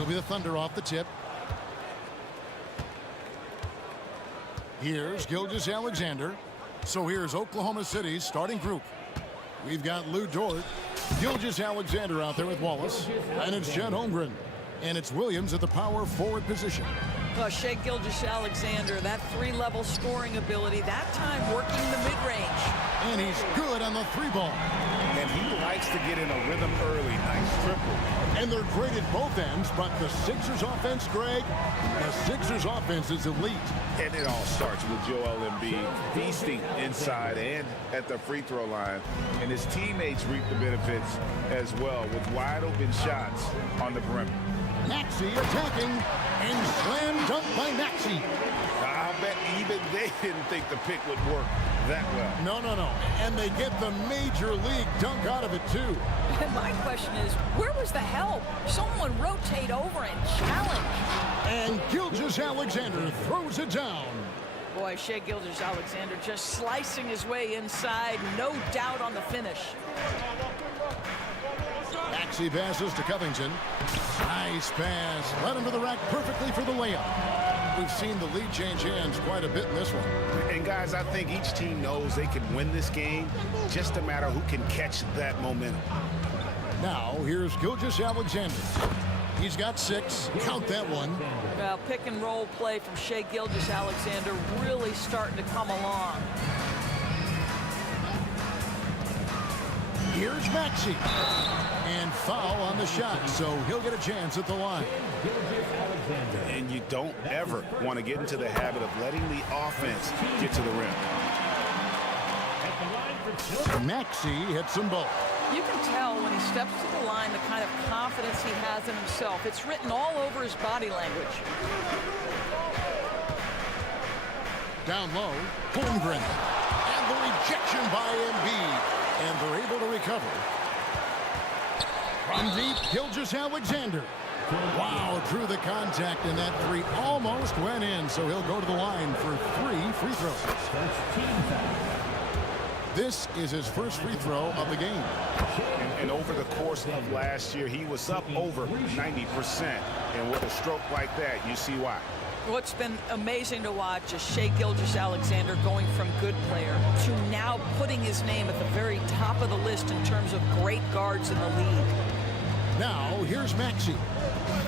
It'll be the Thunder off the tip. Here's Gilgeous-Alexander. So here's Oklahoma City's starting group. We've got Lou Dort, Gilgeous-Alexander out there with Wallace, and it's Jed Holmgren. And it's Williams at the power forward position. Well, Shai Gilgeous-Alexander, that three-level scoring ability, that time working in the mid-range. And he's good on the three ball. And he likes to get in a rhythm early. Nice triple. And they're great at both ends, but the Sixers offense, Greg, the Sixers offense is elite. And it all starts with Joel Embiid feasting inside and at the free throw line. And his teammates reap the benefits as well with wide open shots on the perimeter. Maxey attacking, and slam dunk by Maxey. I'll bet even they didn't think the pick would work that well. No. And they get the major league dunk out of it, too. And my question is, where was the help? Someone rotate over and challenge. And Gilgeous-Alexander throws it down. Boy, Shai Gilgeous-Alexander just slicing his way inside. No doubt on the finish. Maxey passes to Covington. Nice pass. Led him to the rack perfectly for the layup. We've seen the lead change hands quite a bit in this one. And guys, I think each team knows they can win this game. Just a matter who can catch that momentum. Now, here's Gilgeous-Alexander. He's got 6. Count that one. Well, pick and roll play from Shai Gilgeous-Alexander really starting to come along. Here's Maxey. And foul on the shot, so he'll get a chance at the line. And you don't ever want to get into the habit of letting the offense get to the rim. Maxey hits them both. You can tell when he steps to the line the kind of confidence he has in himself. It's written all over his body language. Down low, Holmgren. And the rejection by Embiid. And they're able to recover. From deep, Gilgeous-Alexander. Wow, drew the contact, and that three almost went in, so he'll go to the line for 3 free throws. This is his first free throw of the game. And over the course of last year, he was up over 90%. And with a stroke like that, you see why. What's been amazing to watch is Shai Gilgeous-Alexander going from good player to now putting his name at the very top of the list in terms of great guards in the league. Now, here's Maxey.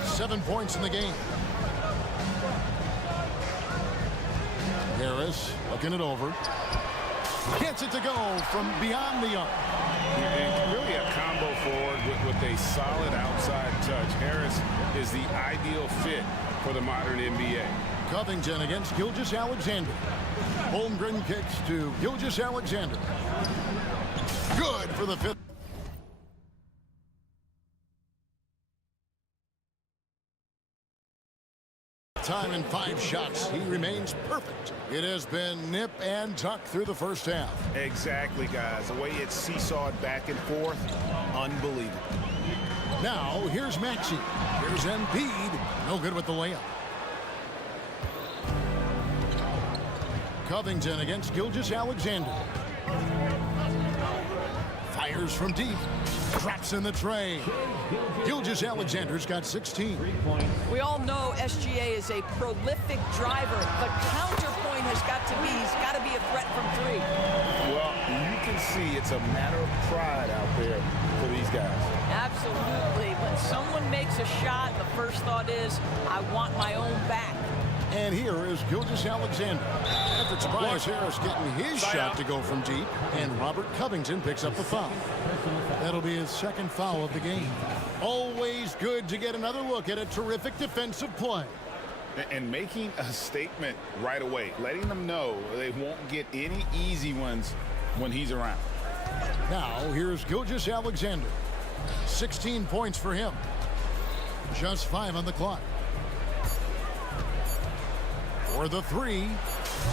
7 points in the game. Harris looking it over. Gets it to go from beyond the arc. And really a combo forward with a solid outside touch. Harris is the ideal fit for the modern NBA. Covington against Gilgeous-Alexander. Holmgren kicks to Gilgeous-Alexander. Good for the 5th. Time and 5 shots. He remains perfect. It has been nip and tuck through the first half. Exactly, guys. The way it's seesawed back and forth, unbelievable. Now, here's Maxey. Here's Embiid. No good with the layup. Covington against Gilgeous-Alexander. Fires from deep. Drops in the tray. Gilgeous-Alexander's got 16. We all know SGA is a prolific driver. The counterpoint has got to be, he's got to be a threat from 3. Well, you can see it's a matter of pride out there for these guys. Absolutely. When someone makes a shot, the first thought is, I want my own back. And here is Gilgeous-Alexander. After Tobias Harris getting his shot to go from deep, and Robert Covington picks up the foul. That'll be his 2nd foul of the game. Always good to get another look at a terrific defensive play. And making a statement right away, letting them know they won't get any easy ones when he's around. Now, here's Gilgeous-Alexander. 16 points for him. Just 5 on the clock. For the 3,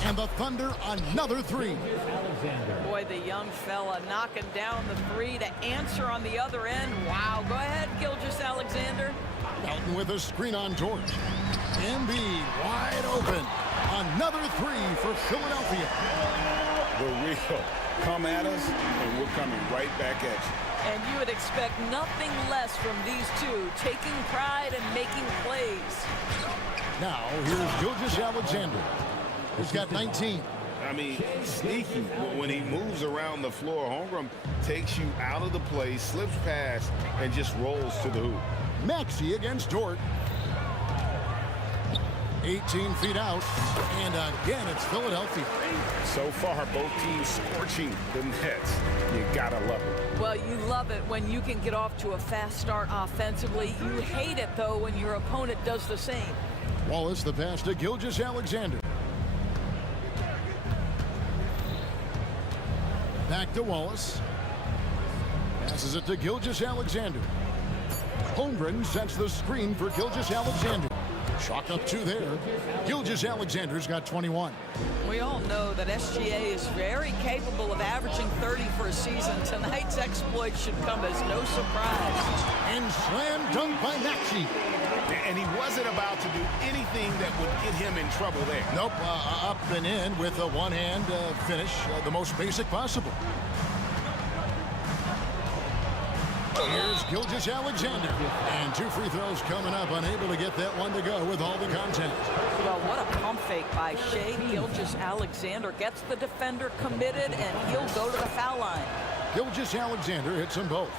and the Thunder another 3. Boy, the young fella knocking down the 3 to answer on the other end. Wow, go ahead, Gilgeous-Alexander. Melton with a screen on George. Embiid wide open. Another 3 for Philadelphia. The real come at us, and we're coming right back at you. And you would expect nothing less from these two, taking pride and making plays. Now, here's Gilgeous-Alexander. He's got 19. I mean, sneaky. When he moves around the floor, Holmgren takes you out of the play, slips past, and just rolls to the hoop. Maxey against Dort. 18 feet out. And again, it's Philadelphia. So far, both teams scorching the nets. You gotta love it. Well, you love it when you can get off to a fast start offensively. You hate it, though, when your opponent does the same. Wallace, the pass to Gilgeous-Alexander. Back to Wallace. Passes it to Gilgeous-Alexander. Holmgren sets the screen for Gilgeous-Alexander. Chalk up two there. Gilgeous-Alexander's got 21. We all know that SGA is very capable of averaging 30 for a season. Tonight's exploit should come as no surprise. And slam dunk by Maxey. And he wasn't about to do anything that would get him in trouble there. Nope, up and in with a one-hand finish, the most basic possible. Here's Gilgeous-Alexander. And two free throws coming up, unable to get that one to go with all the contact. Well, what a pump fake by Shai Gilgeous-Alexander. Gets the defender committed, and he'll go to the foul line. Gilgeous-Alexander hits them both.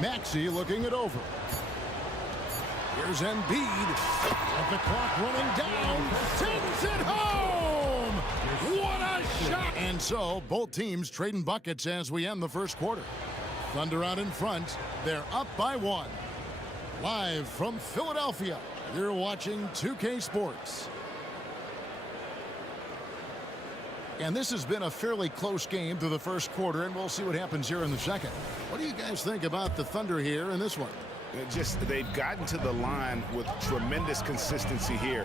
Maxey looking it over. Here's Embiid. With the clock running down. Sends it home! What a shot! And so, both teams trading buckets as we end the first quarter. Thunder out in front. They're up by one. Live from Philadelphia, you're watching 2K Sports. And this has been a fairly close game through the first quarter, and we'll see what happens here in the second. What do you guys think about the Thunder here in this one? They've gotten to the line with tremendous consistency here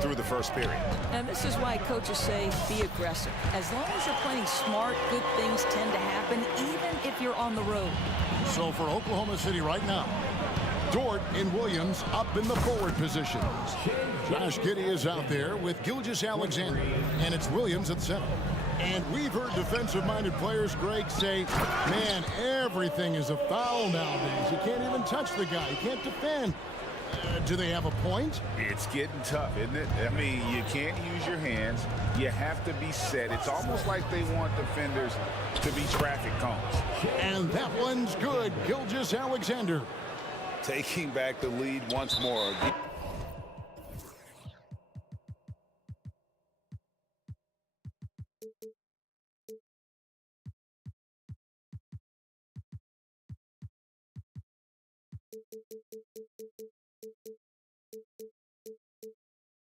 through the first period. And this is why coaches say be aggressive. As long as you're playing smart, good things tend to happen, even if you're on the road. So for Oklahoma City right now, Dort and Williams up in the forward positions. Josh Giddey is out there with Gilgeous-Alexander, and it's Williams at center. And we've heard defensive-minded players, Greg, say, man, everything is a foul nowadays. You can't even touch the guy. You can't defend. Do they have a point? It's getting tough, isn't it? I mean, you can't use your hands. You have to be set. It's almost like they want defenders to be traffic cones. And that one's good. Gilgeous-Alexander taking back the lead once more.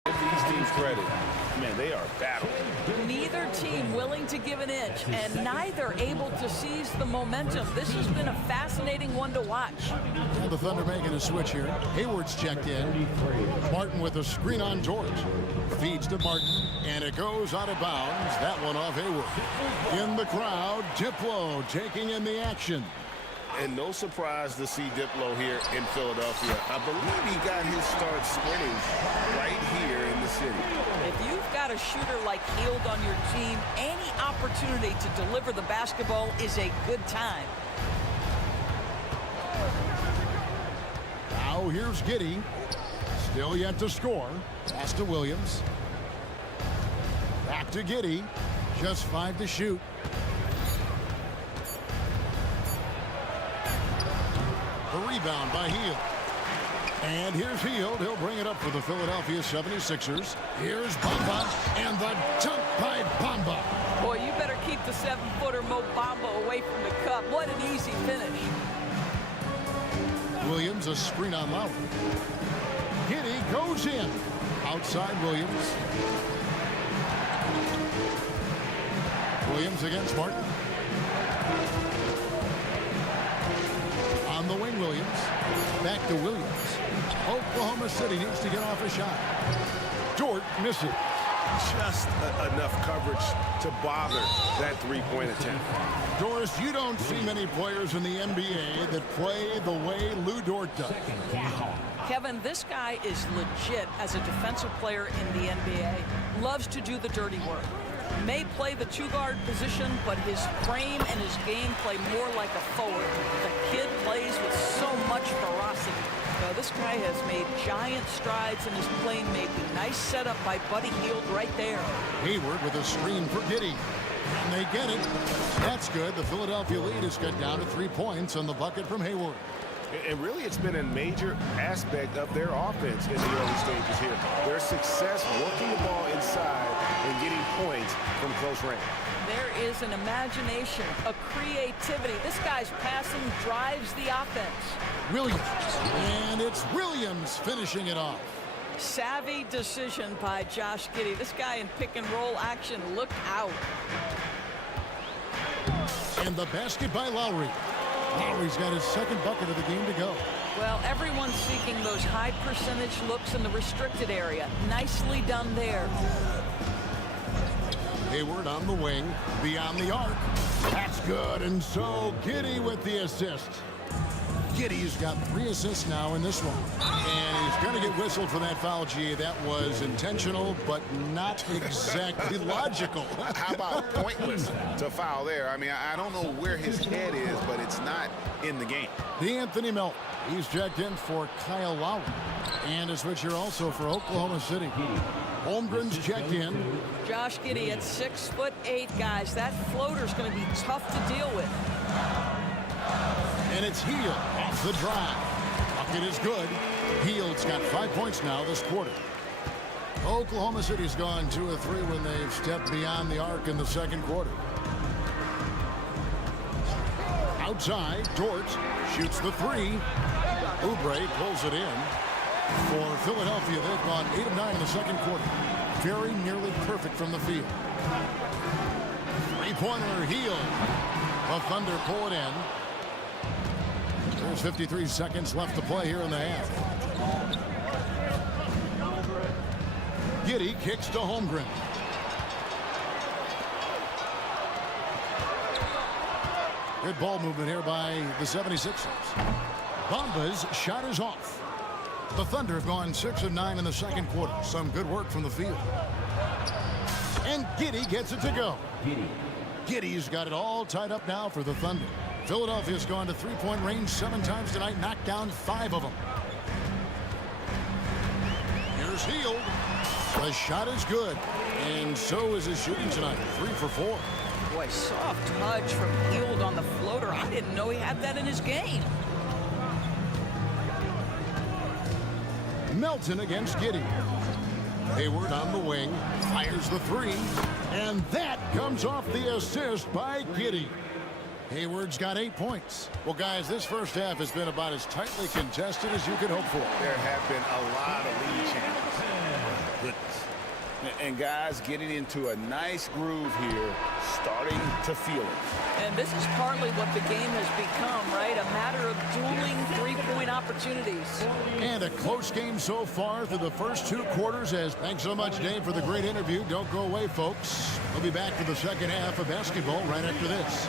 These teams credit. Man, they are battling. Neither team willing to give an inch, and neither able to seize the momentum. This has been a fascinating one to watch. Well, the Thunder making a switch here. Hayward's checked in. Martin with a screen on George. Feeds to Martin, and it goes out of bounds. That one off Hayward. In the crowd, Diplo taking in the action. And no surprise to see Diplo here in Philadelphia. I believe he got his start sprinting right here in the city. If you've got a shooter like Hield on your team, any opportunity to deliver the basketball is a good time. Now here's Giddey. Still yet to score. Pass to Williams. Back to Giddey. Just 5 to shoot. The rebound by Hield. And here's Hield. He'll bring it up for the Philadelphia 76ers. Here's Bamba, and the dunk by Bamba. Boy, you better keep the 7-footer Mo Bamba away from the cup. What an easy finish. Williams, a screen on Lowry. Giddey goes in. Outside Williams. Williams against Martin. On the wing, Williams. Back to Williams. Oklahoma City needs to get off a shot. Dort misses. Just enough coverage to bother that three-point attempt. Doris, you don't see many players in the NBA that play the way Lou Dort does. Kevin, this guy is legit as a defensive player in the NBA. Loves to do the dirty work. May play the two-guard position, but his frame and his game play more like a forward. The kid plays with so much ferocity. This guy has made giant strides in his playmaking. Nice setup by Buddy Hield right there. Hayward with a screen for Giddey. And they get it. That's good. The Philadelphia lead is cut down to 3 points on the bucket from Hayward. And really, it's been a major aspect of their offense in the early stages here. Their success working the ball inside and getting points from close range. There is an imagination, a creativity. This guy's passing drives the offense. Williams. And it's Williams finishing it off. Savvy decision by Josh Giddey. This guy in pick-and-roll action. Look out. And the basket by Lowry. Lowry's got his second bucket of the game to go. Well, everyone's seeking those high percentage looks in the restricted area. Nicely done there. Hayward on the wing, beyond the arc. That's good, and so Giddey with the assist. Giddey's got 3 assists now in this one. And he's going to get whistled for that foul, G. That was intentional, but not exactly logical. How about pointless to foul there? I mean, I don't know where his head is, but it's not in the game. Anthony Melton. He's checked in for Kyle Lowry. And a switch here also for Oklahoma City. Holmgren's checked in. Josh Giddey at 6'8", guys. That floater's going to be tough to deal with. And it's Hield off the drive. Bucket is good. Hield's got 5 points now this quarter. Oklahoma City's gone 2 of 3 when they've stepped beyond the arc in the second quarter. Outside, Dort shoots the 3. Oubre pulls it in. For Philadelphia, they've gone 8 of 9 in the second quarter. Very nearly perfect from the field. Three-pointer, Hield. The Thunder pull it in. There's 53 seconds left to play here in the half. Giddey kicks to Holmgren. Good ball movement here by the 76ers. Bamba's shot is off. The Thunder have gone 6 of 9 in the second quarter. Some good work from the field. And Giddey gets it to go. Giddey's got it all tied up now for the Thunder. Philadelphia's gone to three-point range 7 times tonight, knocked down 5 of them. Here's Hield. The shot is good, and so is his shooting tonight. 3 for 4. Boy, soft touch from Hield on the floater. I didn't know he had that in his game. Melton against Giddey. Hayward on the wing, fires the 3, and that comes off the assist by Giddey. Hayward's got 8 points. Well, guys, this first half has been about as tightly contested as you could hope for. There have been a lot of lead changes. Goodness. And guys getting into a nice groove here, starting to feel it. And this is partly what the game has become, right? A matter of dueling three-point opportunities. And a close game so far through the first 2 quarters. As thanks so much, Dave, for the great interview. Don't go away, folks. We'll be back for the second half of basketball right after this.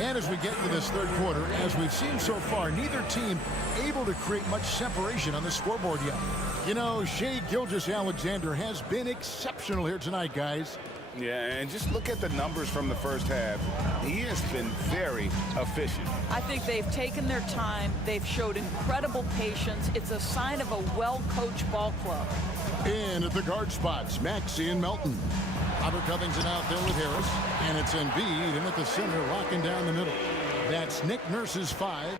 And as we get into this third quarter, as we've seen so far, neither team able to create much separation on the scoreboard yet. You know, Shai Gilgeous-Alexander has been exceptional here tonight, guys. Yeah, and just look at the numbers from the first half. He has been very efficient. I think they've taken their time. They've showed incredible patience. It's a sign of a well-coached ball club. In at the guard spots, Maxey and Melton. Robert Covington out there with Harris, and it's Embiid in at the center, locking down the middle. That's Nick Nurse's 5.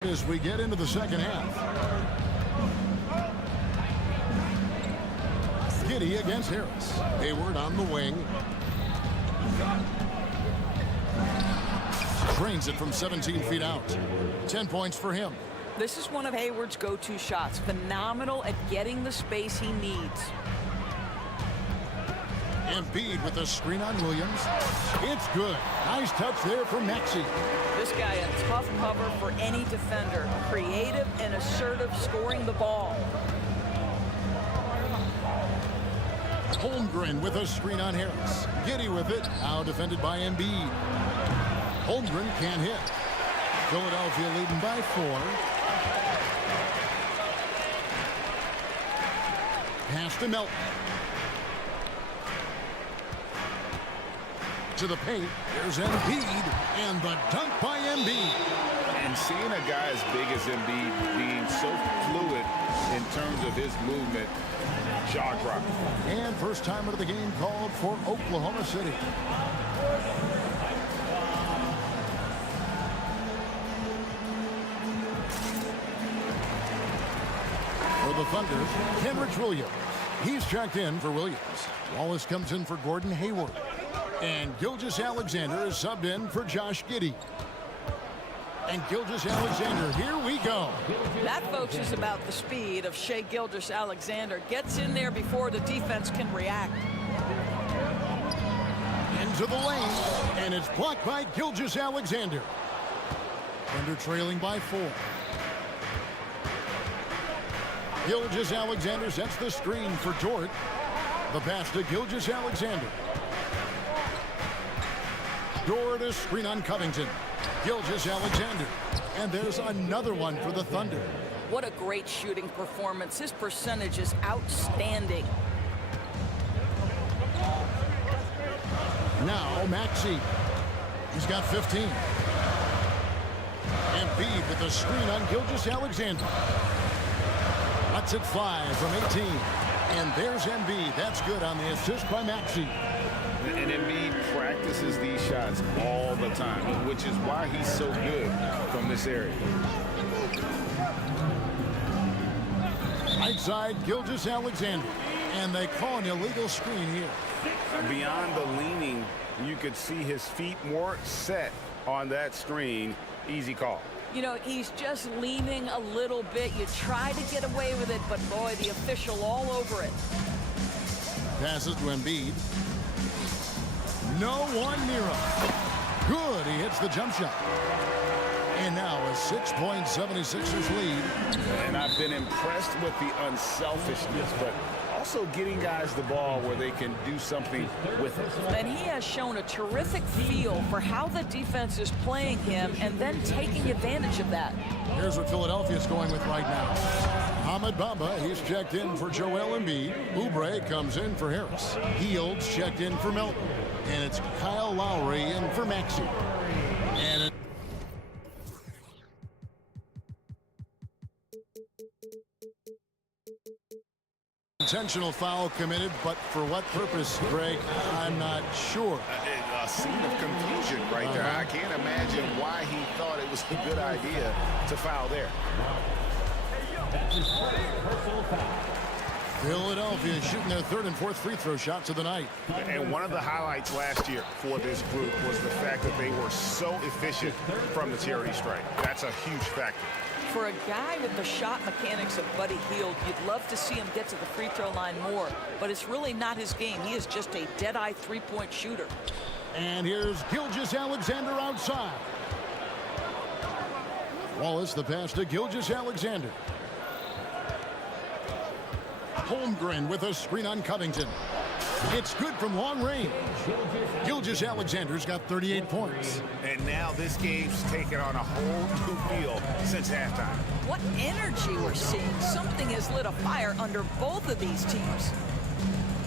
As we get into the second half. Giddey against Harris. Hayward on the wing. Drains it from 17 feet out. 10 points for him. This is one of Hayward's go-to shots. Phenomenal at getting the space he needs. Embiid with a screen on Williams. It's good. Nice touch there from Maxey. This guy a tough cover for any defender. Creative and assertive scoring the ball. Holmgren with a screen on Harris. Giddy with it. Now defended by Embiid. Holmgren can't hit. Philadelphia leading by 4. Pass to Melton. To the paint. There's Embiid. And the dunk by Embiid. And seeing a guy as big as Embiid being so fluid in terms of his movement, jaw drop. And first time out of the game called for Oklahoma City. For the Thunder, Kenrich Williams. He's checked in for Williams. Wallace comes in for Gordon Hayward. And Gilgeous-Alexander is subbed in for Josh Giddey. And Gilgeous-Alexander, here we go. That, folks, is about the speed of Shai Gilgeous-Alexander. Gets in there before the defense can react. Into the lane, and it's blocked by Gilgeous-Alexander. Thunder trailing by 4. Gilgeous-Alexander sets the screen for Dort. The pass to Gilgeous-Alexander. Dort a screen on Covington. Gilgeous-Alexander. And there's another one for the Thunder. What a great shooting performance. His percentage is outstanding. Now Maxey. He's got 15. Embiid with a screen on Gilgeous-Alexander. Lets it fly from 18. And there's Embiid. That's good on the assist by Maxey. And Embiid practices these shots all the time, which is why he's so good from this area. Right side, Gilgeous-Alexander. And they call an illegal screen here. Beyond the leaning, you could see his feet more set on that screen. Easy call. You know, he's just leaning a little bit. You try to get away with it, but boy, the official all over it. Passes to Embiid. No one near him. Good, he hits the jump shot. And now a 6-point 76ers lead. And I've been impressed with the unselfishness, but also getting guys the ball where they can do something with it. And he has shown a terrific feel for how the defense is playing him and then taking advantage of that. Here's what Philadelphia's going with right now. Ahmed Bamba, he's checked in for Joel Embiid. Oubre comes in for Harris. Fields checked in for Melton. And it's Kyle Lowry in for Maxey. And intentional foul committed, but for what purpose, Greg? I'm not sure. A scene of confusion right there. I can't imagine why he thought it was a good idea to foul there. Philadelphia shooting their third and fourth free throw shots of the night. And one of the highlights last year for this group was the fact that they were so efficient from the charity stripe. That's a huge factor. For a guy with the shot mechanics of Buddy Hield, you'd love to see him get to the free throw line more, but it's really not his game. He is just a dead-eye three-point shooter. And here's Gilgeous-Alexander outside. Wallace the pass to Gilgeous-Alexander. Holmgren with a screen on Covington. It's good from long range. Gilgeous-Alexander's got 38 points. And now this game's taken on a whole new feel since halftime. What energy we're seeing. Something has lit a fire under both of these teams.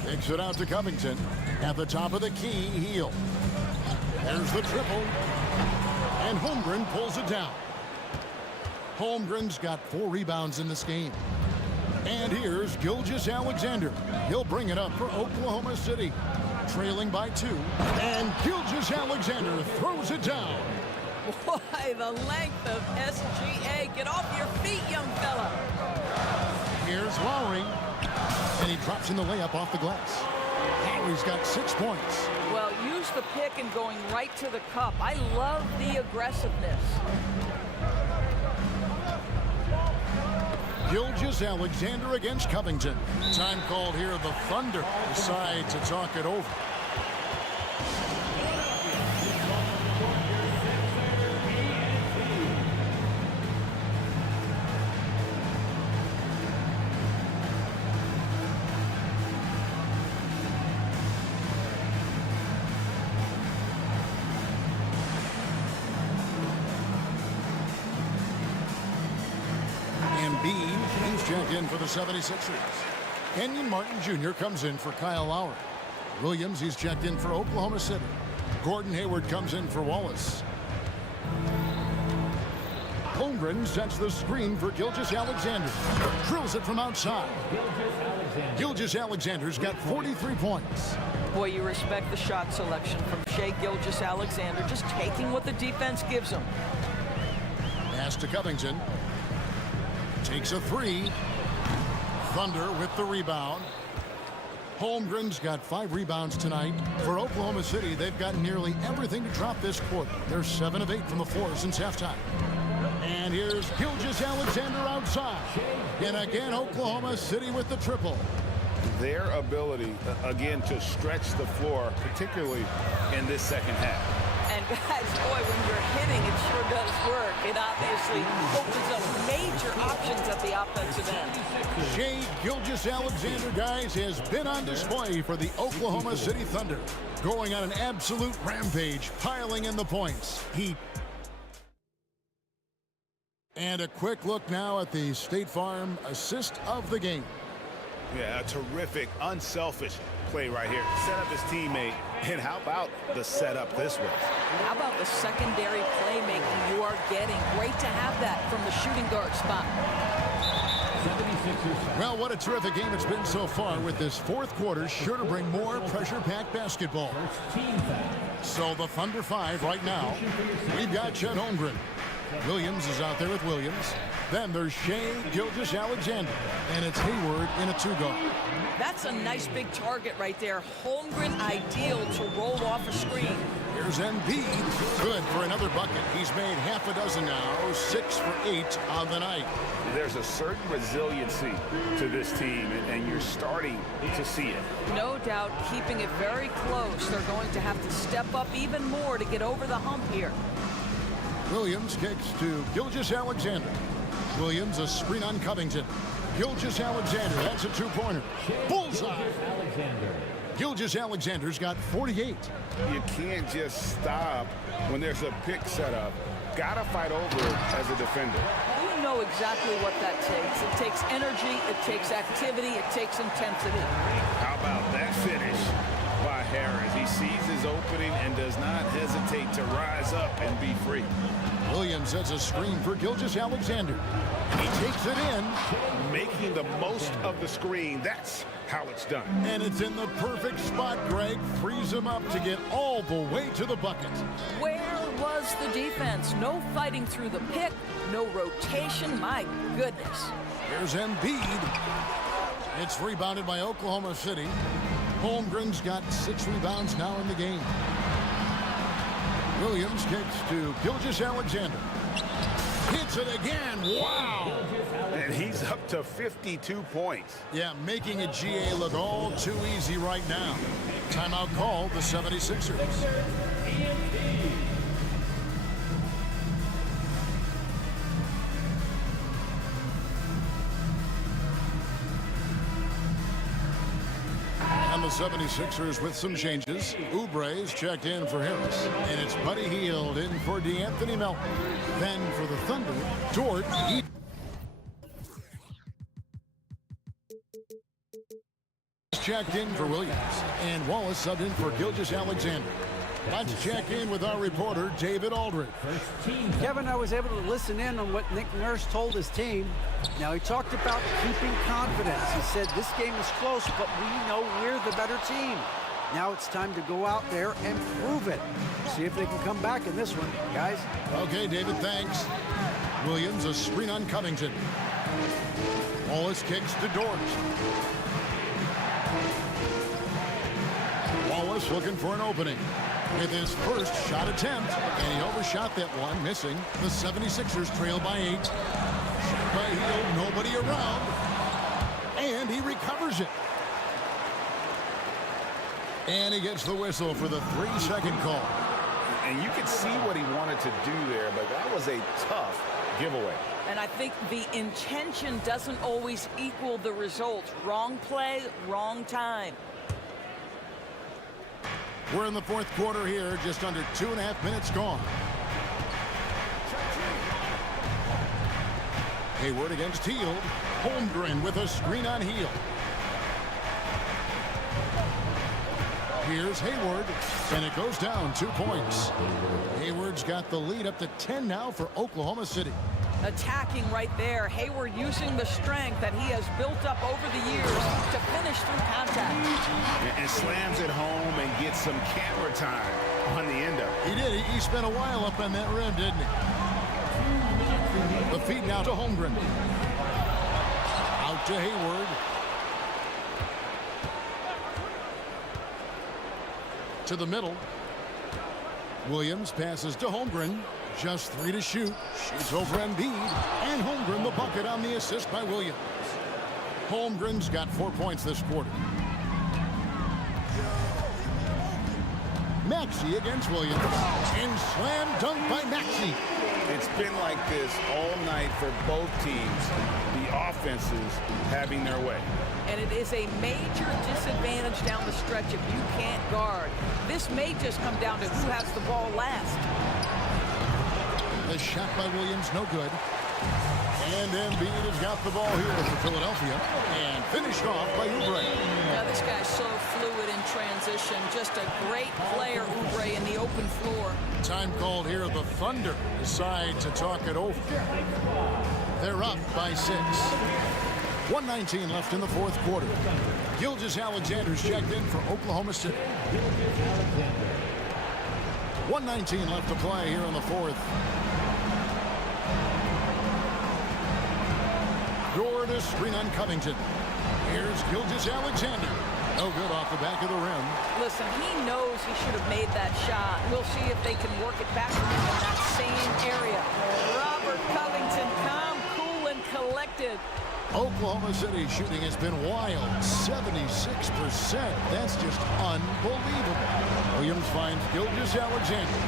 Takes it out to Covington. At the top of the key, Hield. There's the triple. And Holmgren pulls it down. Holmgren's got 4 rebounds in this game. And here's Gilgeous-Alexander. He'll bring it up for Oklahoma City. Trailing by 2. And Gilgeous-Alexander throws it down. Boy, the length of SGA. Get off your feet, young fella. Here's Lowry. And he drops in the layup off the glass. Lowry's got 6 points. Well, use the pick and going right to the cup. I love the aggressiveness. Gilgeous-Alexander against Covington. Time called here. The Thunder decide to talk it over. He's checked in for the 76ers. Kenyon Martin Jr. comes in for Kyle Lowry. Williams, he's checked in for Oklahoma City. Gordon Hayward comes in for Wallace. Holmgren sets the screen for Gilgeous-Alexander. Drills it from outside. Gilgeous-Alexander's got 43 points. Boy, you respect the shot selection from Shai Gilgeous-Alexander, just taking what the defense gives him. Pass to Covington. Takes a three. Thunder with the rebound. Holmgren's got 5 rebounds tonight. For Oklahoma City, they've got nearly everything to drop this quarter. They're 7 of 8 from the floor since halftime. And here's Gilgeous-Alexander outside. And again, Oklahoma City with the triple. Their ability, again, to stretch the floor, particularly in this second half. And guys, boy, when you're hitting, it sure does work. It obviously opens up major options at the offensive end. Shai Gilgeous-Alexander, guys, has been on display for the Oklahoma City Thunder. Going on an absolute rampage, piling in the points. And a quick look now at the State Farm assist of the game. Yeah, a terrific, unselfish play right here. Set up his teammate. And how about the setup this way? How about the secondary playmaking you are getting? Great to have that from the shooting guard spot. Well, what a terrific game it's been so far, with this fourth quarter sure to bring more pressure-packed basketball. So the Thunder 5 right now. We've got Chet Holmgren. Williams is out there with Williams. Then there's Shai Gilgeous-Alexander, and it's Hayward in a 2-guard. That's a nice big target right there. Holmgren ideal to roll off a screen. Here's Embiid. Good for another bucket. He's made half a dozen now, 6 for 8 on the night. There's a certain resiliency to this team, and you're starting to see it. No doubt, keeping it very close. They're going to have to step up even more to get over the hump here. Williams kicks to Gilgeous-Alexander. Williams, a screen on Covington. Gilgeous-Alexander, that's a 2-pointer. Bullseye! Gilgeous-Alexander's got 48. You can't just stop when there's a pick set up. Gotta fight over it as a defender. You know exactly what that takes. It takes energy, it takes activity, it takes intensity. How about that finish by Harris? He sees his opening and does not hesitate to rise up and be free. Williams sets a screen for Gilgeous-Alexander. He takes it in. Making the most of the screen. That's how it's done. And it's in the perfect spot, Greg. Frees him up to get all the way to the bucket. Where was the defense? No fighting through the pick, no rotation. My goodness. Here's Embiid. It's rebounded by Oklahoma City. Holmgren's got 6 rebounds now in the game. Williams kicks to Gilgeous-Alexander. Hits it again. Wow. And he's up to 52 points. Yeah, making a GA look all too easy right now. Timeout called the 76ers. And the 76ers with some changes. Oubre's checked in for Harris. And it's Buddy Hield in for DeAnthony Melton. Then for the Thunder, Dort. Checked in for Williams. And Wallace subbed in for Gilgeous-Alexander. Let's check in with our reporter, David Aldridge. Kevin, I was able to listen in on what Nick Nurse told his team. Now, he talked about keeping confidence. He said this game is close, but we know we're the better team. Now it's time to go out there and prove it. See if they can come back in this one, guys. Okay, David, thanks. Williams, a screen on Covington. Wallace kicks to Dort. Wallace looking for an opening with his first shot attempt, and he overshot that one, missing. The 76ers trail by 8. by Hield, nobody around. And he recovers it. And he gets the whistle for the 3-second call. And you can see what he wanted to do there, but that was a tough giveaway. And I think the intention doesn't always equal the result. Wrong play, wrong time. We're in the fourth quarter here, just under 2.5 minutes gone. Hayward against Hield. Holmgren with a screen on Hield. Here's Hayward, and it goes down 2 points. Hayward's got the lead up to 10 now for Oklahoma City. Attacking right there. Hayward using the strength that he has built up over the years to finish through contact. And slams it home and gets some camera time on the end of it. He did. He spent a while up on that rim, didn't he? The feed now to Holmgren. Out to Hayward. To the middle. Williams passes to Holmgren. Just 3 to shoot. Shoots over Embiid. And Holmgren the bucket on the assist by Williams. Holmgren's got 4 points this quarter. Maxey against Williams. And slam dunk by Maxey. It's been like this all night for both teams. The offenses having their way. And it is a major disadvantage down the stretch if you can't guard. This may just come down to who has the ball last. The shot by Williams, no good. And Embiid has got the ball here for Philadelphia. And finished off by Oubre. Now this guy's so fluid in transition. Just a great player, Oubre, in the open floor. Time called here. The Thunder decide to talk it over. They're up by 6. 1:19 left in the fourth quarter. Gilgeous-Alexander's checked in for Oklahoma City. 1:19 left to play here in the fourth. Gordon screen on Covington. Here's Gilgeous-Alexander. No good off the back of the rim. Listen, he knows he should have made that shot. We'll see if they can work it back to him in that same area. Robert Covington, calm, cool, and collected. Oklahoma City shooting has been wild. 76%. That's just unbelievable. Williams finds Gilgeous-Alexander.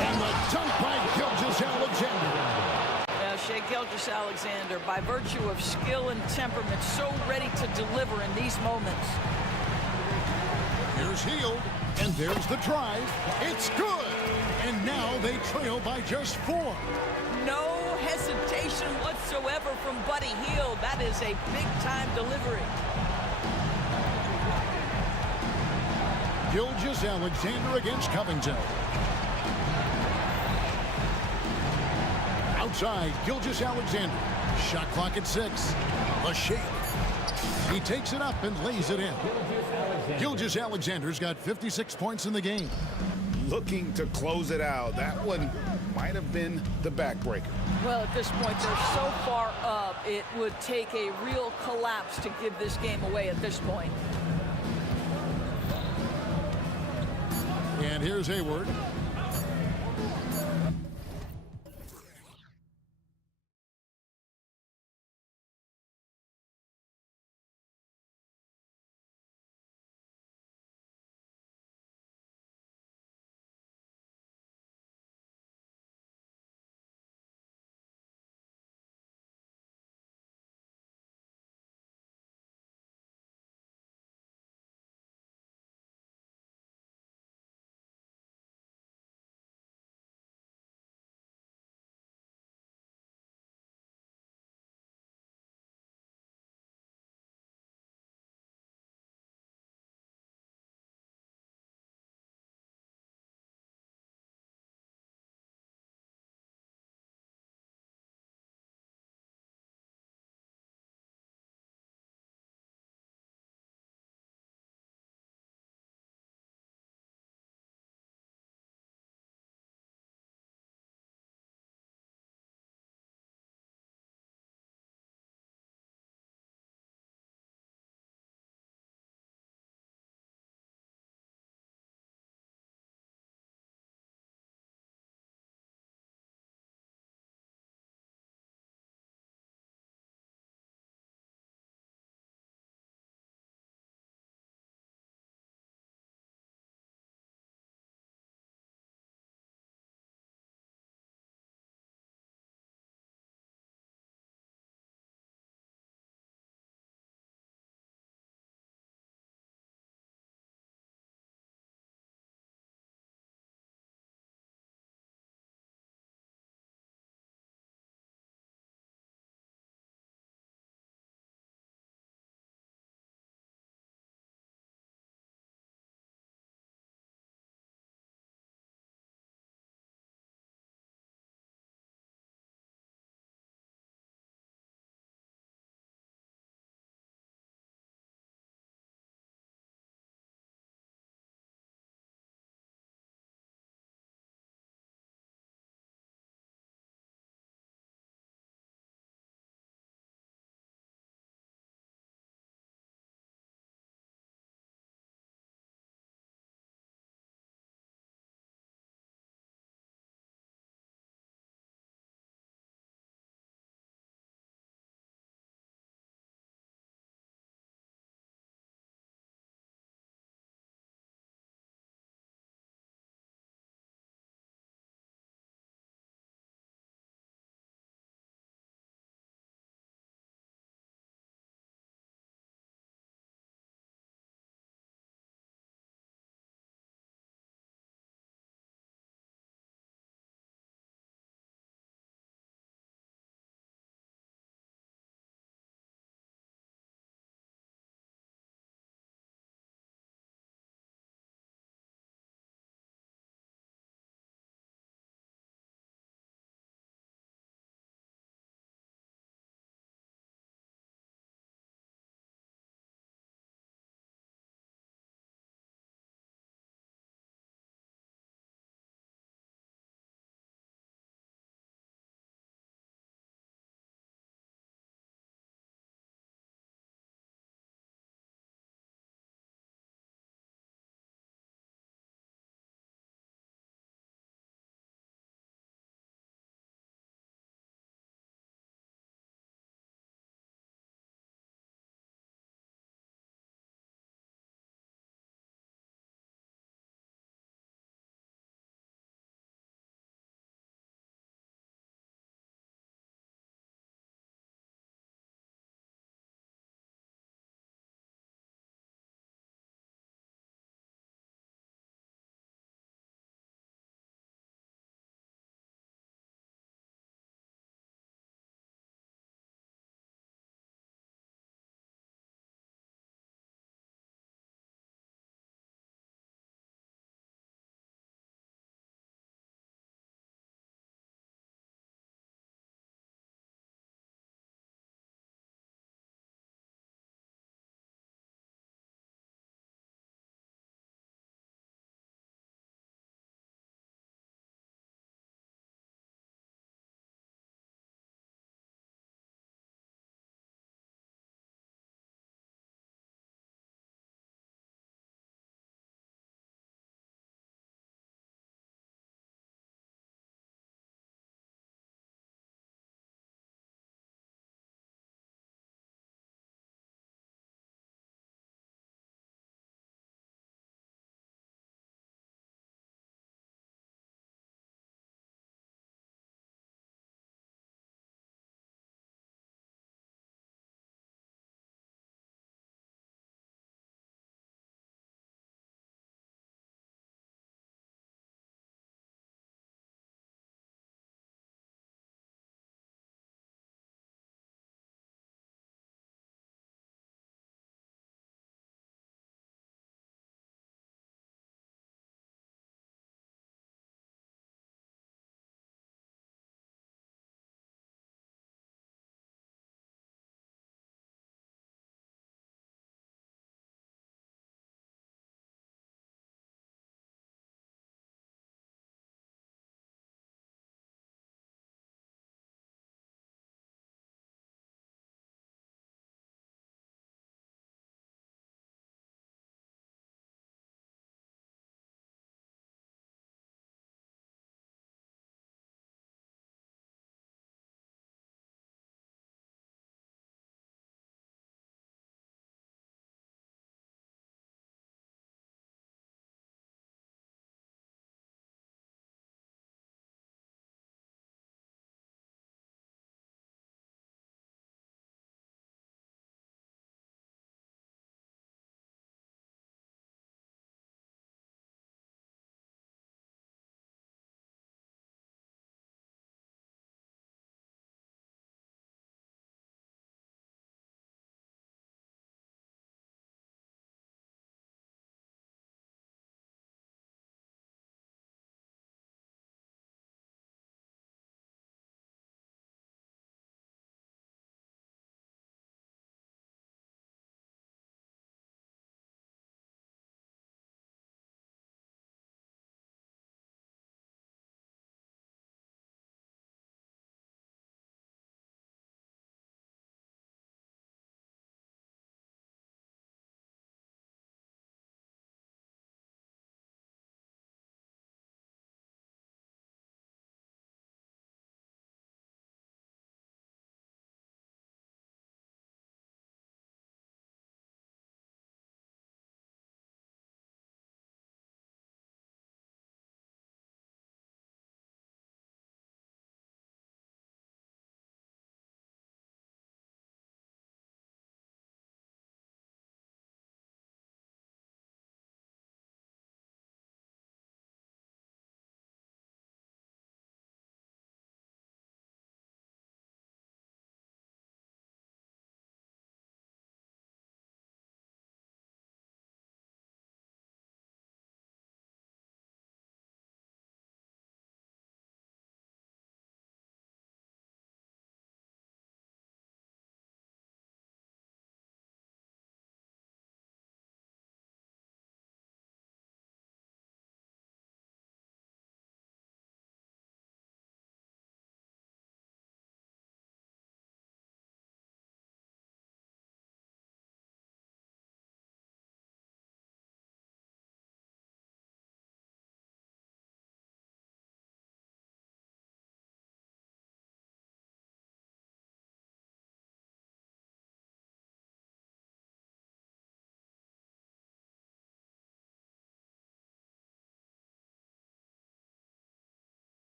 And the dunk by Gilgeous-Alexander. Now, Shai Gilgeous-Alexander, by virtue of skill and temperament, so ready to deliver in these moments. Here's Hield, and there's the drive. It's good. And now they trail by just 4. No hesitation whatsoever from Buddy Hield. That is a big-time delivery. Gilgeous-Alexander against Covington. Outside, Gilgeous-Alexander. Shot clock at 6. The shake. He takes it up and lays it in. Gilgeous-Alexander's got 56 points in the game. Looking to close it out. That one might have been the backbreaker. Well, at this point, they're so far up, it would take a real collapse to give this game away at this point. And here's Hayward.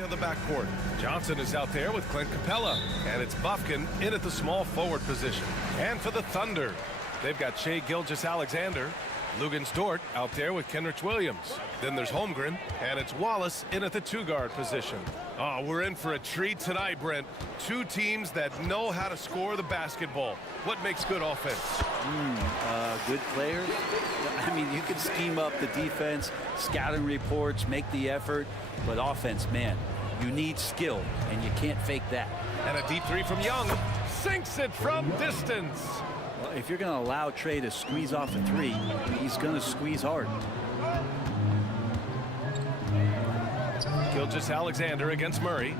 area of the backcourt. Johnson is out there with Clint Capella, and it's Bufkin in at the small forward position. And for the Thunder, they've got Shea Gilgeous-Alexander, Lugens Dort out there with Kenrich Williams. Then there's Holmgren, and it's Wallace in at the two-guard position. Oh, we're in for a treat tonight, Brent. Two teams that know how to score the basketball. What makes good offense? Good players. I mean, you can scheme up the defense, scouting reports, make the effort, but offense, man, you need skill, and you can't fake that. And a deep three from Young. Sinks it from distance. Well, if you're going to allow Trey to squeeze off a three, he's going to squeeze hard. Gilgeous-Alexander against Murray.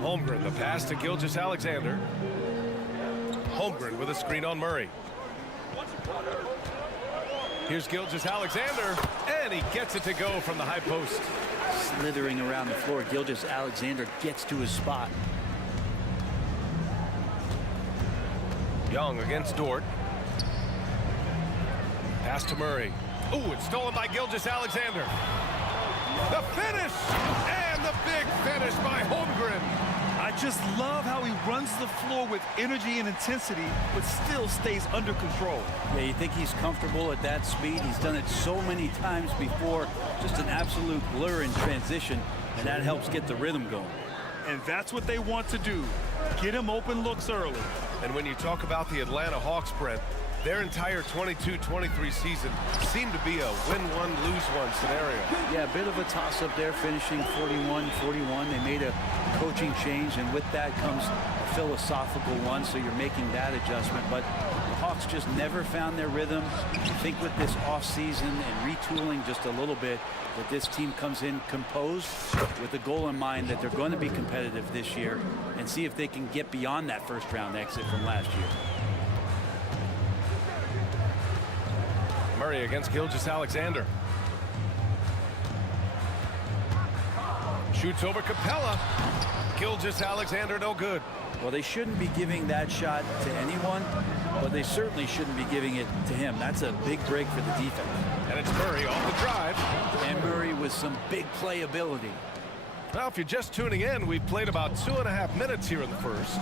Holmgren, the pass to Gilgeous-Alexander. Holmgren with a screen on Murray. Here's Gilgeous-Alexander, and he gets it to go from the high post. Slithering around the floor, Gilgeous-Alexander gets to his spot. Young against Dort. Pass to Murray. Ooh, it's stolen by Gilgeous-Alexander. The finish! And the big finish by Holmgren. I just love how he runs the floor with energy and intensity, but still stays under control. Yeah, you think he's comfortable at that speed? He's done it so many times before. Just an absolute blur in transition, and that helps get the rhythm going. And that's what they want to do. Get him open looks early. And when you talk about the Atlanta Hawks, Brent, their entire 22-23 season seemed to be a win-one, lose-one scenario. Yeah, a bit of a toss-up there, finishing 41-41. They made a coaching change, and with that comes a philosophical one, so you're making that adjustment. But the Hawks just never found their rhythm. I think with this offseason and retooling just a little bit, that this team comes in composed with the goal in mind that they're going to be competitive this year and see if they can get beyond that first-round exit from last year. Murray against Gilgeous-Alexander. Shoots over Capella. Gilgeous-Alexander no good. Well, they shouldn't be giving that shot to anyone, but they certainly shouldn't be giving it to him. That's a big break for the defense. And it's Murray off the drive. And Murray with some big playability. Well, if you're just tuning in, we've played about 2.5 minutes here in the first.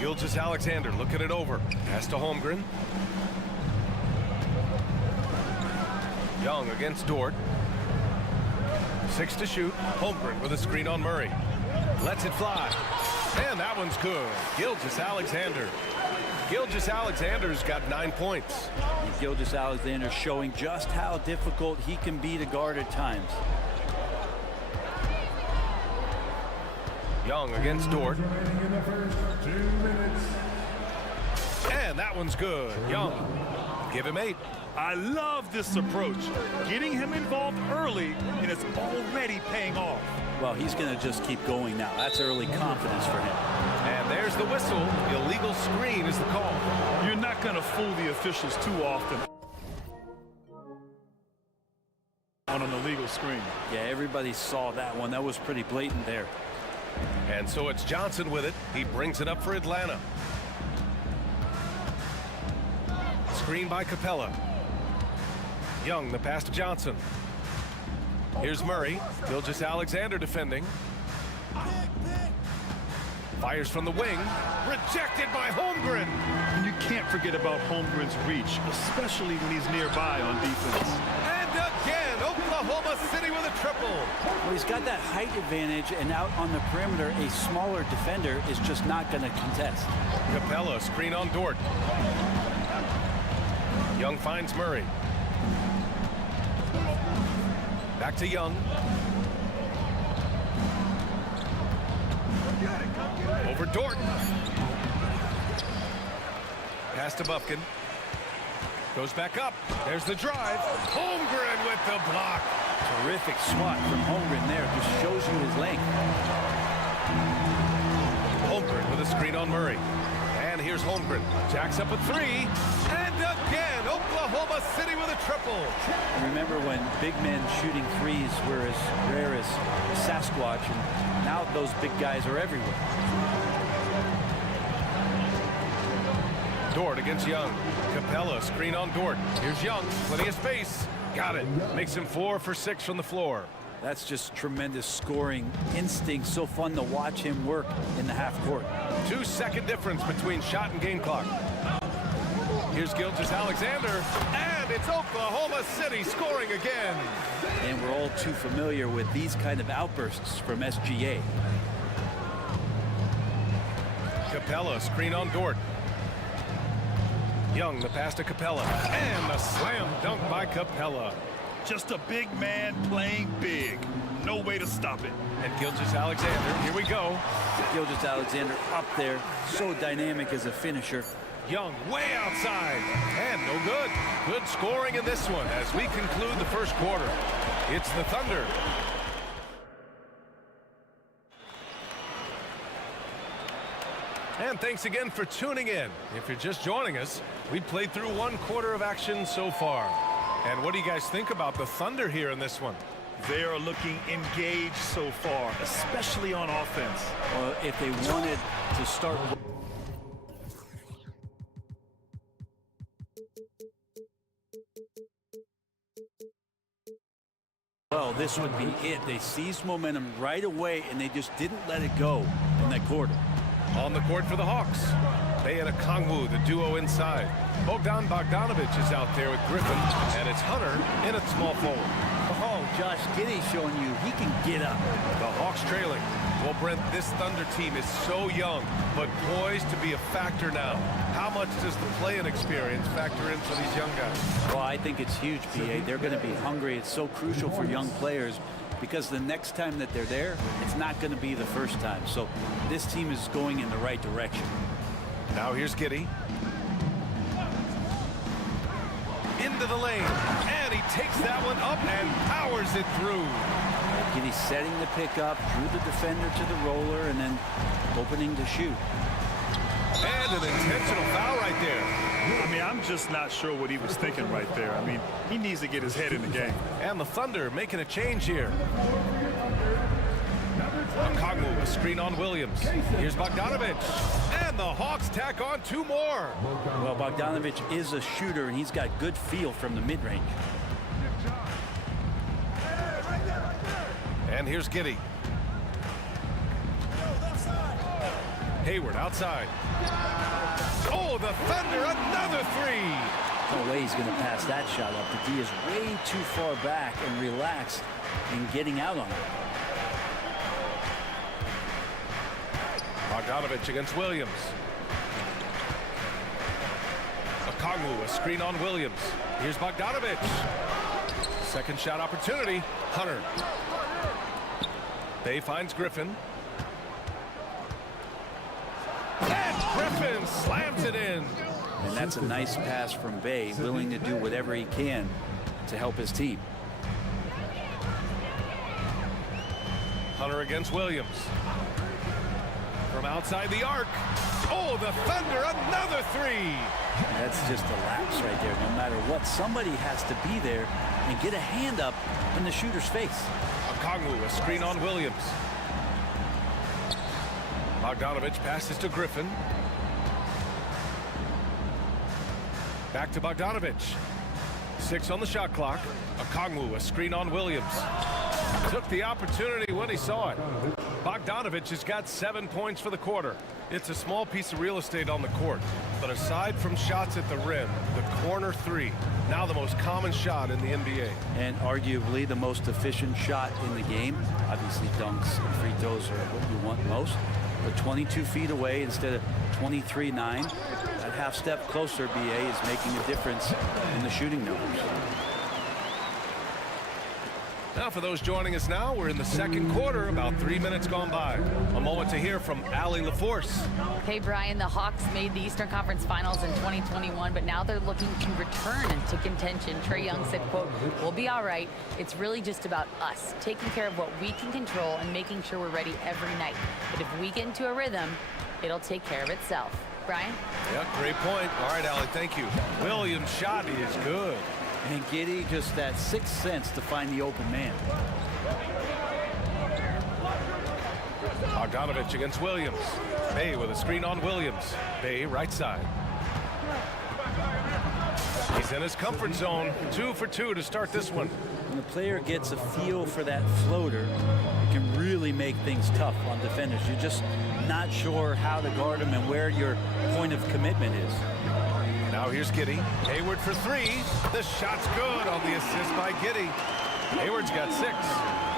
Gilgeous-Alexander looking it over. Pass to Holmgren. Young against Dort. 6 to shoot. Holmgren with a screen on Murray. Lets it fly. And that one's good. Gilgeous-Alexander. Gilgeous-Alexander's got 9 points. Gilgeous-Alexander showing just how difficult he can be to guard at times. Young against Dort. And that one's good. Young. Give him 8. I love this approach. Getting him involved early, and it's already paying off. Well, he's going to just keep going now. That's early confidence for him. And there's the whistle. Illegal screen is the call. You're not going to fool the officials too often on an illegal screen. Yeah, everybody saw that one. That was pretty blatant there. And so it's Johnson with it. He brings it up for Atlanta. Screen by Capella. Young, the pass to Johnson. Here's Murray. Gilgeous-Alexander defending. Fires from the wing. Rejected by Holmgren. And you can't forget about Holmgren's reach, especially when he's nearby on defense. And again, Oklahoma City with a triple. Well, he's got that height advantage, and out on the perimeter, a smaller defender is just not going to contest. Capella, screen on Dort. Young finds Murray. Back to Young. Over Dort. Pass to Bufkin. Goes back up. There's the drive. Holmgren with the block. Terrific swat from Holmgren there. Just shows you his length. Holmgren with a screen on Murray. And here's Holmgren. Jacks up a 3. And again, Oklahoma City with a triple. Remember when big men shooting threes were as rare as Sasquatch, and now those big guys are everywhere. Dort against Young. Capella, screen on Dort. Here's Young, plenty of space. Got it. Makes him 4 for 6 from the floor. That's just tremendous scoring instinct. So fun to watch him work in the half court. 2-second difference between shot and game clock. Here's Gilgeous-Alexander, and it's Oklahoma City scoring again. And we're all too familiar with these kind of outbursts from SGA. Capella, screen on Dort. Young, the pass to Capella, and the slam dunk by Capella. Just a big man playing big. No way to stop it. And Gilgeous-Alexander, here we go. Gilgeous-Alexander up there, so dynamic as a finisher. Young way outside, and no good. Good scoring in this one as we conclude the first quarter. It's the Thunder. And thanks again for tuning in. If you're just joining us, we played through 1 quarter of action so far. And what do you guys think about the Thunder here in this one? They are looking engaged so far, especially on offense. Well, if they wanted to start... Well, this would be it. They seized momentum right away, and they just didn't let it go in that quarter. On the court for the Hawks. They and Okongwu, the duo inside. Bogdan Bogdanovic is out there with Griffin, and it's Hunter in at small forward. Oh, Josh Giddey showing you he can get up. The Hawks trailing. Well, Brent, this Thunder team is so young, but poised to be a factor now. How much does the play-in experience factor in for these young guys? Well, I think it's huge, B.A. They're going to be hungry. It's so crucial for young players because the next time that they're there, it's not going to be the first time. So this team is going in the right direction. Now here's Giddey. Into the lane, and he takes that one up and powers it through. Giddey setting the pick up, drew the defender to the roller, and then opening to shoot. And an intentional foul right there. I mean, I'm just not sure what he was thinking right there. I mean, he needs to get his head in the game. And the Thunder making a change here. Okongwu, a screen on Williams. Here's Bogdanovic. And the Hawks tack on 2 more. Well, Bogdanovic is a shooter, and he's got good feel from the mid-range. And here's Giddey. Hayward outside. Oh, the Thunder, another 3. No way he's going to pass that shot up. The D is way too far back and relaxed in getting out on it. Bogdanovic against Williams. Okongwu, a screen on Williams. Here's Bogdanovic. Second shot opportunity. Hunter. Bay finds Griffin. And Griffin slams it in. And that's a nice pass from Bay, willing to do whatever he can to help his team. Hunter against Williams. From outside the arc. Oh, the Thunder, another 3. That's just a lapse right there. No matter what, somebody has to be there and get a hand up in the shooter's face. Okongwu, a screen on Williams. Bogdanovic passes to Griffin. Back to Bogdanovic. 6 on the shot clock. Okongwu, a screen on Williams. Took the opportunity when he saw it. Bogdanovic has got 7 points for the quarter. It's a small piece of real estate on the court, but aside from shots at the rim, the corner 3, now the most common shot in the NBA. And arguably the most efficient shot in the game. Obviously dunks and free throws are what you want most. But 22 feet away instead of 23-9. That half step closer, BA, is making a difference in the shooting numbers. Now for those joining us now, we're in the second quarter, about 3 minutes gone by. A moment to hear from Allie LaForce. Hey, Brian, the Hawks made the Eastern Conference Finals in 2021, but now they're looking to return to contention. Trae Young said, quote, "We'll be all right. It's really just about us, taking care of what we can control and making sure we're ready every night. But if we get into a rhythm, it'll take care of itself." Brian? Yeah, great point. All right, Allie, thank you. Williams' shot is good. And Giddey just that sixth sense to find the open man. Bogdanovic against Williams. Bay with a screen on Williams. Bay right side. He's in his comfort zone. 2 for 2 to start this one. When the player gets a feel for that floater, it can really make things tough on defenders. You're just not sure how to guard them and where your point of commitment is. Now here's Giddey. Hayward for 3. The shot's good on the assist by Giddey. Hayward's got 6.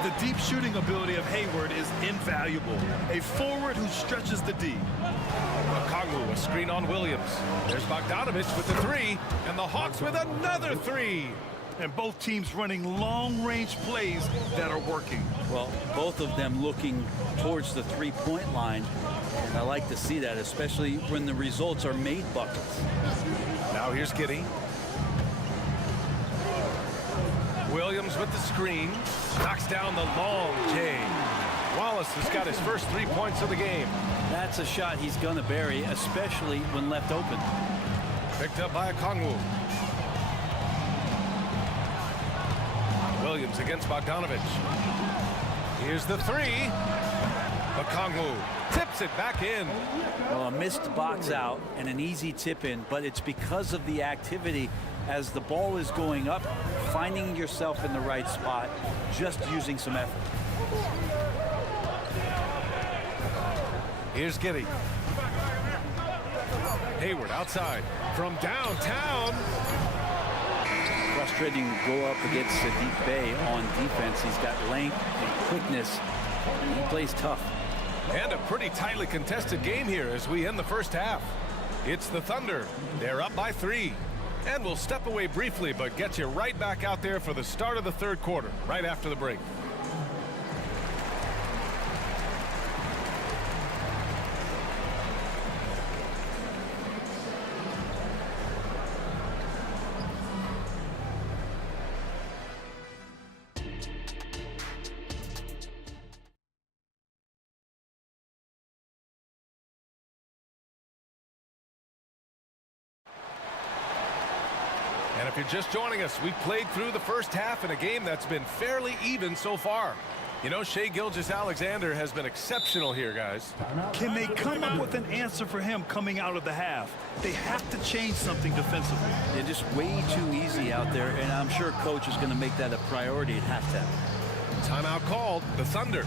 The deep shooting ability of Hayward is invaluable. A forward who stretches the D. Okongwu, a screen on Williams. There's Bogdanovich with the 3, and the Hawks with another 3. And both teams running long-range plays that are working. Well, both of them looking towards the three-point line, and I like to see that, especially when the results are made buckets. Now here's Giddey. Williams with the screen. Knocks down the long J. Wallace has got his first 3 points of the game. That's a shot he's going to bury, especially when left open. Picked up by Okongwu. Williams against Bogdanovich. Here's the 3. Okongwu tips it back in. Well, a missed box out and an easy tip in, but it's because of the activity as the ball is going up, finding yourself in the right spot, just using some effort. Here's Giddey. Hayward outside from downtown. Frustrating to go up against Sadiq Bey on defense. He's got length and quickness. He plays tough. And a pretty tightly contested game here as we end the first half. It's the Thunder. They're up by 3. And we'll step away briefly, but get you right back out there for the start of the third quarter, right after the break. And if you're just joining us, we've played through the first half in a game that's been fairly even so far. You know, Shai Gilgeous-Alexander has been exceptional here, guys. Can they come up with an answer for him coming out of the half? They have to change something defensively. They're just way too easy out there, and I'm sure coach is going to make that a priority at halftime. Timeout called. The Thunder.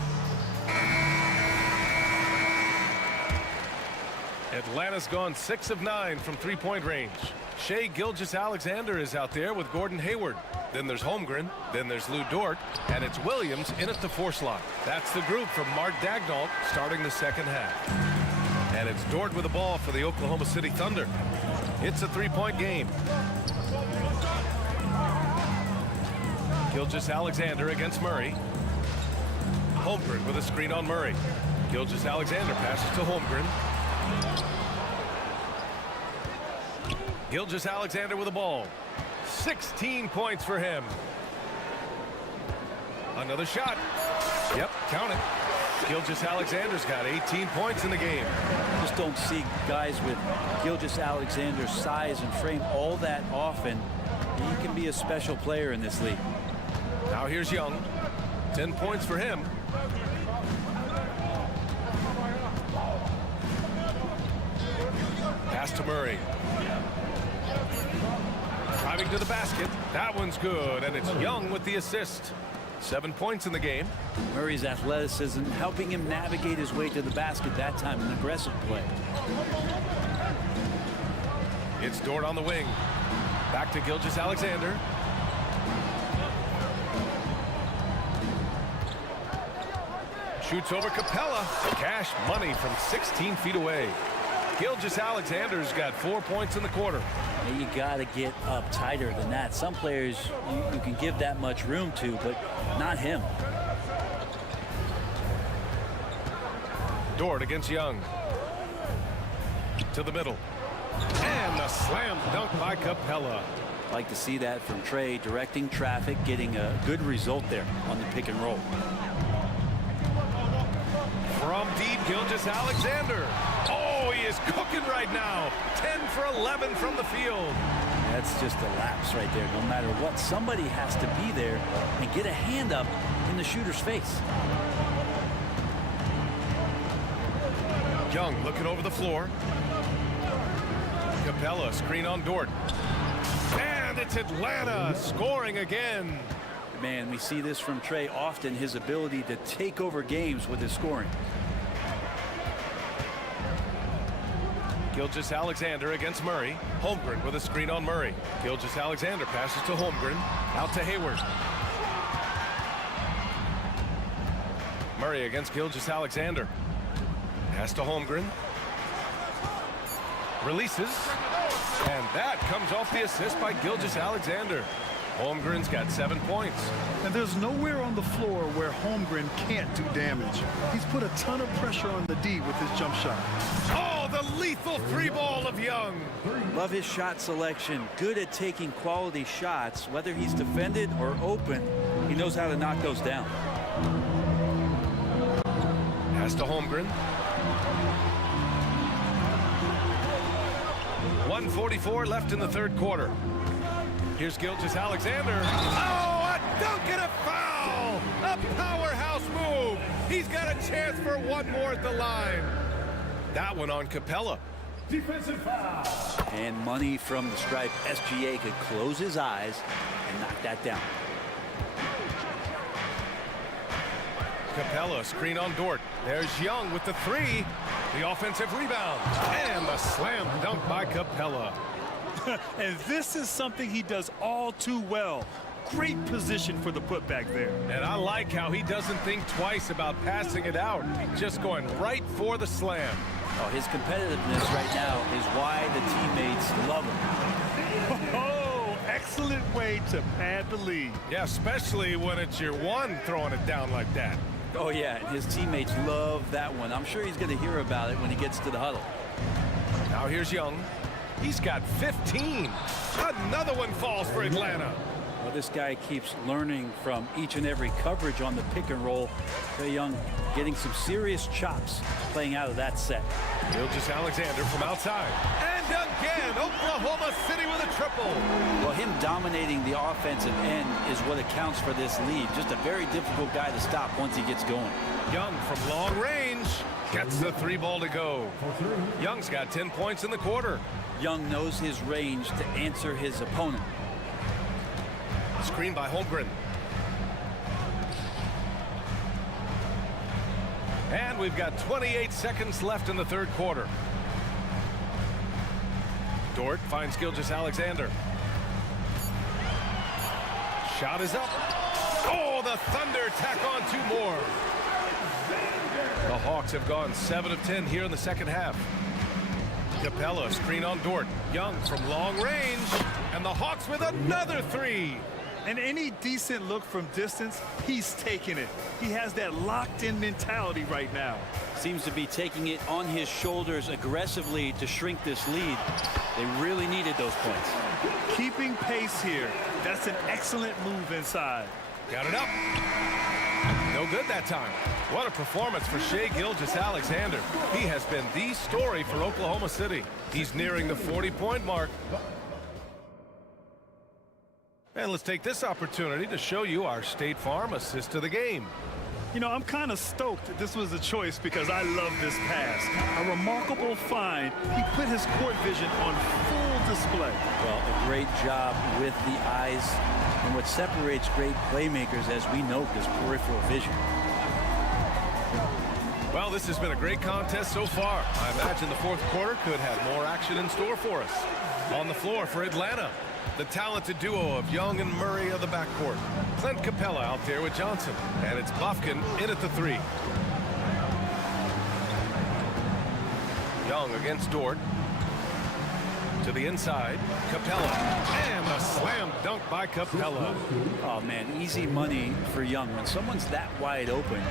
Atlanta's gone 6 of 9 from three-point range. Shai Gilgeous-Alexander is out there with Gordon Hayward. Then there's Holmgren. Then there's Lou Dort. And it's Williams in at the 4 slot. That's the group from Mark Daigneault starting the second half. And it's Dort with the ball for the Oklahoma City Thunder. It's a 3-point game. Gilgeous-Alexander against Murray. Holmgren with a screen on Murray. Gilgeous-Alexander passes to Holmgren. Gilgeous-Alexander with the ball. 16 points for him. Another shot. Yep, count it. Gilgeous-Alexander's got 18 points in the game. Just don't see guys with Gilgeous-Alexander's size and frame all that often. He can be a special player in this league. Now here's Young. 10 points for him. Pass to Murray. Driving to the basket. That one's good, and it's Young with the assist. 7 points in the game. Murray's athleticism helping him navigate his way to the basket that time, an aggressive play. It's Dort on the wing. Back to Gilgeous-Alexander. Shoots over Capella. Cash money from 16 feet away. Gilgeous-Alexander's got 4 points in the quarter. And you got to get up tighter than that. Some players you can give that much room to, but not him. Dort against Young. To the middle. And the slam dunk by Capella. Like to see that from Trey, directing traffic, getting a good result there on the pick and roll. From deep, Gilgeous-Alexander. Oh, he is cooking right now. 10 for 11 from the field. That's just a lapse right there. No matter what, somebody has to be there and get a hand up in the shooter's face. Young looking over the floor. Capella screen on Dort. And it's Atlanta scoring again. Man, we see this from Trey often, his ability to take over games with his scoring. Gilgeous-Alexander against Murray. Holmgren with a screen on Murray. Gilgeous-Alexander passes to Holmgren. Out to Hayward. Murray against Gilgeous-Alexander. Pass to Holmgren. Releases. And that comes off the assist by Gilgeous-Alexander. Holmgren's got 7 points. And there's nowhere on the floor where Holmgren can't do damage. He's put a ton of pressure on the D with his jump shot. Oh, the lethal three ball of Young. Love his shot selection. Good at taking quality shots. Whether he's defended or open, he knows how to knock those down. Pass to Holmgren. 1:44 left in the third quarter. Here's Gilgeous-Alexander. Oh, a dunk and a foul! A powerhouse move. He's got a chance for one more at the line. That one on Capella. Defensive foul. And money from the stripe. SGA could close his eyes and knock that down. Capella, screen on Dort. There's Young with the three. The offensive rebound. And the slam dunk by Capella. And this is something he does all too well. Great position for the putback there. And I like how he doesn't think twice about passing it out. Just going right for the slam. Oh, his competitiveness right now is why the teammates love him. Oh, excellent way to pad the lead. Yeah, especially when it's your one throwing it down like that. Oh, yeah, his teammates love that one. I'm sure he's going to hear about it when he gets to the huddle. Now here's Young. He's got 15. Another one falls for Atlanta. Well, this guy keeps learning from each and every coverage on the pick and roll. Trey Young getting some serious chops playing out of that set. Gilgeous-Alexander from outside. And again, Oklahoma City with a triple. Well, him dominating the offensive end is what accounts for this lead. Just a very difficult guy to stop once he gets going. Young from long range gets the three ball to go. Young's got 10 points in the quarter. Young knows his range to answer his opponent. Screen by Holmgren. And we've got 28 seconds left in the third quarter. Dort finds Gilgeous-Alexander. Shot is up. Oh, the Thunder tack on 2 more. The Hawks have gone 7 of 10 here in the second half. Capella, screen on Dort. Young from long range. And the Hawks with another three. And any decent look from distance, he's taking it. He has that locked-in mentality right now. Seems to be taking it on his shoulders aggressively to shrink this lead. They really needed those points. Keeping pace here. That's an excellent move inside. Got it up. No good that time. What a performance for Shai Gilgeous-Alexander. He has been the story for Oklahoma City. He's nearing the 40-point mark. And let's take this opportunity to show you our State Farm assist to the game. You know, I'm kind of stoked this was a choice because I love this pass. A remarkable find. He put his court vision on full display. Well, a great job with the eyes. And what separates great playmakers, as we note, is peripheral vision. Well, this has been a great contest so far. I imagine the fourth quarter could have more action in store for us. On the floor for Atlanta, the talented duo of Young and Murray of the backcourt. Clint Capella out there with Johnson. And it's Bufkin in at the three. Young against Dort. To the inside, Capella. And a slam dunk by Capella. Oh, man, easy money for Young. When someone's that wide open,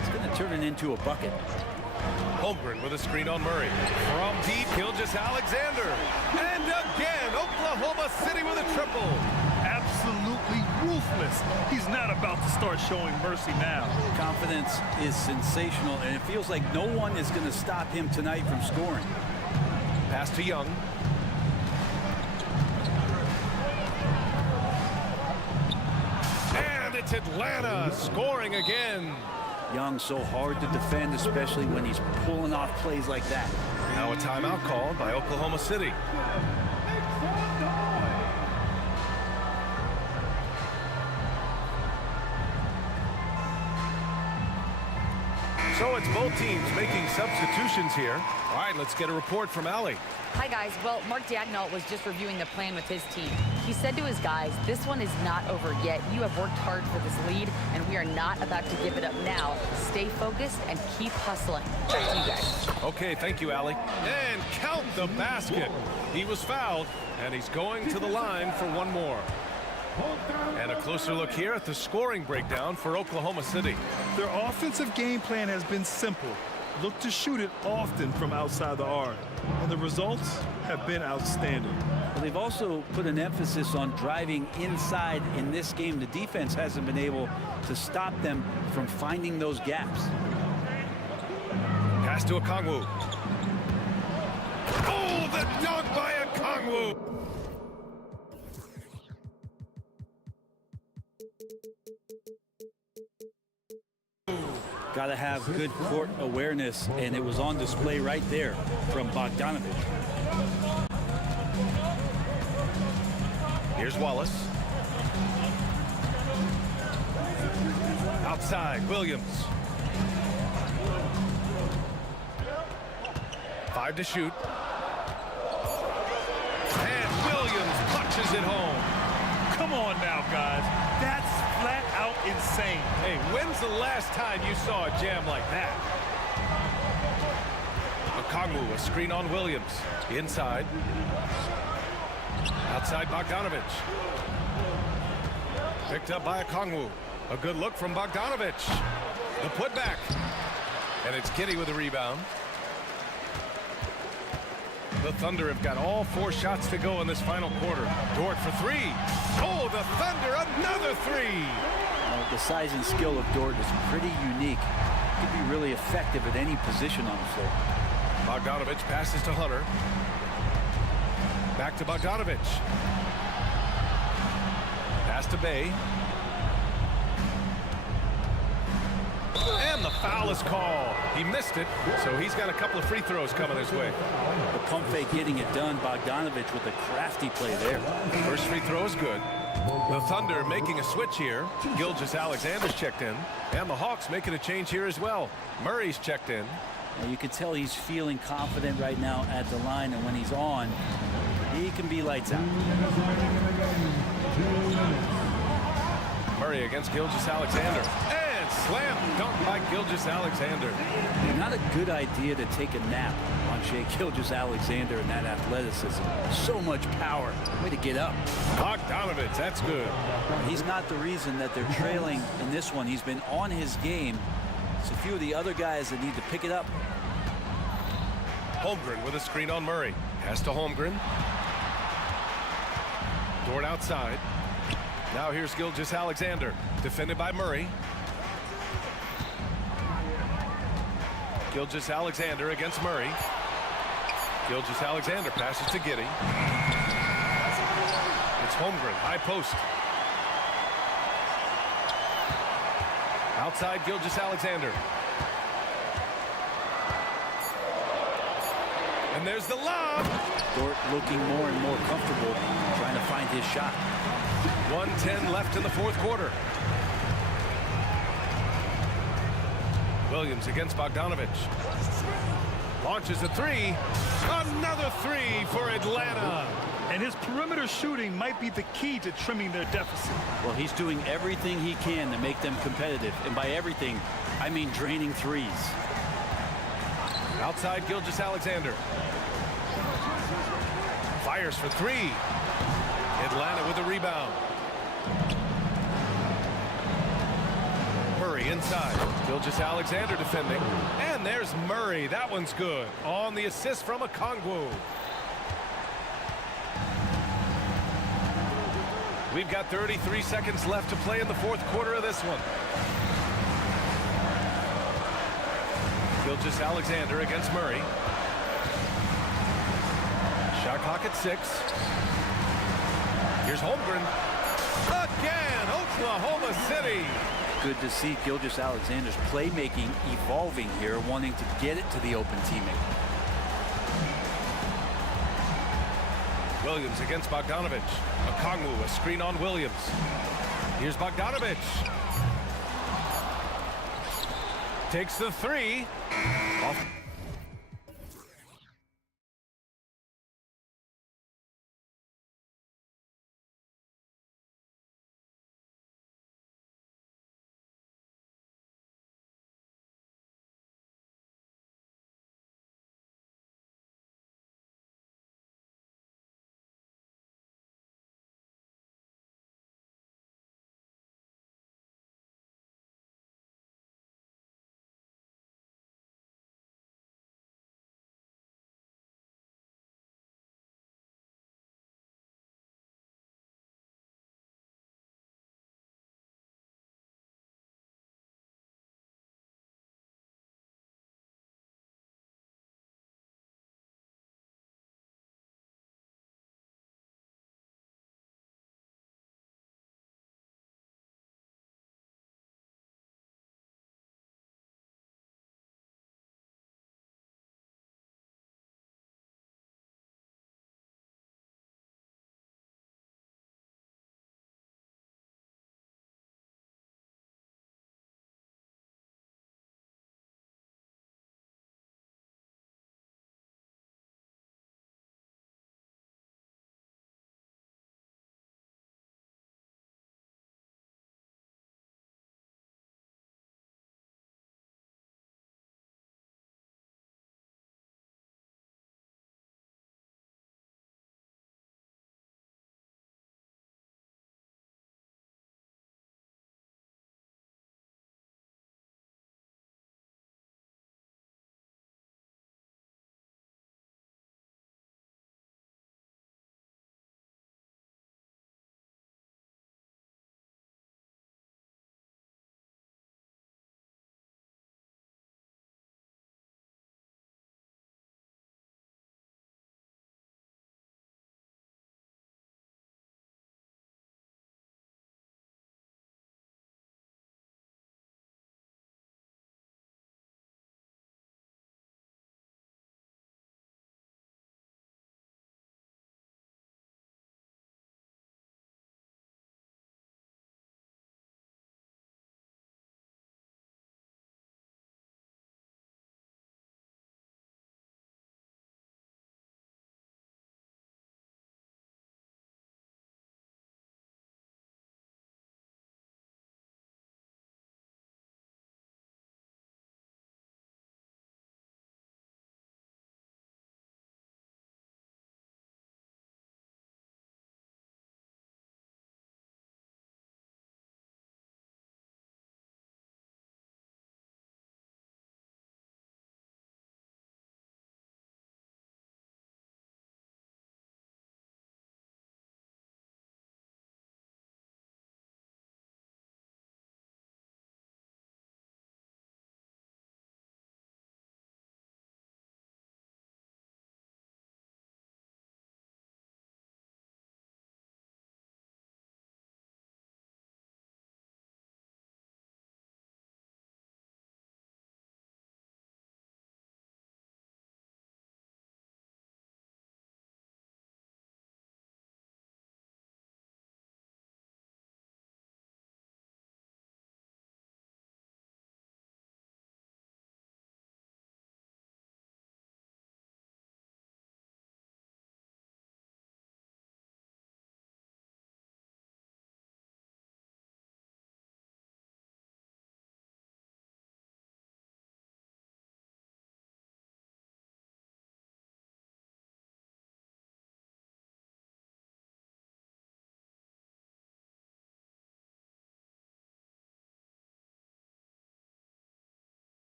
it's going to turn it into a bucket. Holmgren with a screen on Murray. From deep, Gilgeous-Alexander. And again, Oklahoma City with a triple. Absolutely ruthless. He's not about to start showing mercy now. Confidence is sensational, and it feels like no one is going to stop him tonight from scoring. Pass to Young. And it's Atlanta scoring again. Young so hard to defend, especially when he's pulling off plays like that. Now a timeout called by Oklahoma City. So it's both teams making substitutions here. All right, let's get a report from Allie. Hi, guys. Well, Mark Dagnall was just reviewing the plan with his team. He said to his guys, this one is not over yet. You have worked hard for this lead, and we are not about to give it up now. Stay focused and keep hustling. Back to you guys. Okay, thank you, Allie. And count the basket. He was fouled, and he's going to the line for one more. And a closer look here at the scoring breakdown for Oklahoma City. Their offensive game plan has been simple. Look to shoot it often from outside the arc. And the results have been outstanding. Well, they've also put an emphasis on driving inside in this game. The defense hasn't been able to stop them from finding those gaps. Pass to Okongwu. Oh, the dunk by Okongwu! Got to have good court awareness, and it was on display right there from Bogdanovic. Here's Wallace. Outside, Williams. 5 to shoot. And Williams punches it home. Come on now, guys. That's flat out insane. Hey, when's the last time you saw a jam like that? Okongwu, a screen on Williams. Inside. Outside Bogdanovic. Picked up by Okongwu. A good look from Bogdanovic. The putback. And it's Kitty with the rebound. The Thunder have got all 4 shots to go in this final quarter. Dort for 3. Oh, the Thunder, another 3. The size and skill of Dort is pretty unique. Could be really effective at any position on the floor. Bogdanovic passes to Hunter. Back to Bogdanovic. Pass to Bay. And the foul is called. He missed it, so he's got a couple of free throws coming his way. The pump fake getting it done. Bogdanovic with a crafty play there. First free throw is good. The Thunder making a switch here. Gilgeous-Alexander's checked in. And the Hawks making a change here as well. Murray's checked in. Well, you can tell he's feeling confident right now at the line, and when he's on, he can be lights out. Murray against Gilgeous-Alexander. And slam dunk by Gilgeous-Alexander. Not a good idea to take a nap on Shai Gilgeous-Alexander and that athleticism. So much power. Way to get up. Bogdanovic, that's good. He's not the reason that they're trailing in this one. He's been on his game. It's a few of the other guys that need to pick it up. Holmgren with a screen on Murray. Pass to Holmgren. Dort outside. Now here's Gilgeous-Alexander. Defended by Murray. Gilgeous-Alexander against Murray. Gilgeous-Alexander passes to Giddey. It's Holmgren, high post. Outside Gilgeous-Alexander. And there's the lob. Dort looking more and more comfortable trying to find his shot. 1:10 left in the fourth quarter. Williams against Bogdanovic. Launches a 3. Another 3 for Atlanta. And his perimeter shooting might be the key to trimming their deficit. Well, he's doing everything he can to make them competitive. And by everything, I mean draining threes. Outside Gilgeous-Alexander. Fires for 3. Atlanta with the rebound. Murray inside. Gilgeous-Alexander defending. And there's Murray. That one's good. On the assist from Okongwu. We've got 33 seconds left to play in the fourth quarter of this one. Gilgeous-Alexander against Murray. Shot clock at 6. Here's Holmgren. Again, Oklahoma City. Good to see Gilgeous-Alexander's playmaking evolving here, wanting to get it to the open teammate. Williams against Bogdanovic. Okongwu, a screen on Williams. Here's Bogdanovic. Takes the three. Off.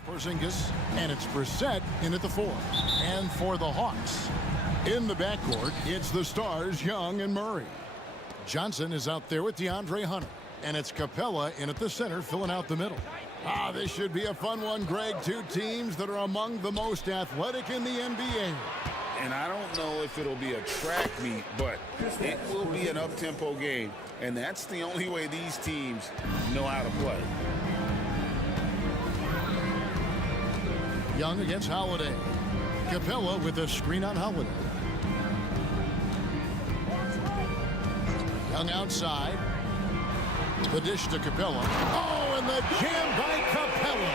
Porzingis, and it's Brissett in at the 4. And for the Hawks, in the backcourt, it's the stars Young and Murray. Johnson is out there with DeAndre Hunter, and it's Capella in at the center filling out the middle. This should be a fun one, Greg. Two teams that are among the most athletic in the NBA. And I don't know if it'll be a track meet, but it will be an up-tempo game. And that's the only way these teams know how to play. Young against Holiday. Capella with a screen on Holiday. Young outside. The dish to Capella. Oh, and the jam by Capella.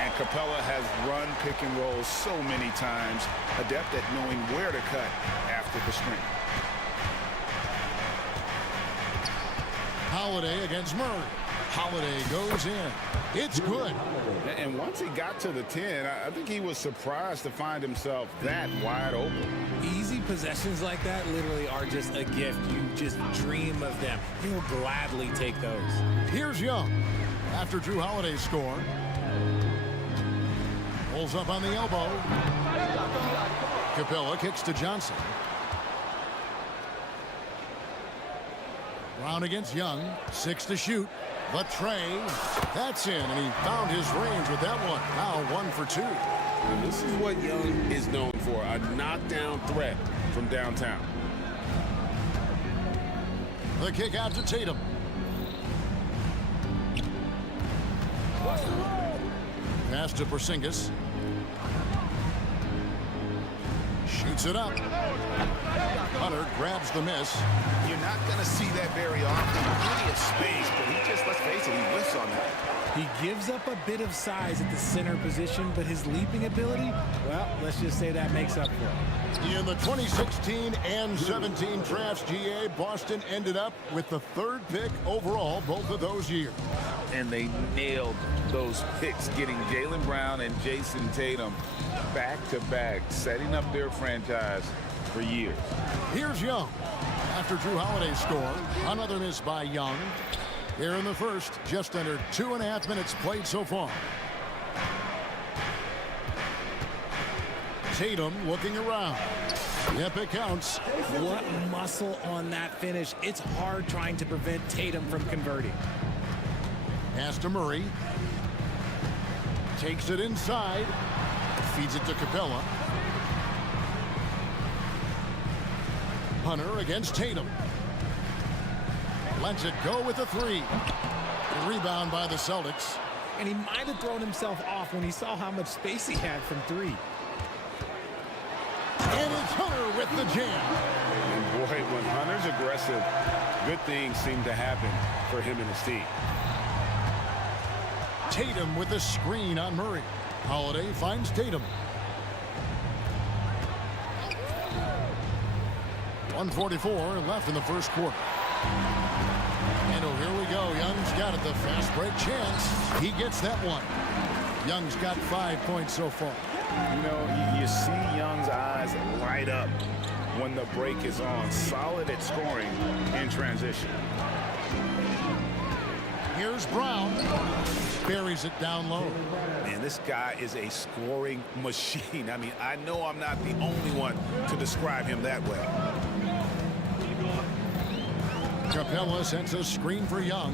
And Capella has run pick and roll so many times, adept at knowing where to cut after the screen. Holiday against Murray. Holiday goes in. It's good. And once he got to the 10, I think he was surprised to find himself that wide open. Easy possessions like that literally are just a gift. You just dream of them. He'll gladly take those. Here's Young. After Drew Holiday's score. Pulls up on the elbow. Capella kicks to Johnson. Brown against Young. 6 to shoot. But Trey, that's in, and he found his range with that one. Now 1 for 2. And this is what Young is known for, a knockdown threat from downtown. The kick out to Tatum. Pass to Porzingis. Shoots it up. Hunter grabs the miss. You're not going to see that very often. Plenty of space, but he just, let's face it, he whiffs on that. He gives up a bit of size at the center position, but his leaping ability, well, let's just say that makes up for it. In the 2016 and 17 drafts, GA, Boston ended up with the 3rd pick overall both of those years. And they nailed those picks, getting Jaylen Brown and Jason Tatum back-to-back, setting up their franchise for years. Here's Young. After Drew Holiday's score, another miss by Young. Here in the first, just under 2.5 minutes played so far. Tatum looking around. Yep, it counts. What muscle on that finish. It's hard trying to prevent Tatum from converting. Pass to Murray. Takes it inside. Feeds it to Capella. Hunter against Tatum. Lets it go with a 3. The rebound by the Celtics. And he might have thrown himself off when he saw how much space he had from 3. And it's Hunter with the jam. And boy, when Hunter's aggressive, good things seem to happen for him and his team. Tatum with the screen on Murray. Holiday finds Tatum. 1:44 left in the first quarter. And oh, here we go. Young's got it. The fast break chance. He gets that one. Young's got 5 points so far. You know, you see Young's eyes light up when the break is on. Solid at scoring in transition. Here's Brown. Buries it down low. Man, this guy is a scoring machine. I mean, I know I'm not the only one to describe him that way. Capella sends a screen for Young.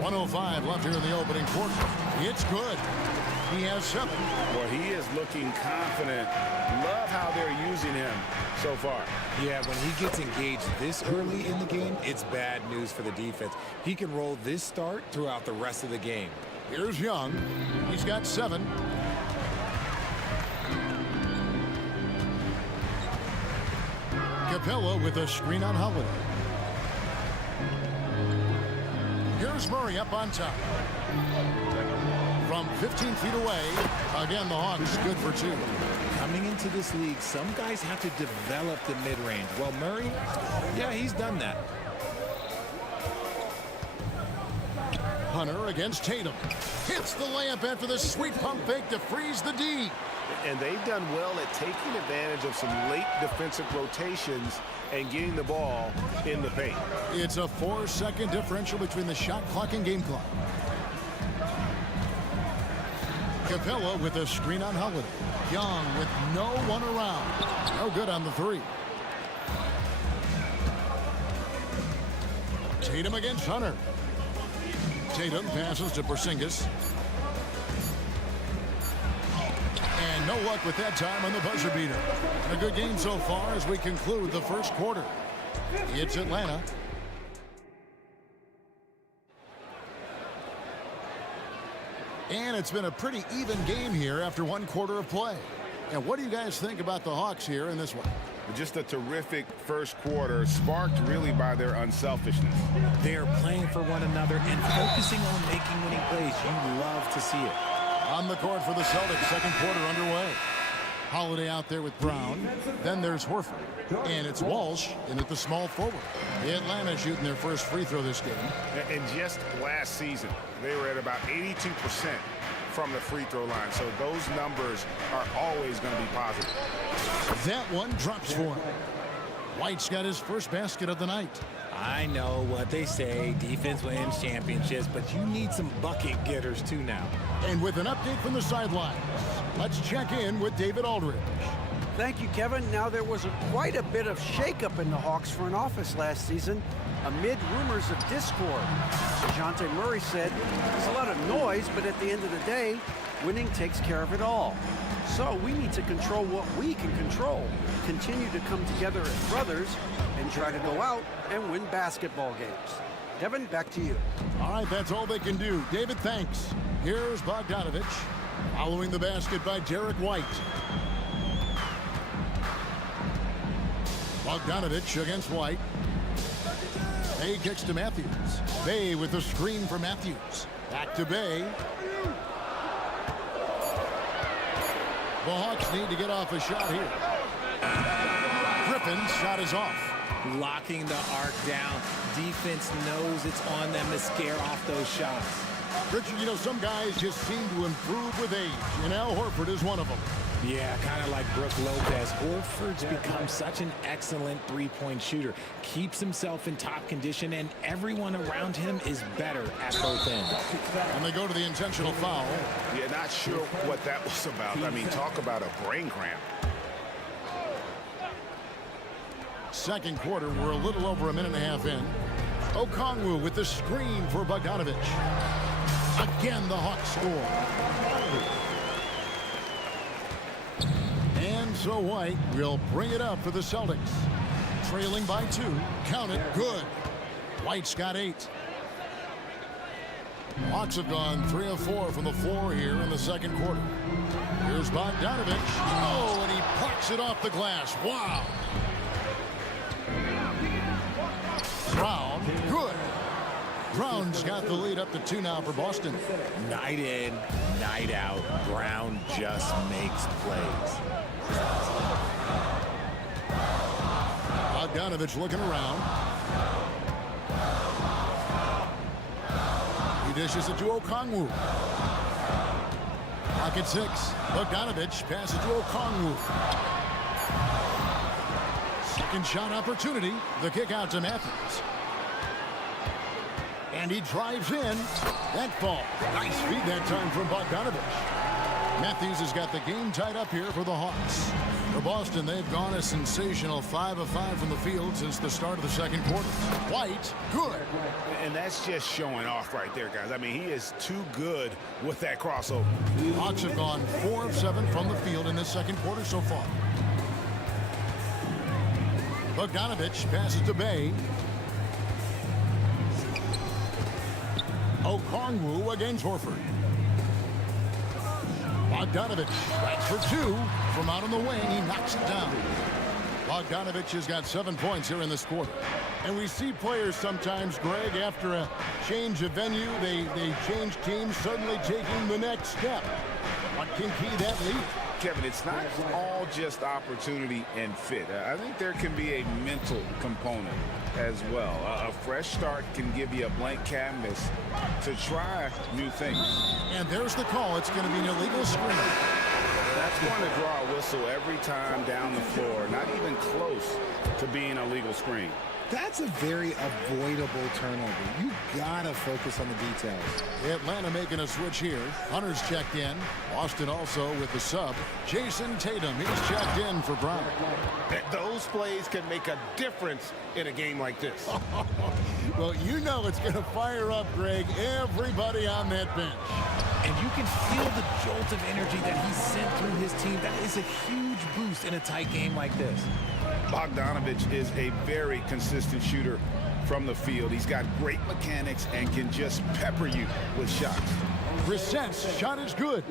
1:05 left here in the opening quarter. It's good. He has 7. Well, he is looking confident. Love how they're using him so far. Yeah, when he gets engaged this early in the game, it's bad news for the defense. He can roll this start throughout the rest of the game. Here's Young. He's got 7. Capella with a screen on Holiday. Here's Murray up on top. From 15 feet away, again, the Hawks good for 2. Coming into this league, some guys have to develop the mid-range. Well, Murray, yeah, he's done that. Hunter against Tatum. Hits the layup after the sweet pump fake to freeze the D. And they've done well at taking advantage of some late defensive rotations and getting the ball in the paint. It's a 4-second differential between the shot clock and game clock. Capella with a screen on Holiday. Young with no one around. No good on the three. Tatum against Hunter. Tatum passes to Porzingis. And no luck with that time on the buzzer beater. A good game so far as we conclude the first quarter. It's Atlanta. And it's been a pretty even game here after one quarter of play. And what do you guys think about the Hawks here in this one? Just a terrific first quarter, sparked really by their unselfishness. They're playing for one another and focusing on making winning plays. You love to see it. On the court for the Celtics, second quarter underway. Holiday out there with Brown. Then there's Horford. And it's Walsh in at the small forward. The Atlanta shooting their first free throw this game. And just last season, they were at about 82% from the free throw line. So those numbers are always going to be positive. That one drops for him. White's got his first basket of the night. I know what they say, defense wins championships, but you need some bucket getters too now. And with an update from the sidelines, let's check in with David Aldridge. Thank you, Kevin. Now, there was quite a bit of shakeup in the Hawks front office last season amid rumors of discord. DeJounte Murray said, there's a lot of noise, but at the end of the day, winning takes care of it all. So we need to control what we can control, continue to come together as brothers, and try to go out and win basketball games. Kevin, back to you. All right, that's all they can do. David, thanks. Here's Bogdanovich, following the basket by Derek White. Bogdanovich against White. Bay kicks to Matthews. Bay with the screen for Matthews. Back to Bay. The Hawks need to get off a shot here. Griffin's shot is off. Locking the arc down. Defense knows it's on them to scare off those shots. Richard, you know, some guys just seem to improve with age, and Al Horford is one of them. Yeah, kind of like Brook Lopez. Horford's become such an excellent three-point shooter. Keeps himself in top condition, and everyone around him is better at both ends. And they go to the intentional foul. Yeah, not sure what that was about. I mean, talk about a brain cramp. Second quarter, we're a little over a minute and a half in. Okongwu with the screen for Bogdanovich. Again, the Hawks score. And so White will bring it up for the Celtics. Trailing by 2. Count it. Good. White's got 8. Hawks have gone 3 of 4 from the floor here in the second quarter. Here's Bogdanovich. Oh, and he plucks it off the glass. Wow. Brown, good. Brown's got the lead up to 2 now for Boston. Night in, night out, Brown just makes plays. Bogdanovich looking around. He dishes it to Okongwu. Pocket 6. Bogdanovich passes to Okongwu. Second shot opportunity. The kick out to Matthews. And he drives in. That fall. Nice feed that time from Bogdanovich. Matthews has got the game tied up here for the Hawks. For Boston, they've gone a sensational 5 of 5 from the field since the start of the second quarter. White, good. And that's just showing off right there, guys. I mean, he is too good with that crossover. Hawks have gone 4 of 7 from the field in this second quarter so far. Bogdanovich passes to Bay. Okongwu against Horford. Bogdanovich strikes for 2 from out on the wing. He knocks it down. Bogdanovich has got 7 points here in this quarter. And we see players sometimes, Greg, after a change of venue, they change teams, suddenly taking the next step. What can key that lead? Kevin, it's not all just opportunity and fit. I think there can be a mental component as well. A fresh start can give you a blank canvas to try new things. And there's the call. It's going to be an illegal screen. That That's going to draw a whistle every time down the floor. Not even close to being a legal screen. That's a very avoidable turnover. You gotta focus on the details. Atlanta making a switch here. Hunter's checked in. Boston also with the sub. Jason Tatum, he's checked in for Brown. Those plays can make a difference in a game like this. Well, you know it's going to fire up, Greg, everybody on that bench. And you can feel the jolt of energy that he sent through his team. That is a huge boost in a tight game like this. Bogdanovich is a very consistent shooter from the field. He's got great mechanics and can just pepper you with shots. Brissett's shot is good.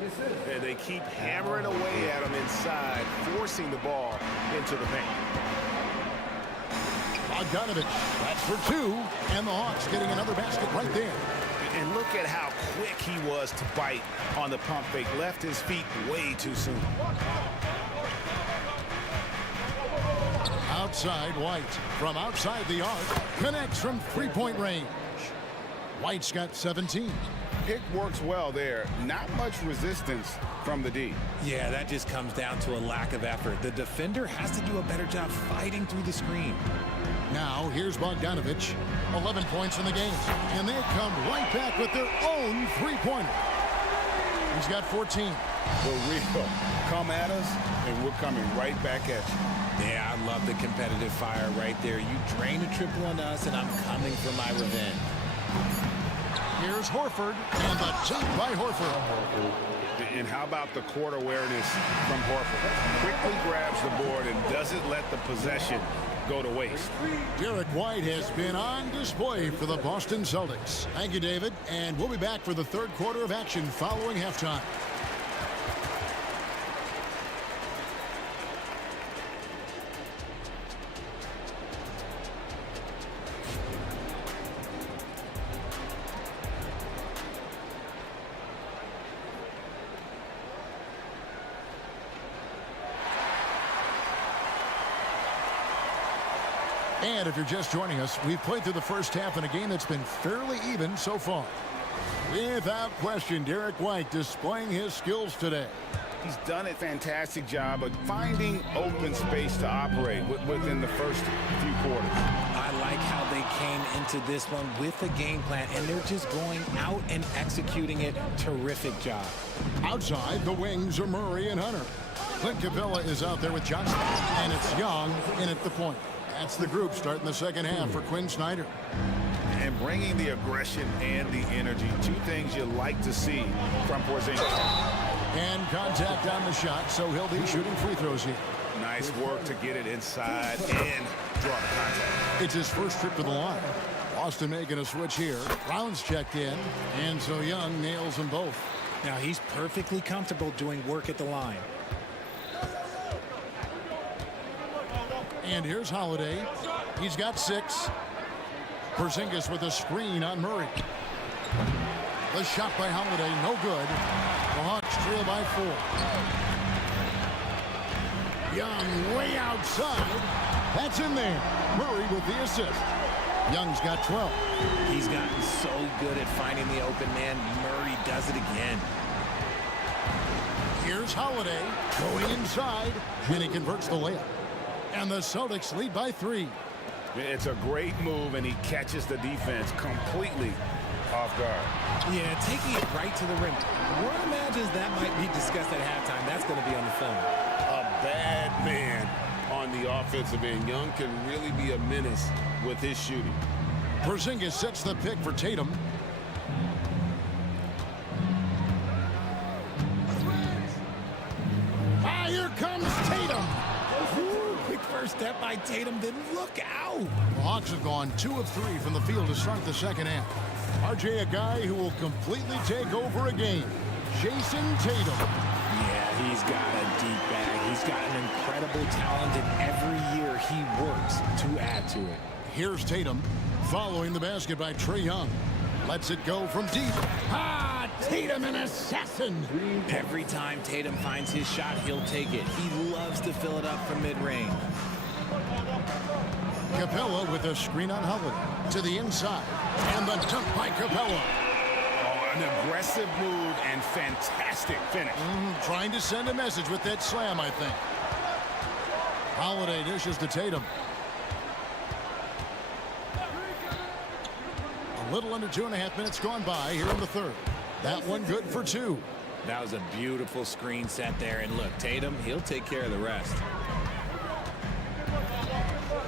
And they keep hammering away at him inside, forcing the ball into the paint. Bogdanovich, that's for two. And the Hawks getting another basket right there. And look at how quick he was to bite on the pump fake. Left his feet way too soon. Outside White from outside the arc connects from three-point range. White's got 17. Pick works well there. Not much resistance from the D. Yeah, that just comes down to a lack of effort. The defender has to do a better job fighting through the screen. Now here's Bogdanovich, 11 points in the game, and they come right back with their own three-pointer. He's got 14. The real come at us, and we're coming right back at you. Yeah, I love the competitive fire right there. You drain a triple on us, and I'm coming for my revenge. Here's Horford, and the jump by Horford. And how about the court awareness from Horford? Quickly grabs the board and doesn't let the possession go to waste. Derek White has been on display for the Boston Celtics. Thank you, David, and we'll be back for the third quarter of action following halftime. And if you're just joining us, we've played through the first half in a game that's been fairly even so far. Without question, Derek White displaying his skills today. He's done a fantastic job of finding open space to operate within the first few quarters. I like how they came into this one with a game plan, and they're just going out and executing it. Terrific job. Outside, the wings are Murray and Hunter. Clint Capella is out there with Johnson, and it's Young in at the point. That's the group starting the second half for Quinn Snyder. And bringing the aggression and the energy, two things you like to see from Porzingis. And contact on the shot, so he'll be shooting free throws here. Nice work to get it inside and draw the contact. It's his first trip to the line. Boston making a switch here. Brown's checked in, and so Young nails them both. Now he's perfectly comfortable doing work at the line. And here's Holiday. He's got 6. Porzingis with a screen on Murray. The shot by Holiday, no good. The Hawks trail by 4. Young way outside. That's in there. Murray with the assist. Young's got 12. He's gotten so good at finding the open man. Murray does it again. Here's Holiday going inside, and he converts the layup. And the Celtics lead by 3. It's a great move, and he catches the defense completely off guard. Yeah, taking it right to the rim. One imagines that might be discussed at halftime. That's going to be on the film. A bad man on the offensive end. Young can really be a menace with his shooting. Porzingis sets the pick for Tatum. Ah, here comes Tatum. Ooh, quick first step by Tatum, then look out. The Hawks have gone 2 of 3 from the field to start the second half. RJ, a guy who will completely take over a game. Jason Tatum. Yeah, he's got a deep bag. He's got an incredible talent, and every year he works to add to it. Here's Tatum following the basket by Trae Young. Lets it go from deep. Ah, Tatum, an assassin. Every time Tatum finds his shot, he'll take it. He loves to fill it up from mid-range. Capella with a screen on Holiday to the inside. And the dunk by Capella. Oh, An aggressive move and fantastic finish. Trying to send a message with that slam, I think. Holiday dishes to Tatum. A little under 2.5 minutes gone by here in the third. That one good for 2. That was a beautiful screen set there. And look, Tatum, he'll take care of the rest.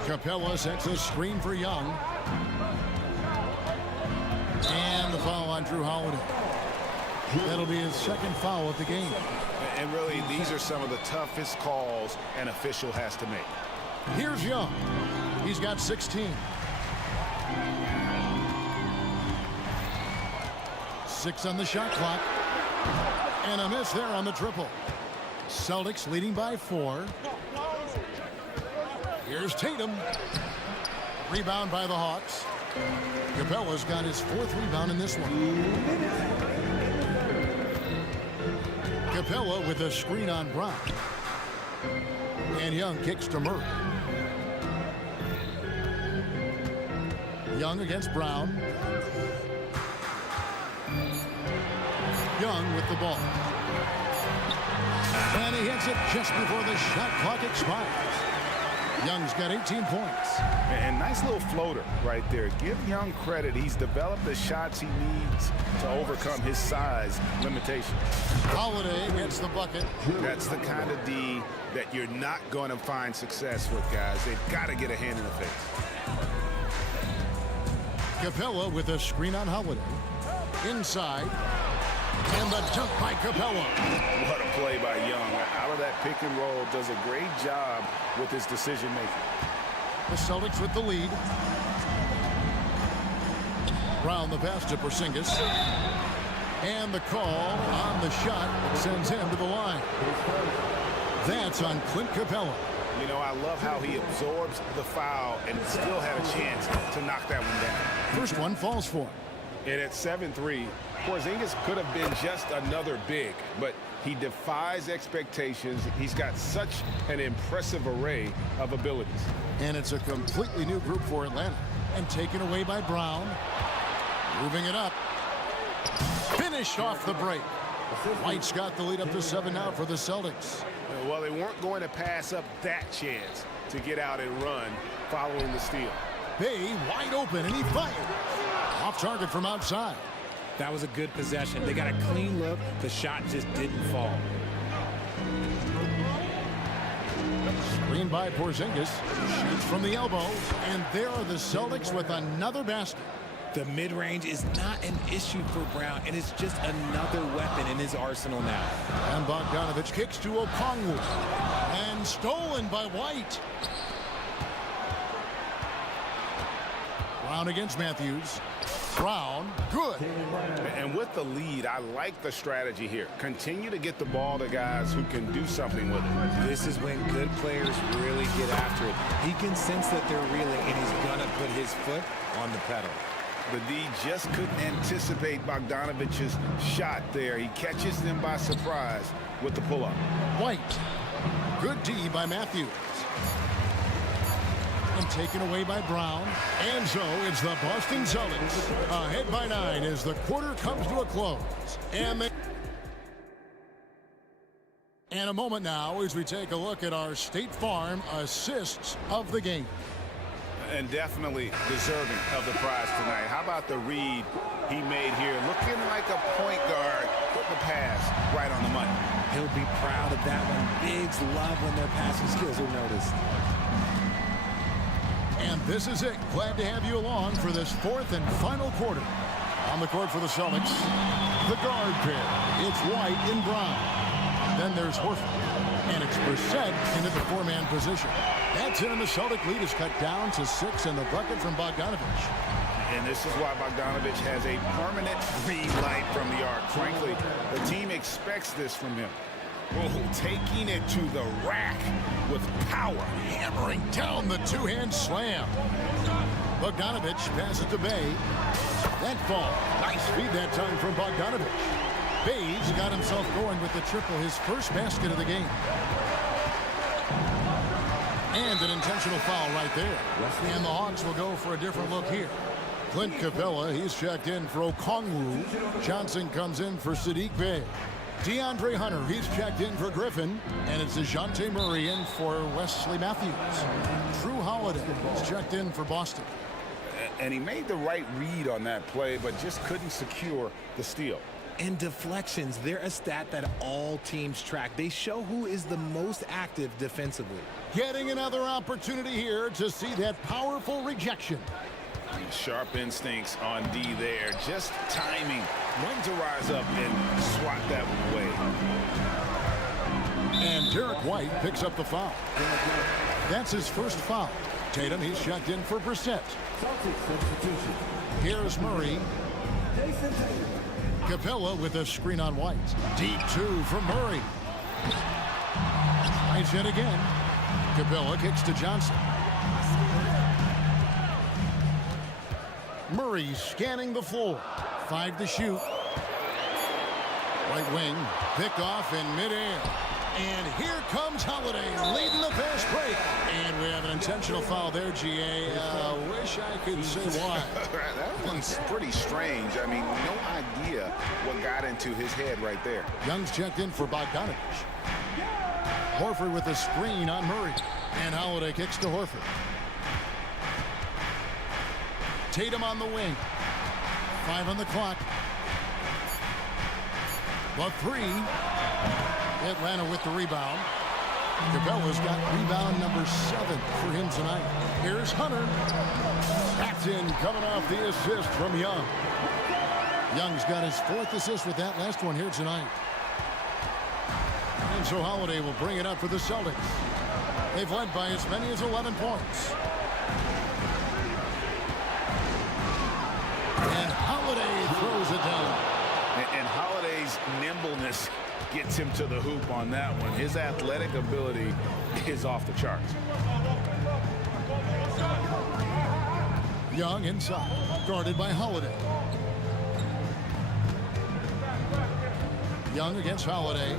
Capella sets a screen for Young. And the foul on Drew Holiday. That'll be his second foul of the game. And really, these are some of the toughest calls an official has to make. Here's Young. He's got 16. 6 on the shot clock. And a miss there on the triple. Celtics leading by 4. Here's Tatum. Rebound by the Hawks. Capella's got his 4th rebound in this one. Capella with a screen on Brown. And Young kicks to Murray. Young against Brown. Young with the ball. And he hits it just before the shot clock expires. Young's got 18 points. And nice little floater right there. Give Young credit. He's developed the shots he needs to overcome his size limitations. Holiday gets the bucket. That's the kind of D that you're not going to find success with, guys. They've got to get a hand in the face. Capella with a screen on Holiday. Inside. And the dunk by Capella. What a play by Young. Out of that pick and roll, does a great job with his decision making. The Celtics with the lead. Brown the pass to Porzingis. And the call on the shot that sends him to the line. That's on Clint Capella. You know, I love how he absorbs the foul and still had a chance to knock that one down. First one falls for him. And at 7-3, Porzingis could have been just another big, but he defies expectations. He's got such an impressive array of abilities. And it's a completely new group for Atlanta. And taken away by Brown. Moving it up. Finished off the break. White's got the lead up to 7 now for the Celtics. Well, they weren't going to pass up that chance to get out and run following the steal. Bay wide open, and he fires. Off target from outside. That was a good possession. They got a clean look. The shot just didn't fall. Screen by Porzingis. Shoots from the elbow. And there are the Celtics with another basket. The mid-range is not an issue for Brown, and it's just another weapon in his arsenal now. And Bogdanovich kicks to Okongwu. And stolen by White. Brown against Matthews. Brown, good. And with the lead, I like the strategy here. Continue to get the ball to guys who can do something with it. This is when good players really get after it. He can sense that they're reeling, and he's going to put his foot on the pedal. The D just couldn't anticipate Bogdanovich's shot there. He catches them by surprise with the pull-up. White. Good D by Matthews. And taken away by Brown. And so it's the Boston Celtics ahead by 9 as the quarter comes to a close. And a moment now as we take a look at our State Farm assists of the game. And definitely deserving of the prize tonight. How about the read he made here? Looking like a point guard. Put the pass right on the money. He'll be proud of that one. Bigs love when their passing skills are noticed. And this is it. Glad to have you along for this fourth and final quarter. On the court for the Celtics, the guard pair. It's White and Brown. Then there's Horford. And it's Brissett into the 4-man position. That's it, and the Celtic lead is cut down to 6 in the bucket from Bogdanovich. And this is why Bogdanovich has a permanent green light from the arc. Frankly, the team expects this from him. Oh, taking it to the rack with power. Hammering down the two-hand slam. Bogdanovich passes to Bay. That ball. Nice feed that time from Bogdanovich. Bay's got himself going with the triple, his first basket of the game. And an intentional foul right there. And the Hawks will go for a different look here. Clint Capella, he's checked in for Okongwu. Johnson comes in for Sadiq Bey. DeAndre Hunter, he's checked in for Griffin. And it's DeJounte Murray in for Wesley Matthews. Drew Holiday is checked in for Boston. And he made the right read on that play, but just couldn't secure the steal. And deflections, they're a stat that all teams track. They show who is the most active defensively. Getting another opportunity here to see that powerful rejection. Sharp instincts on D there. Just timing when to rise up and swat that one away. And Derek White picks up the foul. That's his first foul. Tatum, he's checked in for Brissett. Here's Murray. Capella with a screen on White. Deep two from Murray. Nice hit again. Capella kicks to Johnson. Murray scanning the floor. 5 to shoot. Right wing, picked off in midair. And here comes Holiday leading the fast break. And we have an intentional foul there, GA. Wish I could say why. That one's pretty strange. I mean, no idea what got into his head right there. Young's checked in for Bogdanovich. Horford with a screen on Murray. And Holiday kicks to Horford. Tatum on the wing. 5 on the clock. The 3. Atlanta with the rebound. Capella's got rebound number 7 for him tonight. Here's Hunter. Backed in, coming off the assist from Young. Young's got his 4th assist with that last one here tonight. And so Holiday will bring it up for the Celtics. They've led by as many as 11 points. And Holiday throws it down. And Holiday's nimbleness gets him to the hoop on that one. His athletic ability is off the charts. Young inside, guarded by Holiday. Young against Holiday.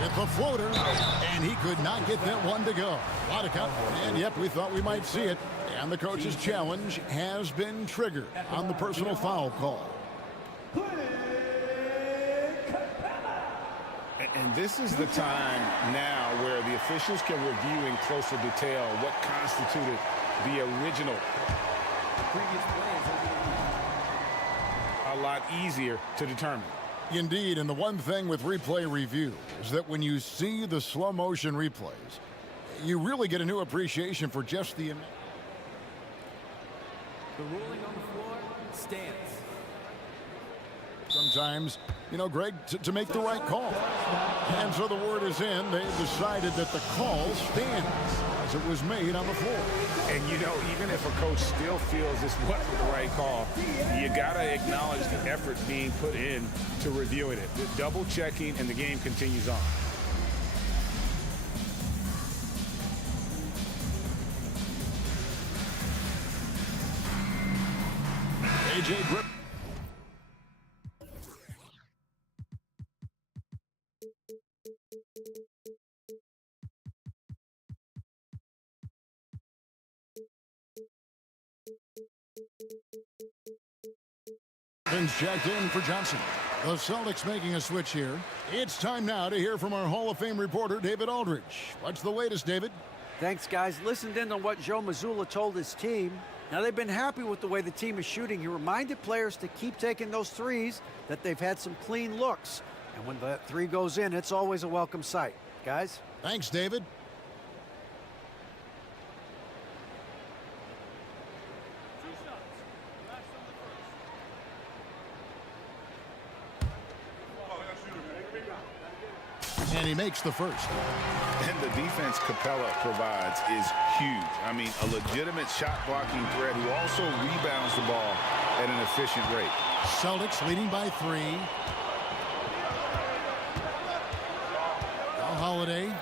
With the floater, and he could not get that one to go. A lot of count, and yep, we thought we might see it. And the coach's challenge has been triggered on the personal foul call. And this is the time now where the officials can review in closer detail what constituted the original. A lot easier to determine. Indeed, and the one thing with replay review is that when you see the slow motion replays, you really get a new appreciation for just the... The ruling on the floor stands. Sometimes, you know, Greg, to make the right call. And so the word is in. They've decided that the call stands as it was made on the floor. And, you know, even if a coach still feels this wasn't the right call, you got to acknowledge the effort being put in to reviewing it. The double checking, and the game continues on. AJ Griffin. Checked in for Johnson. The Celtics making a switch here. It's time now to hear from our Hall of Fame reporter, David Aldridge. What's the latest, David? Thanks, guys. Listened in on what Joe Mazzulla told his team. Now, they've been happy with the way the team is shooting. He reminded players to keep taking those threes, that they've had some clean looks. And when that 3 goes in, it's always a welcome sight. Guys? Thanks, David. And he makes the first. And the defense Capella provides is huge. I mean, a legitimate shot-blocking threat who also rebounds the ball at an efficient rate. Celtics leading by 3. Now Holiday.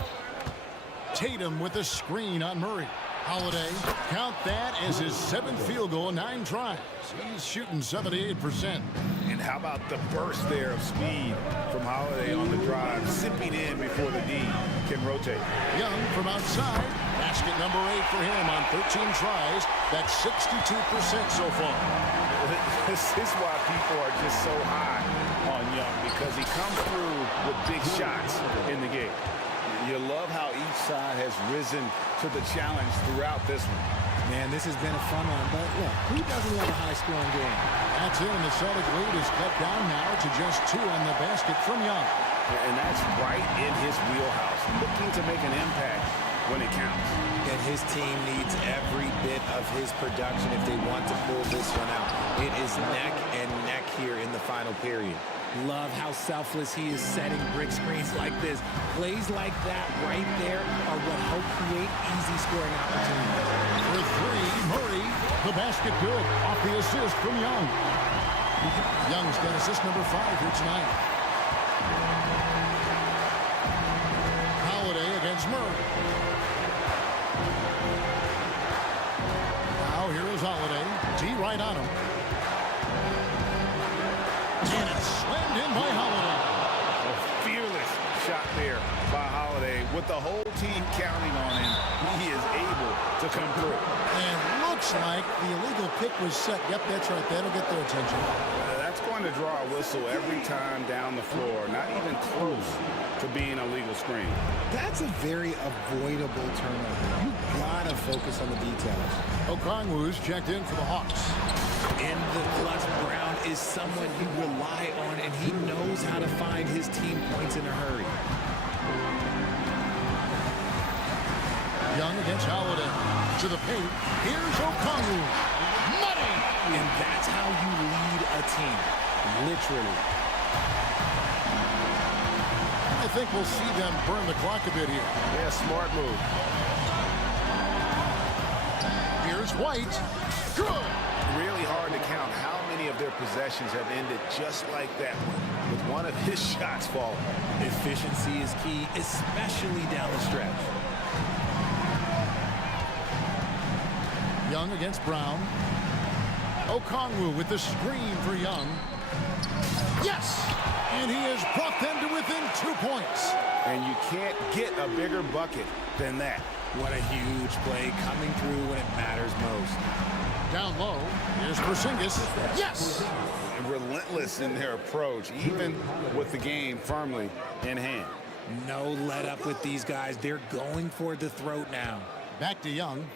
Tatum with a screen on Murray. Holiday, count that as his 7th field goal, 9 tries. He's shooting 78%. And How about the burst there of speed from Holiday on the drive, zipping in before the D can rotate. Young from outside. Basket number 8 for him on 13 tries. That's 62% so far. This is why people are just so high on Young, because he comes through with big shots in the game. You love how each side has risen to the challenge throughout this one. Man, this has been a fun one, but look, who doesn't love a high-scoring game? That's it, and the Celtic lead is cut down now to just 2 on the basket from Young. And that's right in his wheelhouse, looking to make an impact when it counts. And his team needs every bit of his production if they want to pull this one out. It is neck and neck here in the final period. Love how selfless he is setting brick screens like this. Plays like that right there are what help create easy scoring opportunities. For 3, Murray. The basket good. Off the assist from Young. Young's got assist number 5 here tonight. Holiday against Murray. Now here is Holiday. D right on him. And it's slammed in by Holiday. A fearless shot there by Holiday. With the whole team counting on him, he is able to come through. And looks like the illegal pick was set. Yep, that's right. That'll get their attention. That's going to draw a whistle every time down the floor. Not even close to being a legal screen. That's a very avoidable turnover. You gotta focus on the details. Okongwu's checked in for the Hawks. In the clutch, Brown is someone you rely on, and he knows how to find his team points in a hurry. Young against Holiday. To the paint. Here's Okongwu. Money! And that's how you lead a team. Literally. I think we'll see them burn the clock a bit here. Yeah, smart move. Here's White. Good! Really hard to count how many of their possessions have ended just like that one, with one of his shots falling. Efficiency is key, especially down the stretch. Young against Brown. Okongwu with the screen for Young. Yes! And he has brought them to within 2 points. And you can't get a bigger bucket than that. What a huge play coming through when it matters most. Down low, here's Porzingis. Yes! And relentless in their approach, even with the game firmly in hand. No let up with these guys. They're going for the throat now. Back to Young.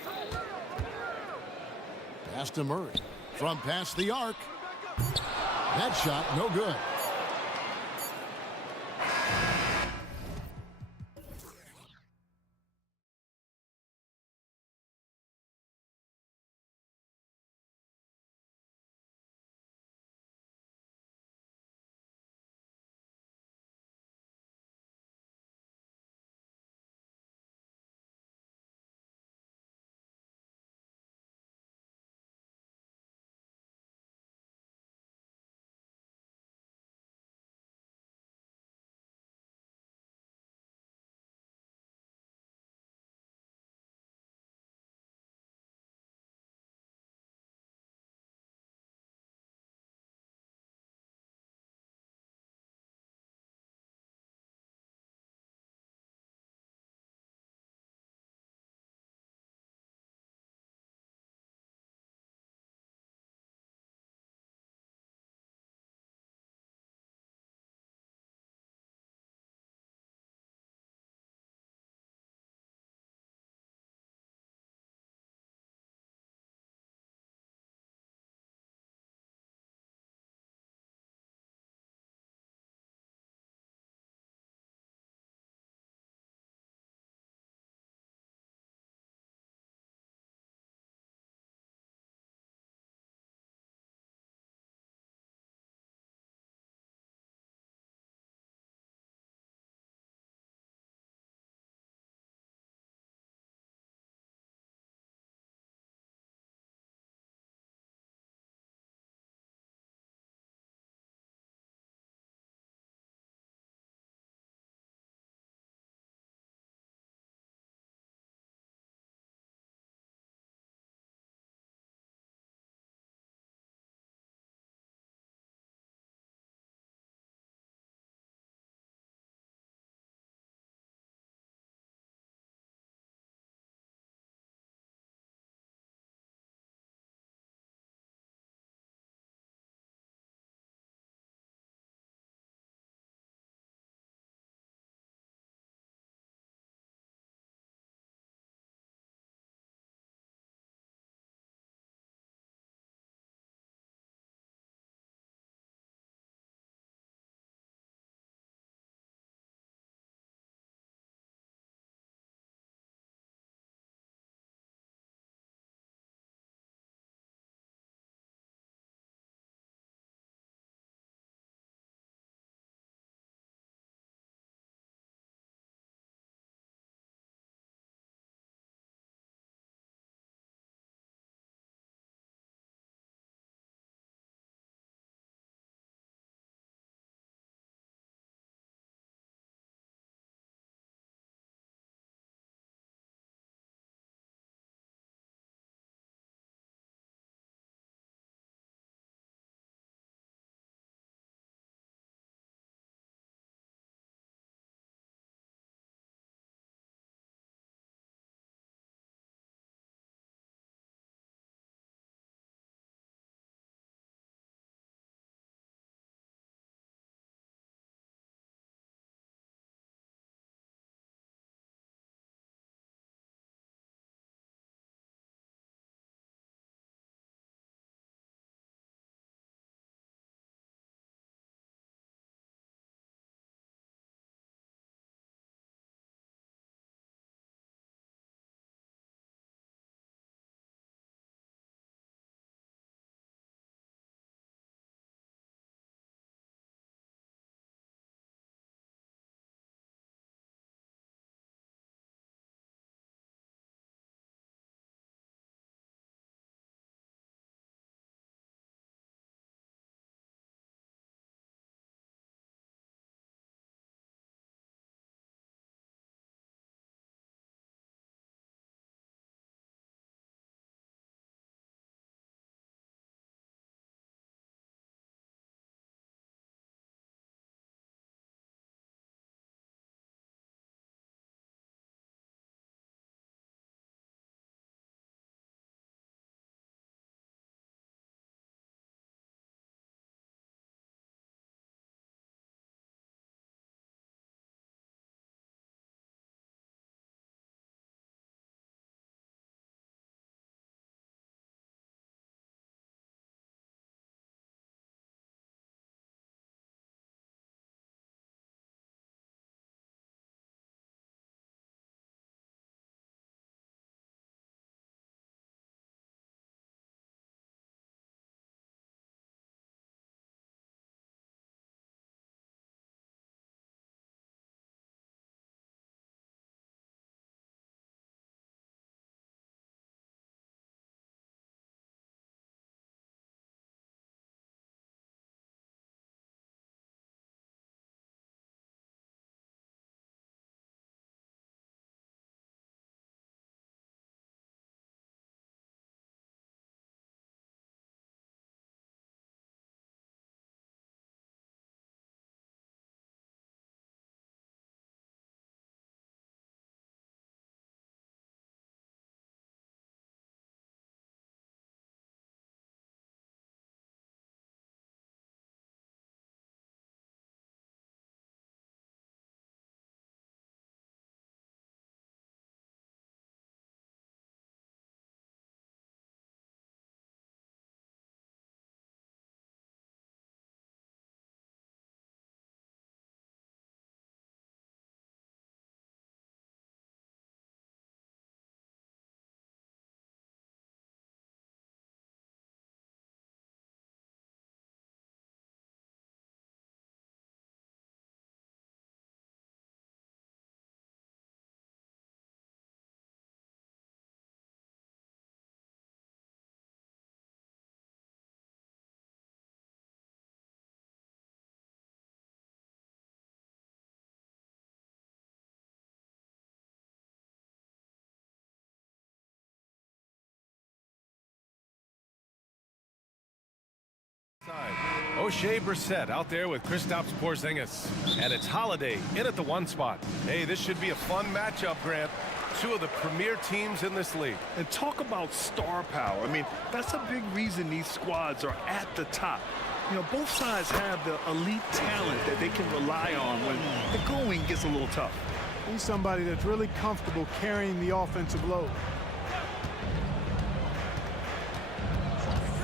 Pass to Murray. From past the arc. That shot, no good. O'Shea Brissett out there with Kristaps Porzingis. And it's Holiday in at the 1 spot. Hey, this should be a fun matchup, Grant. Two of the premier teams in this league. And talk about star power. I mean, that's a big reason these squads are at the top. You know, both sides have the elite talent that they can rely on when the going gets a little tough. He's somebody that's really comfortable carrying the offensive load.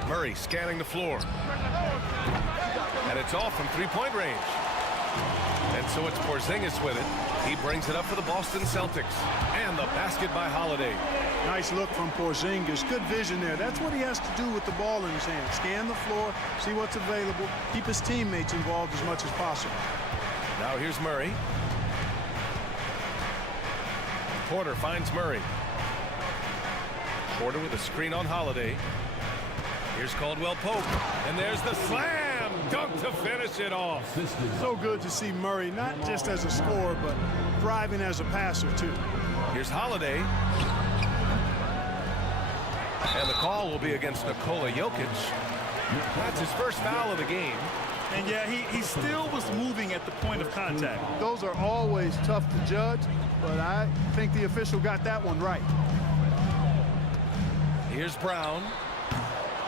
Murray scanning the floor. And it's off from three-point range. And so it's Porzingis with it. He brings it up for the Boston Celtics. And the basket by Holiday. Nice look from Porzingis. Good vision there. That's what he has to do with the ball in his hand. Scan the floor, see what's available, keep his teammates involved as much as possible. Now here's Murray. Porter finds Murray. Porter with a screen on Holiday. Here's Caldwell Pope. And there's the slam dunk to finish it off. So good to see Murray, not just as a scorer, but thriving as a passer, too. Here's Holiday. And the call will be against Nikola Jokic. That's his first foul of the game. And yeah, he still was moving at the point of contact. Those are always tough to judge, but I think the official got that one right. Here's Brown.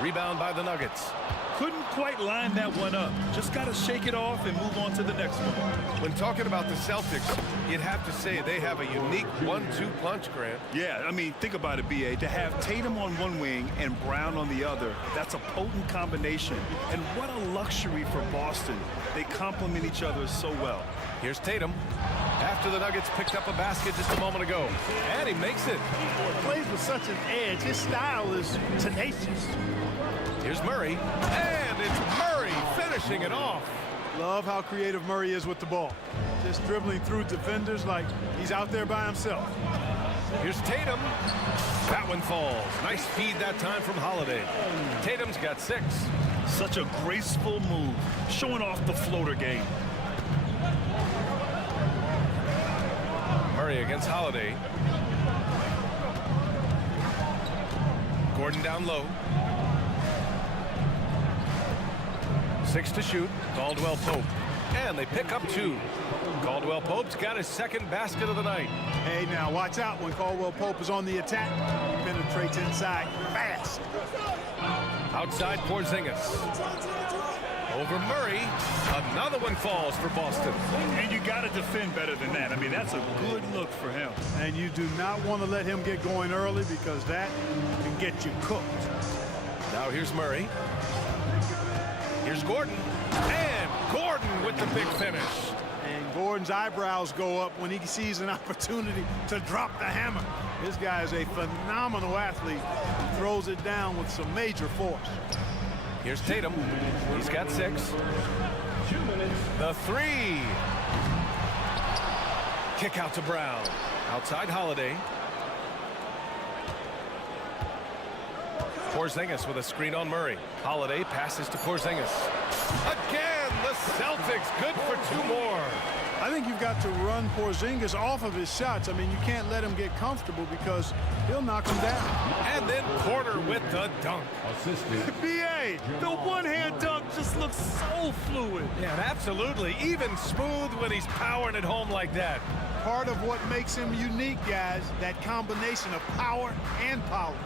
Rebound by the Nuggets. Couldn't quite line that one up. Just got to shake it off and move on to the next one. When talking about the Celtics, you'd have to say they have a unique 1-2 punch, Grant. Yeah, I mean, think about it, B.A. To have Tatum on one wing and Brown on the other, that's a potent combination. And what a luxury for Boston. They complement each other so well. Here's Tatum. After the Nuggets picked up a basket just a moment ago. And he makes it. He plays with such an edge. His style is tenacious. Here's Murray. And it's Murray finishing it off. Love how creative Murray is with the ball. Just dribbling through defenders like he's out there by himself. Here's Tatum. That one falls. Nice feed that time from Holiday. Tatum's got 6. Such a graceful move, showing off the floater game. Murray against Holiday. Gordon down low. 6 to shoot. Caldwell Pope. And they pick up 2. Caldwell Pope's got his second basket of the night. Hey, now watch out when Caldwell Pope is on the attack. He penetrates inside fast. Outside Porzingis. Over Murray. Another one falls for Boston. And you got to defend better than that. I mean, that's a good look for him. And you do not want to let him get going early because that can get you cooked. Now here's Murray. Here's Gordon. And Gordon with the big finish. And Gordon's eyebrows go up when he sees an opportunity to drop the hammer. This guy is a phenomenal athlete. He throws it down with some major force. Here's Tatum. He's got 6. The 3. Kick out to Brown. Outside Holiday. Porzingis with a screen on Murray. Holiday passes to Porzingis. Again, the Celtics good for 2 more. I think you've got to run Porzingis off of his shots. I mean, you can't let him get comfortable because he'll knock him down. And then Porter with the dunk. B.A., the one-hand dunk just looks so fluid. Yeah, absolutely. Even smooth when he's powering it home like that. Part of what makes him unique, guys, that combination of power and polish.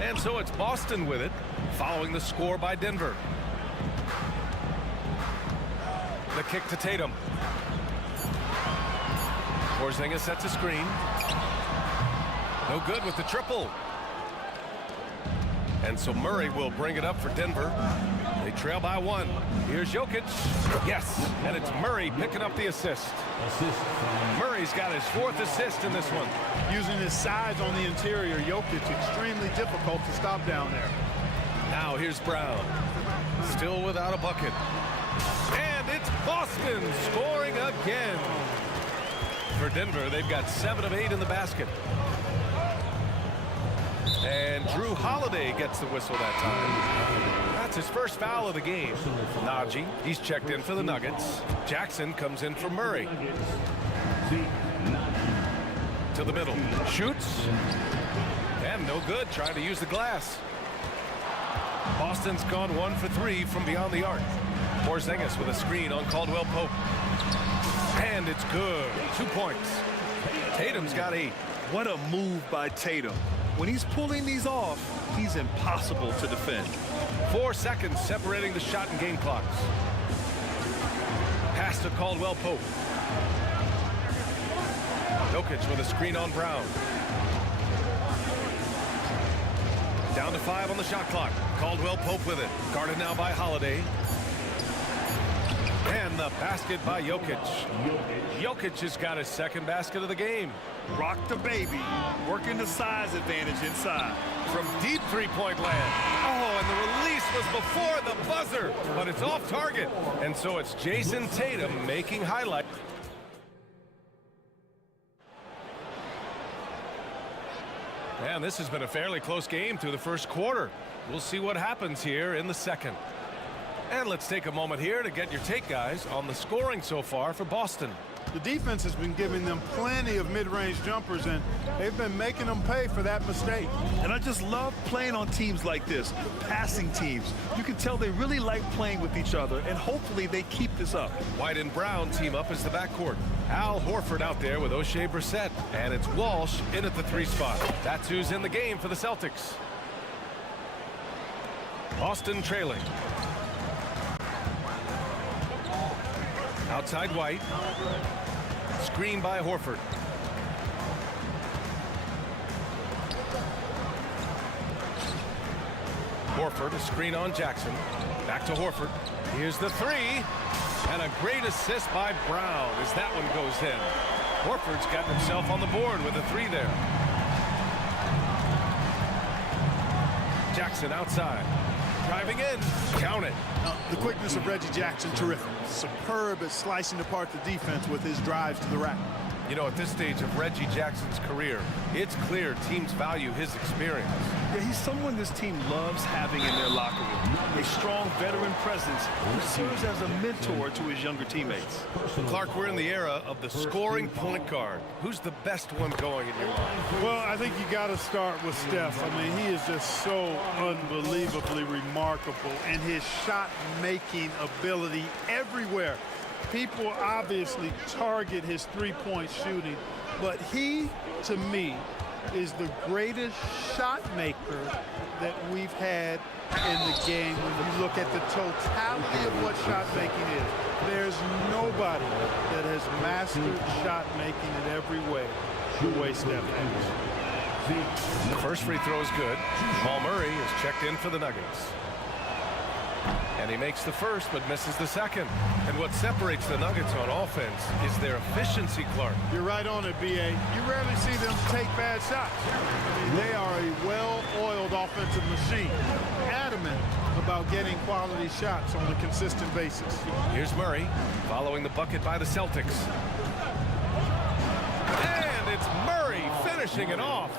And so it's Boston with it, following the score by Denver. The kick to Tatum. Porzingis sets a screen. No good with the triple. And so Murray will bring it up for Denver. They trail by 1. Here's Jokic. Yes, and it's Murray picking up the assist. Murray's got his 4th assist in this one. Using his size on the interior, Jokic extremely difficult to stop down there. Now here's Brown. Still without a bucket. And it's Boston scoring again. For Denver, they've got 7 of 8 in the basket. And Drew Holiday gets the whistle that time. That's his first foul of the game. Najee, he's checked in for the Nuggets. Jackson comes in for Murray. To the middle. Shoots. And no good, trying to use the glass. Boston's gone 1 for 3 from beyond the arc. Porzingis with a screen on Caldwell Pope. And it's good. 2 points. Tatum's got 8. What a move by Tatum. When he's pulling these off, he's impossible to defend. 4 seconds separating the shot and game clocks. Pass to Caldwell Pope. Jokic with a screen on Brown. Down to 5 on the shot clock. Caldwell Pope with it. Guarded now by Holiday. And the basket by Jokic. Jokic has got his second basket of the game. Rock the baby, working the size advantage inside. From deep three-point land. Oh, and the release was before the buzzer, but it's off target. And so it's Jason Tatum making highlight. And this has been a fairly close game through the first quarter. We'll see what happens here in the second. And let's take a moment here to get your take, guys, on the scoring so far for Boston. The defense has been giving them plenty of mid-range jumpers, and they've been making them pay for that mistake. And I just love playing on teams like this, passing teams. You can tell they really like playing with each other, and hopefully they keep this up. White and Brown team up as the backcourt. Al Horford out there with O'Shea Brissett, and it's Walsh in at the 3 spot. That's who's in the game for the Celtics. Boston trailing. Outside White. Screen by Horford. Horford, a screen on Jackson. Back to Horford. Here's the 3. And a great assist by Brown as that one goes in. Horford's got himself on the board with a 3 there. Jackson outside. Driving in. Count it. The quickness of Reggie Jackson, terrific. Superb at slicing apart the defense with his drives to the rack. You know, at this stage of Reggie Jackson's career, it's clear teams value his experience. Yeah, he's someone this team loves having in their locker room. A strong veteran presence who serves as a mentor to his younger teammates. Clark, we're in the era of the scoring point guard. Who's the best one going in your mind? Well, I think you got to start with Steph. I mean, he is just so unbelievably remarkable, and his shot-making ability everywhere. People obviously target his three-point shooting, but he, to me, is the greatest shot maker that we've had in the game when you look at the totality of what shot making is. There's nobody that has mastered shot making in every way the way Steph has. The first free throw is good. Jamal Murray is checked in for the Nuggets. And he makes the first but misses the second. And what separates the Nuggets on offense is their efficiency, Clark. You're right on it, B.A. You rarely see them take bad shots. I mean, they are a well-oiled offensive machine, adamant about getting quality shots on a consistent basis. Here's Murray following the bucket by the Celtics. And it's Murray finishing it off.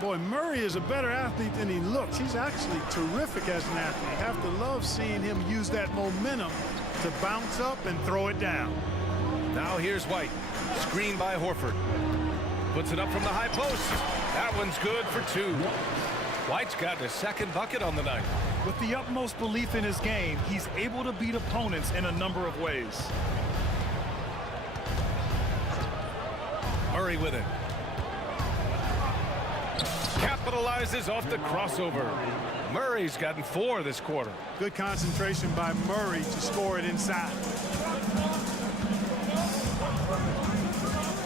Boy, Murray is a better athlete than he looks. He's actually terrific as an athlete. You have to love seeing him use that momentum to bounce up and throw it down. Now here's White. Screen by Horford. Puts it up from the high post. That one's good for 2. White's got his second bucket on the night. With the utmost belief in his game, he's able to beat opponents in a number of ways. Murray with it. Capitalizes off the crossover. Murray's gotten 4 this quarter. Good concentration by Murray to score it inside.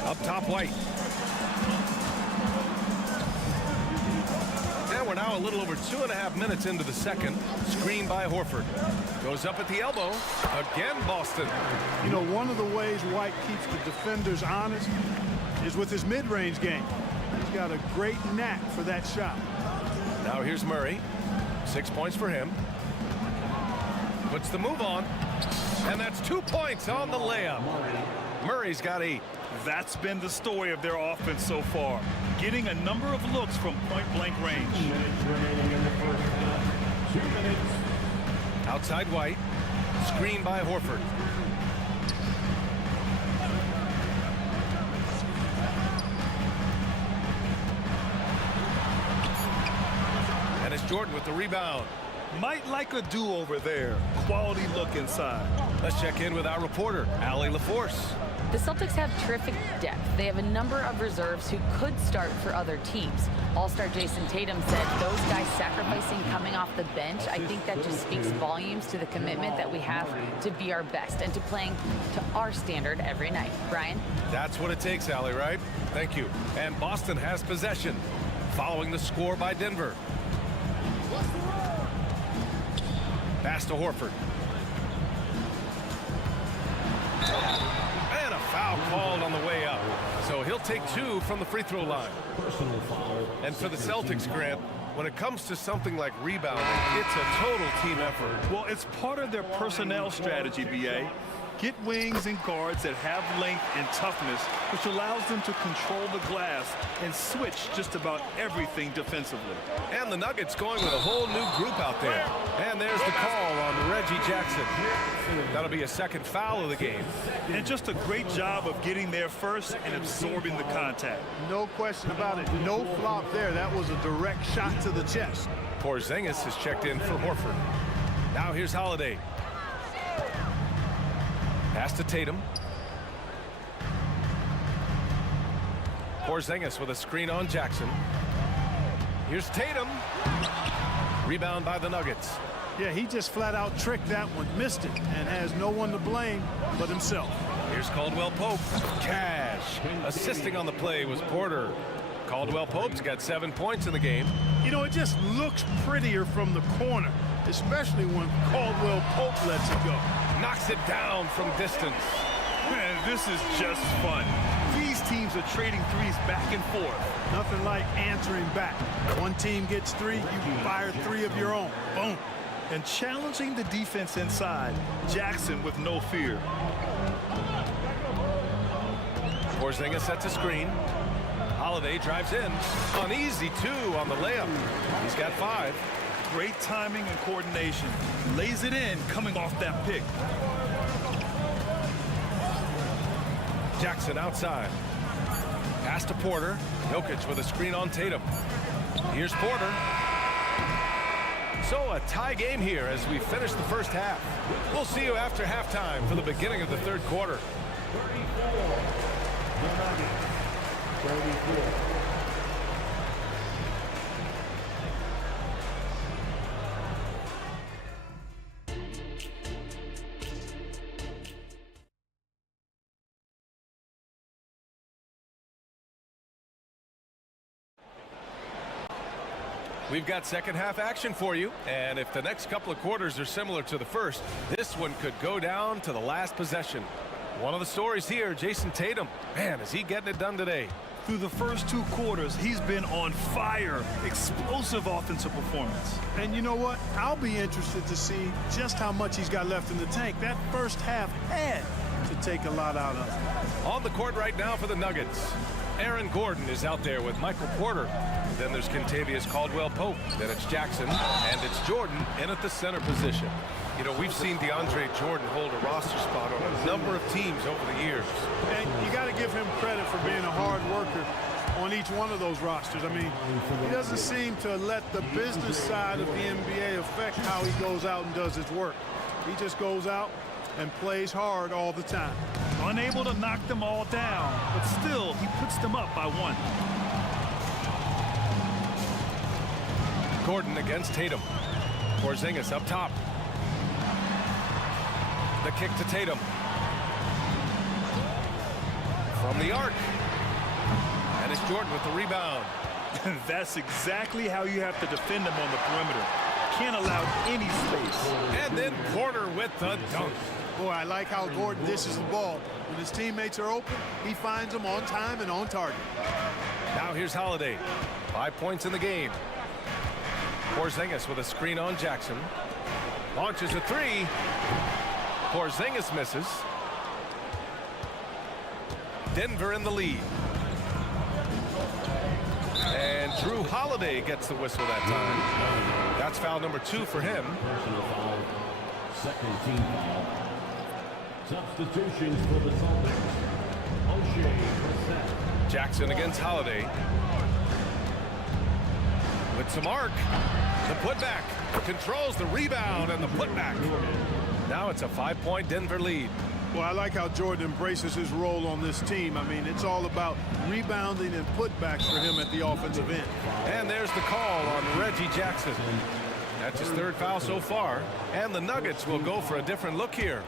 Up top, White. And we're now a little over 2.5 minutes into the second. Screen by Horford. Goes up at the elbow. Again, Boston. You know, one of the ways White keeps the defenders honest is with his mid-range game. He's got a great knack for that shot. Now here's Murray. 6 points for him. Puts the move on. And that's 2 points on the layup. Murray's got 8. That's been the story of their offense so far. Getting a number of looks from point-blank range. Outside White. Screen by Horford. And it's Jordan with the rebound. Might like a do-over there. Quality look inside. Let's check in with our reporter, Allie LaForce. The Celtics have terrific depth. They have a number of reserves who could start for other teams. All-star Jason Tatum said those guys sacrificing coming off the bench, I think that just speaks volumes to the commitment that we have to be our best and to playing to our standard every night. Brian? That's what it takes, Allie, right? Thank you. And Boston has possession, following the score by Denver. Pass to Horford. And a foul called on the way up. So he'll take 2 from the free throw line. And for the Celtics, Grant, when it comes to something like rebounding, it's a total team effort. Well, it's part of their personnel strategy, B.A. Get wings and guards that have length and toughness, which allows them to control the glass and switch just about everything defensively. And the Nuggets going with a whole new group out there. And there's the call on Reggie Jackson. That'll be a second foul of the game. And just a great job of getting there first and absorbing the contact. No question about it. No flop there. That was a direct shot to the chest. Porzingis has checked in for Horford. Now here's Holiday. Pass to Tatum. Porzingis with a screen on Jackson. Here's Tatum. Rebound by the Nuggets. Yeah, he just flat out tricked that one, missed it, and has no one to blame but himself. Here's Caldwell Pope. Cash. Assisting on the play was Porter. Caldwell Pope's got 7 points in the game. You know, it just looks prettier from the corner, especially when Caldwell Pope lets it go. Knocks it down from distance. Man, this is just fun. These teams are trading threes back and forth. Nothing like answering back. One team gets 3, you fire 3 of your own. Boom. And challenging the defense inside. Jackson with no fear. Porzingis sets a screen. Holiday drives in. An easy 2 on the layup. He's got 5. Great timing and coordination. Lays it in coming off that pick. Jackson outside. Pass to Porter. Jokic with a screen on Tatum. Here's Porter. So a tie game here as we finish the first half. We'll see you after halftime for the beginning of the third quarter. 34. We've got second half action for you, and if the next couple of quarters are similar to the first, this one could go down to the last possession. One of the stories here, Jason Tatum. Man, is he getting it done today? Through the first 2 quarters, he's been on fire. Explosive offensive performance. And you know what? I'll be interested to see just how much he's got left in the tank. That first half had to take a lot out of him. On the court right now for the Nuggets, Aaron Gordon is out there with Michael Porter. Then there's Kentavious Caldwell-Pope. Then it's Jackson, and it's Jordan in at the center position. You know, we've seen DeAndre Jordan hold a roster spot on a number of teams over the years. And you got to give him credit for being a hard worker on each one of those rosters. I mean, he doesn't seem to let the business side of the NBA affect how he goes out and does his work. He just goes out and plays hard all the time. Unable to knock them all down, but still, he puts them up by 1. Gordon against Tatum. Porzingis up top. The kick to Tatum. From the arc. And it's Jordan with the rebound. That's exactly how you have to defend him on the perimeter. Can't allow any space. And then Porter with the dunk. Boy, I like how Gordon dishes the ball. When his teammates are open, he finds them on time and on target. Now here's Holiday. 5 points in the game. Porzingis with a screen on Jackson. Launches a 3. Porzingis misses. Denver in the lead. And Drew Holiday gets the whistle that time. That's foul number 2 for him. Second team foul. Substitutions for the Celtics. O'Shea. Jackson against Holiday. With some arc. The putback. Controls the rebound and the putback. Now it's a 5-point Denver lead. Well, I like how Jordan embraces his role on this team. I mean, it's all about rebounding and putbacks for him at the offensive end. And there's the call on Reggie Jackson. That's his third foul so far. And the Nuggets will go for a different look here.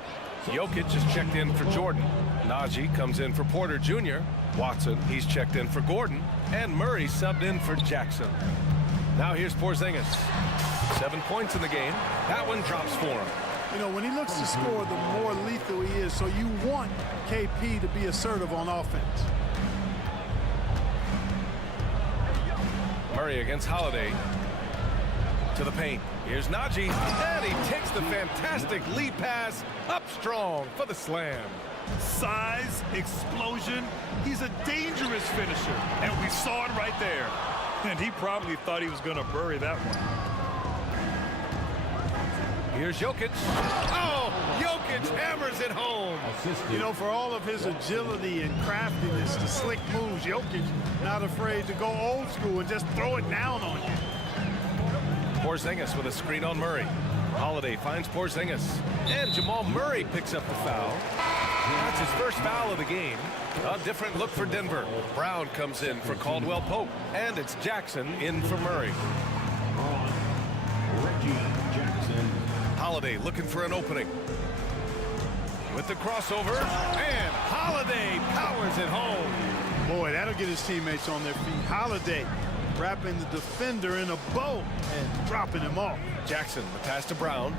Jokic is checked in for Jordan. Najee comes in for Porter Jr. Watson, he's checked in for Gordon. And Murray subbed in for Jackson. Now here's Porzingis. 7 points in the game. That one drops for him. You know, when he looks to score, the more lethal he is. So you want KP to be assertive on offense. Murray against Holiday. To the paint. Here's Najee. And he takes the fantastic lead pass up strong for the slam. Size, explosion. He's a dangerous finisher. And we saw it right there. And he probably thought he was going to bury that one. Here's Jokic. Oh, Jokic hammers it home. You know, for all of his agility and craftiness, the slick moves, Jokic not afraid to go old school and just throw it down on you. Porzingis with a screen on Murray. Holiday finds Porzingis. And Jamal Murray picks up the foul. That's his first foul of the game. A different look for Denver. Brown comes in for Caldwell Pope. And it's Jackson in for Murray. Holiday looking for an opening. With the crossover. And Holiday powers it home. Boy, that'll get his teammates on their feet. Holiday wrapping the defender in a bow and dropping him off. Jackson, the pass to Brown.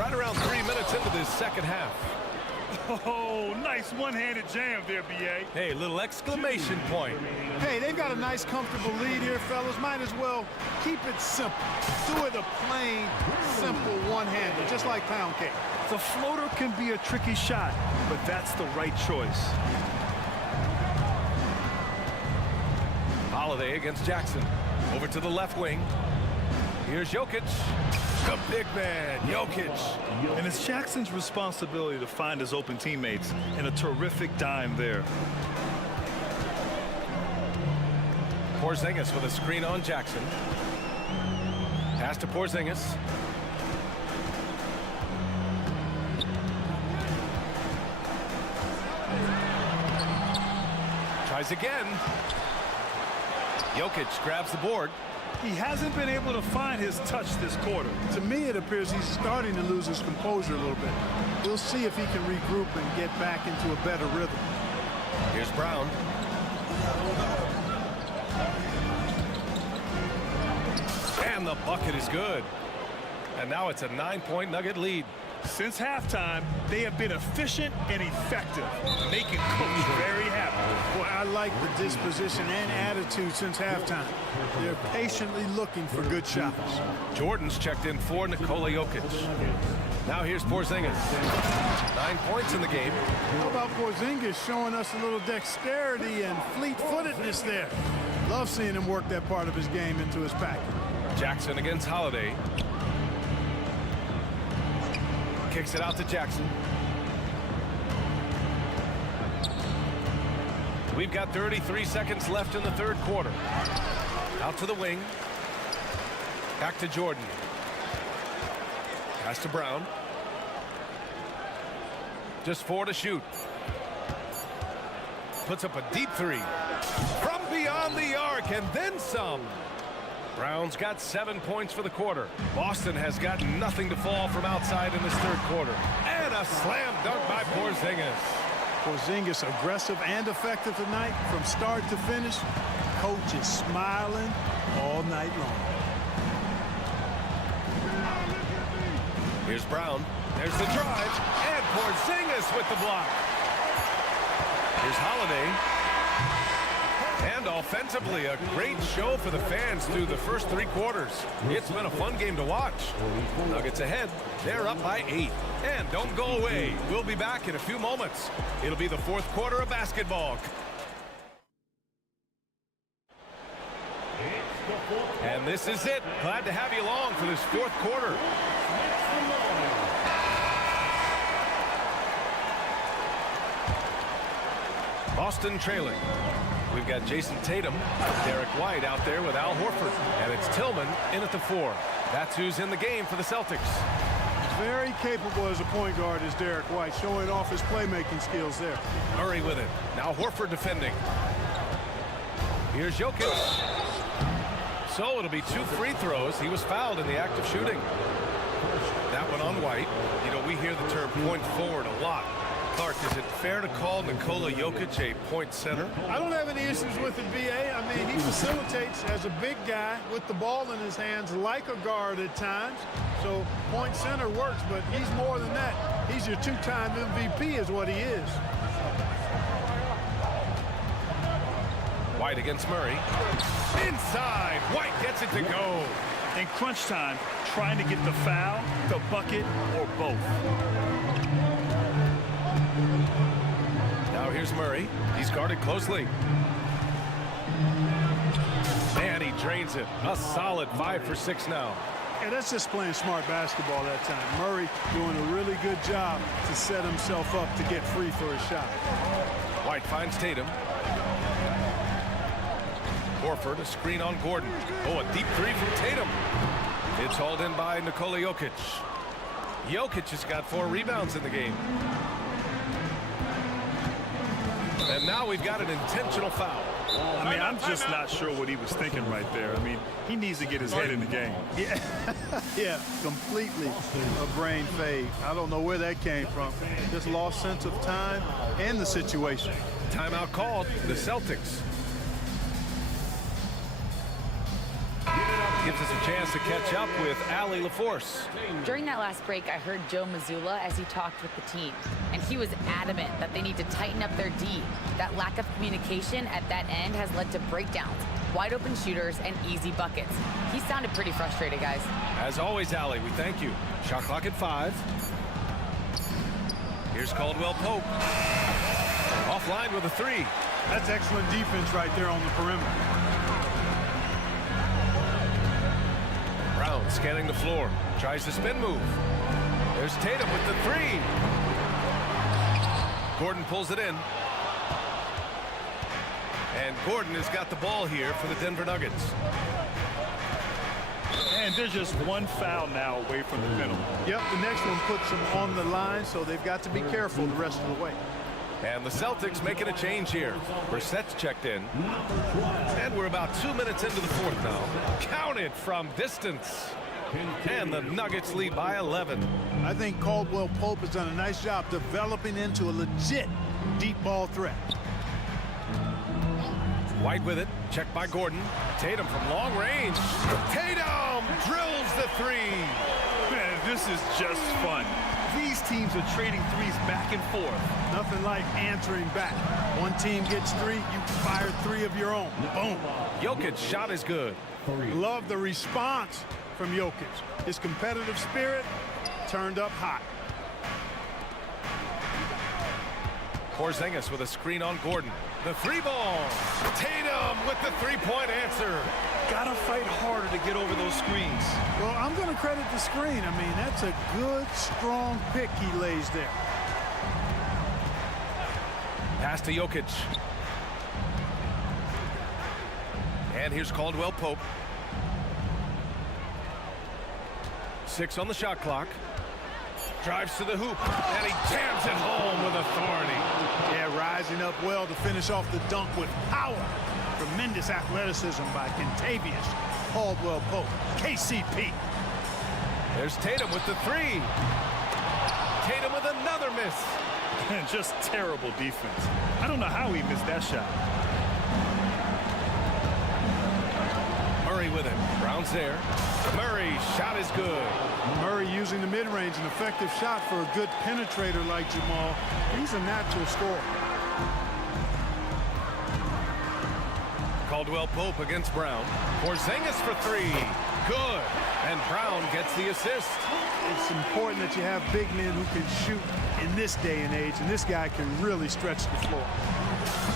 Right around 3 minutes into this second half. Oh, nice one-handed jam there, B.A. Hey, little exclamation point. Hey, they've got a nice, comfortable lead here, fellas. Might as well keep it simple. Do it a plain, simple one-hander, just like pound cake. The floater can be a tricky shot, but that's the right choice. Holiday against Jackson. Over to the left wing. Here's Jokic. The big man, Jokic. And it's Jackson's responsibility to find his open teammates, and a terrific dime there. Porzingis with a screen on Jackson. Pass to Porzingis. Tries again. Jokic grabs the board. He hasn't been able to find his touch this quarter. To me, it appears he's starting to lose his composure a little bit. We'll see if he can regroup and get back into a better rhythm. Here's Brown. And the bucket is good. And now it's a 9-point Nugget lead. Since halftime, they have been efficient and effective, making Coach very happy. Boy, I like the disposition and attitude since halftime. They're patiently looking for good shots. Jordan's checked in for Nikola Jokic. Now here's Porzingis. 9 points in the game. How about Porzingis showing us a little dexterity and fleet-footedness there? Love seeing him work that part of his game into his package. Jackson against Holiday. Kicks it out to Jackson. We've got 33 seconds left in the third quarter. Out to the wing. Back to Jordan. Pass to Brown. Just 4 to shoot. Puts up a deep three. From beyond the arc and then some. Brown's got 7 points for the quarter. Boston has got nothing to fall from outside in this third quarter. And a slam dunk by Porzingis. Porzingis aggressive and effective tonight from start to finish. Coach is smiling all night long. Here's Brown. There's the drive. And Porzingis with the block. Here's Holiday. And offensively, a great show for the fans through the first 3 quarters. It's been a fun game to watch. Nuggets ahead. They're up by 8. And don't go away. We'll be back in a few moments. It'll be the fourth quarter of basketball. And this is it. Glad to have you along for this fourth quarter. Boston trailing. We've got Jason Tatum, Derek White out there with Al Horford. And it's Tillman in at the 4. That's who's in the game for the Celtics. Very capable as a point guard is Derek White, showing off his playmaking skills there. Murray with it. Now Horford defending. Here's Jokic. So it'll be 2 free throws. He was fouled in the act of shooting. That one on White. You know, we hear the term point forward a lot. Clark, is it fair to call Nikola Jokic a point center? I don't have any issues with it, B.A. I mean, he facilitates as a big guy with the ball in his hands like a guard at times. So point center works, but he's more than that. He's your 2-time MVP is what he is. White against Murray. Inside. White gets it to go. In crunch time, trying to get the foul, the bucket, or both. Now here's Murray. He's guarded closely. And he drains it. A solid 5 for 6 now. Yeah, that's just playing smart basketball that time. Murray doing a really good job to set himself up to get free for a shot. White finds Tatum. Horford, a screen on Gordon. Oh, a deep 3 from Tatum. It's hauled in by Nikola Jokic. Jokic has got 4 rebounds in the game. And now we've got an intentional foul. I mean, I'm just not sure what he was thinking right there. I mean, he needs to get his head in the game. Yeah, yeah, completely a brain fade. I don't know where that came from. Just lost sense of time and the situation. Timeout called. The Celtics. Gives us a chance to catch up with Allie LaForce. During that last break, I heard Joe Mazzulla as he talked with the team, and he was adamant that they need to tighten up their D. That lack of communication at that end has led to breakdowns, wide open shooters, and easy buckets. He sounded pretty frustrated, guys. As always, Allie, we thank you. Shot clock at 5. Here's Caldwell Pope. Offline with a 3. That's excellent defense right there on the perimeter. Brown scanning the floor. Tries the spin move. There's Tatum with the 3. Gordon pulls it in. And Gordon has got the ball here for the Denver Nuggets. And they're just 1 foul now away from the penalty. Yep, the next one puts them on the line, so they've got to be careful the rest of the way. And the Celtics making a change here. Brissett's checked in. And we're about 2 minutes into the 4th now. Counted from distance. And the Nuggets lead by 11. I think Caldwell Pope has done a nice job developing into a legit deep ball threat. White with it. Checked by Gordon. Tatum from long range. Tatum drills the 3. Man, this is just fun. These teams are trading threes back and forth. Nothing like answering back. One team gets 3, you fire 3 of your own. Boom. Jokic's shot is good. Love the response from Jokic. His competitive spirit turned up hot. Porzingis with a screen on Gordon. The 3 ball. Tatum with the 3-point answer. Gotta fight harder to get over those screens. Well, I'm going to credit the screen. I mean, that's a good, strong pick he lays there. Pass to Jokic. And here's Caldwell Pope. 6 on the shot clock. Drives to the hoop. And he jams it home with authority. Yeah, rising up well to finish off the dunk with power. Tremendous athleticism by Kentavious Caldwell Pope. KCP. There's Tatum with the 3. Tatum with another miss. And just terrible defense. I don't know how he missed that shot. Murray with it. Brown's there. Murray, shot is good. Murray using the mid-range, an effective shot for a good penetrator like Jamal. He's a natural scorer. Caldwell Pope against Brown. Porzingis for 3. Good. And Brown gets the assist. It's important that you have big men who can shoot in this day and age, and this guy can really stretch the floor.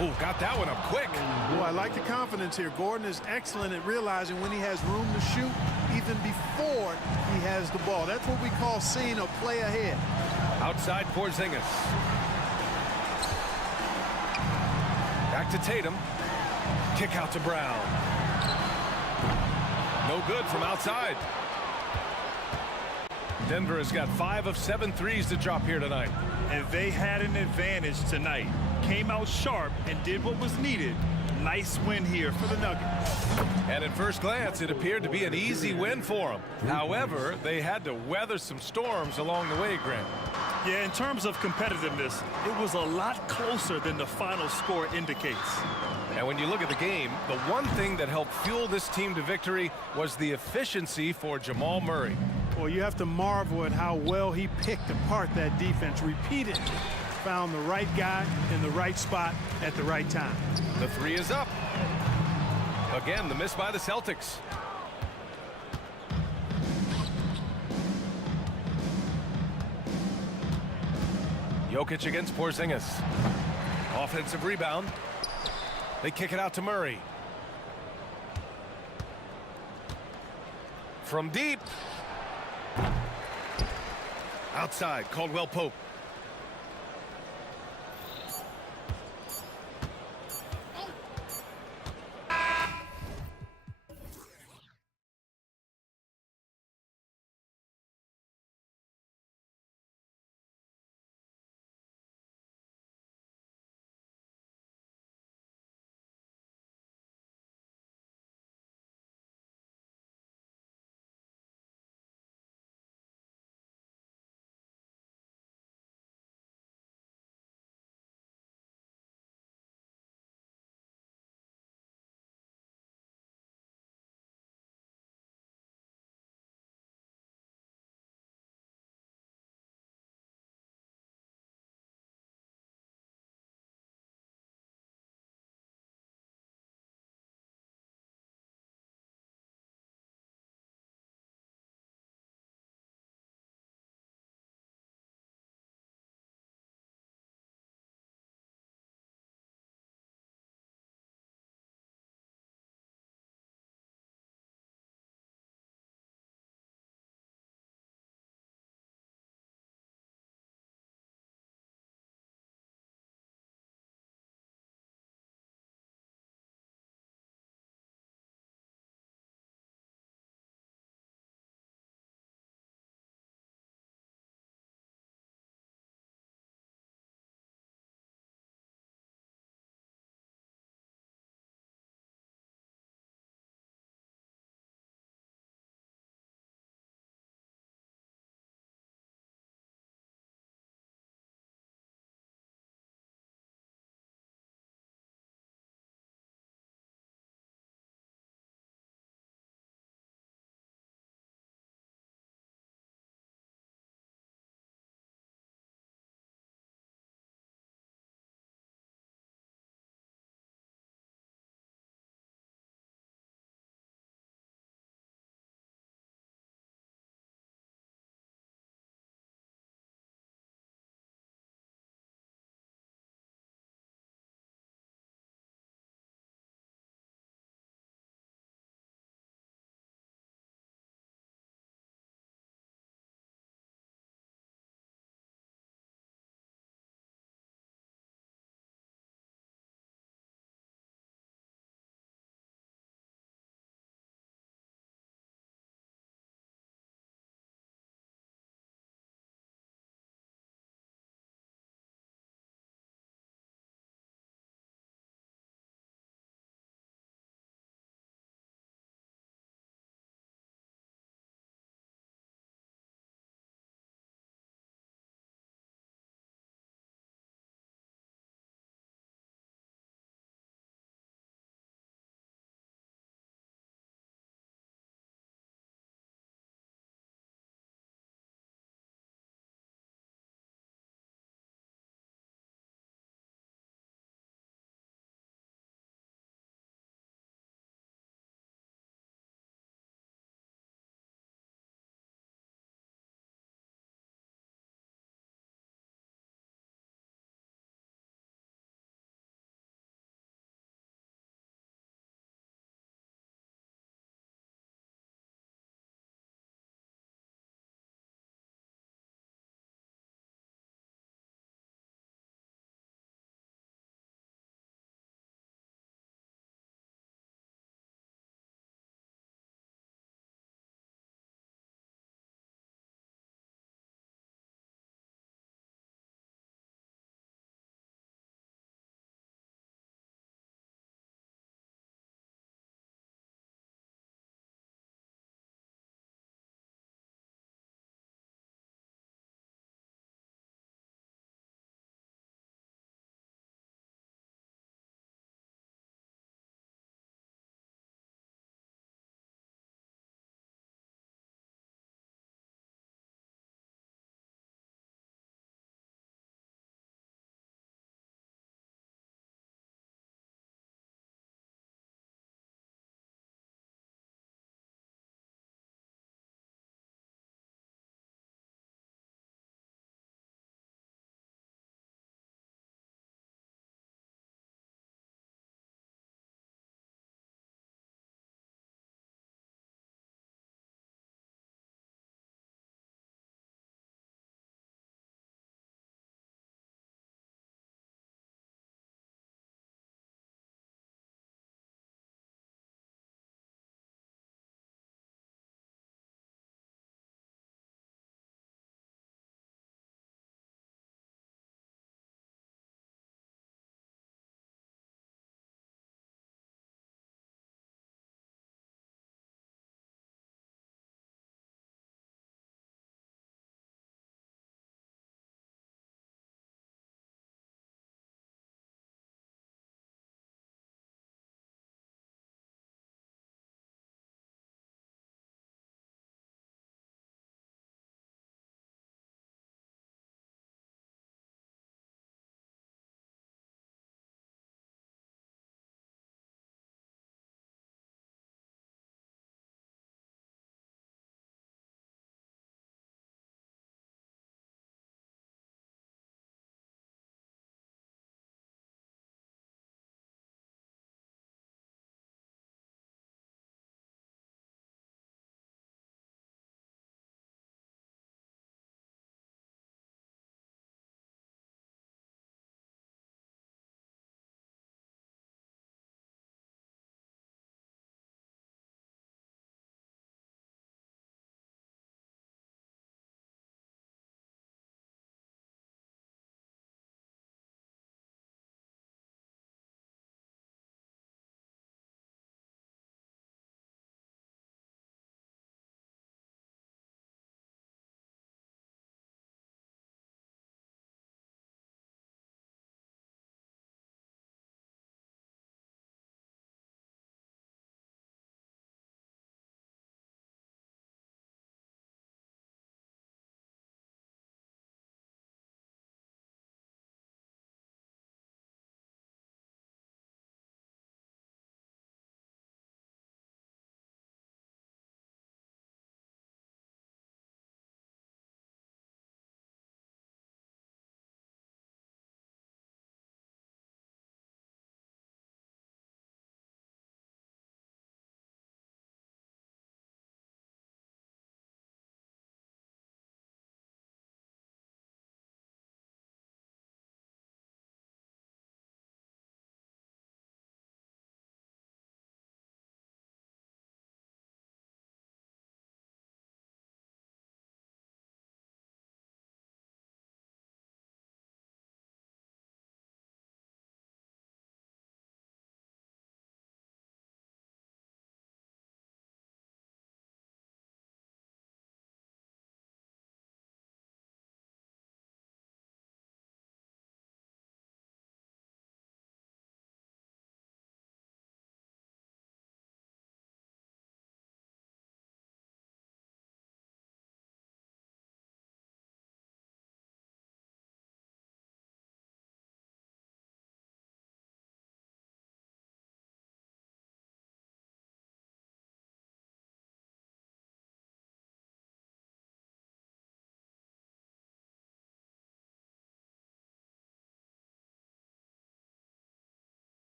Oh, got that one up quick. Well, I like the confidence here. Gordon is excellent at realizing when he has room to shoot even before he has the ball. That's what we call seeing a play ahead. Outside Porzingis. back to Tatum. Kick out to Brown. No good from outside. Denver has got 5 of 7 threes to drop here tonight. And they had an advantage tonight. Came out sharp and did what was needed. Nice win here for the Nuggets. And at first glance, it appeared to be an easy win for them. However, they had to weather some storms along the way, Grant. Yeah, in terms of competitiveness, it was a lot closer than the final score indicates. And when you look at the game, the one thing that helped fuel this team to victory was the efficiency for Jamal Murray. Well, you have to marvel at how well he picked apart that defense repeatedly. Found the right guy in the right spot at the right time. The three is up. Again, the miss by the Celtics. Jokic against Porzingis. Offensive rebound. They kick it out to Murray. From deep. Outside, Caldwell Pope.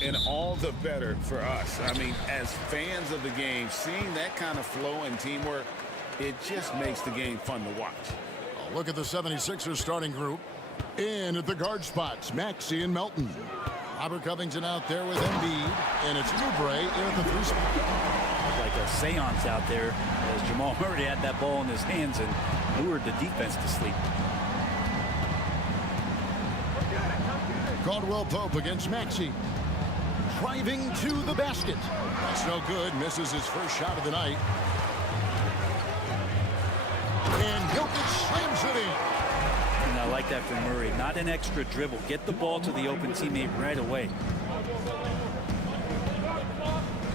And all the better for us. I mean, as fans of the game, seeing that kind of flow and teamwork, it just makes the game fun to watch. Oh, look at the 76ers starting group. In at the guard spots, Maxey and Melton. Robert Covington out there with Embiid, and it's Oubre in at the 3 spot. Like a seance out there as Jamal Murray had that ball in his hands and lured the defense to sleep. Caldwell Pope against Maxey. Driving to the basket. That's no good. Misses his first shot of the night. And Jokic slams it in. And I like that from Murray. Not an extra dribble. Get the ball to the open teammate right away.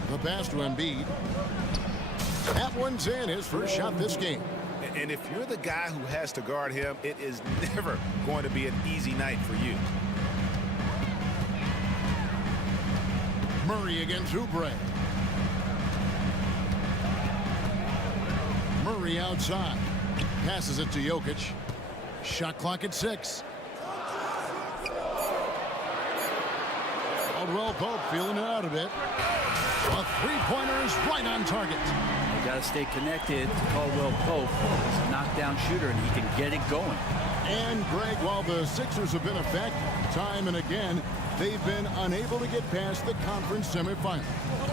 The pass to Embiid. That one's in. His first shot this game. And if you're the guy who has to guard him, it is never going to be an easy night for you. Murray against Oubre. Murray outside. Passes it to Jokic. Shot clock at 6. Caldwell Pope feeling it out a bit. A three-pointer is right on target. You got to stay connected to Caldwell Pope. He's a knockdown shooter, and he can get it going. And, Greg, while the Sixers have been effective time and again, they've been unable to get past the conference semifinal.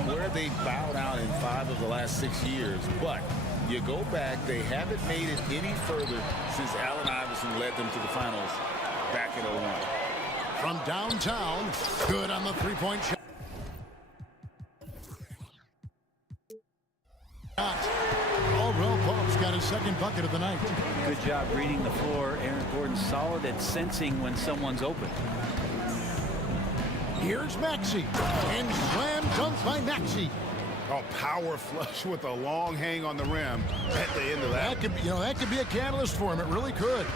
Where they bowed out in 5 of the last 6 years. But you go back, they haven't made it any further since Allen Iverson led them to the finals back in 01. From downtown, good on the three-point shot. Caldwell Pope's got his second bucket of the night. Good job reading the floor. Aaron Gordon's solid at sensing when someone's open. Here's Maxey, and slam dunk by Maxey. Oh, power flush with a long hang on the rim at the end of that. That could be, that could be a catalyst for him. It really could.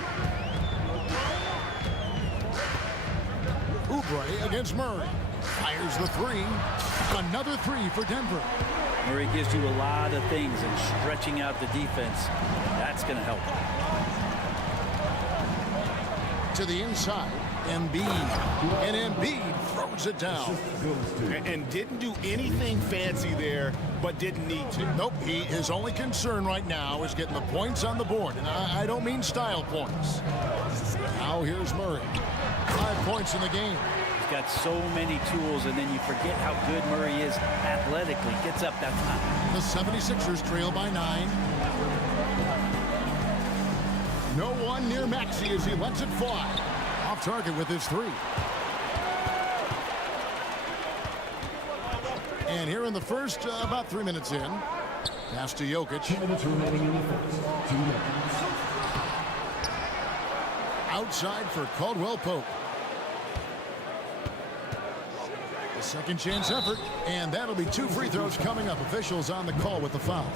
Oubre against Murray. Fires the 3. Another 3 for Denver. Murray gives you a lot of things, and stretching out the defense, that's going to help. To the inside, Embiid. And Embiid throws it down. And didn't do anything fancy there, but didn't need to. Nope, his only concern right now is getting the points on the board. And I don't mean style points. Now here's Murray. 5 points in the game. He's got so many tools, and then you forget how good Murray is athletically. Gets up that time. The 76ers trail by 9. No one near Maxey as he lets it fly. Off target with his 3. And here in the first, about 3 minutes in. Pass to Jokic. 2 minutes remaining in the first. 2 minutes. Outside for Caldwell Pope. The second chance effort, and that'll be 2 free throws coming up. Officials on the call with the foul.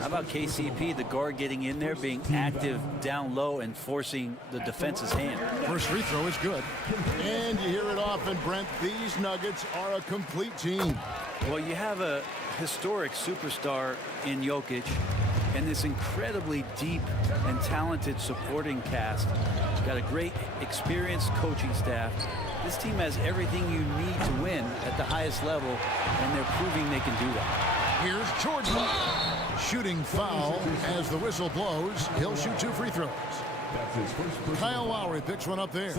How about KCP, the guard, getting in there, being active down low and forcing the defense's hand? First free throw is good. And you hear it often, Brent. These Nuggets are a complete team. Well, you have a historic superstar in Jokic and this incredibly deep and talented supporting cast. Got a great experienced coaching staff. This team has everything you need to win at the highest level, and they're proving they can do that. Here's Jordan. Shooting foul as the whistle blows. He'll shoot 2 free throws. Kyle Lowry picks one up there.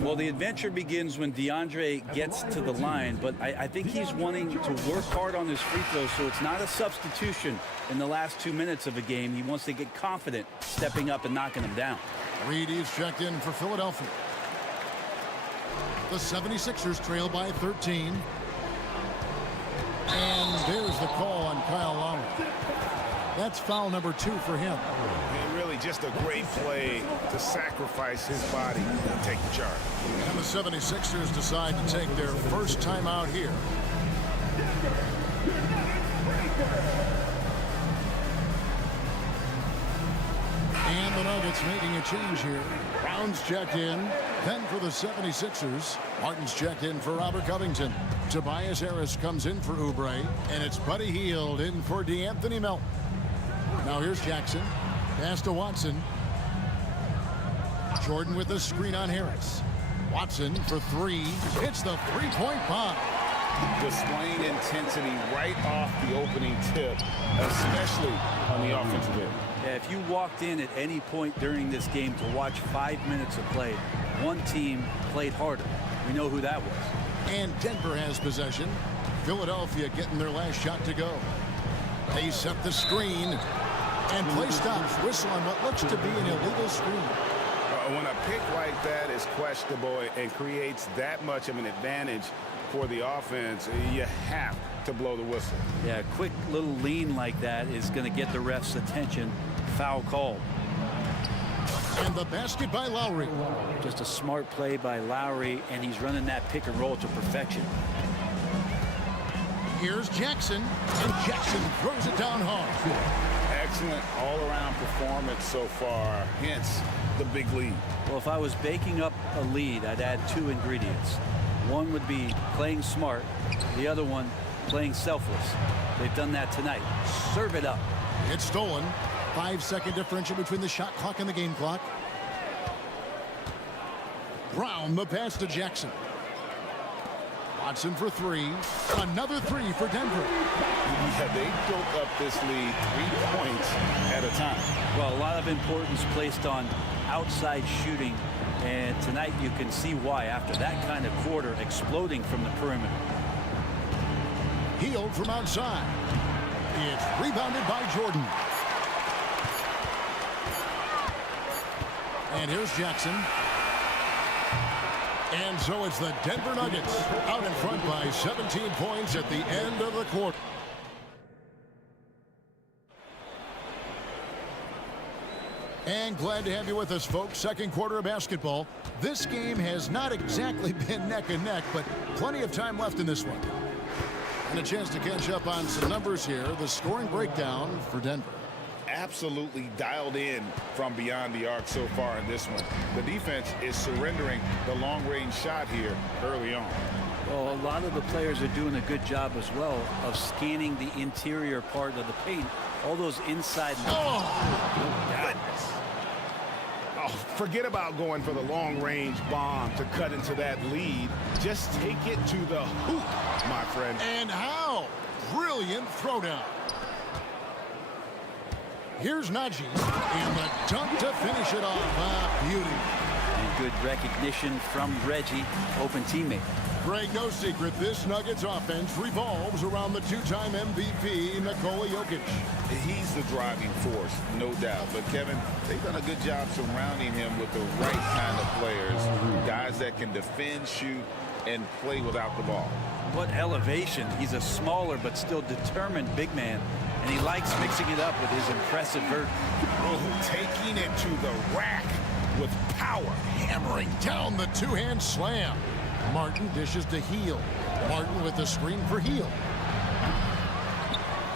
Well, the adventure begins when DeAndre gets to the line, but I think he's wanting to work hard on his free throws, so it's not a substitution in the last 2 minutes of a game. He wants to get confident stepping up and knocking them down. Reed is checked in for Philadelphia. The 76ers trail by 13. And there's the call on Kyle Lowry. That's foul number 2 for him. And really just a great play to sacrifice his body and take the charge. And the 76ers decide to take their first time out here. And the Nuggets making a change here. Brown's checked in. Then for the 76ers, Martin's checked in for Robert Covington. Tobias Harris comes in for Oubre. And it's Buddy Hield in for DeAnthony Melton. Now here's Jackson. Pass to Watson. Jordan with the screen on Harris. Watson for three. Hits the three-point bomb. Displaying intensity right off the opening tip, especially on the offensive end. Yeah, if you walked in at any point during this game to watch 5 minutes of play, one team played harder. We know who that was. And Denver has possession. Philadelphia getting their last shot to go. They set the screen. And play stops. Whistle on what looks to be an illegal screen. When a pick like that is questionable and creates that much of an advantage for the offense, you have to blow the whistle. Yeah, a quick little lean like that is going to get the ref's attention. Foul called. And the basket by Lowry. Just a smart play by Lowry, and he's running that pick and roll to perfection. Here's Jackson, and Jackson throws it down hard. Excellent all-around performance so far, hence the big lead. Well, if I was baking up a lead, I'd add two ingredients. One would be playing smart, the other one playing selfless. They've done that tonight. Serve it up. It's stolen. 5-second differential between the shot clock and the game clock. Brown the pass to Jackson. Watson for three. Another three for Denver. Yeah, they built up this lead 3 points at a time. Well, a lot of importance placed on outside shooting, and tonight you can see why after that kind of quarter exploding from the perimeter. Healed from outside. It's rebounded by Jordan. And here's Jackson. And so it's the Denver Nuggets out in front by 17 points at the end of the quarter. And glad to have you with us, folks. Second quarter of basketball. This game has not exactly been neck and neck, but plenty of time left in this one. And a chance to catch up on some numbers here. The scoring breakdown for Denver. Absolutely dialed in from beyond the arc so far in this one. The defense is surrendering the long-range shot here early on. Well, a lot of the players are doing a good job as well of scanning the interior part of the paint. All those inside. Oh, goodness. Oh, forget about going for the long-range bomb to cut into that lead. Just take it to the hoop, my friend. And how? Brilliant throwdown. Here's Najee, and the dunk to finish it off. Beauty. And good recognition from Reggie, open teammate. Greg, no secret, this Nuggets offense revolves around the two-time MVP, Nikola Jokic. He's the driving force, no doubt. But, Kevin, they've done a good job surrounding him with the right kind of players, guys that can defend, shoot, and play without the ball. What elevation. He's a smaller but still determined big man. And he likes mixing it up with his impressive vert. Oh, taking it to the rack with power. Hammering down the two-hand slam. Martin dishes to Heel. Martin with the screen for Heel.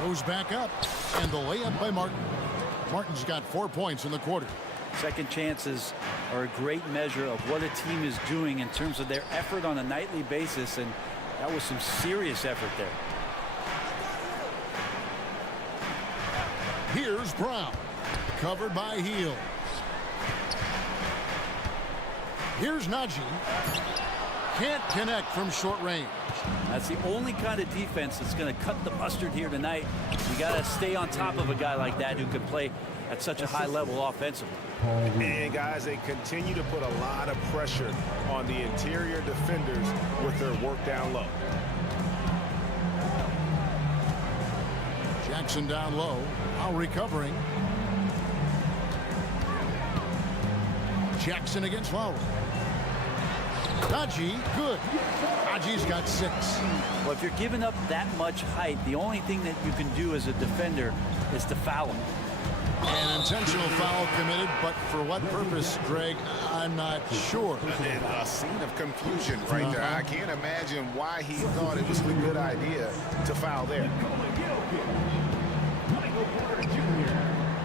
Goes back up. And the layup by Martin. Martin's got 4 points in the quarter. Second chances are a great measure of what a team is doing in terms of their effort on a nightly basis. And that was some serious effort there. Here's Brown, covered by Heel. Here's Najee. Can't connect from short range. That's the only kind of defense that's going to cut the mustard here tonight. You got to stay on top of a guy like that who can play at such a high level offensively. And guys, they continue to put a lot of pressure on the interior defenders with their work down low. Jackson down low, now recovering. Jackson against Lowry. Najee, good. Najee's got 6. Well, if you're giving up that much height, the only thing that you can do as a defender is to foul him. An intentional foul committed, but for what purpose, Greg, I'm not sure. And a scene of confusion right there. I can't imagine why he thought it was a good idea to foul there.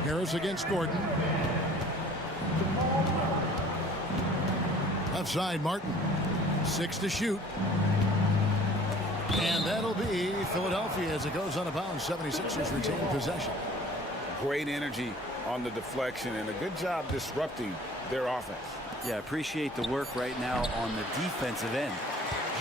Harris against Gordon. Left side, Martin. 6 to shoot. And that'll be Philadelphia as it goes out of bounds. 76ers retain possession. Great energy on the deflection and a good job disrupting their offense. Yeah, appreciate the work right now on the defensive end.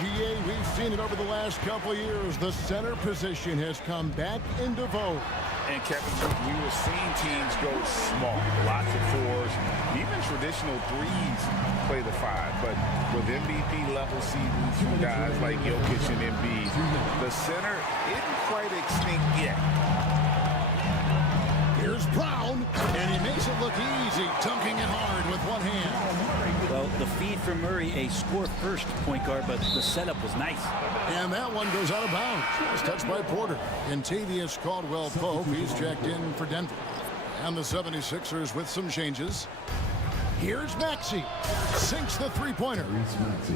GA, we've seen it over the last couple of years. The center position has come back into vogue. And Kevin, we were seeing teams go small, lots of fours, even traditional threes play the five. But with MVP level seasons from guys like Jokic and Embiid, the center isn't quite extinct yet. Here's Brown, and he makes it look easy, dunking it hard with one hand. Well, the feed from Murray, a score-first point guard, but the setup was nice. And that one goes out of bounds. It's touched by Porter. Kentavious Caldwell-Pope, he's checked in for Denver. And the 76ers with some changes. Here's Maxey. Sinks the three-pointer.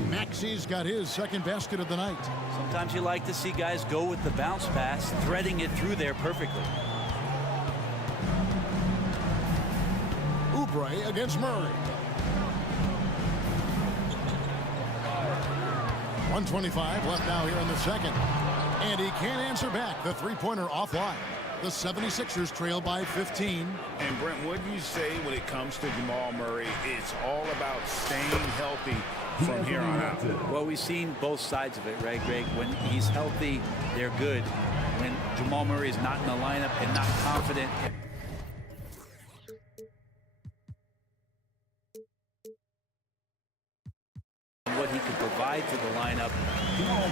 Maxey's got his second basket of the night. Sometimes you like to see guys go with the bounce pass, threading it through there perfectly. Oubre against Murray. 1:25 left now here in the second. And he can't answer back. The three-pointer offline. The 76ers trail by 15. And Brent, what do you say when it comes to Jamal Murray? It's all about staying healthy from here on out. Well, we've seen both sides of it, right, Greg? When he's healthy, they're good. When Jamal Murray is not in the lineup and not confident, what he could provide to the lineup,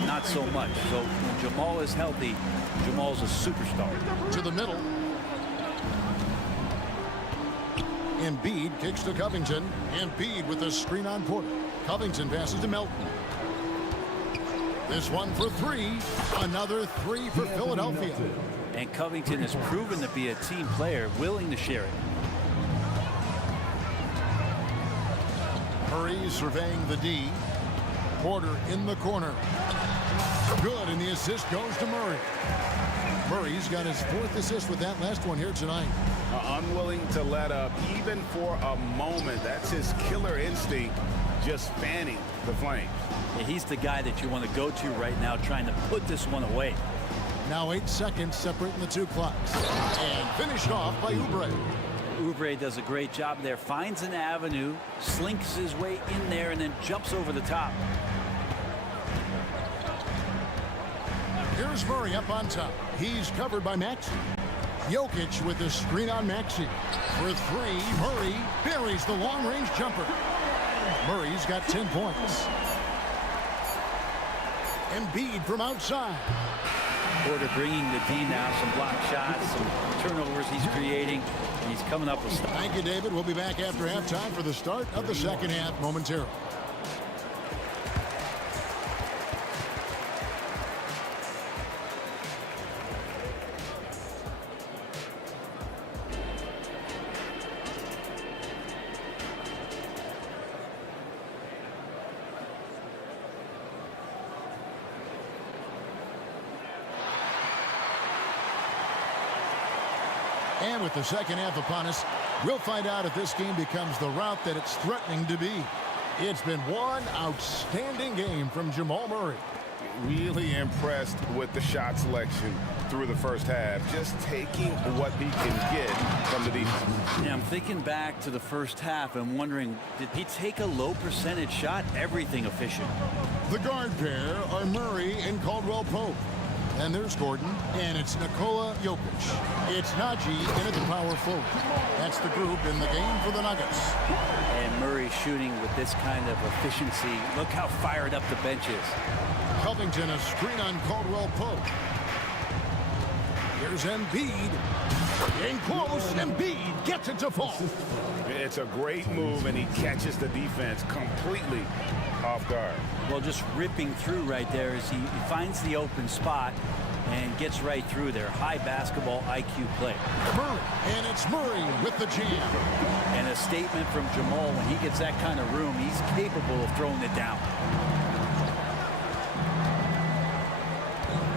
not so much. So when Jamal is healthy, Jamal's a superstar. To the middle. Embiid kicks to Covington. Embiid with a screen on Porter. Covington passes to Melton. This one for three. Another three for Philadelphia. And Covington has proven to be a team player, willing to share it. Murray surveying the D. Porter in the corner. Good, and the assist goes to Murray. Murray's got his fourth assist with that last one here tonight. Unwilling to let up, even for a moment. That's his killer instinct, just fanning the flames. Yeah, he's the guy that you want to go to right now, trying to put this one away. Now 8 seconds separating the two clocks. And finished off by Oubre. Oubre does a great job there, finds an avenue, slinks his way in there, and then jumps over the top. Here's Murray up on top. He's covered by Maxey. Jokic with the screen on Maxey. For three, Murray buries the long-range jumper. Murray's got 10 points. Embiid from outside. Porter bringing the D now, some block shots, some turnovers he's creating, and he's coming up with stuff. Thank you, David. We'll be back after halftime for the start of the second half momentarily. And with the second half upon us, we'll find out if this game becomes the route that it's threatening to be. It's been one outstanding game from Jamal Murray. Really impressed with the shot selection through the first half, just taking what he can get from the defense. Yeah, I'm thinking back to the first half and wondering, did he take a low percentage shot? Everything efficient. The guard pair are Murray and Caldwell-Pope. And there's Gordon, and it's Nikola Jokic. It's Najee in at the power forward. That's the group in the game for the Nuggets. And Murray shooting with this kind of efficiency. Look how fired up the bench is. Covington, a screen on Caldwell-Pope. Here's Embiid. In close, Embiid gets it to fall. It's a great move, and he catches the defense completely off guard. Well, just ripping through right there as he finds the open spot and gets right through there. High basketball IQ play. Murray, and it's Murray with the jam. And a statement from Jamal, when he gets that kind of room, he's capable of throwing it down.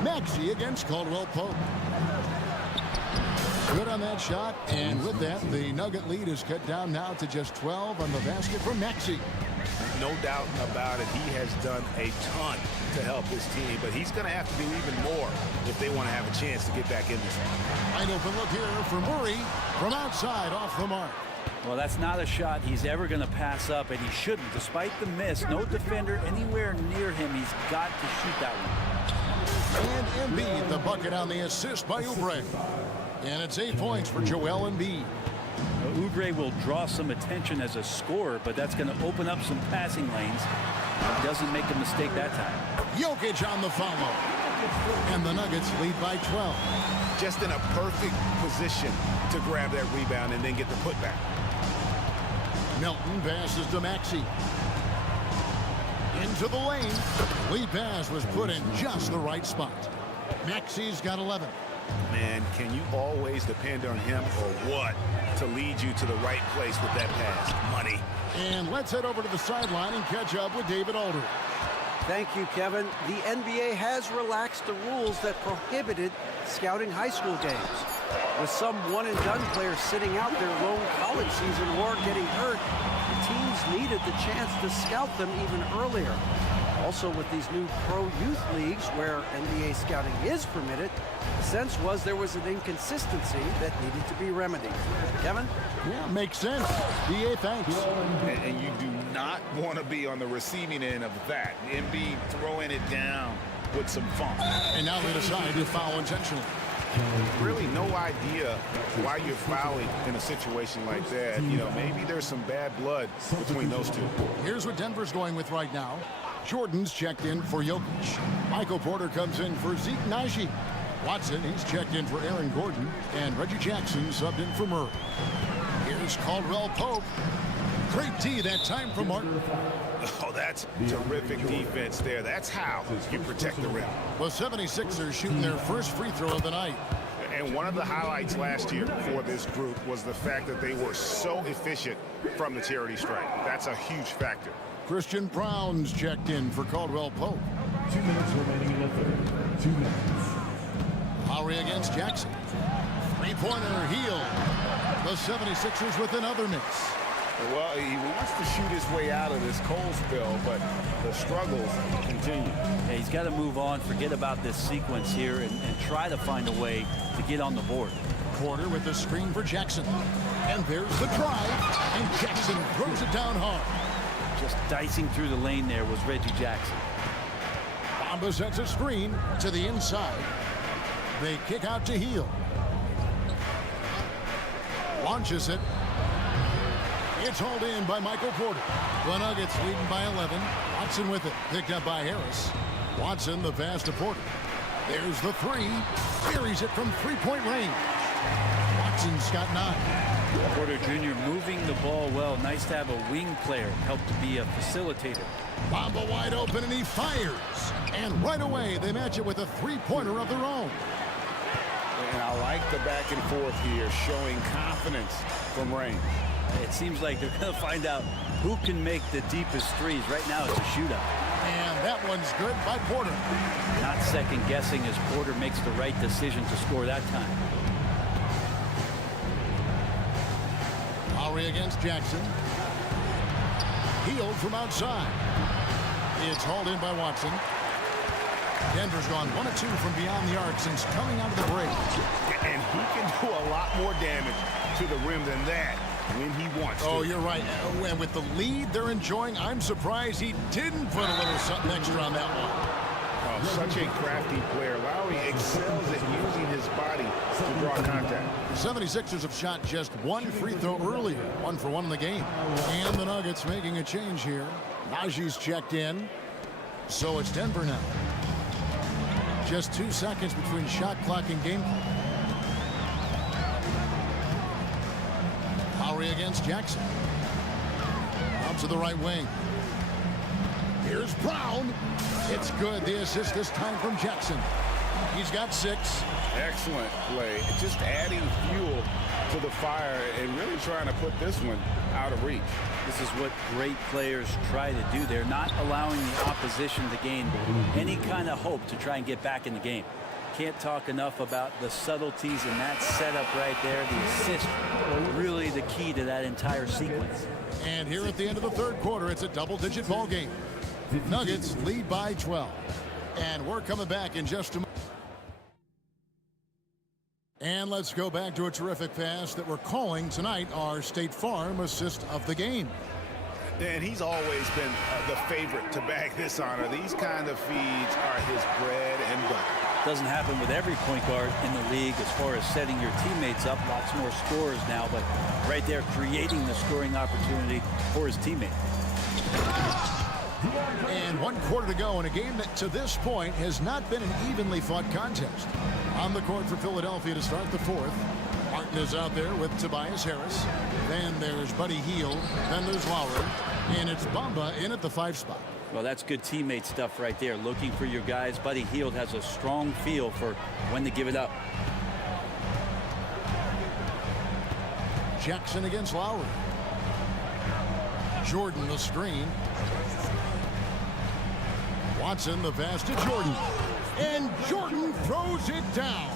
Maxey against Caldwell-Pope. Good on that shot, and with that, the Nugget lead is cut down now to just 12 on the basket from Maxey. No doubt about it. He has done a ton to help his team, but he's going to have to do even more if they want to have a chance to get back in this one. Wide open look here for Murray from outside off the mark. Well, that's not a shot he's ever going to pass up, and he shouldn't. Despite the miss, no defender anywhere near him. He's got to shoot that one. And Embiid, the bucket on the assist by Oubre. And it's 8 points for Joel Embiid. Oubre will draw some attention as a scorer, but that's going to open up some passing lanes. He doesn't make a mistake that time. Jokic on the follow. And the Nuggets lead by 12. Just in a perfect position to grab that rebound and then get the putback. Milton passes to Maxey. Into the lane. Lead pass was put in just the right spot. Maxey's got 11. Man, can you always depend on him or what to lead you to the right place with that pass? Money. And let's head over to the sideline and catch up with David Aldridge. Thank you, Kevin. The NBA has relaxed the rules that prohibited scouting high school games. With some one-and-done players sitting out their lone college season or getting hurt, the teams needed the chance to scout them even earlier. Also, with these new pro youth leagues where NBA scouting is permitted, the sense was there was an inconsistency that needed to be remedied. Kevin? Yeah, makes sense. DA, thanks. And you do not want to be on the receiving end of that. Embiid throwing it down with some funk. And now they decide to foul intentionally. Really no idea why you're fouling in a situation like that. You know, maybe there's some bad blood between those two. Here's what Denver's going with right now. Jordan's checked in for Jokic. Michael Porter comes in for Zeke Naji. Watson, he's checked in for Aaron Gordon. And Reggie Jackson subbed in for Murray. Here's Caldwell Pope. Great D that time from Martin. Oh, that's terrific defense there. That's how you protect the rim. Well, 76ers shooting their first free throw of the night. And one of the highlights last year for this group was the fact that they were so efficient from the charity stripe. That's a huge factor. Christian Brown's checked in for Caldwell Pope. 2 minutes remaining in the third. 2 minutes. Lowry against Jackson. Three-pointer heel. The 76ers with another miss. Well, he wants to shoot his way out of this cold spell, but the struggles continue. Yeah, he's got to move on, forget about this sequence here, and try to find a way to get on the board. Porter with the screen for Jackson. And there's the drive. And Jackson throws it down hard. Just dicing through the lane there was Reggie Jackson. Bamba sets a screen to the inside. They kick out to Heel. Launches it. It's hauled in by Michael Porter. The Nuggets leading by 11. Watson with it. Picked up by Harris. Watson the pass to Porter. There's the three. Buries it from three-point range. Watson's got 9. Porter Jr. moving the ball well. Nice to have a wing player help to be a facilitator. Bamba wide open and he fires. And right away they match it with a three-pointer of their own. And I like the back and forth here, showing confidence from range. It seems like they're going to find out who can make the deepest threes. Right now it's a shootout. And that one's good by Porter. Not second guessing as Porter makes the right decision to score that time. Lowry against Jackson. Healed from outside. It's hauled in by Watson. Denver's gone 1 of 2 from beyond the arc since coming out of the break. And he can do a lot more damage to the rim than that when he wants to. Oh, you're right. And with the lead they're enjoying, I'm surprised he didn't put a little something extra on that one. Oh, such a crafty player. Lowry excels at using his body to draw contact. The 76ers have shot just 1 free throw earlier. 1 for 1 in the game. And the Nuggets making a change here. Naji's checked in. So it's Denver now. Just 2 seconds between shot clock and game clock. Lowry against Jackson. Out to the right wing. Here's Brown. It's good. The assist this time from Jackson. He's got 6. Excellent play. Just adding fuel to the fire and really trying to put this one out of reach. This is what great players try to do. They're not allowing the opposition to gain any kind of hope to try and get back in the game. Can't talk enough about the subtleties in that setup right there. The assist, really the key to that entire sequence. And here at the end of the third quarter, it's a double-digit ball game. Nuggets lead by 12. And we're coming back in just a moment. And let's go back to a terrific pass that we're calling tonight our State Farm assist of the game. And he's always been the favorite to bag this honor. These kind of feeds are his bread and butter. Doesn't happen with every point guard in the league as far as setting your teammates up. Lots more scorers now, but right there creating the scoring opportunity for his teammate. And 1 quarter to go in a game that to this point has not been an evenly fought contest. On the court for Philadelphia to start the fourth. Martin is out there with Tobias Harris. Then there's Buddy Hield. Then there's Lowry. And it's Bamba in at the 5 spot. Well, that's good teammate stuff right there. Looking for your guys. Buddy Hield has a strong feel for when to give it up. Jackson against Lowry. Jordan the screen. Watson the pass to Jordan. And Jordan throws it down.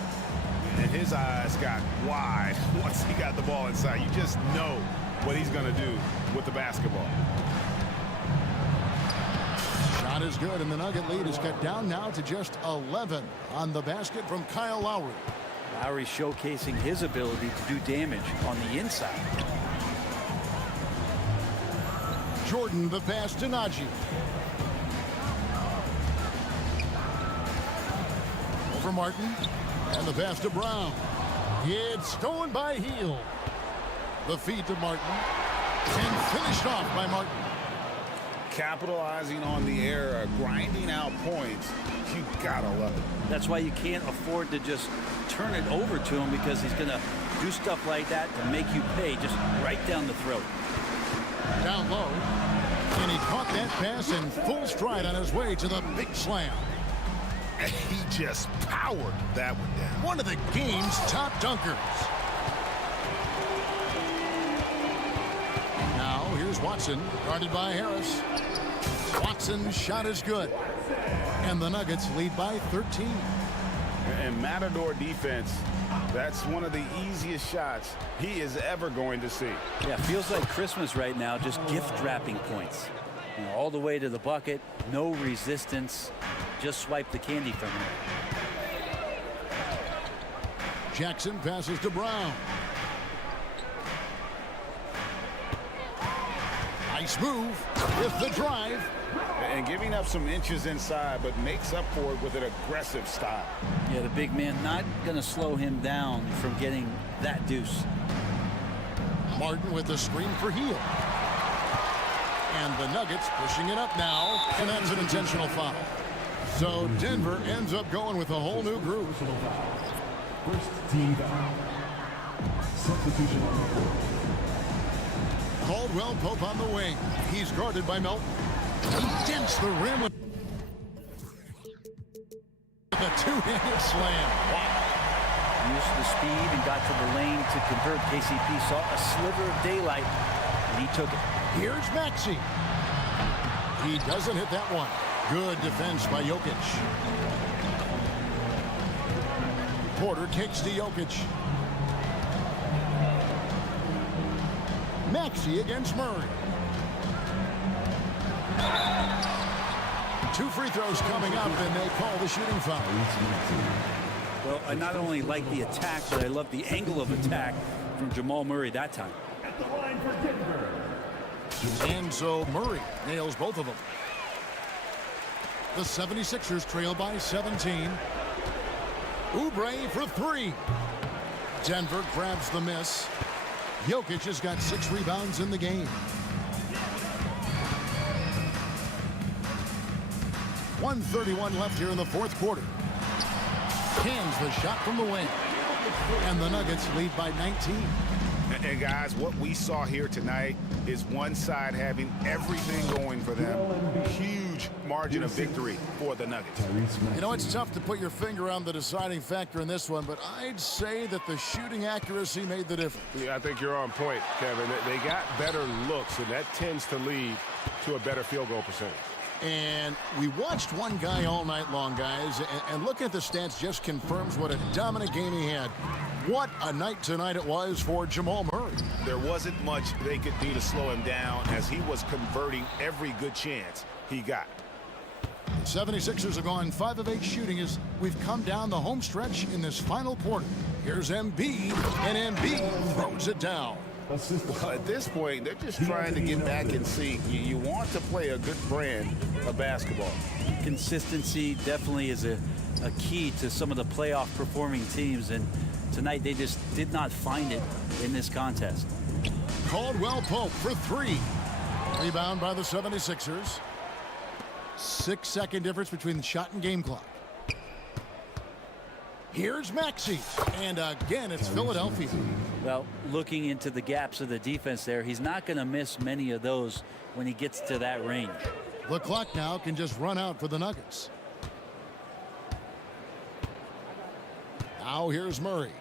And his eyes got wide once he got the ball inside. You just know what he's going to do with the basketball. Shot is good, and the Nugget lead is cut down now to just 11 on the basket from Kyle Lowry. Lowry showcasing his ability to do damage on the inside. Jordan the pass to Najee. Over Martin, and the pass to Brown. It's stolen by Hield. The feed to Martin, and finished off by Martin. Capitalizing on the error, grinding out points. You gotta love it. That's why you can't afford to just turn it over to him, because he's going to do stuff like that to make you pay just right down the throat. Down low, and he caught that pass in full stride on his way to the big slam. He just powered that one down. One of the game's top dunkers. Now here's Watson, guarded by Harris. Watson's shot is good. And the Nuggets lead by 13. And Matador defense, that's one of the easiest shots he is ever going to see. Yeah, feels like Christmas right now, just gift wrapping points. You know, all the way to the bucket, no resistance. Just swipe the candy from him. Jackson passes to Brown. Nice move with the drive. And giving up some inches inside, but makes up for it with an aggressive style. Yeah, the big man not going to slow him down from getting that deuce. Martin with the screen for Hield. And the Nuggets pushing it up now, and that's an intentional foul. So Denver ends up going with a whole new group. First team foul. Substitution on the court. Caldwell Pope on the wing. He's guarded by Melton. He dents the rim with a two-handed slam. Wow. Used the speed and got to the lane to convert. KCP saw a sliver of daylight, and he took it. Here's Maxey. He doesn't hit that one. Good defense by Jokic. Porter kicks to Jokic. Maxey against Murray. 2 free throws coming up, and they call the shooting foul. Well, I not only like the attack, but I love the angle of attack from Jamal Murray that time. At the line for Denver. And so Murray nails both of them. The 76ers trail by 17. Oubre for 3. Denver grabs the miss. Jokic has got 6 rebounds in the game. 1:31 left here in the fourth quarter. Cans the shot from the wing. And the Nuggets lead by 19. And guys, what we saw here tonight is one side having everything going for them. Huge margin of victory for the Nuggets. You know, it's tough to put your finger on the deciding factor in this one, but I'd say that the shooting accuracy made the difference. Yeah, I think you're on point, Kevin. They got better looks, and that tends to lead to a better field goal percentage. And we watched one guy all night long, guys, and looking at the stats just confirms what a dominant game he had. What a night tonight it was for Jamal Murray. There wasn't much they could do to slow him down as he was converting every good chance he got. The 76ers are going 5 of 8 shooting as we've come down the home stretch in this final quarter. Here's Embiid, and Embiid throws it down. Well, at this point, they're just trying to get back in sync. You want to play a good brand of basketball. Consistency definitely is a key to some of the playoff performing teams, and tonight they just did not find it in this contest. Caldwell Pope for 3. Rebound by the 76ers. 6-second difference between the shot and game clock. Here's Maxey, and again it's Philadelphia. Well, looking into the gaps of the defense there, he's not going to miss many of those when he gets to that range. The clock now can just run out for the Nuggets. Now here's Murray.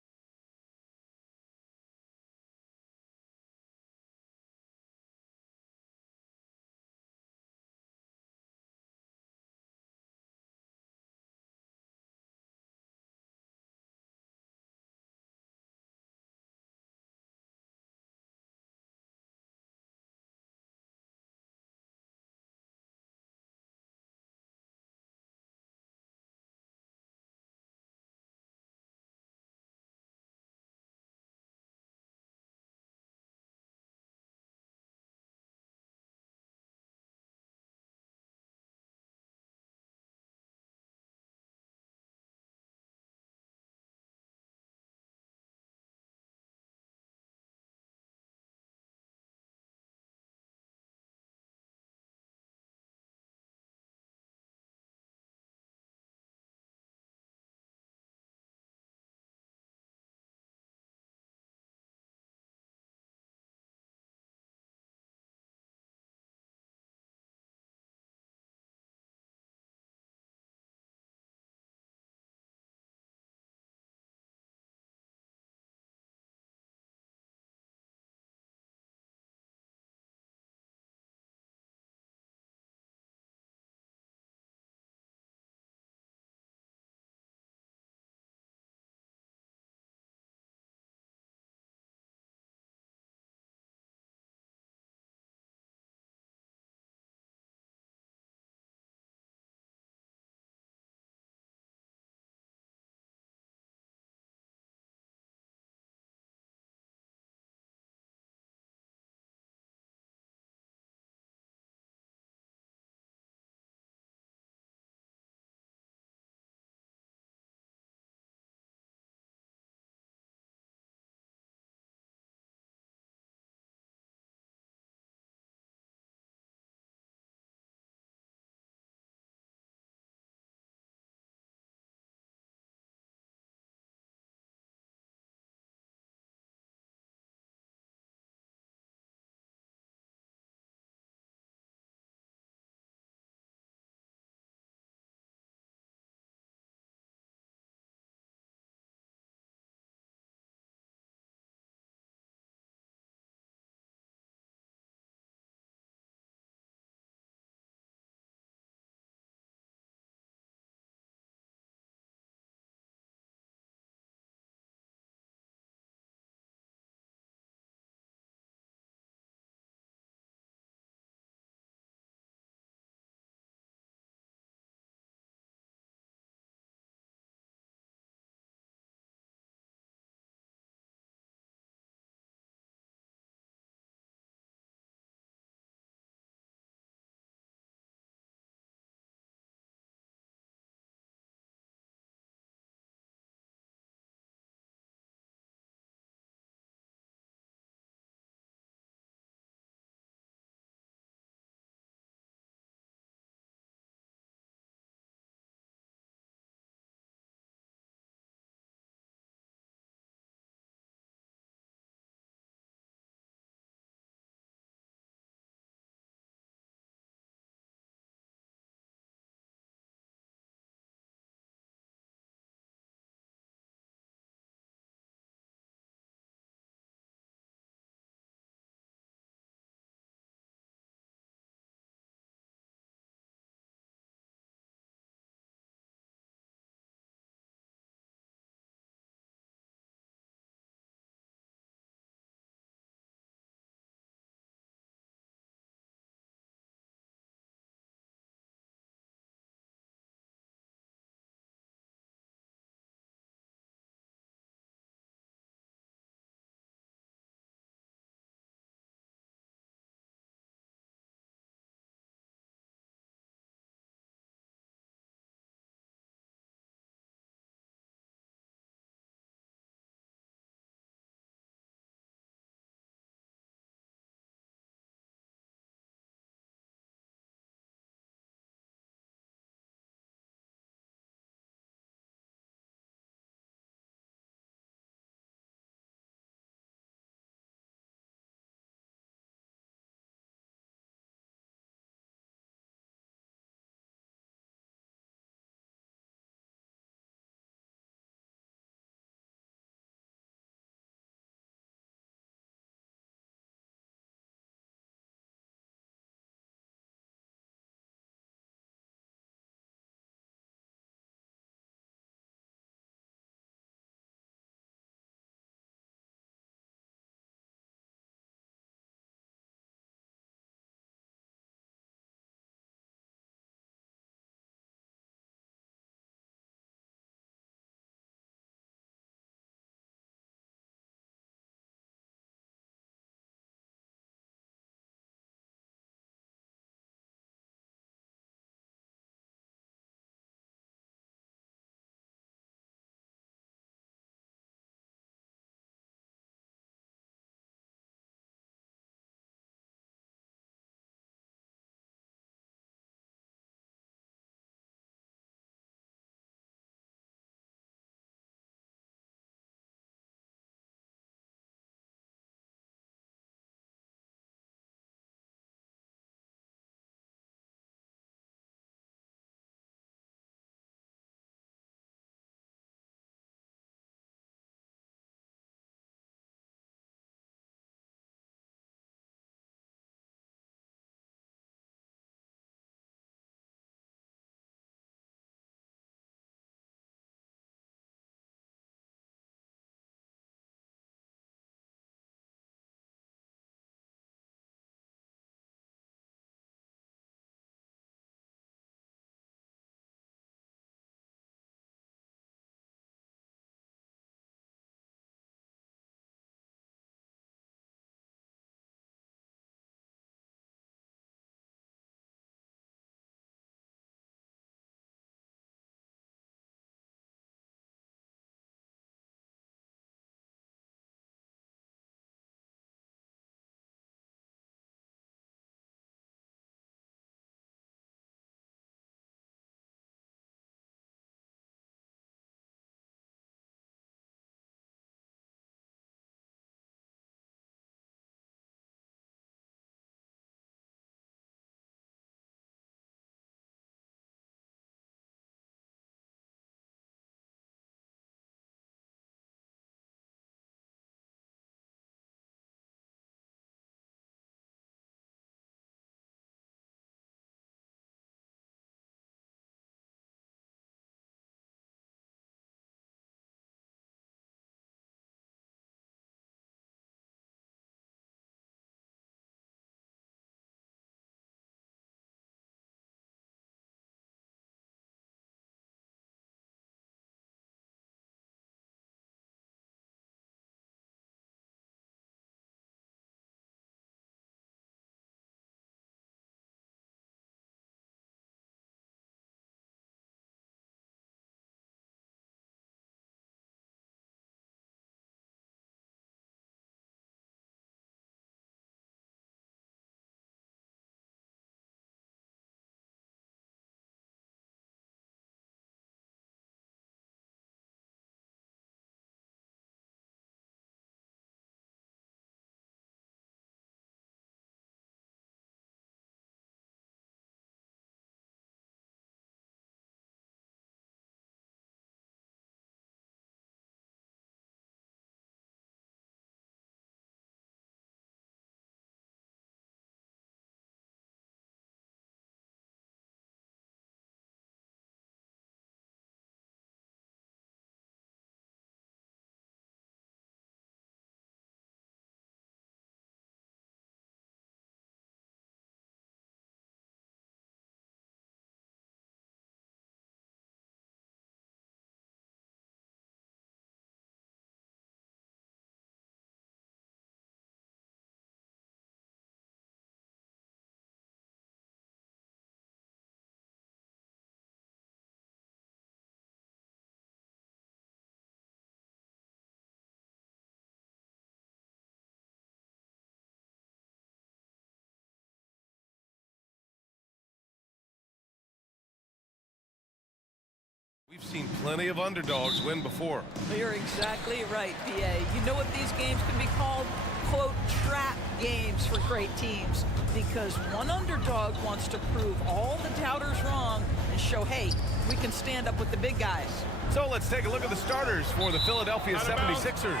We've seen plenty of underdogs win before. You're exactly right, BA. You know what these games can be called? Quote, trap games for great teams. Because one underdog wants to prove all the doubters wrong and show, hey, we can stand up with the big guys. So let's take a look at the starters for the Philadelphia 76ers.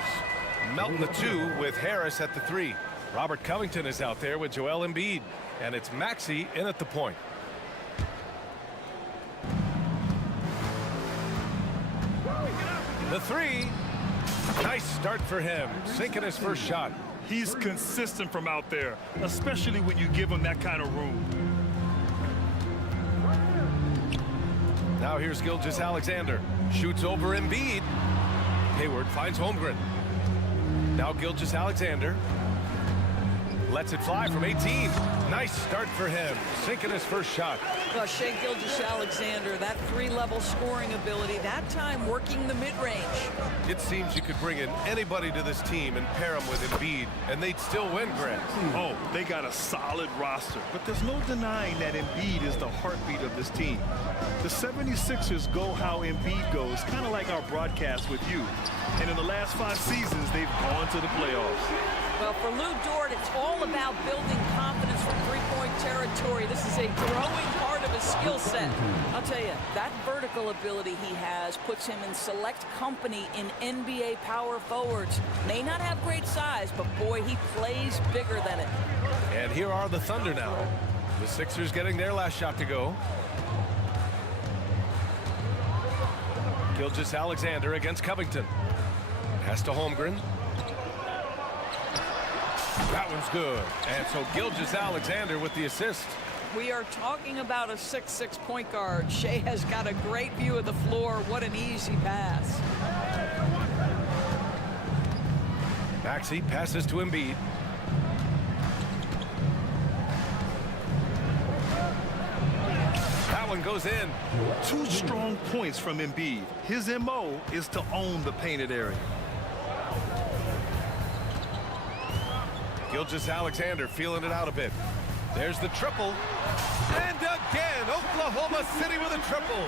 Melton the 2 with Harris at the 3. Robert Covington is out there with Joel Embiid. And it's Maxey in at the point. The 3. Nice start for him. Sinking his first shot. He's consistent from out there, especially when you give him that kind of room. Now here's Gilgeous-Alexander. Shoots over Embiid. Hayward finds Holmgren. Now Gilgeous-Alexander. Lets it fly from 18. Nice start for him. Sinking his first shot. Well, Shai Gilgeous-Alexander, that 3-level scoring ability, that time working the mid-range. It seems you could bring in anybody to this team and pair them with Embiid, and they'd still win, Grant. Oh, they got a solid roster, but there's no denying that Embiid is the heartbeat of this team. The 76ers go how Embiid goes, kind of like our broadcast with you. And in the last 5 seasons, they've gone to the playoffs. Well, for Lou Dort, it's all about building confidence from three-point territory. This is a growing part of his skill set. I'll tell you, that vertical ability he has puts him in select company in NBA power forwards. May not have great size, but boy, he plays bigger than it. And here are the Thunder now. The Sixers getting their last shot to go. Gilgeous-Alexander against Covington. Pass to Holmgren. That one's good. And so Gilgeous-Alexander with the assist. We are talking about a 6'6" point guard. Shai has got a great view of the floor. What an easy pass. Maxey passes to Embiid. That one goes in. 2 strong points from Embiid. His MO is to own the painted area. Gilgeous-Alexander feeling it out a bit. There's the triple. And again, Oklahoma City with a triple.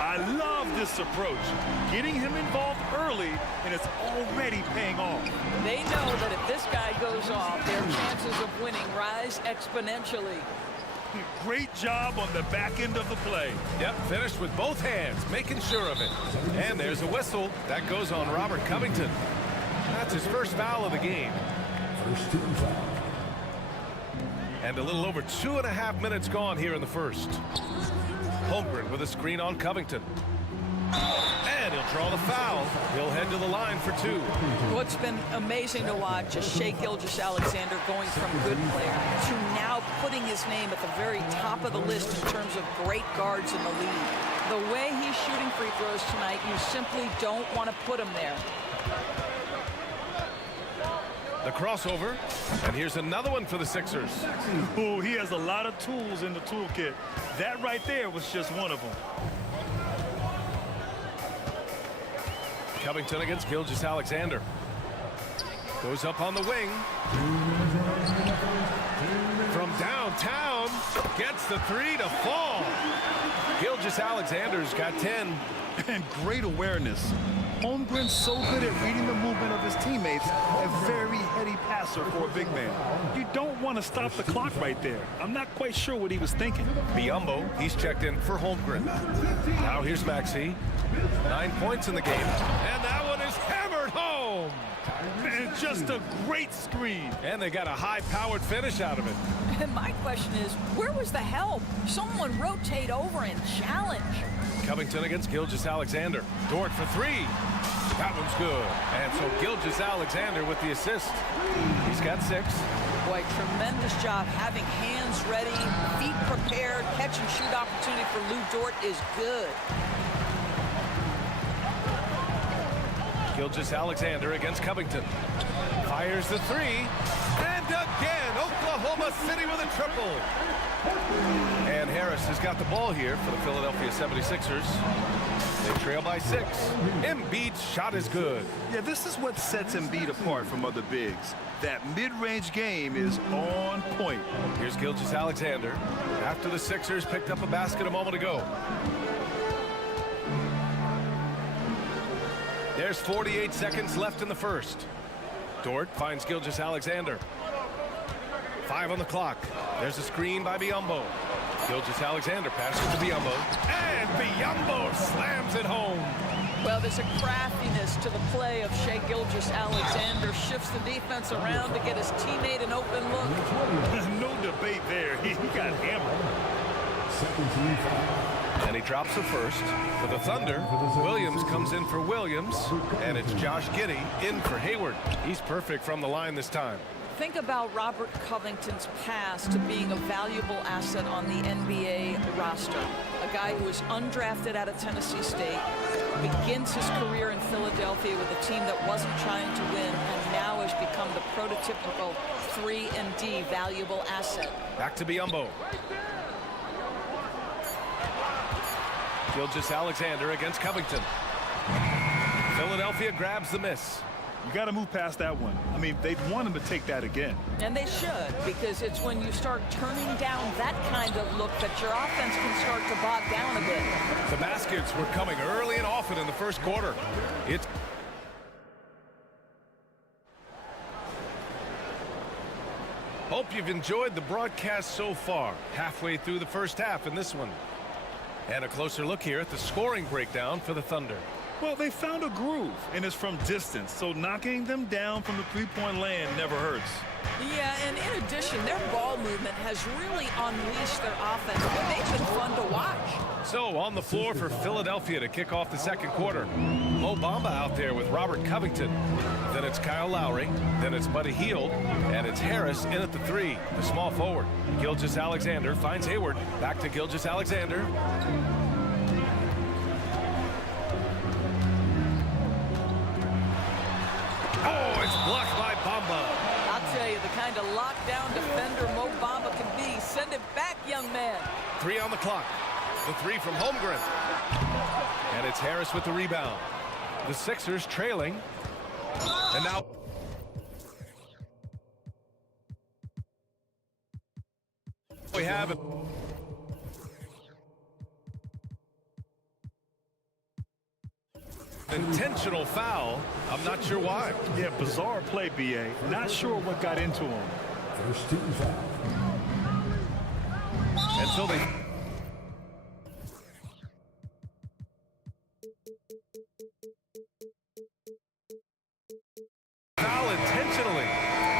I love this approach. Getting him involved early, and it's already paying off. They know that if this guy goes off, their chances of winning rise exponentially. Great job on the back end of the play. Yep, finished with both hands, making sure of it. And there's a whistle. That goes on Robert Covington. That's his first foul of the game. First team foul. And a little over 2.5 minutes gone here in the first. Holmgren with a screen on Covington. And he'll draw the foul. He'll head to the line for 2. What's been amazing to watch is Shai Gilgeous-Alexander going from good player to now putting his name at the very top of the list in terms of great guards in the league. The way he's shooting free throws tonight, you simply don't want to put him there. The crossover, and here's another one for the Sixers. Oh, he has a lot of tools in the toolkit. That right there was just one of them. Covington against Gilgeous-Alexander. Goes up on the wing. From downtown, gets the 3 to fall. Gilgeous-Alexander's got 10. And great awareness. Holmgren's so good at reading the movement of his teammates. A very heady passer for a big man. You don't want to stop the clock right there. I'm not quite sure what he was thinking. Biombo, he's checked in for Holmgren. Now here's Maxey. 9 points in the game. And that one is hammered home. And just a great screen. And they got a high-powered finish out of it. And my question is, where was the help? Someone rotate over and challenge. Covington against Gilgeous-Alexander. Dort for 3. That one's good. And so Gilgeous-Alexander with the assist. He's got 6. Boy, tremendous job having hands ready, feet prepared, catch and shoot opportunity for Lou Dort is good. Gilgeous-Alexander against Covington. Fires the 3. And again, Oklahoma City with a triple. And Harris has got the ball here for the Philadelphia 76ers. They trail by 6. Embiid's shot is good. Yeah, this is what sets Embiid apart from other bigs. That mid-range game is on point. Here's Gilgeous-Alexander after the Sixers picked up a basket a moment ago. There's 48 seconds left in the first. Dort finds Gilgeous-Alexander. 5 on the clock. There's a screen by Biyombo. Gilgeous-Alexander passes to Biyombo. And Biyombo slams it home. Well, there's a craftiness to the play of Shai Gilgeous-Alexander. Shifts the defense around to get his teammate an open look. No debate there. He got hammered. And he drops the first. For the Thunder, Williams comes in for Williams. And it's Josh Giddey in for Hayward. He's perfect from the line this time. Think about Robert Covington's pass to being a valuable asset on the NBA roster. A guy who was undrafted out of Tennessee State, begins his career in Philadelphia with a team that wasn't trying to win, and now has become the prototypical 3-and-D valuable asset. Back to Biyombo. Gilgeous-Alexander against Covington. Philadelphia grabs the miss. You got to move past that one. I mean, they'd want him to take that again. And they should, because it's when you start turning down that kind of look that your offense can start to bog down a bit. The baskets were coming early and often in the first quarter. It's Hope you've enjoyed the broadcast so far. Halfway through the first half in this one. And a closer look here at the scoring breakdown for the Thunder. Well, they found a groove, and it's from distance, so knocking them down from the three-point land never hurts. Yeah, and in addition, their ball movement has really unleashed their offense. They've been fun to watch. So, on the floor for Philadelphia to kick off the second quarter. Mo Bamba out there with Robert Covington. Then it's Kyle Lowry. Then it's Buddy Hield. And it's Harris in at the 3, the small forward. Gilgeous-Alexander finds Hayward. Back to Gilgeous-Alexander. Oh, it's blocked by Bamba. I'll tell you, the kind of lockdown defender Mo Bamba can be. Send it back, young man. 3 on the clock. The 3 from Holmgren. And it's Harris with the rebound. The Sixers trailing. And now we have it. Intentional foul. I'm not sure why. Yeah, bizarre play, B.A. Not sure what got into him. First team foul. And so they foul intentionally.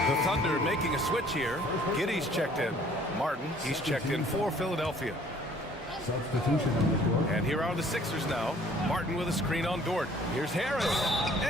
The Thunder making a switch here. Giddey's checked in. Martin, he's checked in for Philadelphia. Substitution on the court. And here are the Sixers now. Martin with a screen on Dort. Here's Harris.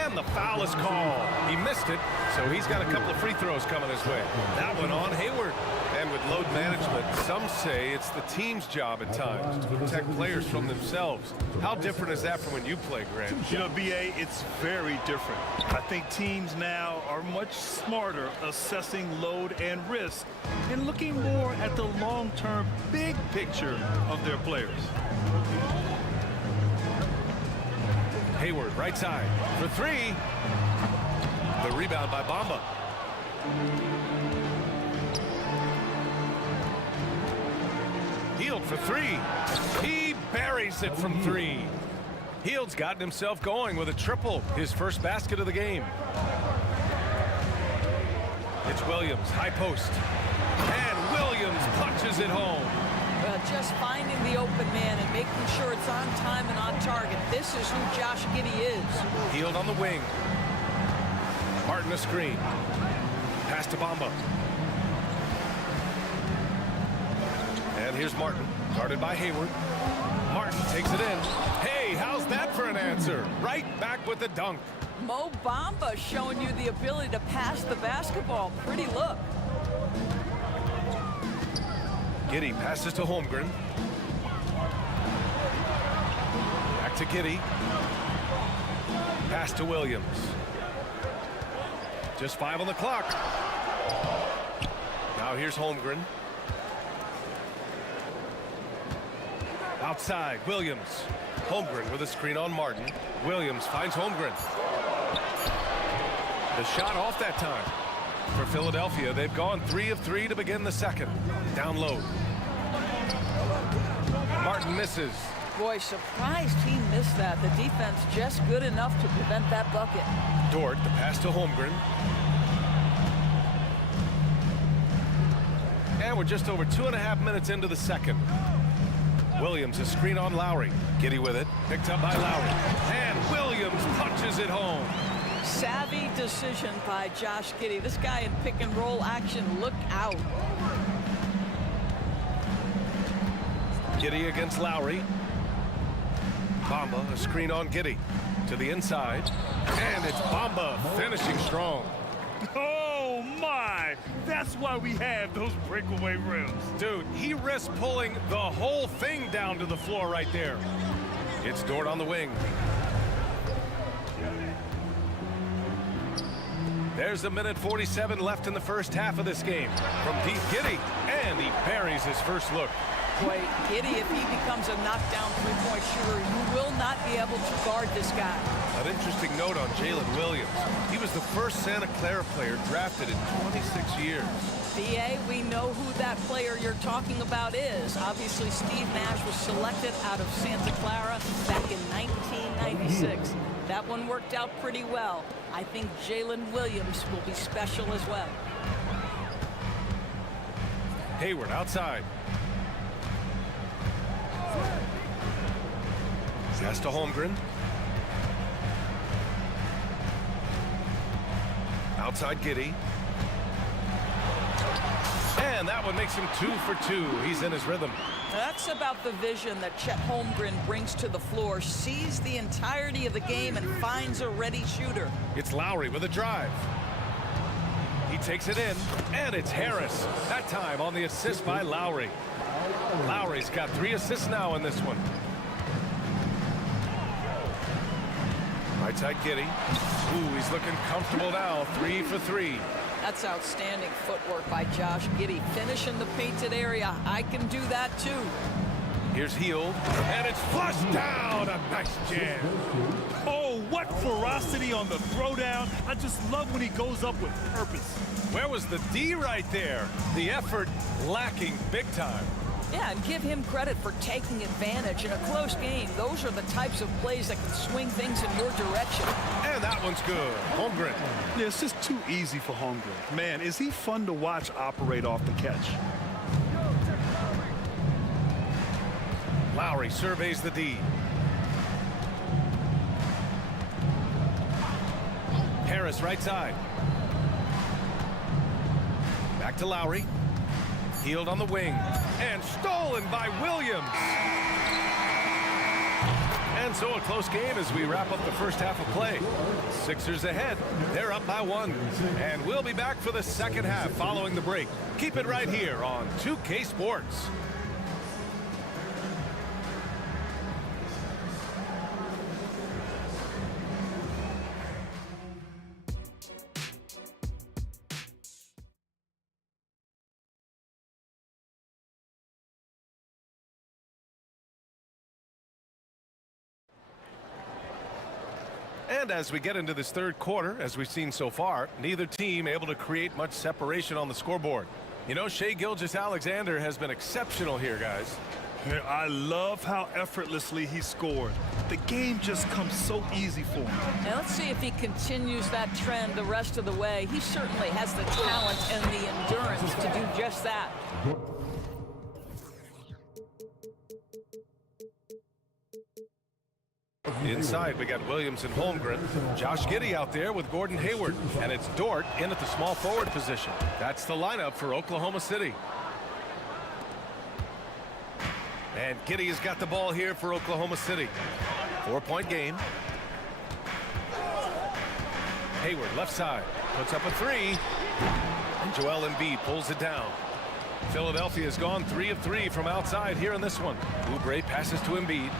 And the foul is called. He missed it, so he's got a couple of free throws coming his way. That one on Hayward. And with load management, some say it's the team's job at times to protect players from themselves. How different is that from when you play, Grant? You know, B.A., it's very different. I think teams now are much smarter assessing load and risk and looking more at the long-term big picture of their players. Hayward, right side, for 3. The rebound by Bamba. Hield for 3. He buries it from 3. Hield's gotten himself going with a triple, his first basket of the game. It's Williams, high post. And Williams punches it home. Well, just finding the open man and making sure it's on time and on target. This is who Josh Giddey is. Hield on the wing. Martin a screen. Pass to Bamba. And here's Martin, guarded by Hayward. Martin takes it in. Hey, how's that for an answer? Right back with the dunk. Mo Bamba showing you the ability to pass the basketball. Pretty look. Giddey passes to Holmgren. Back to Giddey. Pass to Williams. Just 5 on the clock. Now here's Holmgren. Outside, Williams. Holmgren with a screen on Martin. Williams finds Holmgren. The shot off that time. For Philadelphia, they've gone 3 of 3 to begin the second. Down low. Martin misses. Boy, surprised he missed that. The defense just good enough to prevent that bucket. Dort, the pass to Holmgren. And we're just over 2.5 minutes into the second. Williams, a screen on Lowry. Giddey with it, picked up by Lowry. And Williams punches it home. Savvy decision by Josh Giddey. This guy in pick and roll action, look out. Giddey against Lowry. Bamba, a screen on Giddey. To the inside. And it's Bamba finishing strong. Oh, my! That's why we have those breakaway rims. Dude, he risks pulling the whole thing down to the floor right there. It's Dort on the wing. There's 1:47 left in the first half of this game. From deep, Giddey, and he buries his first look. Boy, Giddey, if he becomes a knockdown three-point shooter, you will not be able to guard this guy. An interesting note on Jalen Williams. He was the first Santa Clara player drafted in 26 years. BA, we know who that player you're talking about is. Obviously, Steve Nash was selected out of Santa Clara back in 1996. That one worked out pretty well. I think Jalen Williams will be special as well. Hayward outside. Pass to Holmgren. Outside Giddey. And that one makes him 2 for 2. He's in his rhythm. That's about the vision that Chet Holmgren brings to the floor. Sees the entirety of the game and finds a ready shooter. It's Lowry with a drive. He takes it in, and it's Harris. That time on the assist by Lowry. Lowry's got 3 assists now in this one. Right side Giddey. Ooh, he's looking comfortable now. 3 for 3. That's outstanding footwork by Josh Giddey. Finishing the painted area. I can do that too. Here's Heald, and it's flushed down. A nice jam. Oh, what ferocity on the throwdown. I just love when he goes up with purpose. Where was the D right there? The effort lacking big time. Yeah, and give him credit for taking advantage in a close game. Those are the types of plays that can swing things in your direction. And that one's good. Holmgren. Yeah, it's just too easy for Holmgren. Man, is he fun to watch operate off the catch. Lowry surveys the D. Harris right side. Back to Lowry. Heald on the wing. And stolen by Williams. And so a close game as we wrap up the first half of play. Sixers ahead. They're up by 1. And we'll be back for the second half following the break. Keep it right here on 2K Sports. And as we get into this third quarter, as we've seen so far, neither team able to create much separation on the scoreboard. You know, Shai Gilgeous-Alexander has been exceptional here, guys. Yeah, I love how effortlessly he scored. The game just comes so easy for him. Now let's see if he continues that trend the rest of the way. He certainly has the talent and the endurance to do just that. Inside, we got Williams and Holmgren. Josh Giddey out there with Gordon Hayward. And it's Dort in at the small forward position. That's the lineup for Oklahoma City. And Giddey has got the ball here for Oklahoma City. 4-point game. Hayward left side. Puts up a 3. And Joel Embiid pulls it down. Philadelphia has gone 3 of 3 from outside here in this one. Oubre passes to Embiid.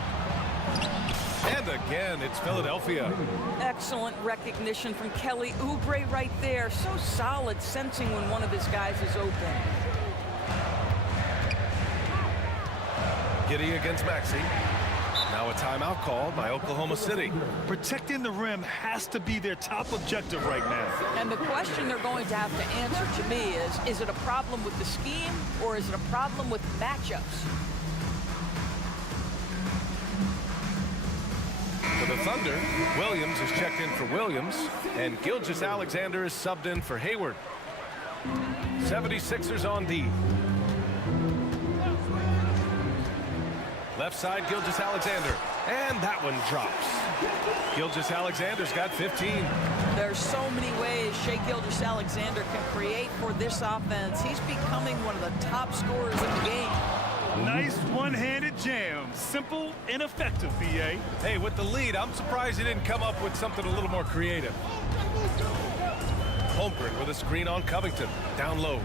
And again, it's Philadelphia. Excellent recognition from Kelly Oubre right there. So solid, sensing when one of his guys is open. Giddey against Maxey. Now a timeout called by Oklahoma City. Protecting the rim has to be their top objective right now. And the question they're going to have to answer to me is it a problem with the scheme or is it a problem with matchups? the Thunder, Williams is checked in for Williams, and Gilgeous-Alexander is subbed in for Hayward. 76ers on D. Left side, Gilgeous-Alexander, and that one drops. Gilgeous-Alexander's got 15. There's so many ways Shai Gilgeous-Alexander can create for this offense. He's becoming one of the top scorers in the game. Nice one-handed jam. Simple and effective, B.A. Hey, with the lead, I'm surprised he didn't come up with something a little more creative. Holmgren with a screen on Covington. Down low.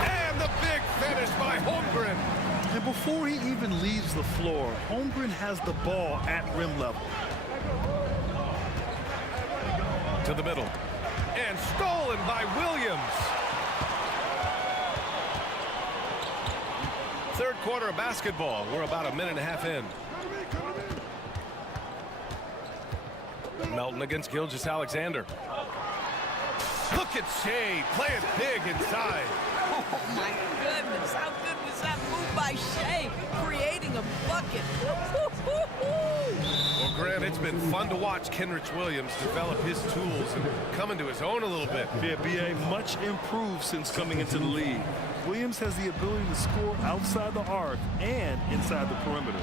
And the big finish by Holmgren. And before he even leaves the floor, Holmgren has the ball at rim level. To the middle. And stolen by Williams. Third quarter of basketball. We're about a minute and a half in. Melton against Gilgeous-Alexander. Look at Shai playing big inside. Oh, my goodness. How good was that move by Shai? Creating a bucket. Well, Grant, it's been fun to watch Kenrich Williams develop his tools and come into his own a little bit. Yeah, B.A. much improved since coming into the league. Williams has the ability to score outside the arc and inside the perimeter.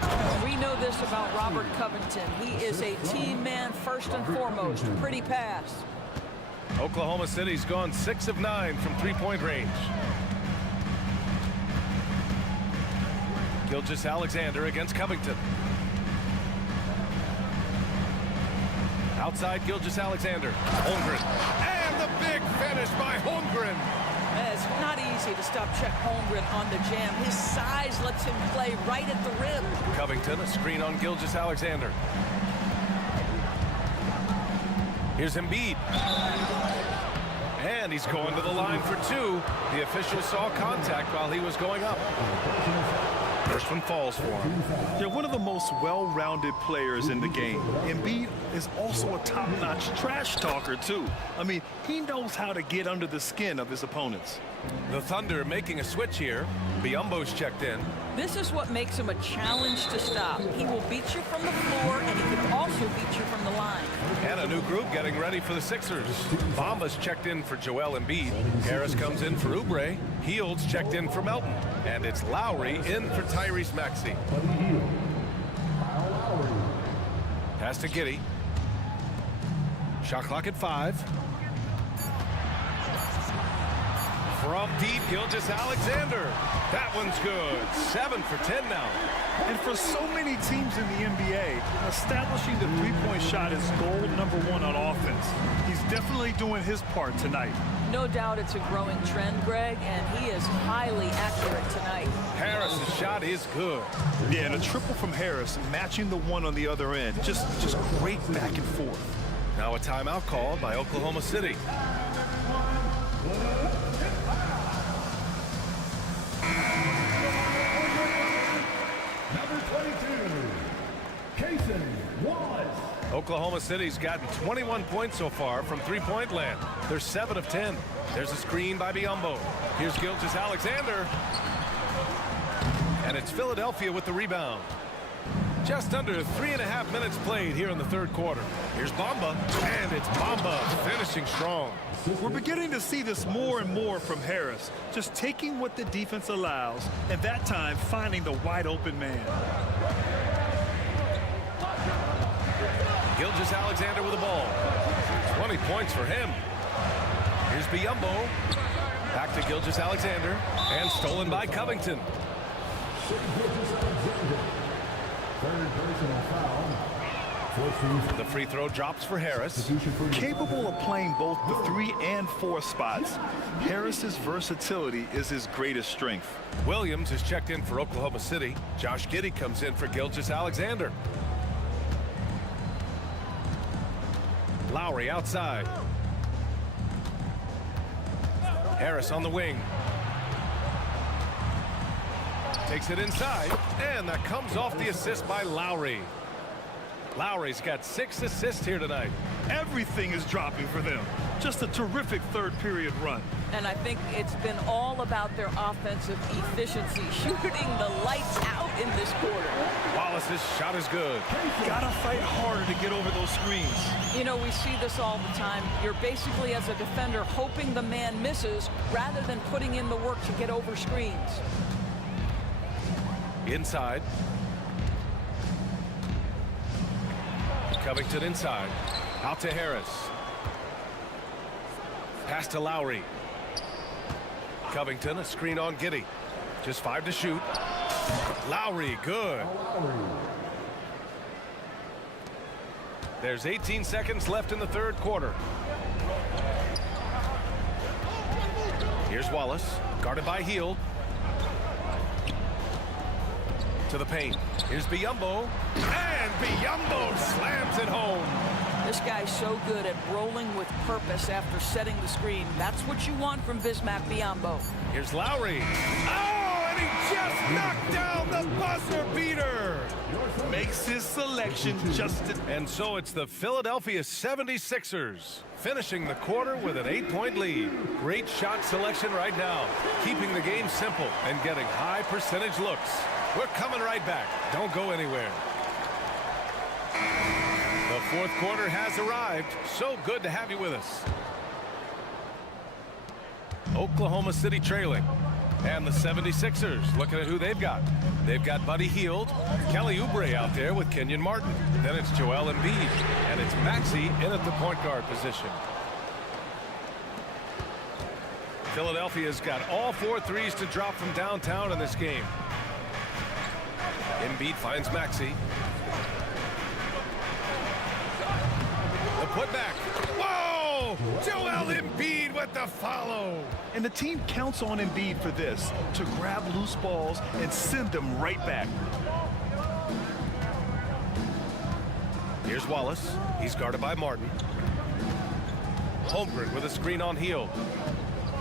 We know this about Robert Covington. He is a team man first and foremost. Pretty pass. Oklahoma City's gone 6 of 9 from three-point range. Gilgeous-Alexander against Covington. Outside Gilgeous-Alexander. Holmgren. And the big finish by Holmgren. It's not easy to stop Chet Holmgren on the jam. His size lets him play right at the rim. Covington, a screen on Gilgeous-Alexander. Here's Embiid. And he's going to the line for two. The official saw contact while he was going up. First one falls for him. They're one of the most well-rounded players in the game. Embiid is also a top-notch trash talker, too. I mean, he knows how to get under the skin of his opponents. The Thunder making a switch here. Biyombo's checked in. This is what makes him a challenge to stop. He will beat you from the floor, and he can also beat you from the line. And a new group getting ready for the Sixers. Bamba's checked in for Joel Embiid. Harris comes in for Oubre. Heald's checked in for Melton. And it's Lowry in for Tyrese Maxey. Pass to Giddey. Shot clock at 5. From deep, Gilgeous-Alexander. That one's good. 7 for 10 now. And for so many teams in the NBA, establishing the three-point shot is goal number 1 on offense. He's definitely doing his part tonight. No doubt it's a growing trend, Greg, and he is highly accurate tonight. Harris's shot is good. Yeah, and a triple from Harris, matching the one on the other end. Just great back and forth. Now a timeout called by Oklahoma City. Oklahoma City's gotten 21 points so far from three-point land. They're 7 of 10. There's a screen by Biyombo. Here's Gilgeous-Alexander. And it's Philadelphia with the rebound. Just under 3.5 minutes played here in the third quarter. Here's Bamba, and it's Bamba finishing strong. We're beginning to see this more and more from Harris, just taking what the defense allows, and that time finding the wide open man. Gilgeous-Alexander with the ball. 20 points for him. Here's Biyombo. Back to Gilgeous-Alexander. And stolen by Covington. The free throw drops for Harris. Capable of playing both the 3 and 4 spots, Harris's versatility is his greatest strength. Williams is checked in for Oklahoma City. Josh Giddey comes in for Gilgeous-Alexander. Lowry outside. Harris on the wing. Takes it inside, and that comes off the assist by Lowry. Lowry's got 6 assists here tonight. Everything is dropping for them. Just a terrific third period run. And I think it's been all about their offensive efficiency, shooting the lights out in this quarter. Wallace's shot is good. Gotta fight harder to get over those screens. You know, we see this all the time. You're basically, as a defender, hoping the man misses rather than putting in the work to get over screens. Inside. Covington inside. Out to Harris. Pass to Lowry. Covington, a screen on Giddey. Just 5 to shoot. Lowry, good. There's 18 seconds left in the third quarter. Here's Wallace, guarded by Hield. To the paint. Here's Biyombo. And Biyombo slams it home. This guy's so good at rolling with purpose after setting the screen. That's what you want from Bismack Biyombo. Here's Lowry. Oh, and he just knocked down the buzzer beater. Makes his selection just... And so it's the Philadelphia 76ers finishing the quarter with an 8-point lead. Great shot selection right now, keeping the game simple and getting high percentage looks. We're coming right back. Don't go anywhere. The fourth quarter has arrived. So good to have you with us. Oklahoma City trailing. And the 76ers looking at who they've got. They've got Buddy Hield, Kelly Oubre out there with Kenyon Martin. Then it's Joel Embiid. And it's Maxey in at the point guard position. Philadelphia's got all 4 threes to drop from downtown in this game. Embiid finds Maxey. The putback. Whoa! Joel Embiid with the follow. And the team counts on Embiid for this, to grab loose balls and send them right back. Here's Wallace. He's guarded by Martin. Holmgren with a screen on Hield.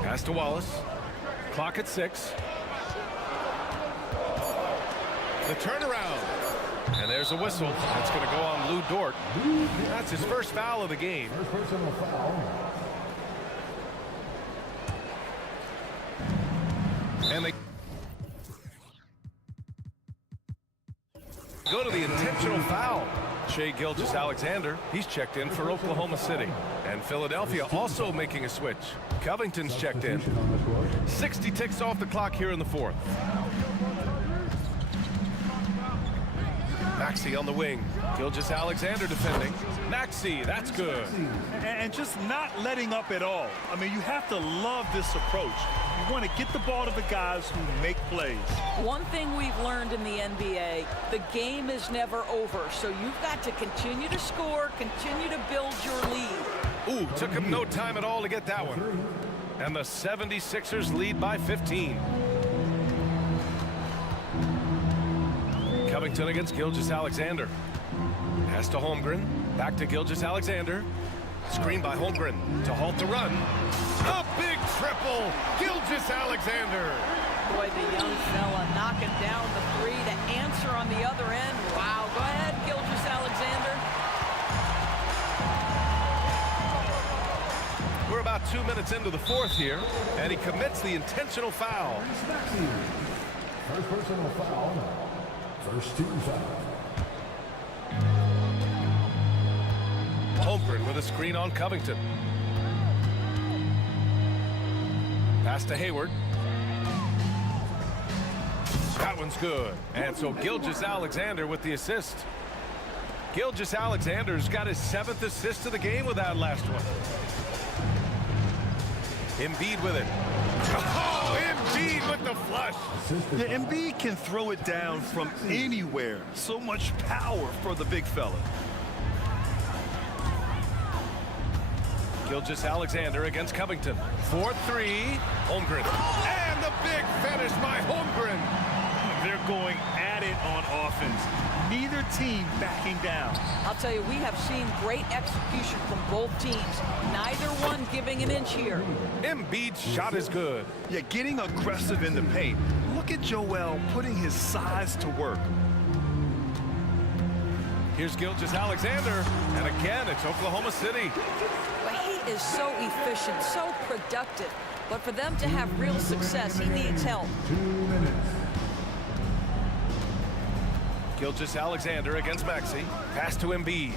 Pass to Wallace. Clock at 6. The turnaround. And there's a whistle. That's going to go on Lou Dort. That's his first foul of the game. First personal foul. And they go to the intentional foul. Shai Gilgeous-Alexander, he's checked in for Oklahoma City. And Philadelphia also making a switch. Covington's checked in. 60 ticks off the clock here in the fourth. Maxey on the wing. Gilgeous-Alexander defending. Maxey, that's good. And just not letting up at all. I mean, you have to love this approach. You want to get the ball to the guys who make plays. One thing we've learned in the NBA, the game is never over. So you've got to continue to score, continue to build your lead. Ooh, took him no time at all to get that one. And the 76ers lead by 15. Covington against Gilgeous-Alexander. Pass to Holmgren. Back to Gilgeous-Alexander. Screen by Holmgren to halt the run. A big triple. Gilgeous-Alexander. Boy, the young fella knocking down the 3 to answer on the other end. Wow. Go ahead, Gilgeous-Alexander. We're about 2 minutes into the fourth here, and he commits the intentional foul. First personal foul. First team foul. Holmgren with a screen on Covington. Pass to Hayward. That one's good. And so Gilgeous-Alexander with the assist. Gilgeous-Alexander's got his 7th assist of the game with that last one. Embiid with it. Oh, Embiid with the flush. Yeah, Embiid can throw it down from anywhere. So much power for the big fella. Gilgeous-Alexander against Covington. 4-3. Holmgren. And the big finish by Holmgren. They're going at it on offense. Neither team backing down. I'll tell you, we have seen great execution from both teams. Neither one giving an inch here. Embiid's shot is good. Yeah, getting aggressive in the paint. Look at Joel putting his size to work. Here's Gilgeous-Alexander, and again, it's Oklahoma City. Well, he is so efficient, so productive. But for them to have real success, he needs help. 2 minutes. Gilgeous-Alexander against Maxey. Pass to Embiid.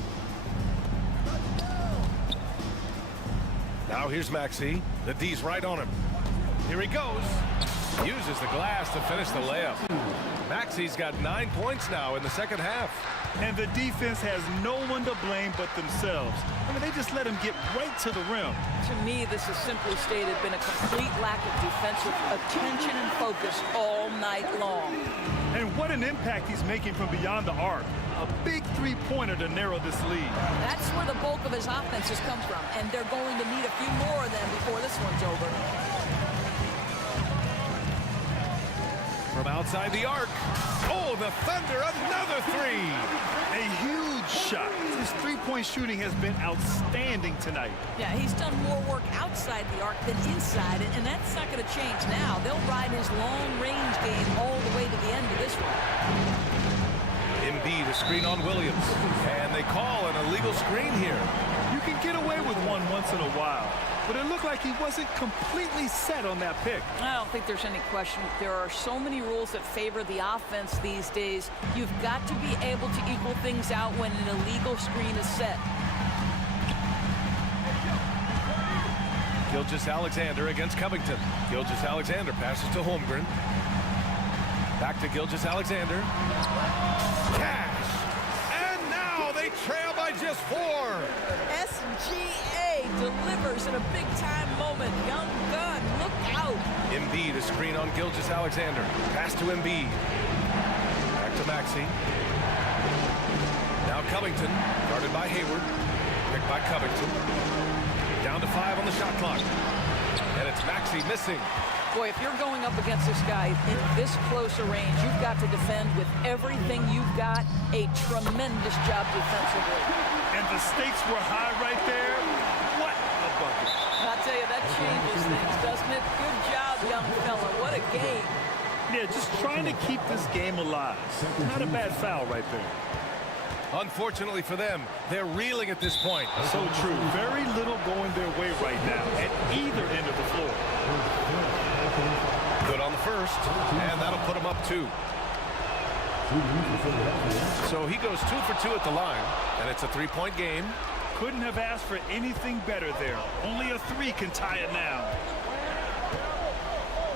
Now here's Maxey. The D's right on him. Here he goes. Uses the glass to finish the layup. Maxey's got 9 points now in the second half. And the defense has no one to blame but themselves. I mean, they just let him get right to the rim. To me, this has simply stated been a complete lack of defensive attention and focus all night long. And what an impact he's making from beyond the arc. A big three-pointer to narrow this lead. That's where the bulk of his offense has come from, and they're going to need a few more of them before this one's over. From outside the arc. Oh, the Thunder, another three. A huge shot. His three-point shooting has been outstanding tonight. Yeah, he's done more work outside the arc than inside it, and that's not going to change now. They'll ride his long-range game all the way to the end of this one. Embiid, a screen on Williams. And they call an illegal screen here. You can get away with one once in a while, but it looked like he wasn't completely set on that pick. I don't think there's any question. There are so many rules that favor the offense these days. You've got to be able to equal things out when an illegal screen is set. Gilgeous-Alexander against Covington. Gilgeous-Alexander passes to Holmgren. Back to Gilgeous-Alexander. Cash! And now they trail by just 4. SGA delivers in a big-time moment. Young gun, look out. Embiid, a screen on Gilgeous-Alexander. Pass to Embiid. Back to Maxey. Now Covington, guarded by Hayward. Picked by Covington. Down to 5 on the shot clock. And it's Maxey missing. Boy, if you're going up against this guy in this close a range, you've got to defend with everything you've got. A tremendous job defensively. And the stakes were high right there. What a bucket. I'll tell you, that changes things, doesn't it? Good job, young fella. What a game. Yeah, just trying to keep this game alive. Not a bad foul right there. Unfortunately for them, they're reeling at this point. So true. Very little going their way right now at either end of the floor. Good on the first, and that'll put him up 2. So he goes 2 for 2 at the line, and it's a 3-point game. Couldn't have asked for anything better there. Only a 3 can tie it now.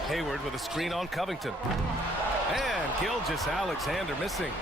Hayward with a screen on Covington. And Gilgeous-Alexander missing.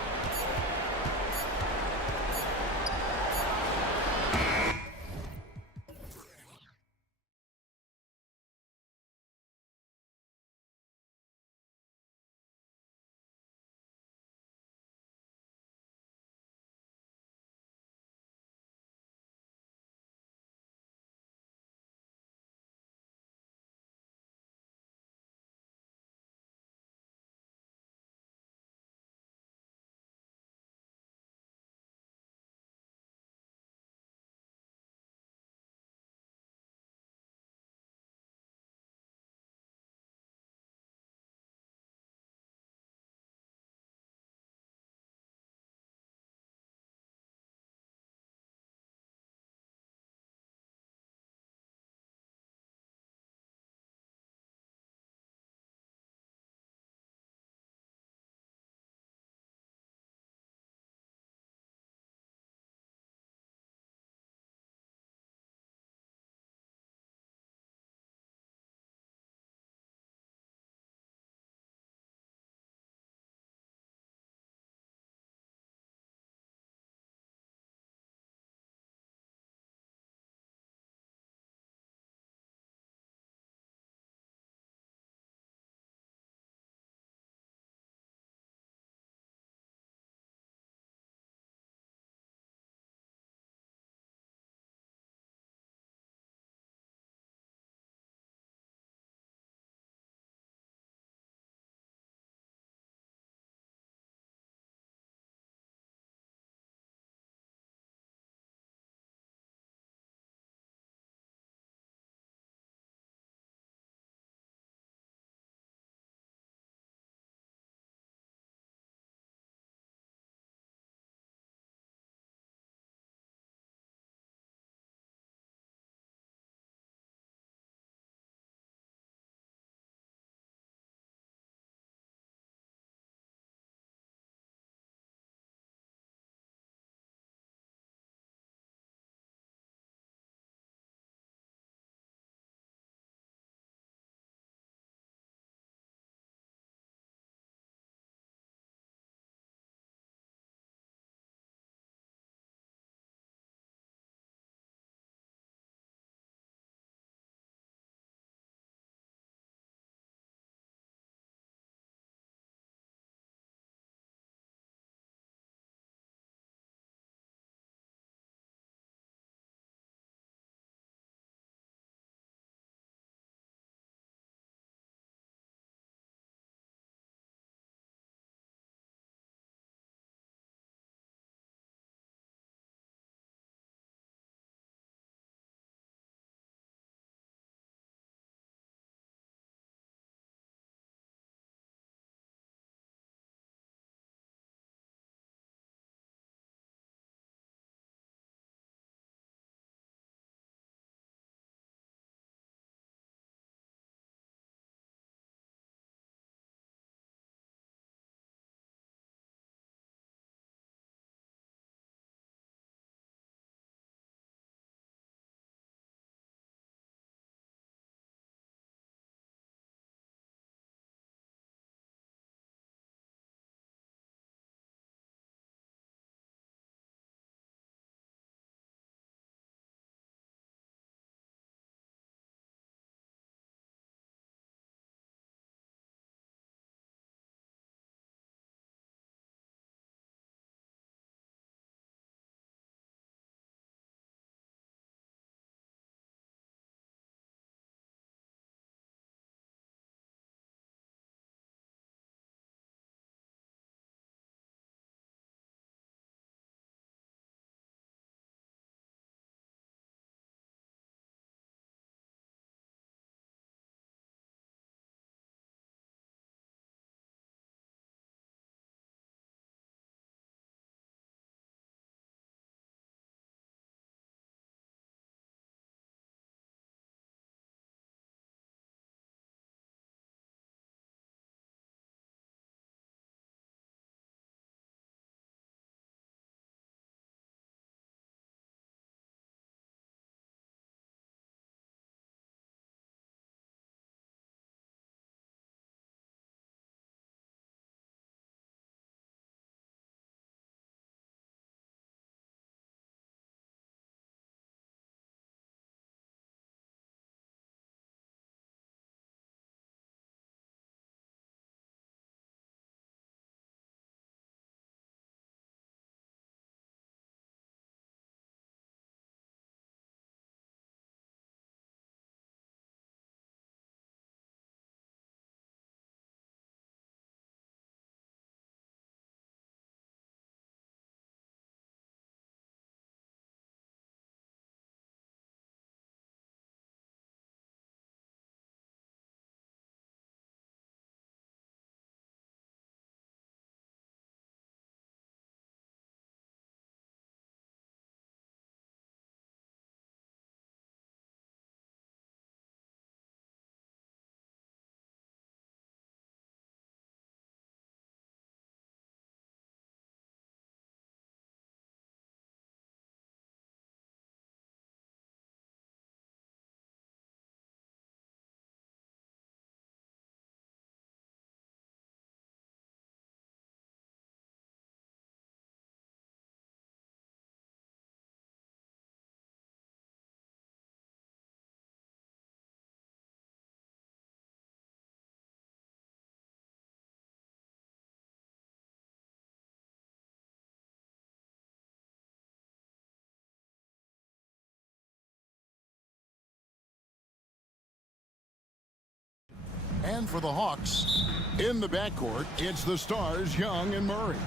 And for the Hawks, in the backcourt, it's the stars, Young and Murray.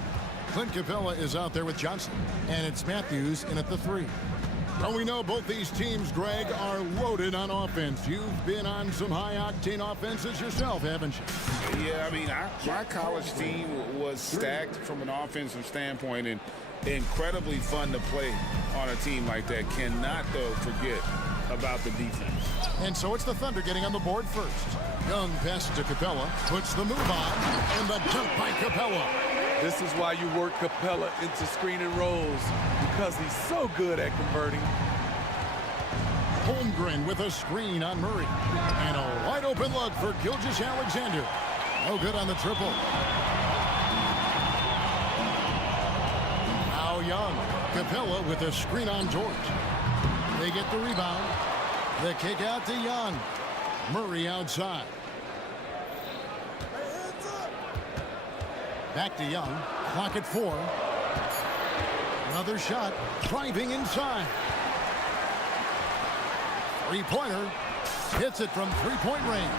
Clint Capella is out there with Johnson, and it's Matthews in at the 3. Well, we know both these teams, Greg, are loaded on offense. You've been on some high-octane offenses yourself, haven't you? Yeah, I mean, my college team was stacked from an offensive standpoint and incredibly fun to play on a team like that. Cannot, though, forget about the defense. And so it's the Thunder getting on the board first. Young passes to Capella, puts the move on, and the dunk by Capella. This is why you work Capella into screen and rolls, because he's so good at converting. Holmgren with a screen on Murray. And a wide open look for Gilgeous-Alexander. No good on the triple. Now Young. Capella with a screen on George. They get the rebound. The kick out to Young. Murray outside. Back to Young. Clock at 4. Another shot. Driving inside. Three-pointer. Hits it from three-point range.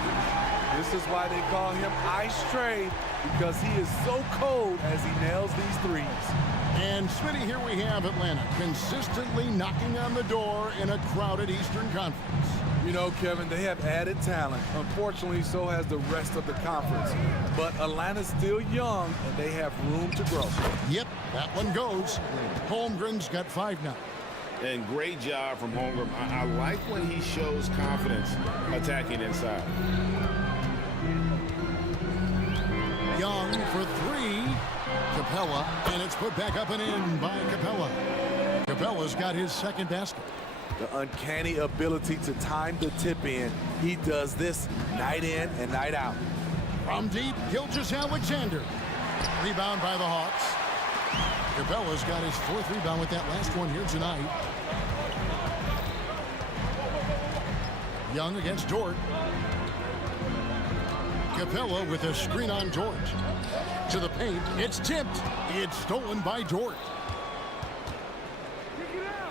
This is why they call him Ice Tray, because he is so cold as he nails these threes. And Smitty, here we have Atlanta consistently knocking on the door in a crowded Eastern Conference. You know, Kevin, they have added talent. Unfortunately, so has the rest of the conference. But Atlanta's still young, and they have room to grow. Yep, that one goes. Holmgren's got 5 now. And great job from Holmgren. I like when he shows confidence attacking inside. Young for 3. Capella, and it's put back up and in by Capella. Capella's got his second basket. The uncanny ability to time the tip in. He does this night in and night out. From deep, Gilgeous-Alexander. Rebound by the Hawks. Capella's got his 4th rebound with that last one here tonight. Young against Dort. Capella with a screen on George. To the paint, it's tipped. It's stolen by Dort.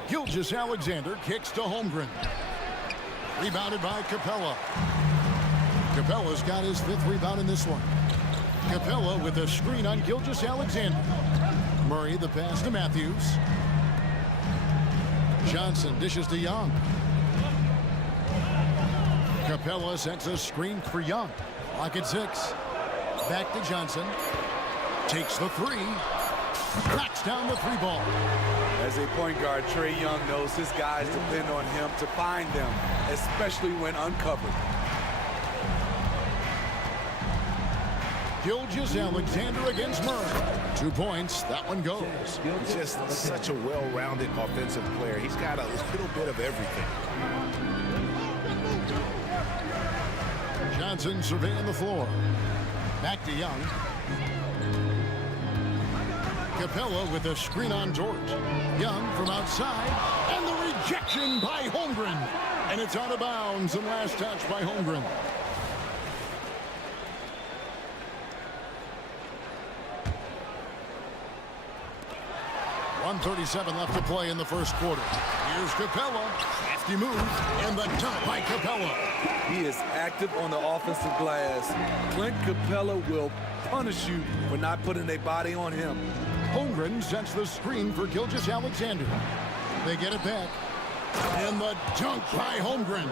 Gilgeous-Alexander kicks to Holmgren. Rebounded by Capella. Capella's got his 5th rebound in this one. Capella with a screen on Gilgeous-Alexander. Murray the pass to Matthews. Johnson dishes to Young. Capella sets a screen for Young. Clock at 6. Back to Johnson. Takes the 3. Knocks down the 3 ball. As a point guard, Trae Young knows his guys depend on him to find them, especially when uncovered. Gilgeous-Alexander against Murray. 2 points. That one goes. Just such a well-rounded offensive player. He's got a little bit of everything. Johnson surveying the floor. Back to Young. Capella with a screen on George. Young from outside. And the rejection by Holmgren. And it's out of bounds and last touch by Holmgren. .137 left to play in the first quarter. Here's Capella. Hefty move. And the dunk by Capella. He is active on the offensive glass. Clint Capella will punish you for not putting a body on him. Holmgren sets the screen for Gilgeous-Alexander. They get it back. And the dunk by Holmgren.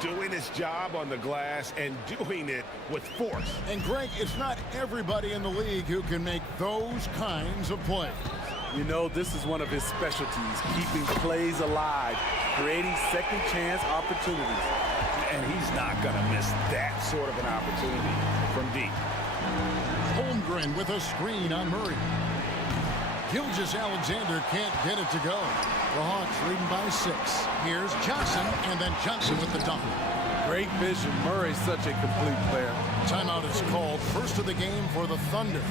Doing his job on the glass and doing it with force. And Greg, it's not everybody in the league who can make those kinds of plays. You know, this is one of his specialties, keeping plays alive, creating second chance opportunities. And he's not going to miss that sort of an opportunity from deep. Holmgren with a screen on Murray. Gilgeous-Alexander can't get it to go. The Hawks leading by 6. Here's Johnson, and then Johnson with the dunk. Great vision. Murray's such a complete player. Timeout is called. First of the game for the Thunder.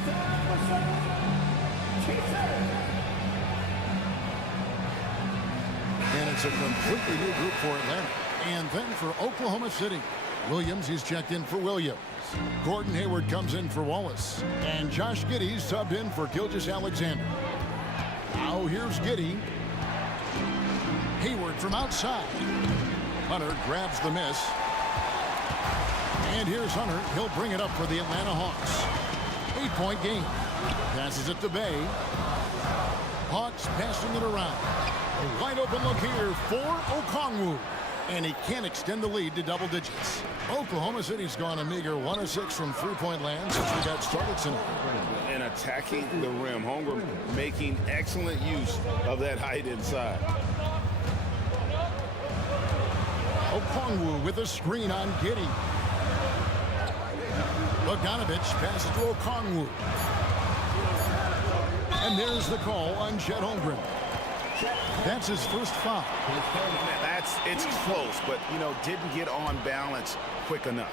And it's a completely new group for Atlanta. And then for Oklahoma City, Williams, he's checked in for Williams. Gordon Hayward comes in for Wallace. And Josh Giddey's subbed in for Gilgeous-Alexander. Now here's Giddey. Hayward from outside. Hunter grabs the miss. And here's Hunter. He'll bring it up for the Atlanta Hawks. 8-point game. Passes it to Bay. Hawks passing it around. A wide open look here for Okongwu. And he can't extend the lead to double digits. Oklahoma City's gone a meager 1 of 6 from three-point land since we got started tonight. And attacking the rim. Holmgren making excellent use of that height inside. Okongwu with a screen on Giddey. Bogdanovich passes to Okongwu. And there's the call on Chet Holmgren. That's his first foul. It's close, but, you know, didn't get on balance quick enough.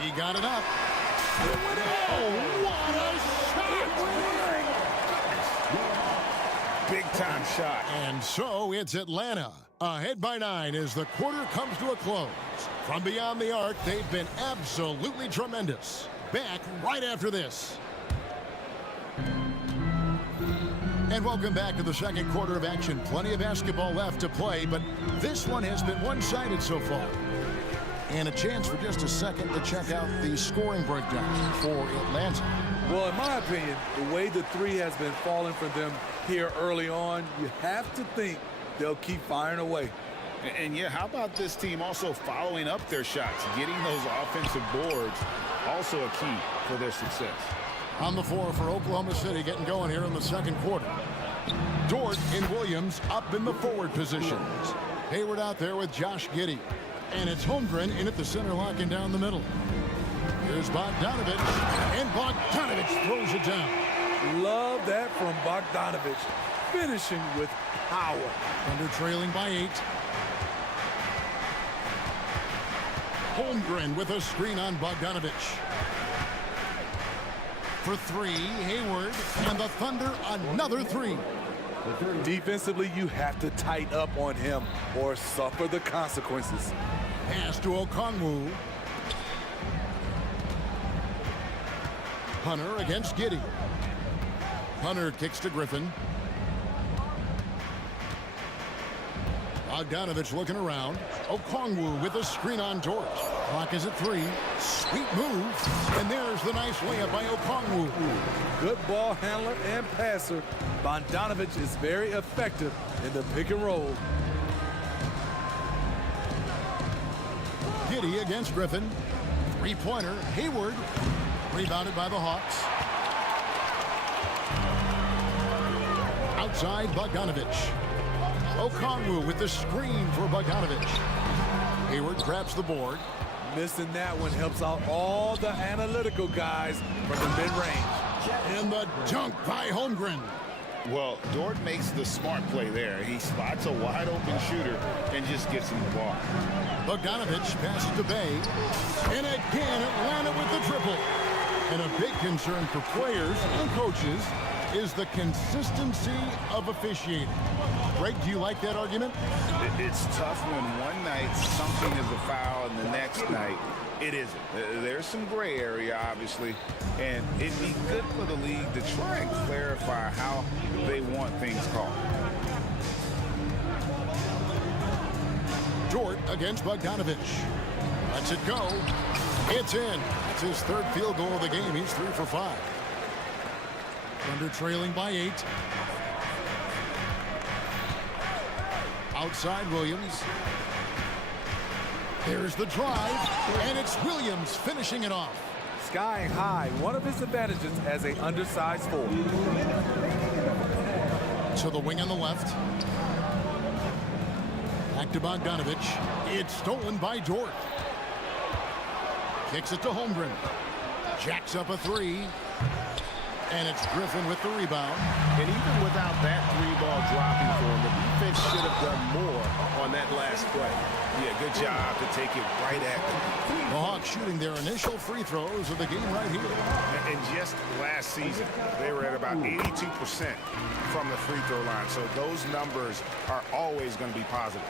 He got it up. Oh, what a shot! Big time shot. And so it's Atlanta, ahead by 9 as the quarter comes to a close. From beyond the arc, they've been absolutely tremendous. Back right after this. And welcome back to the second quarter of action. Plenty of basketball left to play, but this one has been one-sided so far. And a chance for just a second to check out the scoring breakdown for Atlanta. Well, in my opinion, the way the three has been falling for them here early on, you have to think they'll keep firing away. And yeah, how about this team also following up their shots, getting those offensive boards, also a key for their success. On the floor for Oklahoma City, getting going here in the second quarter. Dort and Williams up in the forward positions. Hayward out there with Josh Giddey. And it's Holmgren in at the center, locking down the middle. Here's Bogdanovich, and Bogdanovich throws it down. Love that from Bogdanovich, finishing with power. Thunder trailing by 8. Holmgren with a screen on Bogdanovich. For 3, Hayward, and the Thunder another 3. Defensively, you have to tighten up on him or suffer the consequences. Pass to Okongwu. Hunter against Giddey. Hunter kicks to Griffin. Bogdanovich looking around. Okongwu with a screen on Dort. Clock is at 3. Sweet move. And there's the nice layup by Okongwu. Good ball handler and passer. Bogdanovich is very effective in the pick and roll. Giddey against Griffin. Three-pointer. Hayward. Rebounded by the Hawks. Outside Bogdanovich. Okongwu with the screen for Bogdanovich. Hayward grabs the board. Missing that one helps out all the analytical guys from the mid-range. And the dunk by Holmgren. Well, Dort makes the smart play there. He spots a wide-open shooter and just gets him the ball. Bogdanovich passes to Bay. And again, Atlanta with the triple. And a big concern for players and coaches is the consistency of officiating. Greg, do you like that argument? It's tough when one night something is a foul and the next night it isn't. There's some gray area, obviously, and it'd be good for the league to try and clarify how they want things called. Dort against Bogdanovich. Lets it go. It's in. That's his third field goal of the game. He's 3 for 5. Thunder trailing by 8. Outside Williams. There's the drive, and it's Williams finishing it off. Skying high, one of his advantages as an undersized forward. To the wing on the left. Back to Bogdanovich. It's stolen by Dort. Kicks it to Holmgren. Jacks up a 3. And it's Griffin with the rebound. And even without that 3-ball dropping for him, the defense should have done more on that last play. Yeah, good job to take it right at them. The Hawks shooting their initial free throws of the game right here. And just last season, they were at about 82% from the free throw line. So those numbers are always going to be positive.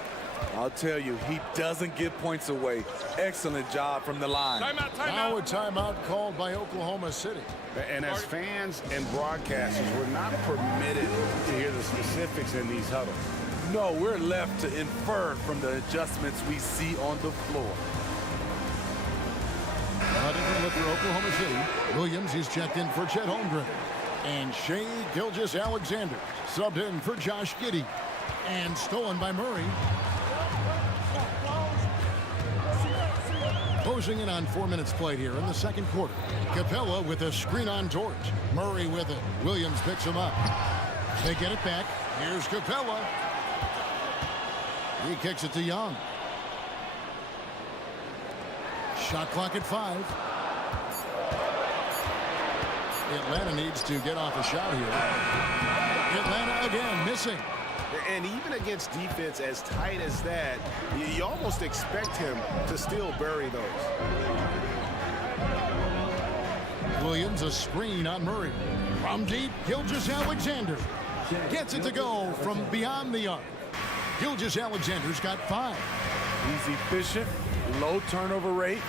I'll tell you, he doesn't give points away. Excellent job from the line. Timeout. Now a timeout called by Oklahoma City. And as fans and broadcasters, we're not permitted to hear the specifics in these huddles. No, we're left to infer from the adjustments we see on the floor. A different look for Oklahoma City. Williams, he's checked in for Chet Holmgren. And Shea Gilgeous-Alexander subbed in for Josh Giddey. And stolen by Murray. Closing in on 4 minutes played here in the second quarter. Capella with a screen on George. Murray with it. Williams picks him up. They get it back. Here's Capella. He kicks it to Young. Shot clock at 5. Atlanta needs to get off a shot here. Atlanta again missing. And even against defense as tight as that, you almost expect him to still bury those. Williams, a screen on Murray. From deep, Gilgeous-Alexander gets it to go from beyond the arc. Gilgeous-Alexander's got 5. He's efficient, low turnover rate.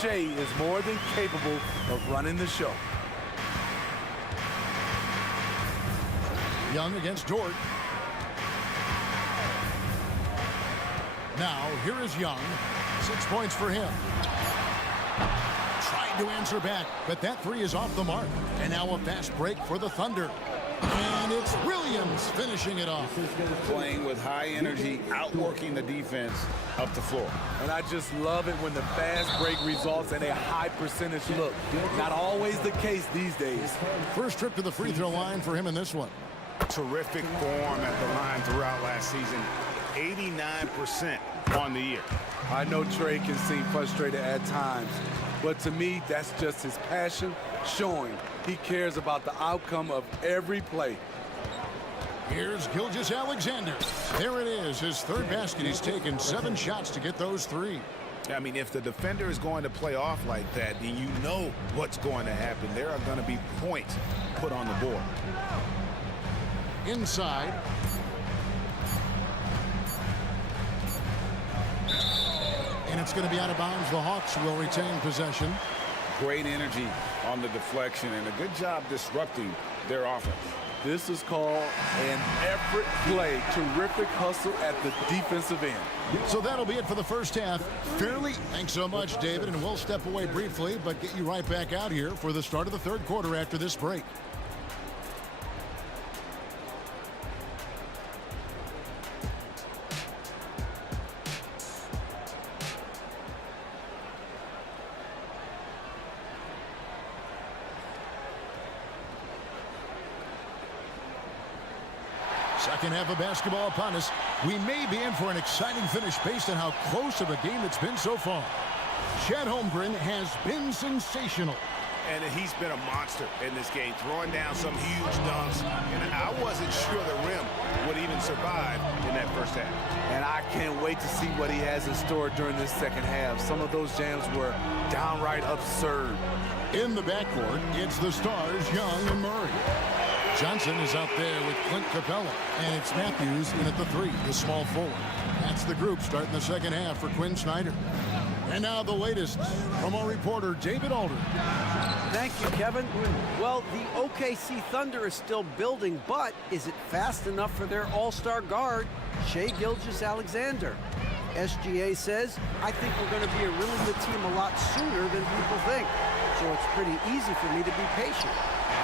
Shea is more than capable of running the show. Young against Dort. Now, here is Young. 6 points for him. Trying to answer back, but that 3 is off the mark. And now a fast break for the Thunder. And it's Williams finishing it off. Playing with high energy, outworking the defense up the floor. And I just love it when the fast break results in a high percentage look. Not always the case these days. First trip to the free throw line for him in this one. Terrific form at the line throughout last season. 89% on the year. I know Trey can seem frustrated at times, but to me, that's just his passion showing. He cares about the outcome of every play. Here's Gilgeous-Alexander. There it is, his third basket. He's taken 7 shots to get those 3. I mean, if the defender is going to play off like that, then you know what's going to happen. There are going to be points put on the board. Inside. And it's going to be out of bounds. The Hawks will retain possession. Great energy on the deflection and a good job disrupting their offense. This is called an effort play. Terrific hustle at the defensive end. So that'll be it for the first half. Fairly. Thanks so much, David. And we'll step away briefly, but get you right back out here for the start of the third quarter after this break. Second half of basketball upon us. We may be in for an exciting finish based on how close of a game it's been so far. Chet Holmgren has been sensational. And he's been a monster in this game, throwing down some huge dunks. And I wasn't sure the rim would even survive in that first half. And I can't wait to see what he has in store during this second half. Some of those jams were downright absurd. In the backcourt, it's the stars, Young and Murray. Johnson is out there with Clint Capella, and it's Matthews in at the 3, the small forward. That's the group starting the second half for Quinn Snyder. And now the latest from our reporter, David Alder. Thank you, Kevin. Well, the OKC Thunder is still building, but is it fast enough for their all-star guard, Shea Gilgeous-Alexander? SGA says, I think we're going to be a really good team a lot sooner than people think. So it's pretty easy for me to be patient.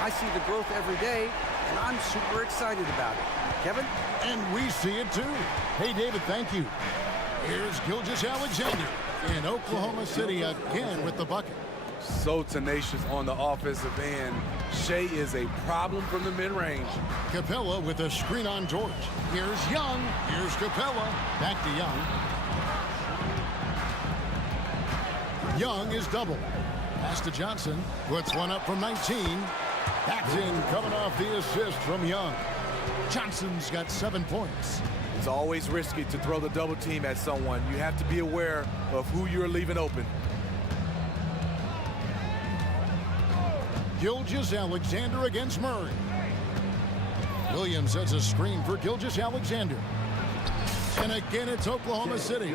I see the growth every day, and I'm super excited about it. Kevin? And we see it too. Hey, David, thank you. Here's Gilgeous-Alexander in Oklahoma City again with the bucket. So tenacious on the offensive end. Shea is a problem from the mid-range. Capella with a screen on George. Here's Young. Here's Capella. Back to Young. Young is double. Pass to Johnson. Puts one up from 19. Back in, coming off the assist from Young. Johnson's got 7 points. It's always risky to throw the double team at someone. You have to be aware of who you're leaving open. Gilgeous-Alexander against Murray. Williams sets a screen for Gilgeous-Alexander. And again, it's Oklahoma City.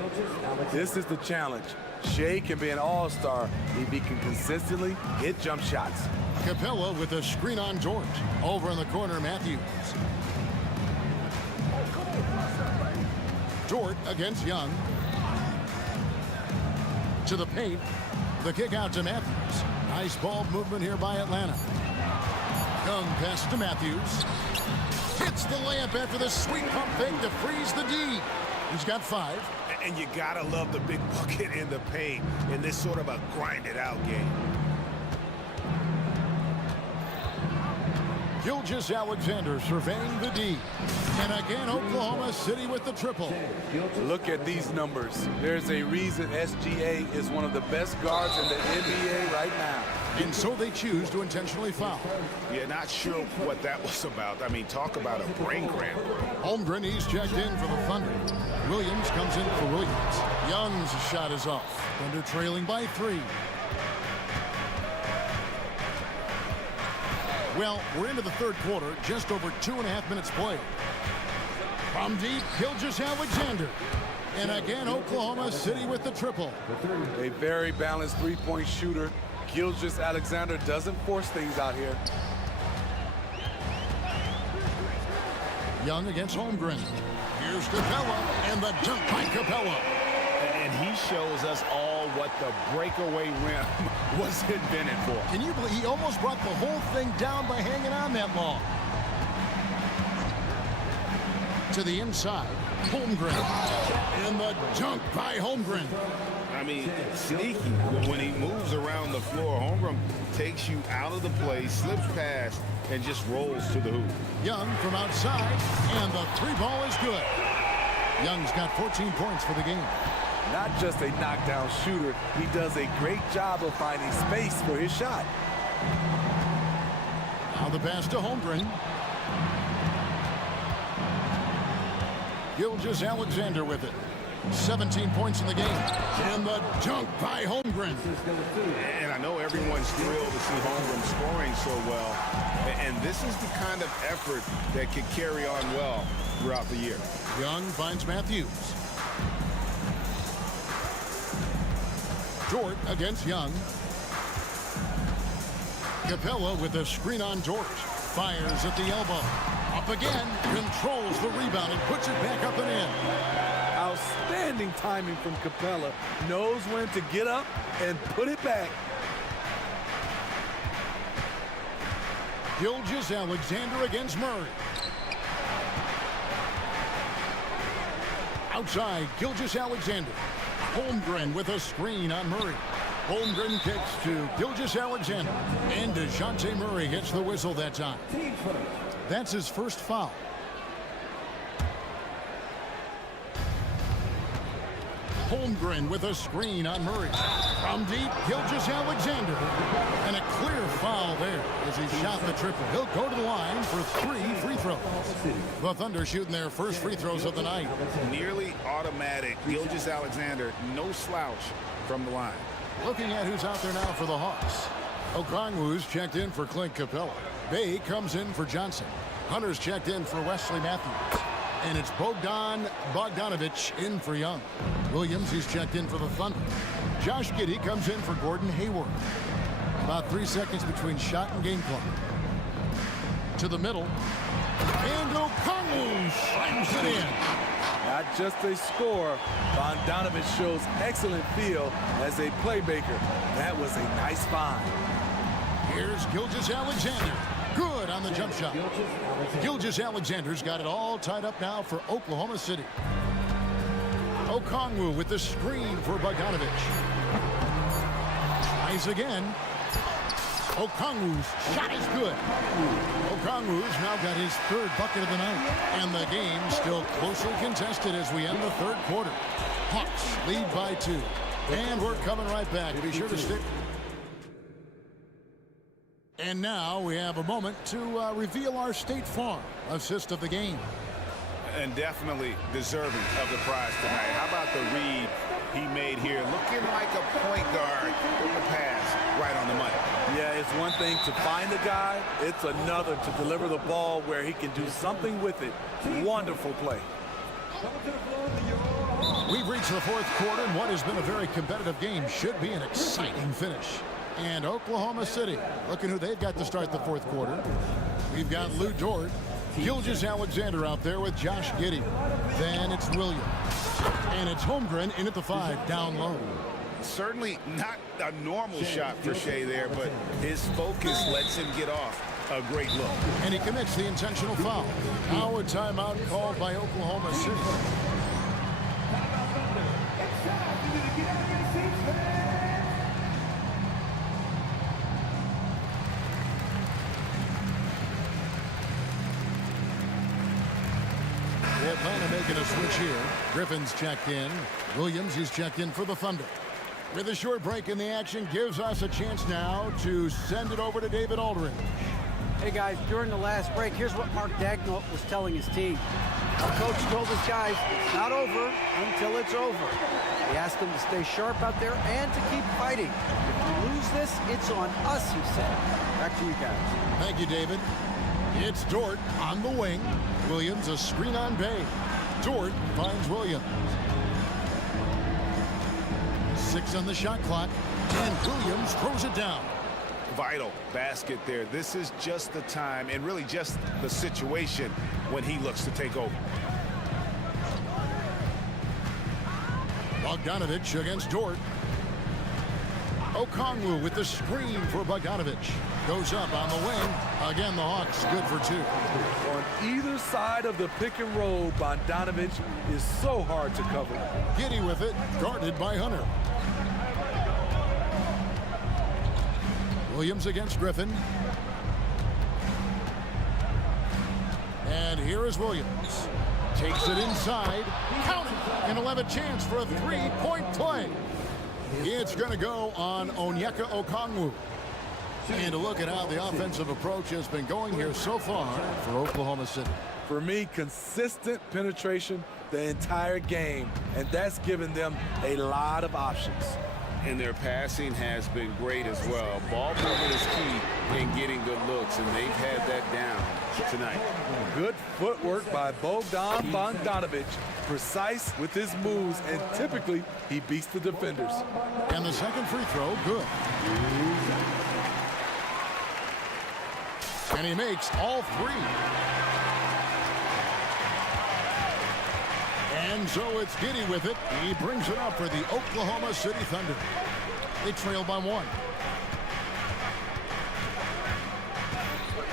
This is the challenge. Shea can be an all-star if he can consistently hit jump shots. Capella with a screen on George. Over in the corner, Matthews. Dort against Young. To the paint. The kick out to Matthews. Nice ball movement here by Atlanta. Young pass to Matthews. Hits the layup after the sweet pump fake to freeze the D. He's got 5. And you gotta love the big bucket in the paint in this sort of a grind-it-out game. Gilgeous-Alexander surveying the D. And again, Oklahoma City with the triple. Look at these numbers. There's a reason SGA is one of the best guards in the NBA right now. And so they choose to intentionally foul. Yeah, not sure what that was about. I mean, talk about a brain cramp. Holmgren, he's checked in for the Thunder. Williams comes in for Williams. Young's shot is off. Thunder trailing by 3. Well, we're into the third quarter, just over 2.5 minutes played. From deep, Gilgeous-Alexander. And again, Oklahoma City with the triple. A very balanced three-point shooter. Gilgeous-Alexander doesn't force things out here. Young against Holmgren. Here's Capella, and the dunk by Capella. And he shows us all what the breakaway rim was invented for. Can you believe he almost brought the whole thing down by hanging on that long? To the inside, Holmgren. And the dunk by Holmgren. I mean, sneaky. When he moves around the floor, Holmgren takes you out of the play, slips past, and just rolls to the hoop. Young from outside, and the 3 ball is good. Young's got 14 points for the game. Not just a knockdown shooter, he does a great job of finding space for his shot. Now the pass to Holmgren. Gilgeous-Alexander with it. 17 points in the game. And the dunk by Holmgren. And I know everyone's thrilled to see Holmgren scoring so well. And this is the kind of effort that could carry on well throughout the year. Young finds Matthews. Dort against Young. Capella with a screen on Dort. Fires at the elbow. Up again. Controls the rebound and puts it back up and in. Outstanding timing from Capella. Knows when to get up and put it back. Gilgeous-Alexander against Murray. Outside, Gilgeous-Alexander. Holmgren with a screen on Murray. Holmgren kicks to Gilgeous-Alexander. And DeJounte Murray gets the whistle that time. That's his first foul. Holmgren with a screen on Murray. From deep, Gilgeous-Alexander. And a clear foul there as he shot the triple. He'll go to the line for 3 free throws. The Thunder shooting their first free throws of the night. Nearly automatic. Gilgeous-Alexander, no slouch from the line. Looking at who's out there now for the Hawks. Okongwu's checked in for Clint Capella. Bay comes in for Johnson. Hunter's checked in for Wesley Matthews. And it's Bogdanovich in for Young. Williams, he's checked in for the Thunder. Josh Giddey comes in for Gordon Hayward. About 3 seconds between shot and game clock. To the middle. And Okongwu slams it in. Not just a scorer, Bogdanovich shows excellent feel as a playmaker. That was a nice find. Here's Gilgeous-Alexander. Good on the jump shot. Gilgeous-Alexander's got it all tied up now for Oklahoma City. Okongwu with the screen for Bogdanovich. Tries again. Okongwu's shot is good. Okongwu's now got his 3rd bucket of the night. And the game still closely contested as we end the 3rd quarter. Hawks lead by 2. And we're coming right back. Be sure to stick. And now we have a moment to reveal our State Farm assist of the game. And definitely deserving of the prize tonight. How about the read he made here? Looking like a point guard with the pass right on the money. Yeah, it's one thing to find a guy. It's another to deliver the ball where he can do something with it. Wonderful play. We've reached the 4th quarter, and what has been a very competitive game should be an exciting finish. And Oklahoma City, looking who they've got to start the 4th quarter. We've got Lou Dort. Gilgeous Alexander out there with Josh Giddey. Then it's Williams. And it's Holmgren in at the 5, down low. Certainly not a normal shot for Shea there, but his focus lets him get off a great look. And he commits the intentional foul. Now a timeout called by Oklahoma City. Atlanta making a switch here. Griffin's checked in. Williams is checked in for the Thunder. With a short break in the action, gives us a chance now to send it over to David Aldridge. Hey guys, during the last break, here's what Mark Dagnall was telling his team. Our coach told his guys, it's not over until it's over. He asked them to stay sharp out there and to keep fighting. If we lose this, it's on us, he said. Back to you guys. Thank you, David. It's Dort on the wing. Williams a screen on Bay. Dort finds Williams. 6 on the shot clock, and Williams throws it down. Vital basket there. This is just the time and really just the situation when he looks to take over. Bogdanovich against Dort. Okongwu with the screen for Bogdanovich. Goes up on the wing. Again, the Hawks good for 2. On either side of the pick and roll, Bogdanovich is so hard to cover. Giddey with it, guarded by Hunter. Williams against Griffin. And here is Williams. Takes it inside. Count it. And he'll have a chance for a 3-point play. It's going to go on Onyeka Okongwu. And a look at how the offensive approach has been going here so far for Oklahoma City. For me, consistent penetration the entire game, and that's given them a lot of options. And their passing has been great as well. Ball movement is key in getting good looks, and they've had that down tonight. Good footwork by Bogdan Bogdanovich. Precise with his moves, and typically he beats the defenders. And the second free throw, good. And he makes all 3. And so it's Giddey with it. He brings it up for the Oklahoma City Thunder. They trail by 1.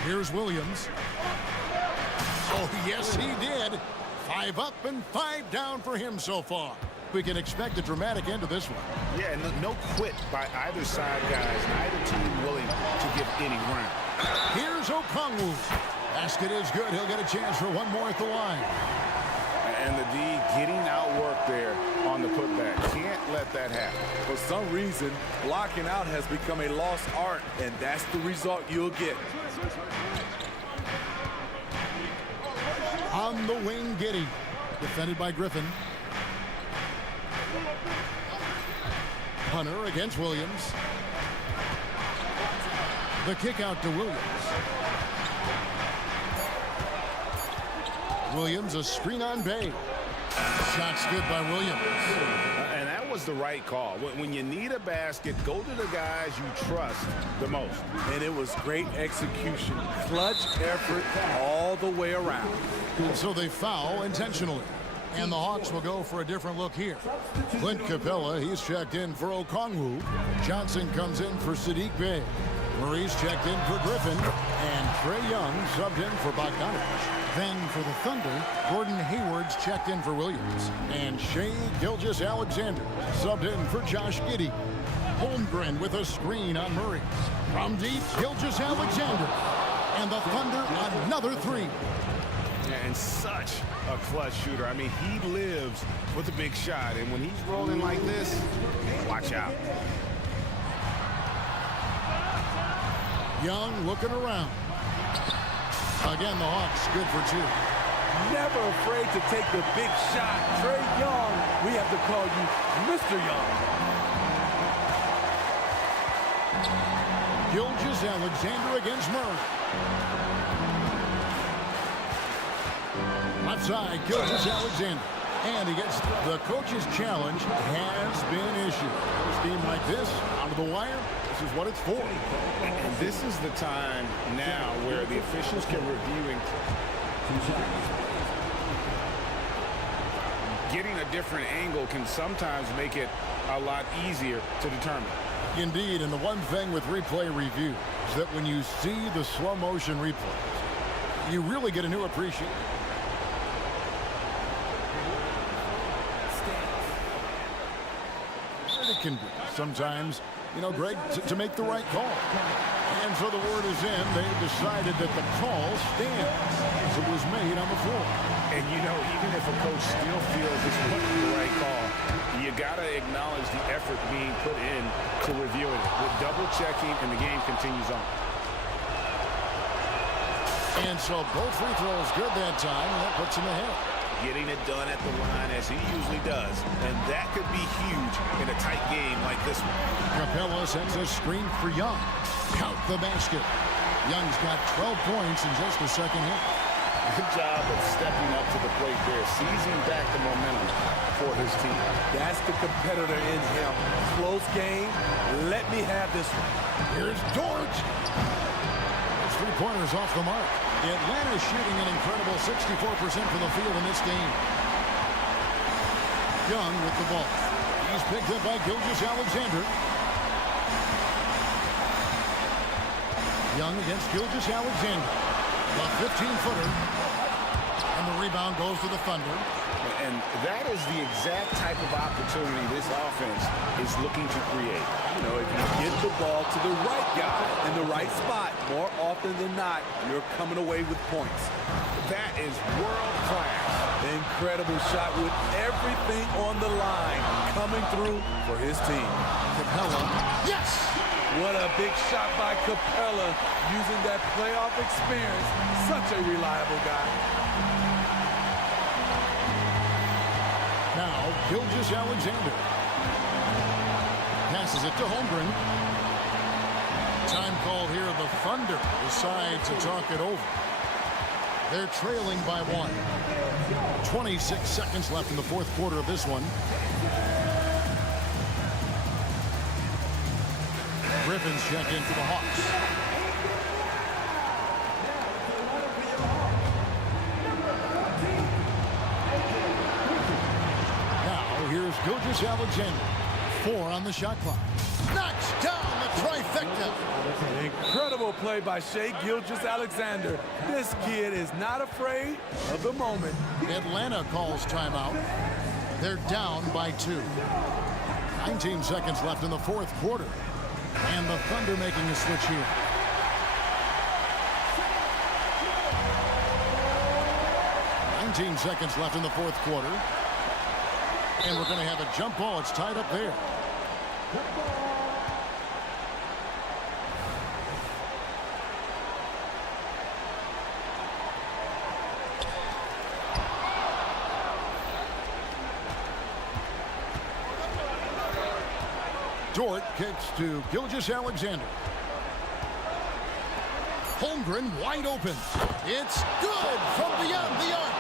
Here's Williams. Oh, yes, he did. 5 up and 5 down for him so far. We can expect a dramatic end to this one. Yeah, no quit by either side, guys. Neither team willing to give any ground. Here's Okongwu. Basket is good. He'll get a chance for one more at the line. And the D getting outworked there on the putback. Can't let that happen. For some reason, blocking out has become a lost art, and that's the result you'll get. On the wing, Giddey. Defended by Griffin. Hunter against Williams. The kick out to Williams. Williams a screen on Bay. Shots good by Williams. And that was the right call. When you need a basket, go to the guys you trust the most. And it was great execution. Clutch effort all the way around. So they foul intentionally. And the Hawks will go for a different look here. Clint Capella, he's checked in for Okongwu. Johnson comes in for Sadiq Bey. Murray's checked in for Griffin. And Trae Young subbed in for Bogdanovich. Then for the Thunder, Gordon Hayward's checked in for Williams. And Shea Gilgeous-Alexander subbed in for Josh Giddey. Holmgren with a screen on Murray. From deep, Gilgeous-Alexander. And the Thunder another 3. And such a clutch shooter. I mean, he lives with a big shot. And when he's rolling like this, watch out. Young looking around. Again, the Hawks good for 2. Never afraid to take the big shot. Trae Young, we have to call you Mr. Young. Gilgeous-Alexander against Murray. Left side, Gilgeous-Alexander. And he gets the coach's challenge has been issued. A team like this, out of the wire, this is what it's for. And this is the time now where the officials can review Getting a different angle can sometimes make it a lot easier to determine. Indeed, and the one thing with replay review is that when you see the slow motion replays, you really get a new appreciation. It can be sometimes, you know, Greg, to make the right call. And so the word is in. They've decided that the call stands as it was made on the floor. And, you know, even if a coach still feels this wasn't the right call, you got to acknowledge the effort being put in to reviewing it. With double-checking, and the game continues on. And so both free throws good that time, and that puts him ahead. Getting it done at the line as he usually does. And that could be huge in a tight game like this one. Capella sends a screen for Young. Count the basket. Young's got 12 points in just the second half. Good job of stepping up to the plate there, seizing back the momentum for his team. That's the competitor in him. Close game. Let me have this one. Here's Dort. His three-pointers off the mark. Atlanta's shooting an incredible 64% from the field in this game. Young with the ball. He's picked up by Gilgeous-Alexander. Young against Gilgeous-Alexander. The 15-footer. And the rebound goes to the Thunder. And that is the exact type of opportunity this offense is looking to create. You know, if you get the ball to the right guy in the right spot, more often than not, you're coming away with points. That is world-class. Incredible shot with everything on the line coming through for his team. Capella. Yes! What a big shot by Capella, using that playoff experience. Such a reliable guy. Now, Gilgeous-Alexander. Passes it to Holmgren. Time call here. The Thunder decide to talk it over. They're trailing by 1. 26 seconds left in the fourth quarter of this one. Griffins check in for the Hawks. Now here's Gilgeous-Alexander. 4 on the shot clock. Knocks down the trifecta. An incredible play by Shai Gilgeous-Alexander. This kid is not afraid of the moment. Atlanta calls timeout. They're down by 2. 19 seconds left in the fourth quarter. And the Thunder making a switch here. Seconds left in the fourth quarter. And we're going to have a jump ball. It's tied up there. Dort kicks to Gilgeous-Alexander. Holmgren wide open. It's good from beyond the arc.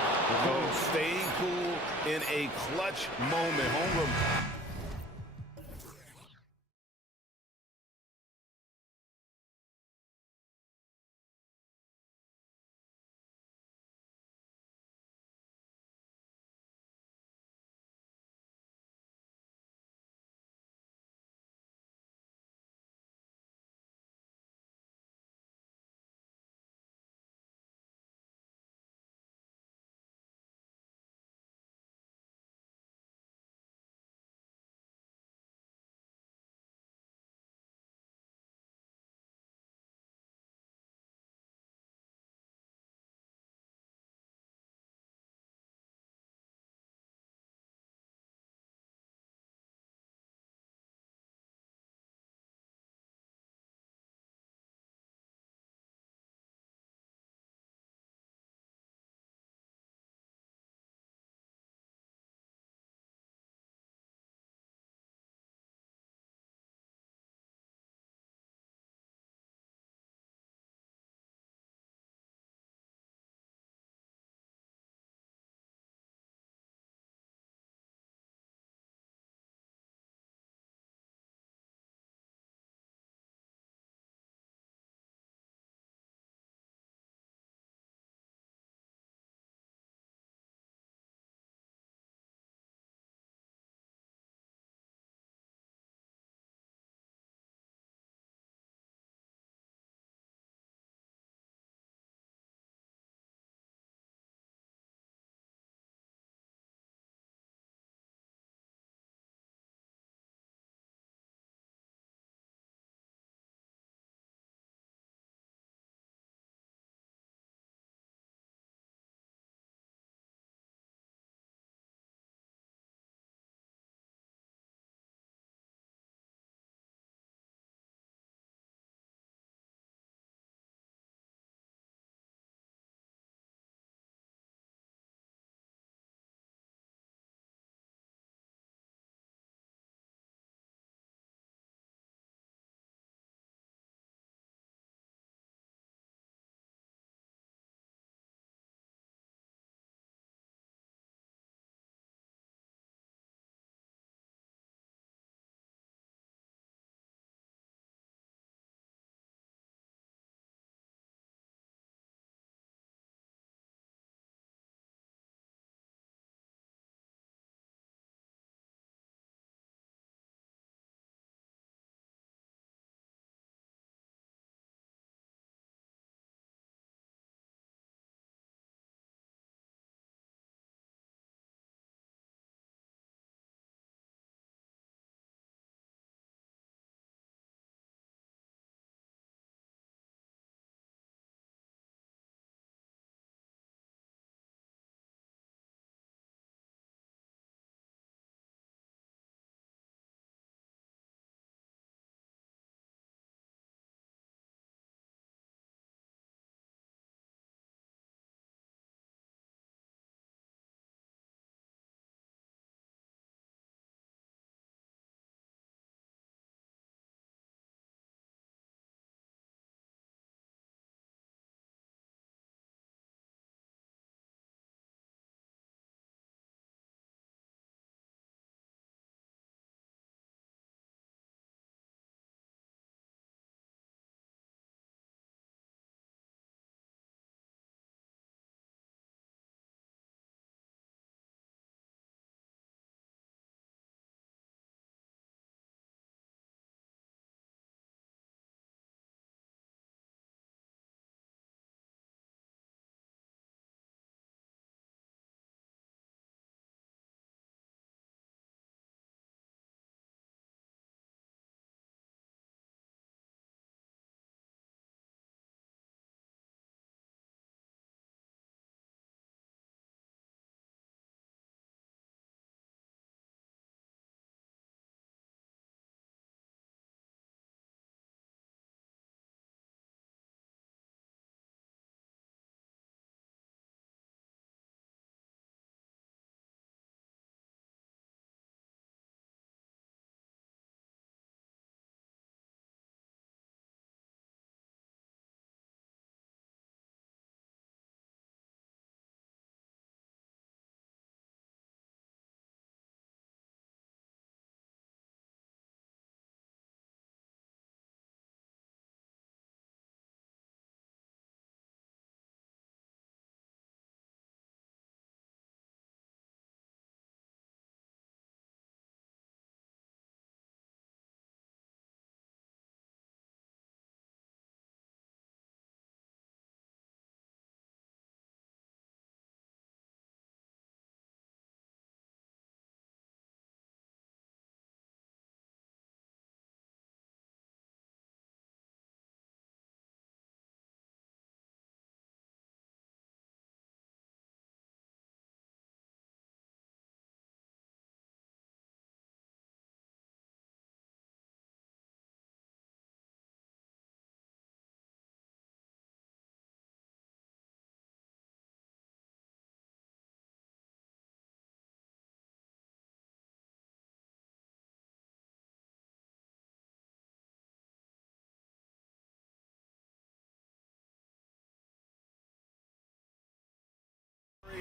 Staying cool in a clutch moment. Holmgren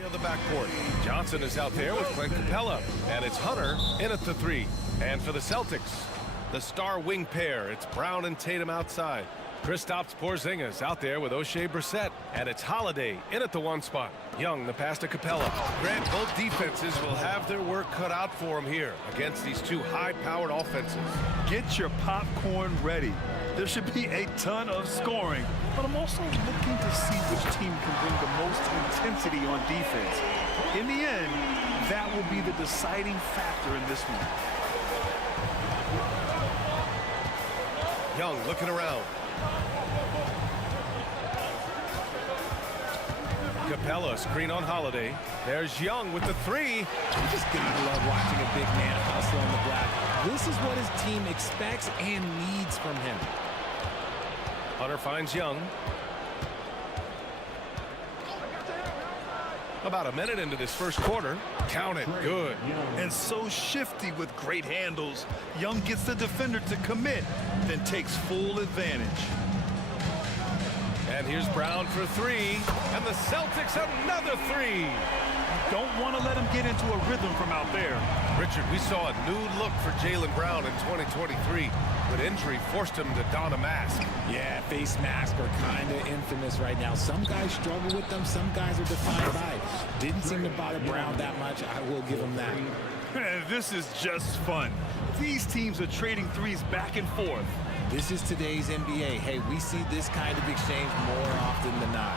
of the backcourt. Johnson is out there with Clint Capella, and it's Hunter in at the 3. And for the Celtics, the star wing pair, it's Brown and Tatum outside. Kristaps Porzingis out there with O'Shea Brissett, and it's Holiday in at the 1 spot. Young, the pass to Capella. Grant, both defenses will have their work cut out for them here against these two high-powered offenses. Get your popcorn ready. There should be a ton of scoring, but I'm also looking to see which team can bring the most intensity on defense. In the end, that will be the deciding factor in this one. Young looking around. Capella, screen on Holiday. There's Young with the 3. You just gotta love watching a big man hustle on the glass. This is what his team expects and needs from him. Hunter finds Young. About a minute into this first quarter. Count it. Good. And so shifty with great handles. Young gets the defender to commit, then takes full advantage. And here's Brown for 3. And the Celtics another 3. Don't want to let him get into a rhythm from out there. Richard, we saw a new look for Jaylen Brown in 2023. But injury forced him to don a mask. Yeah, face masks are kind of infamous right now. Some guys struggle with them. Some guys are defined by it. Didn't seem to bother Brown that much. I will give him that. This is just fun. These teams are trading threes back and forth. This is today's NBA. Hey, we see this kind of exchange more often than not.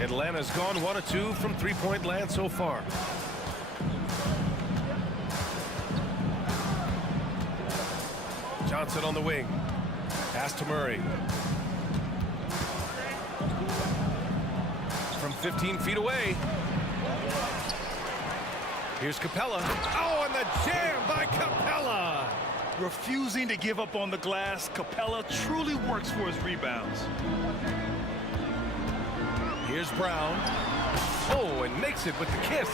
Atlanta's gone 1 of 2 from three-point land so far. Johnson on the wing. Pass to Murray. From 15 feet away. Here's Capella. Oh, and the jam by Capella. Refusing to give up on the glass, Capella truly works for his rebounds. Here's Brown. Oh, and makes it with the kiss.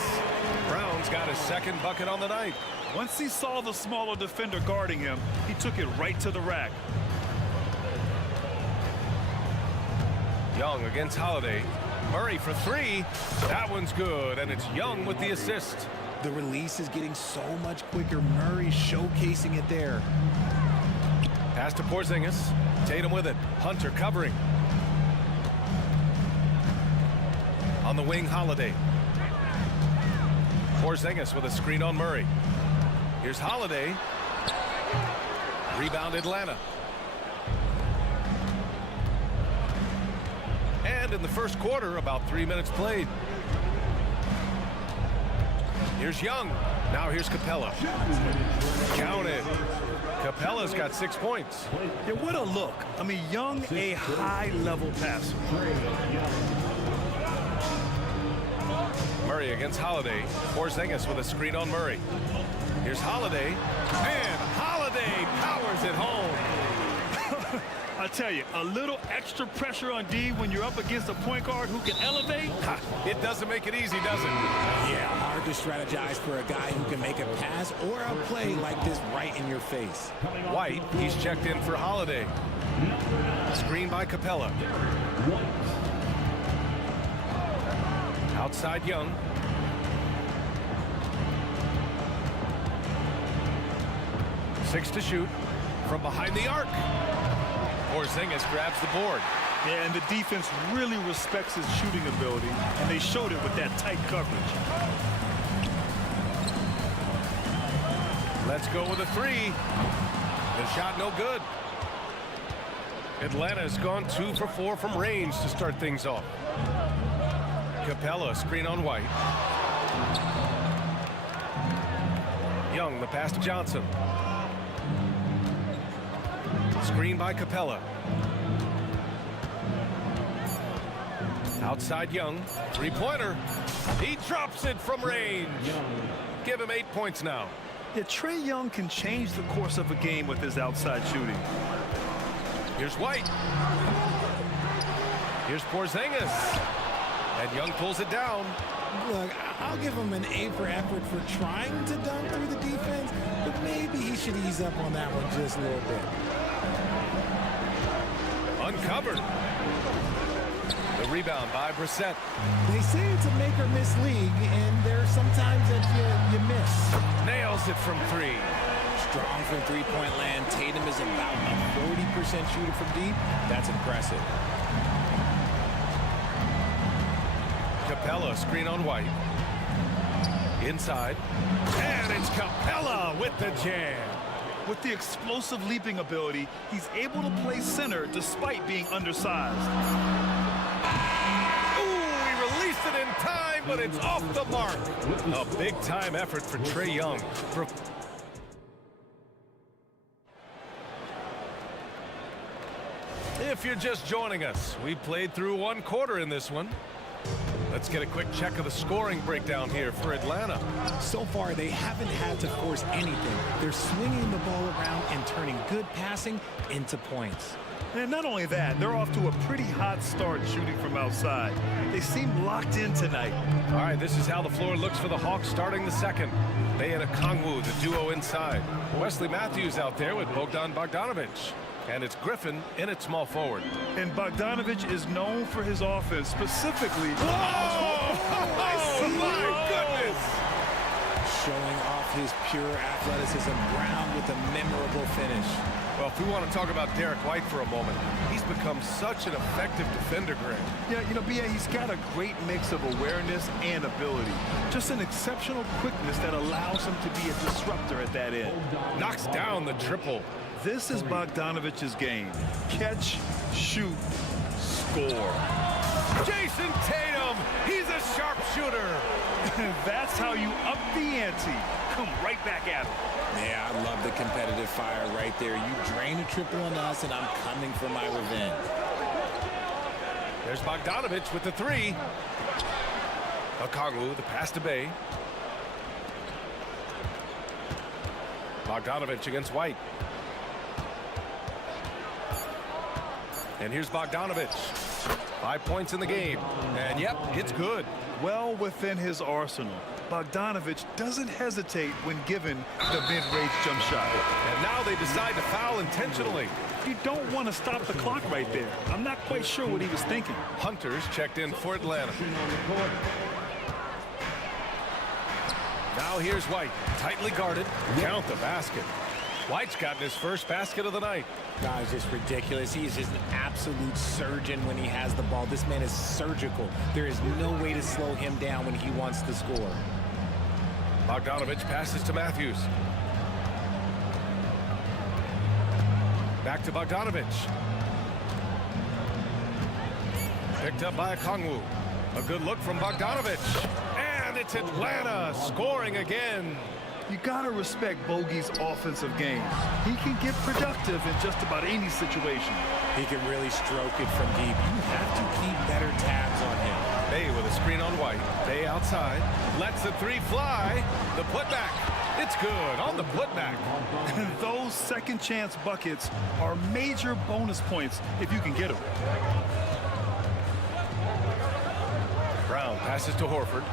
Brown's got his second bucket on the night. Once he saw the smaller defender guarding him, he took it right to the rack. Young against Holiday. Murray for 3. That one's good, and it's Young with the assist. The release is getting so much quicker. Murray showcasing it there. Pass to Porzingis. Tatum with it. Hunter covering. On the wing, Holiday. Porzingis with a screen on Murray. Here's Holiday. Rebound Atlanta. And in the first quarter, about 3 minutes played. Here's Young. Now here's Capella. Count it. Capella's got 6 points. Yeah, what a look. I mean, Young, a high-level passer. Murray against Holiday. Porzingis with a screen on Murray. Here's Holiday. And Holiday powers it home. I tell you, a little extra pressure on D when you're up against a point guard who can elevate. It doesn't make it easy, does it? Yeah, hard to strategize for a guy who can make a pass or a play like this right in your face. White, he's checked in for Holiday. Screen by Capella. Outside Young. Six to shoot from behind the arc. Porzingis grabs the board. Yeah, and the defense really respects his shooting ability, and they showed it with that tight coverage. Let's go with a 3. The shot no good. Atlanta's gone 2 for 4 from range to start things off. Capella, screen on White. Young, the pass to Johnson. Screen by Capella. Outside Young. Three-pointer. He drops it from range. Give him 8 points now. Yeah, Trae Young can change the course of a game with his outside shooting. Here's White. Here's Porzingis. And Young pulls it down. Look, I'll give him an A for effort for trying to dunk through the defense, but maybe he should ease up on that one just a little bit. Uncovered. The rebound by Brissett. They say it's a make or miss league, and there's sometimes that you miss. Nails it from three. Strong from three-point land. Tatum is about a 40% shooter from deep. That's impressive. Capella, screen on White. Inside. And it's Capella with the jam. With the explosive leaping ability, he's able to play center despite being undersized. Ooh, he released it in time, but it's off the mark. A big-time effort for Trae Young. If you're just joining us, we played through one quarter in this one. Let's get a quick check of the scoring breakdown here for Atlanta. So far, they haven't had to force anything. They're swinging the ball around and turning good passing into points. And not only that, they're off to a pretty hot start shooting from outside. They seem locked in tonight. All right, this is how the floor looks for the Hawks starting the second. They and Okongwu, the duo inside. Wesley Matthews out there with Bogdan Bogdanovic. And it's Griffin in at small forward. And Bogdanovic is known for his offense, specifically... Oh, my goodness! Showing off his pure athleticism, Brown with a memorable finish. Well, if we want to talk about Derek White for a moment, he's become such an effective defender, Greg. Yeah, you know, B.A., he's got a great mix of awareness and ability. Just an exceptional quickness that allows him to be a disruptor at that end. Knocks down the triple. This is Bogdanovic's game. Catch, shoot, score. Jason Tatum, he's a sharpshooter. That's how you up the ante. Come right back at him. Yeah, I love the competitive fire right there. You drain a triple on us, and I'm coming for my revenge. There's Bogdanovic with the three. Okongwu, the pass to Bay. Bogdanovic against White. And here's Bogdanovic. 5 points in the game. And yep, it's good. Well within his arsenal. Bogdanovic doesn't hesitate when given the mid-range jump shot. And now they decide to foul intentionally. You don't want to stop the clock right there. I'm not quite sure what he was thinking. Hunter's checked in for Atlanta. Now here's White, tightly guarded. Count the basket. White's gotten his first basket of the night. Guys, just ridiculous. He is just an absolute surgeon when he has the ball. This man is surgical. There is no way to slow him down when he wants to score. Bogdanovic passes to Matthews. Back to Bogdanovic. Picked up by Okongwu. A good look from Bogdanovic. And it's Atlanta scoring again. You gotta respect Bogey's offensive game. He can get productive in just about any situation. He can really stroke it from deep. You have to keep better tabs on him. Bay with a screen on White. Bay outside. Lets the three fly. The putback. It's good on the putback. Those second chance buckets are major bonus points if you can get them. Brown passes to Horford.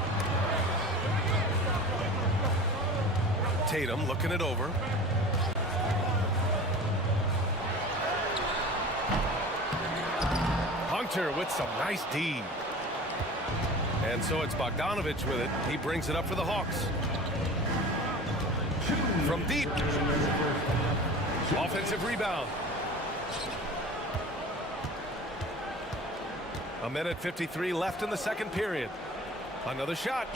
Tatum looking it over. Hunter with some nice D. And so it's Bogdanovic with it. He brings it up for the Hawks. From deep. Offensive rebound. A minute 53 left in the second period. Another shot.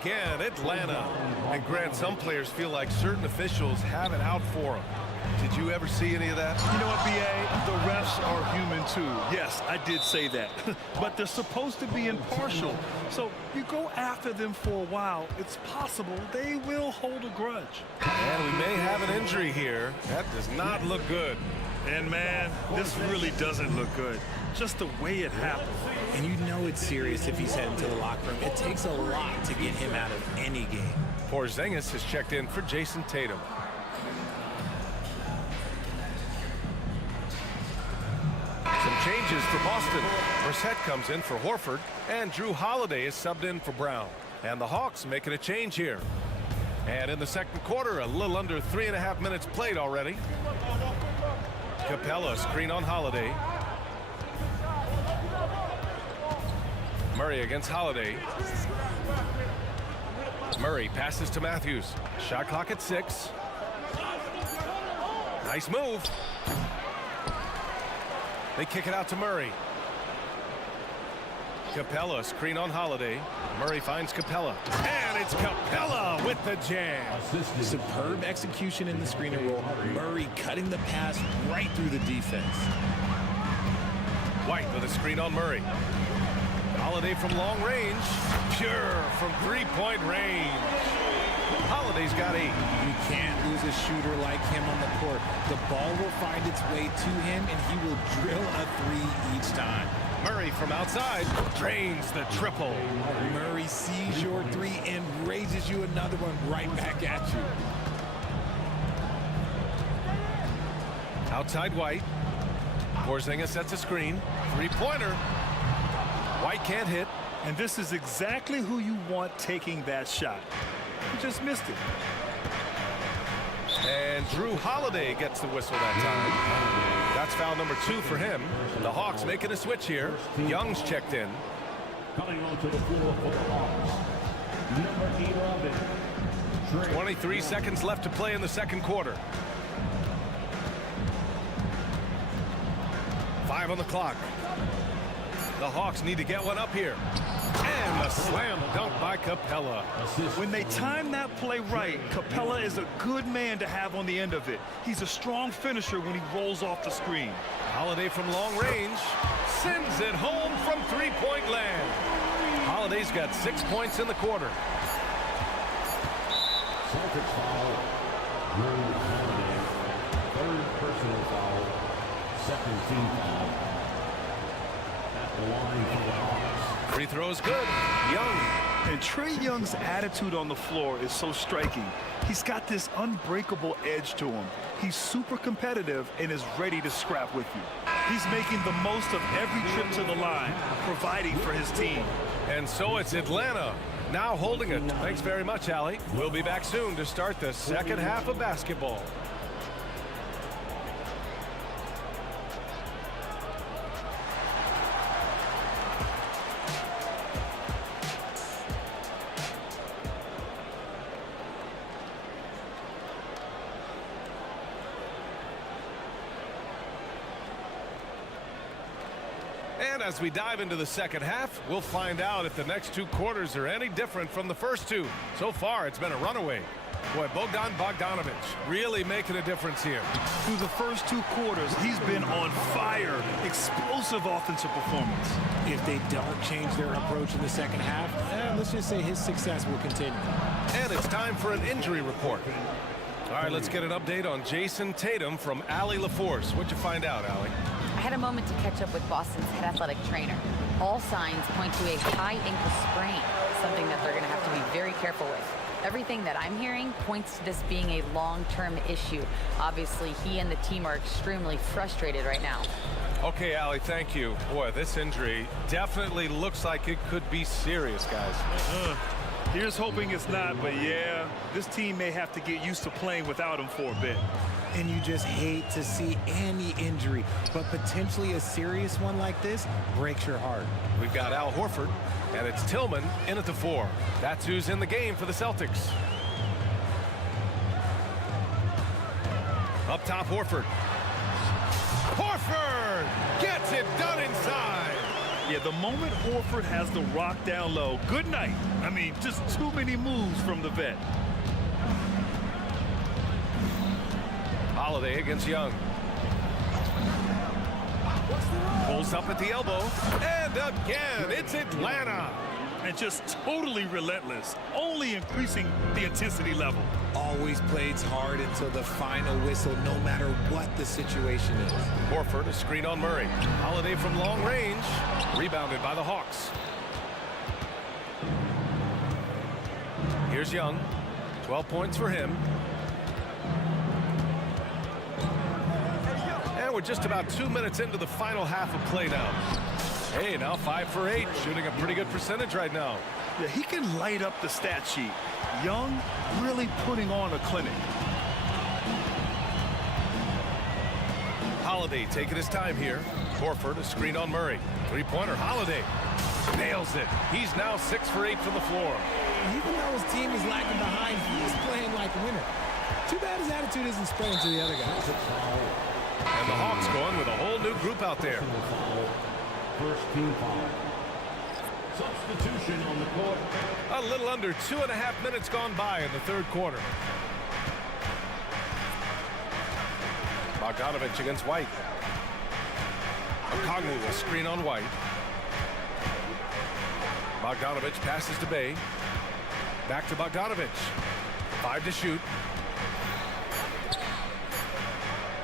Again, Atlanta. And Grant, some players feel like certain officials have it out for them. Did you ever see any of that? You know what, B.A.? The refs are human, too. Yes, I did say that. But they're supposed to be impartial. So you go after them for a while, it's possible they will hold a grudge. And we may have an injury here. That does not look good. And, man, this really doesn't look good. Just the way it happened. And you know it's serious if he's heading to the locker room. It takes a lot to get him out of any game. Porzingis has checked in for Jason Tatum. Some changes for Boston. Brissett comes in for Horford, and Drew Holiday is subbed in for Brown. And the Hawks making a change here. And in the second quarter, a little under 3.5 minutes played already. Capella screen on Holiday. Murray against Holiday. Murray passes to Matthews. Shot clock at 6. Nice move. They kick it out to Murray. Capella, screen on Holiday. Murray finds Capella. And it's Capella with the jam. Superb execution in the screen and roll. Murray cutting the pass right through the defense. White with a screen on Murray. Holiday from long range. Pure from three-point range. Holiday's got 8. You can't lose a shooter like him on the court. The ball will find its way to him, and he will drill a 3 each time. Murray from outside drains the triple. Murray sees your 3 and raises you another one right back at you. Outside White. Porzingis sets a screen. Three-pointer. White can't hit. And this is exactly who you want taking that shot. He just missed it. And Drew Holiday gets the whistle that time. That's foul number 2 for him. The Hawks making a switch here. Young's checked in. Coming onto the floor for the Hawks, number 11. 23 seconds left to play in the second quarter. 5 on the clock. The Hawks need to get one up here. And a slam dunk by Capella. When they time that play right, Capella is a good man to have on the end of it. He's a strong finisher when he rolls off the screen. Holiday from long range sends it home from three-point land. Holiday's got 6 points in the quarter. Celtics foul. Drew Holiday. 3rd personal foul. 2nd team foul. At the line for the Hawks. Free throw is good. Young. And Trae Young's attitude on the floor is so striking. He's got this unbreakable edge to him. He's super competitive and is ready to scrap with you. He's making the most of every trip to the line, providing for his team. And so it's Atlanta now holding it. Thanks very much, Allie. We'll be back soon to start the second half of basketball. And as we dive into the second half, we'll find out if the next 2 quarters are any different from the first 2. So far, it's been a runaway. Boy, Bogdan Bogdanovic really making a difference here. Through the first 2 quarters, he's been on fire. Explosive offensive performance. If they don't change their approach in the second half, let's just say his success will continue. And it's time for an injury report. All right, let's get an update on Jason Tatum from Allie LaForce. What'd you find out, Allie? I had a moment to catch up with Boston's head athletic trainer. All signs point to a high ankle sprain, something that they're going to have to be very careful with. Everything that I'm hearing points to this being a long-term issue. Obviously, he and the team are extremely frustrated right now. Okay, Allie, thank you. Boy, this injury definitely looks like it could be serious, guys. Here's hoping it's not, but yeah, this team may have to get used to playing without him for a bit. And you just hate to see any injury, but potentially a serious one like this breaks your heart. We've got Al Horford, and it's Tillman in at the 4. That's who's in the game for the Celtics. Up top, Horford. Horford gets it done inside. Yeah, the moment Horford has the rock down low, good night. I mean, just too many moves from the vet. Holiday against Young. Pulls up at the elbow. And again, it's Atlanta. And just totally relentless, only increasing the intensity level. Always plays hard until the final whistle, no matter what the situation is. Horford, a screen on Murray. Holiday from long range. Rebounded by the Hawks. Here's Young. 12 points for him. And we're just about 2 minutes into the final half of play now. Hey, now 5 for 8, shooting a pretty good percentage right now. Yeah, he can light up the stat sheet. Young really putting on a clinic. Holiday taking his time here. Horford, a screen on Murray. Three-pointer, Holiday. Nails it. He's now 6 for 8 from the floor. Even though his team is lagging behind, he's playing like a winner. Too bad his attitude isn't spreading to the other guys. And the Hawks going with a whole new group out there. First team foul. Substitution on the court. A little under 2.5 minutes gone by in the third quarter. Bogdanovich against White. Okongwu, a screen on White. Bogdanovich passes to Bay. Back to Bogdanovich. 5 to shoot.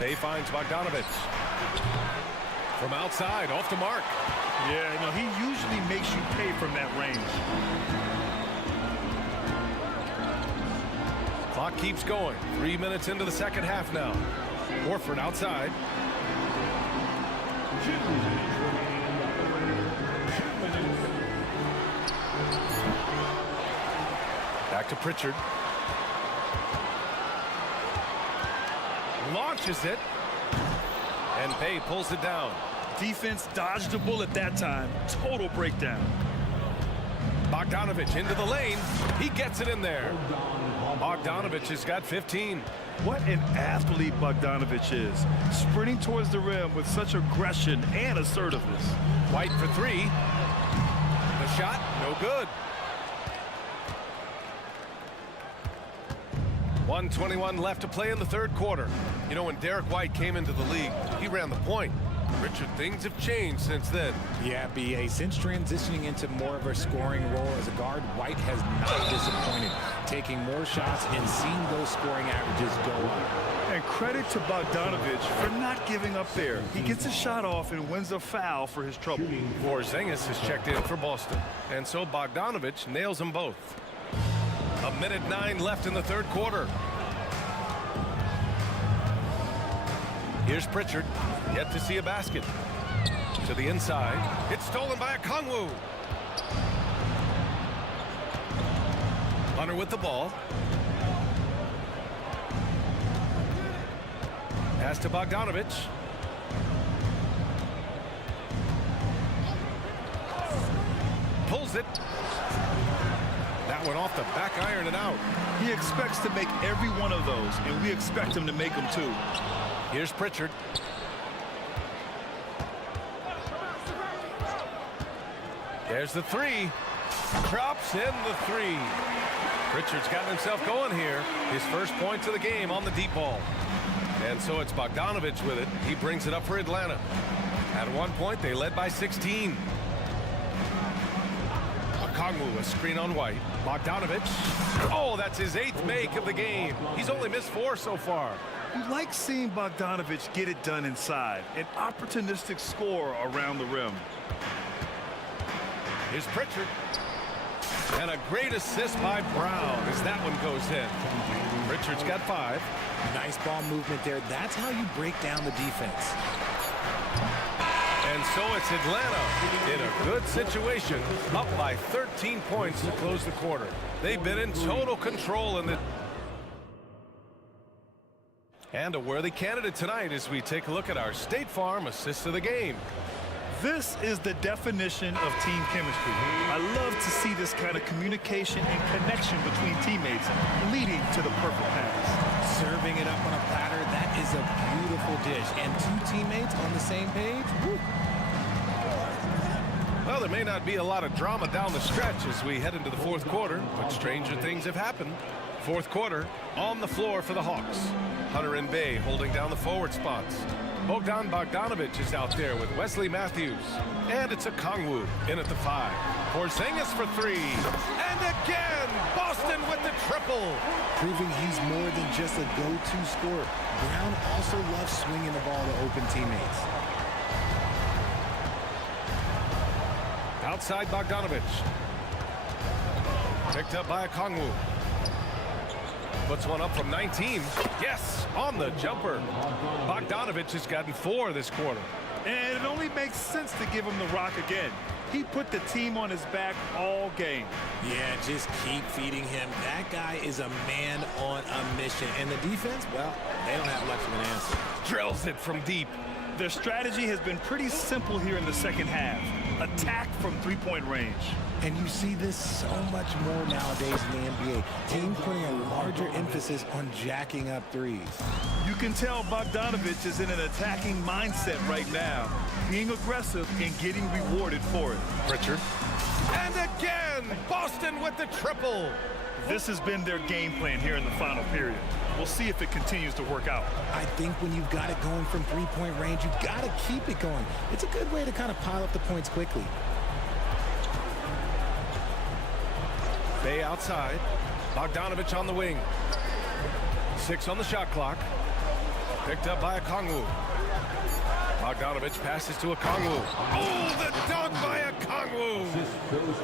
Bay finds Bogdanovich. From outside, off the mark. Yeah, no, he usually makes you pay from that range. Clock keeps going. 3 minutes into the second half now. Horford outside. Back to Pritchard. Launches it. And Bay pulls it down. Defense dodged a bullet that time. Total breakdown. Bogdanovich into the lane. He gets it in there. Bogdanovich has got 15. What an athlete Bogdanovich is. Sprinting towards the rim with such aggression and assertiveness. White for 3. The shot, no good. 1:21 left to play in the third quarter. You know, when Derek White came into the league, he ran the point. Richard, things have changed since then. Yeah, B.A. Since transitioning into more of a scoring role as a guard, White has not disappointed, taking more shots and seeing those scoring averages go up. And credit to Bogdanovich for not giving up there. He gets a shot off and wins a foul for his trouble. Porzingis has checked in for Boston. And so Bogdanovich nails them both. 1:09 left in the third quarter. Here's Pritchard, yet to see a basket. To the inside, it's stolen by Okongwu. Hunter with the ball. Pass to Bogdanovich. Pulls it. That one off the back iron and out. He expects to make every one of those, and we expect him to make them too. Here's Pritchard. There's the 3. Drops in the 3. Pritchard's gotten himself going here. His first points of the game on the deep ball. And so it's Bogdanovich with it. He brings it up for Atlanta. At one point, they led by 16. Okongwu, a screen on White. Bogdanovich. Oh, that's his 8th make of the game. He's only missed 4 so far. You like seeing Bogdanovich get it done inside. An opportunistic score around the rim. Here's Pritchard. And a great assist by Brown as that one goes in. Pritchard's got 5. Nice ball movement there. That's how you break down the defense. And so it's Atlanta in a good situation, up by 13 points to close the quarter. They've been in total control in the... And a worthy candidate tonight as we take a look at our State Farm assist of the game. This is the definition of team chemistry. I love to see this kind of communication and connection between teammates leading to the perfect pass. Serving it up on a platter, that is a beautiful dish. And 2 teammates on the same page. Woo. Well, there may not be a lot of drama down the stretch as we head into the fourth quarter, but stranger things have happened. Fourth quarter, on the floor for the Hawks. Hunter and Bay holding down the forward spots. Bogdanovich is out there with Wesley Matthews. And it's Okongwu in at the 5. Porzingis for 3. And again, Boston with the triple. Proving he's more than just a go-to scorer. Brown also loves swinging the ball to open teammates. Outside Bogdanovich. Picked up by Okongwu. Puts one up from 19. Yes, on the jumper. Bogdanovich has gotten 4 this quarter. And it only makes sense to give him the rock again. He put the team on his back all game. Yeah, just keep feeding him. That guy is a man on a mission. And the defense, well, they don't have much of an answer. Drills it from deep. Their strategy has been pretty simple here in the second half. Attack from three-point range. And you see this so much more nowadays in the NBA. Teams putting a larger emphasis on jacking up threes. You can tell Bogdanovic is in an attacking mindset right now, being aggressive and getting rewarded for it. Pritchard. And again, Boston with the triple. This has been their game plan here in the final period. We'll see if it continues to work out. I think when you've got it going from three-point range, you've got to keep it going. It's a good way to kind of pile up the points quickly. Bay outside. Bogdanovic on the wing. 6 on the shot clock. Picked up by Okongwu. Bogdanovic passes to Okongwu. Oh, the dunk by Okongwu!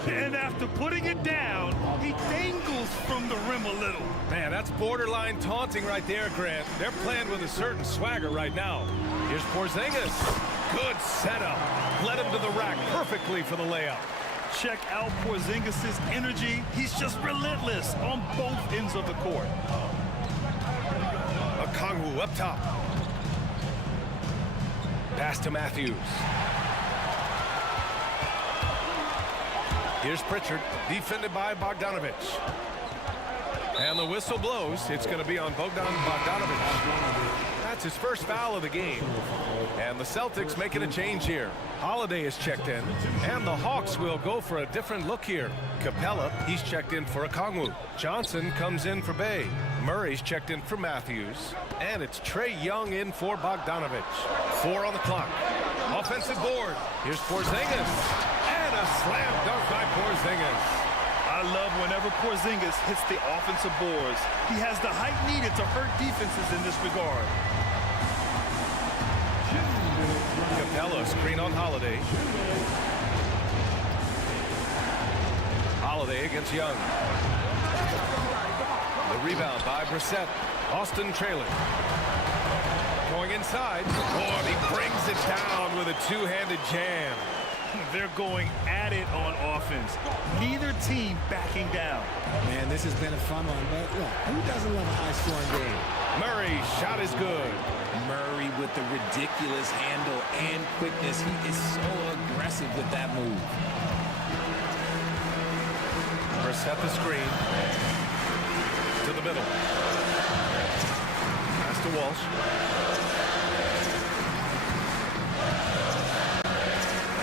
And after putting it down, he dangles from the rim a little. Man, that's borderline taunting right there, Grant. They're playing with a certain swagger right now. Here's Porzingis. Good setup. Led him to the rack perfectly for the layup. Check out Porzingis' energy. He's just relentless on both ends of the court. Okongwu up top. Pass to Matthews. Here's Pritchard, defended by Bogdanovic. And the whistle blows. It's going to be on Bogdanovic. That's his first foul of the game. And the Celtics making a change here. Holiday is checked in. And the Hawks will go for a different look here. Capella, he's checked in for Okongwu. Johnson comes in for Bay. Murray's checked in for Matthews. And it's Trae Young in for Bogdanovic. 4 on the clock. Offensive board. Here's Porzingis. And a slam dunk by Porzingis. I love whenever Porzingis hits the offensive boards. He has the height needed to hurt defenses in this regard. Capella screen on Holiday. Holiday against Young. The rebound by Brissett. Austin trailing. Going inside. Oh, and he brings it down with a two-handed jam. They're going at it on offense. Neither team backing down. Man, this has been a fun one, but look, who doesn't love a high-scoring game? Murray, shot is good. Murray with the ridiculous handle and quickness. He is so aggressive with that move. Brissett the screen. To the middle. Pass to Walsh.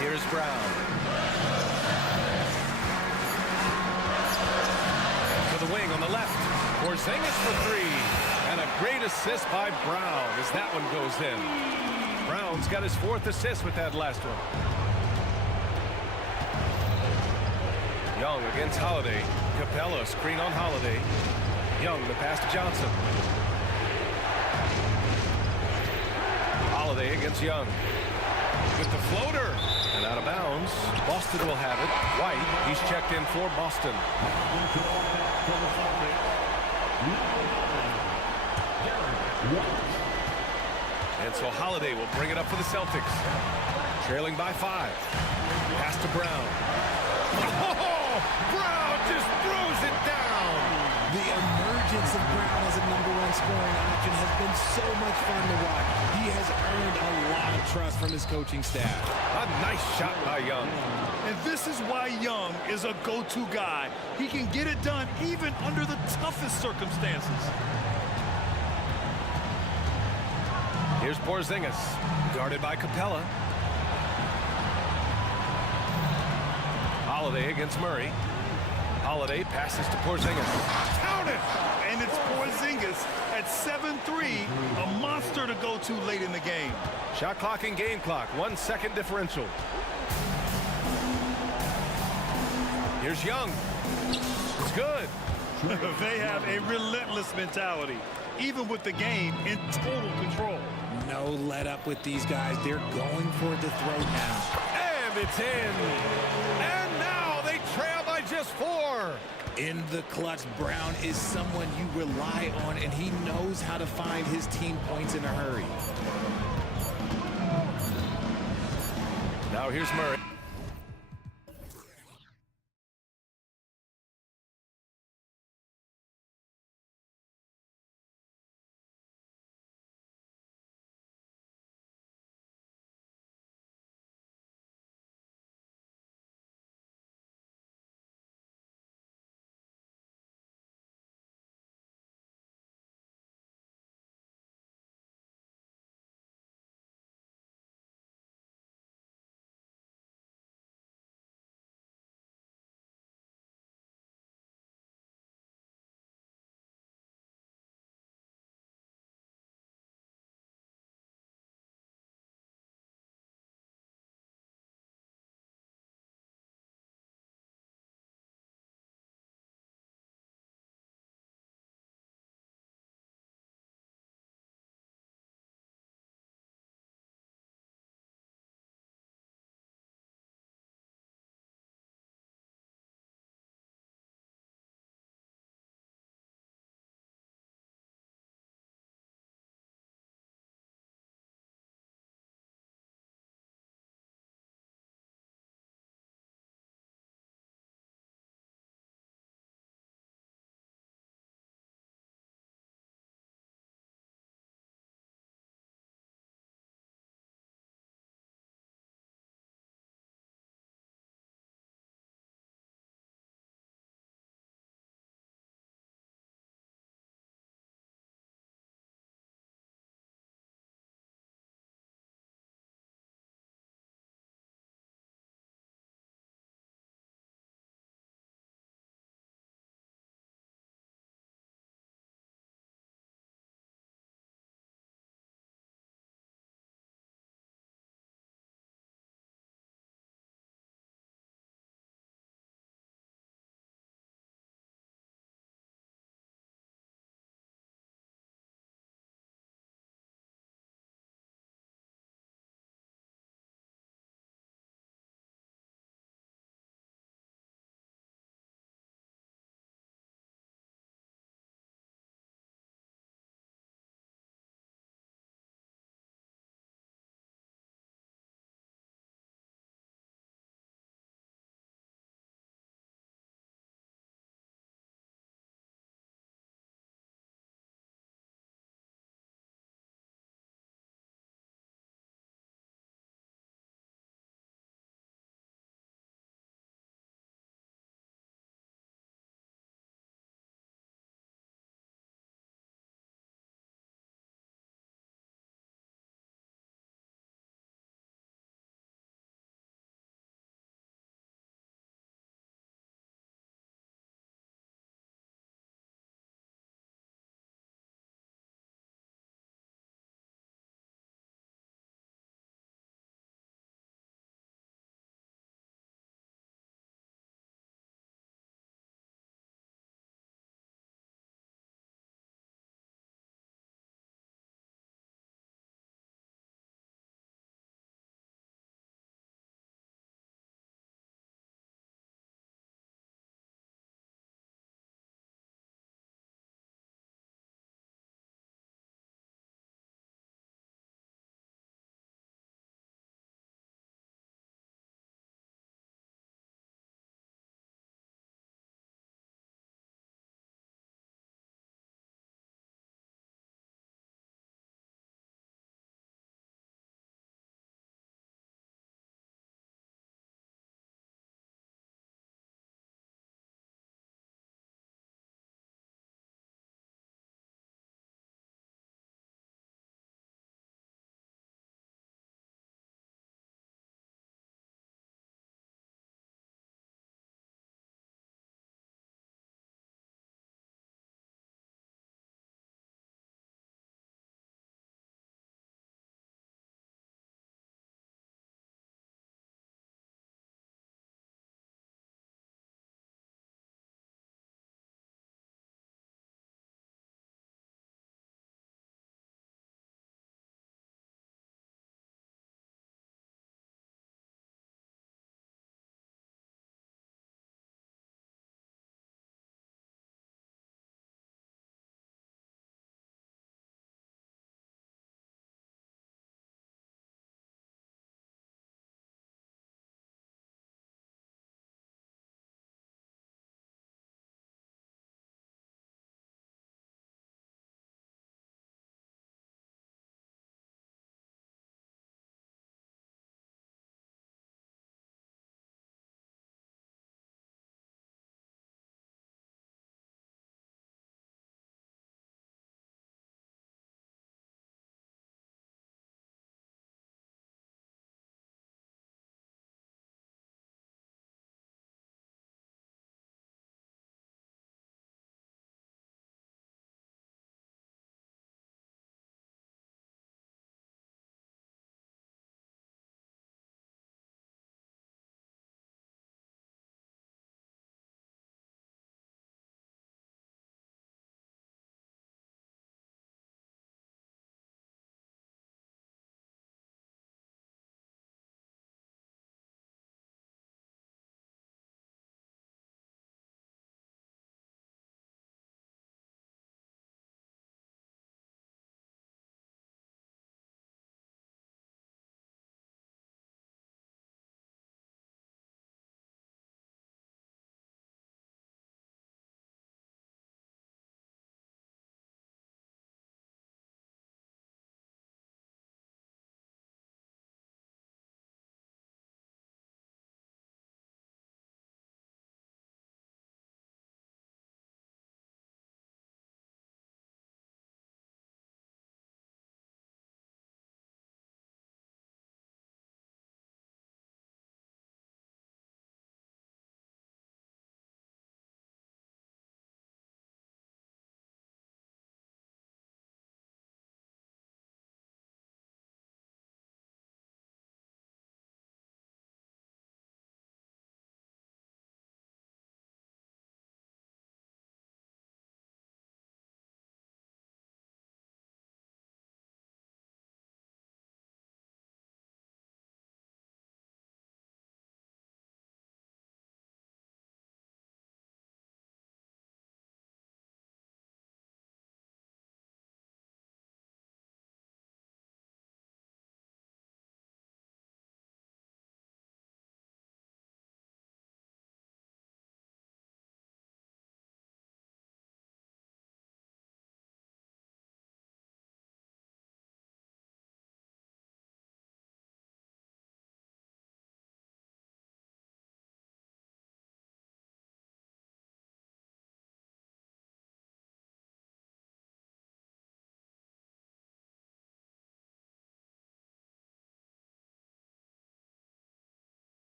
Here's Brown. To the wing on the left. Porzingis for 3. And a great assist by Brown as that one goes in. Brown's got his 4th assist with that last one. Young against Holiday. Capella screen on Holiday. Young the pass to Johnson. Holiday against Young. With the floater. And out of bounds. Boston will have it. White, he's checked in for Boston. And so Holiday will bring it up for the Celtics. Trailing by 5. Pass to Brown. Oh, Brown just throws it down. The emergence of Brown as a #1 scoring option has been so much fun to watch. He has earned a lot of trust from his coaching staff. A nice shot by Young. And this is why Young is a go-to guy. He can get it done even under the toughest circumstances. Here's Porzingis, guarded by Capella. Holiday against Murray. Holiday passes to Porzingis. Count it! And it's Porzingis at 7-3, a monster to go to late in the game. Shot clock and game clock, 1 second differential. Here's Young. It's good. They have a relentless mentality, even with the game in total control. No let up with these guys. They're going for the throat now. And it's in. And now they trail by just 4. In the clutch, Brown is someone you rely on, and he knows how to find his team points in a hurry. Now here's Murray.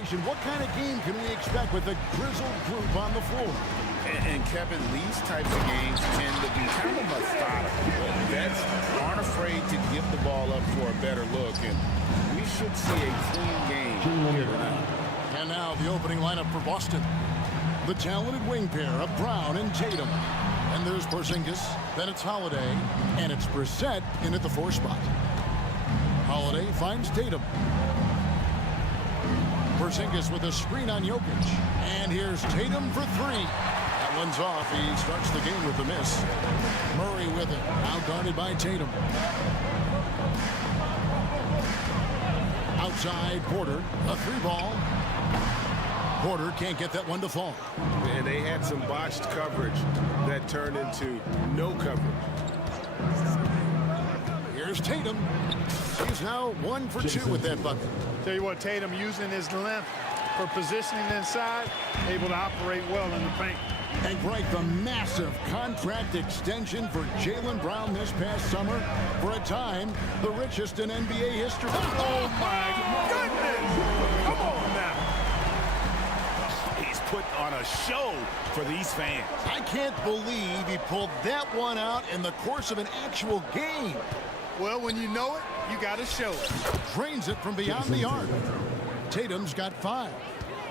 celebration. What kind of game can we expect with the grizzled group on the floor? And Kevin, these types of games tend to be kind of methodical. Vets aren't afraid to give the ball up for a better look, and we should see a clean game here tonight. And now the opening lineup for Boston. The talented wing pair of Brown and Tatum. And there's Porzingis, then it's Holiday, and it's Brissett in at the 4 spot. Holiday finds Tatum. Porzingis with a screen on Jokic. And here's Tatum for 3. That one's off. He starts the game with a miss. Murray with it. Now guarded by Tatum. Outside Porter. A 3-ball. Porter can't get that one to fall. And they had some botched coverage that turned into no coverage. Here's Tatum. He's now 1 for 2 with that bucket. Tell you what, Tatum using his length for positioning inside, able to operate well in the paint. And right, the massive contract extension for Jaylen Brown this past summer. For a time, the richest in NBA history. Oh, my goodness! Come on now. He's put on a show for these fans. I can't believe he pulled that one out in the course of an actual game. Well, when you know it, you got to show it. Drains it from beyond the arc. Tatum's got 5.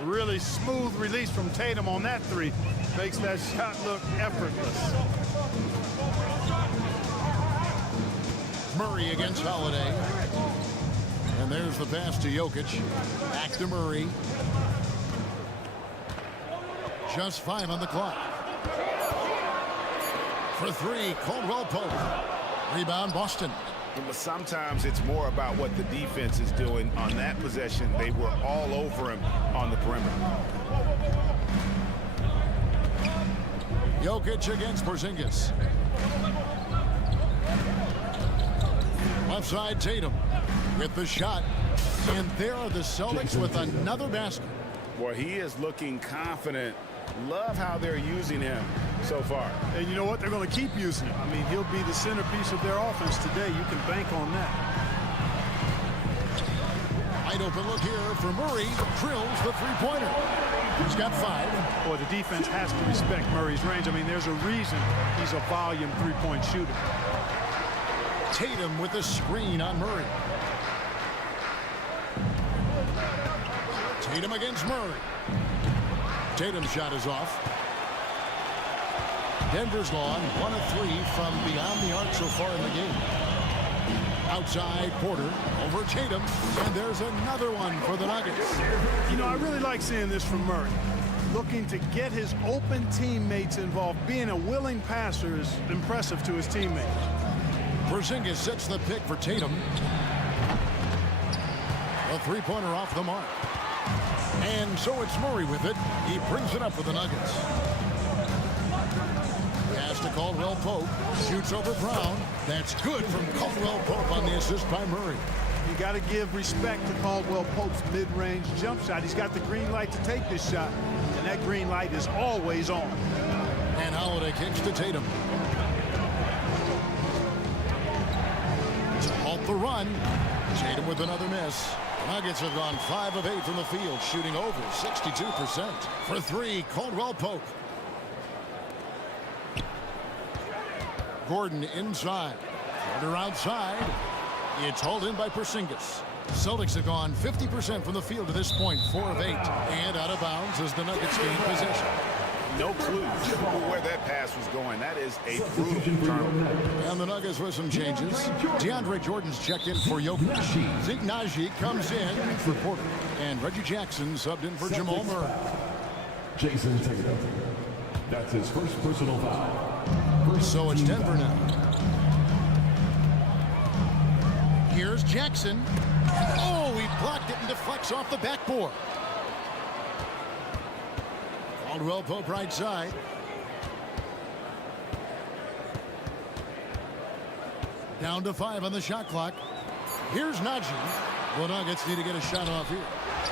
Really smooth release from Tatum on that 3. Makes that shot look effortless. Murray against Holiday. And there's the pass to Jokic. Back to Murray. Just 5 on the clock. For 3, Caldwell Pope. Rebound, Boston. But sometimes it's more about what the defense is doing on that possession. They were all over him on the perimeter. Jokic against Porzingis. Left side, Tatum with the shot. And there are the Celtics with another basket. Well, he is looking confident. Love how they're using him so far. And you know what? They're going to keep using him. I mean, he'll be the centerpiece of their offense today. You can bank on that. Wide open look here for Murray. Drills the 3-pointer. He's got 5. Boy, the defense has to respect Murray's range. I mean, there's a reason he's a volume 3-point shooter. Tatum with a screen on Murray. Tatum against Murray. Tatum's shot is off. Denver's gone 1 of 3 from beyond the arc so far in the game. Outside Porter over Tatum, and there's another one for the Nuggets. You know, I really like seeing this from Murray. Looking to get his open teammates involved. Being a willing passer is impressive to his teammates. Porzingis sets the pick for Tatum. A 3-pointer off the mark. And so it's Murray with it. He brings it up for the Nuggets. Pass to Caldwell Pope. Shoots over Brown. That's good from Caldwell Pope on the assist by Murray. You got to give respect to Caldwell Pope's mid-range jump shot. He's got the green light to take this shot, and that green light is always on. And Holiday kicks to Tatum. To halt the run. Tatum with another miss. Nuggets have gone 5 of 8 from the field, shooting over 62%. For 3, Caldwell Pope. Gordon inside. Carter outside. It's hauled in by Porzingis. Celtics have gone 50% from the field to this point, 4 of 8. And out of bounds as the Nuggets gain possession. No clue where that pass was going. That is a brutal turnover. And the Nuggets with some changes. DeAndre Jordan's checked in for Jokic. Zeke Naji comes in for Porter. And Reggie Jackson subbed in for Jamal Murray. Jason Tatum. That's his first personal foul. So it's Denver now. Here's Jackson. Oh, he blocked it and deflects off the backboard. Caldwell Pope right side. Down to 5 on the shot clock. Here's Naji. The Nuggets need to get a shot off here.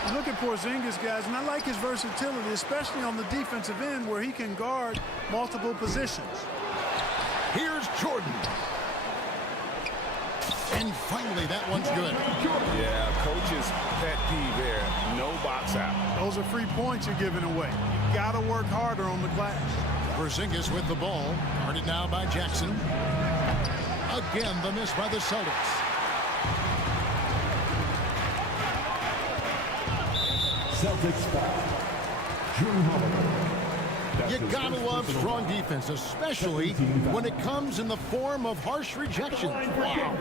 You look at Porzingis, guys, and I like his versatility, especially on the defensive end where he can guard multiple positions. Here's Jordan. And finally, that one's good. Yeah, coach's pet peeve there. No box out. Those are free points you're giving away. You got to work harder on the glass. Porzingis with the ball. Guarded now by Jackson. Again, the miss by the Celtics. Celtics foul. Drew Holiday. You gotta love strong defense, especially when it comes in the form of harsh rejection. Wow.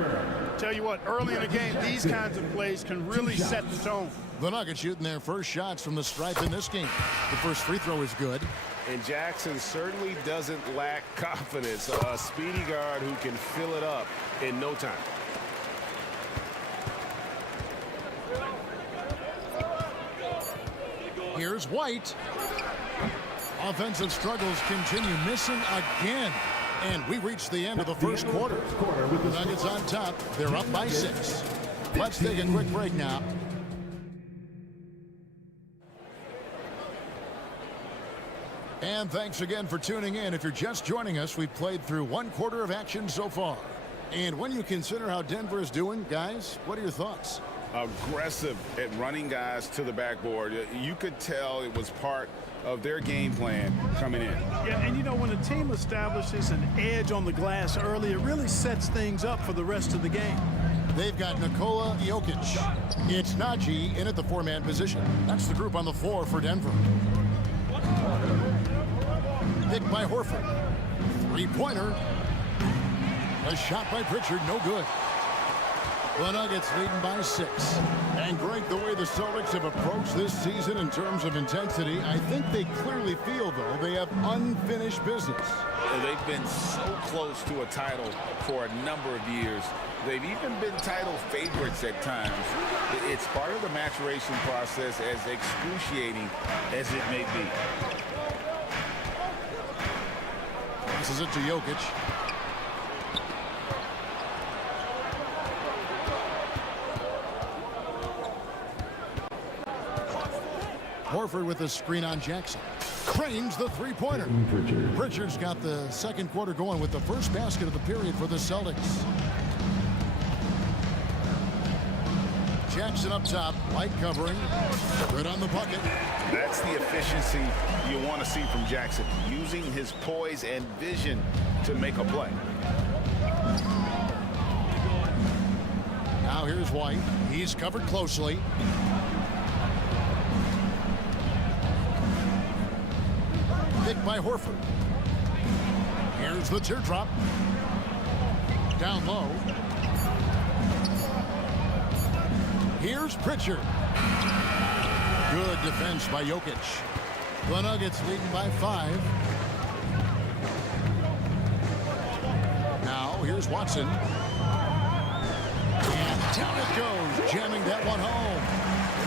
Tell you what, early in the game, these kinds of plays can really set the tone. The Nuggets shooting their first shots from the stripe in this game. The first free throw is good. And Jackson certainly doesn't lack confidence. A speedy guard who can fill it up in no time. Here's White. Offensive struggles continue, missing again. And we reach the end of the first quarter. The Nuggets on top. They're up by 6. Let's take a quick break now. And thanks again for tuning in. If you're just joining us, we've played through one quarter of action so far. And when you consider how Denver is doing, guys, what are your thoughts? Aggressive at running guys to the backboard. You could tell it was part of their game plan coming in. Yeah, and you know, when a team establishes an edge on the glass early, it really sets things up for the rest of the game. They've got Nikola Jokic. It's Najee in at the 4-man position. That's the group on the floor for Denver. Picked by Horford. Three-pointer. A shot by Pritchard, no good. The Nuggets leading by 6. And Greg, the way the Celtics have approached this season in terms of intensity, I think they clearly feel, though, they have unfinished business. They've been so close to a title for a number of years. They've even been title favorites at times. It's part of the maturation process, as excruciating as it may be. Passes it to Jokic. Horford with a screen on Jackson. Cranes the three-pointer. Pritchard's got the second quarter going with the first basket of the period for the Celtics. Jackson up top, light covering. Good on the bucket. That's the efficiency you want to see from Jackson, using his poise and vision to make a play. Now here's White. He's covered closely. Picked by Horford. Here's the teardrop. Down low. Here's Pritchard. Good defense by Jokic. The Nuggets leading by 5. Now here's Watson. And down it goes, jamming that one home.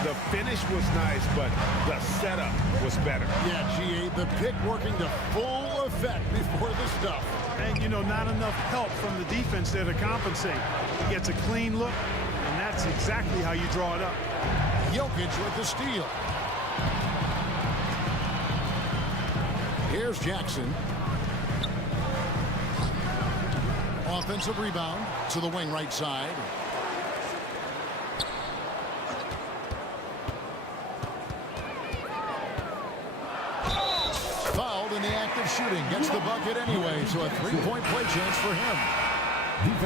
The finish was nice, but the setup was better. Yeah, GA, the pick working to full effect before the stuff. And, you know, not enough help from the defense there to compensate. He gets a clean look, and that's exactly how you draw it up. Jokic with the steal. Here's Jackson. Offensive rebound to the wing right side. Fouled in the act of shooting. Gets the bucket anyway, so a three-point play chance for him.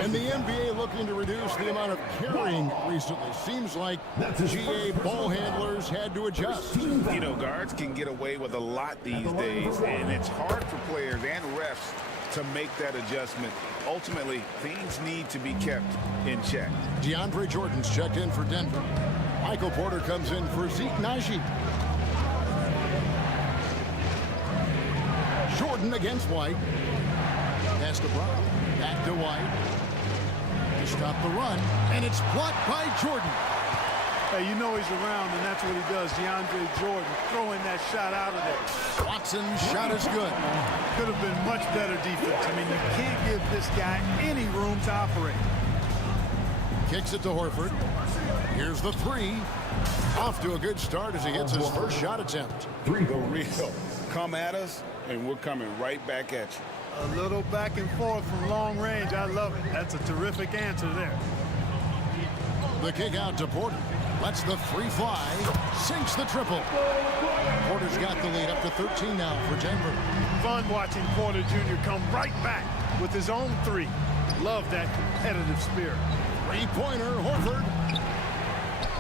And the NBA looking to reduce the amount of carrying recently. Seems like GA ball handlers had to adjust. You know, guards can get away with a lot these days, and it's hard for players and refs to make that adjustment. Ultimately, things need to be kept in check. DeAndre Jordan's checked in for Denver. Michael Porter comes in for Zeke Najee. Jordan against White. Pass to Brown. Back to White. To stop the run. And it's blocked by Jordan. Hey, you know he's around, and that's what he does. DeAndre Jordan throwing that shot out of there. Watson's shot is good. Could have been much better defense. I mean, you can't give this guy any room to operate. Kicks it to Horford. Here's the three. Off to a good start as he hits his first shot attempt. The real come at us, and we're coming right back at you. A little back and forth from long range. I love it. That's a terrific answer there. The kick out to Porter. Lets the free fly. Sinks the triple. Porter's got the lead up to 13 now for Denver. Fun watching Porter Jr. come right back with his own three. Love that competitive spirit. Three-pointer, Horford.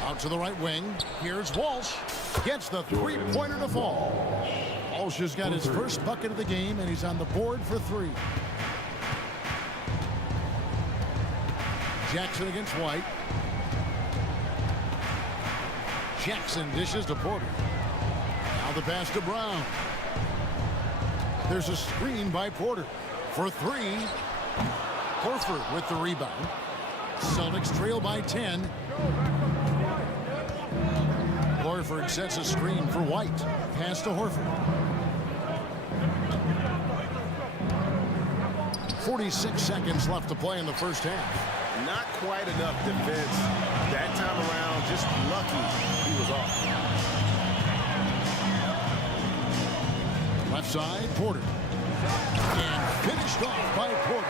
Out to the right wing. Here's Walsh. Gets the three-pointer to fall. Walsh has got his first bucket of the game, and he's on the board for three. Jackson against White. Jackson dishes to Porter. Now the pass to Brown. There's a screen by Porter for three. Horford with the rebound. Celtics trail by 10. Horford sets a screen for White. Pass to Horford. 46 seconds left to play in the first half. Not quite enough defense that time around. Just lucky he was off. Left side, Porter. And finished off by Porter.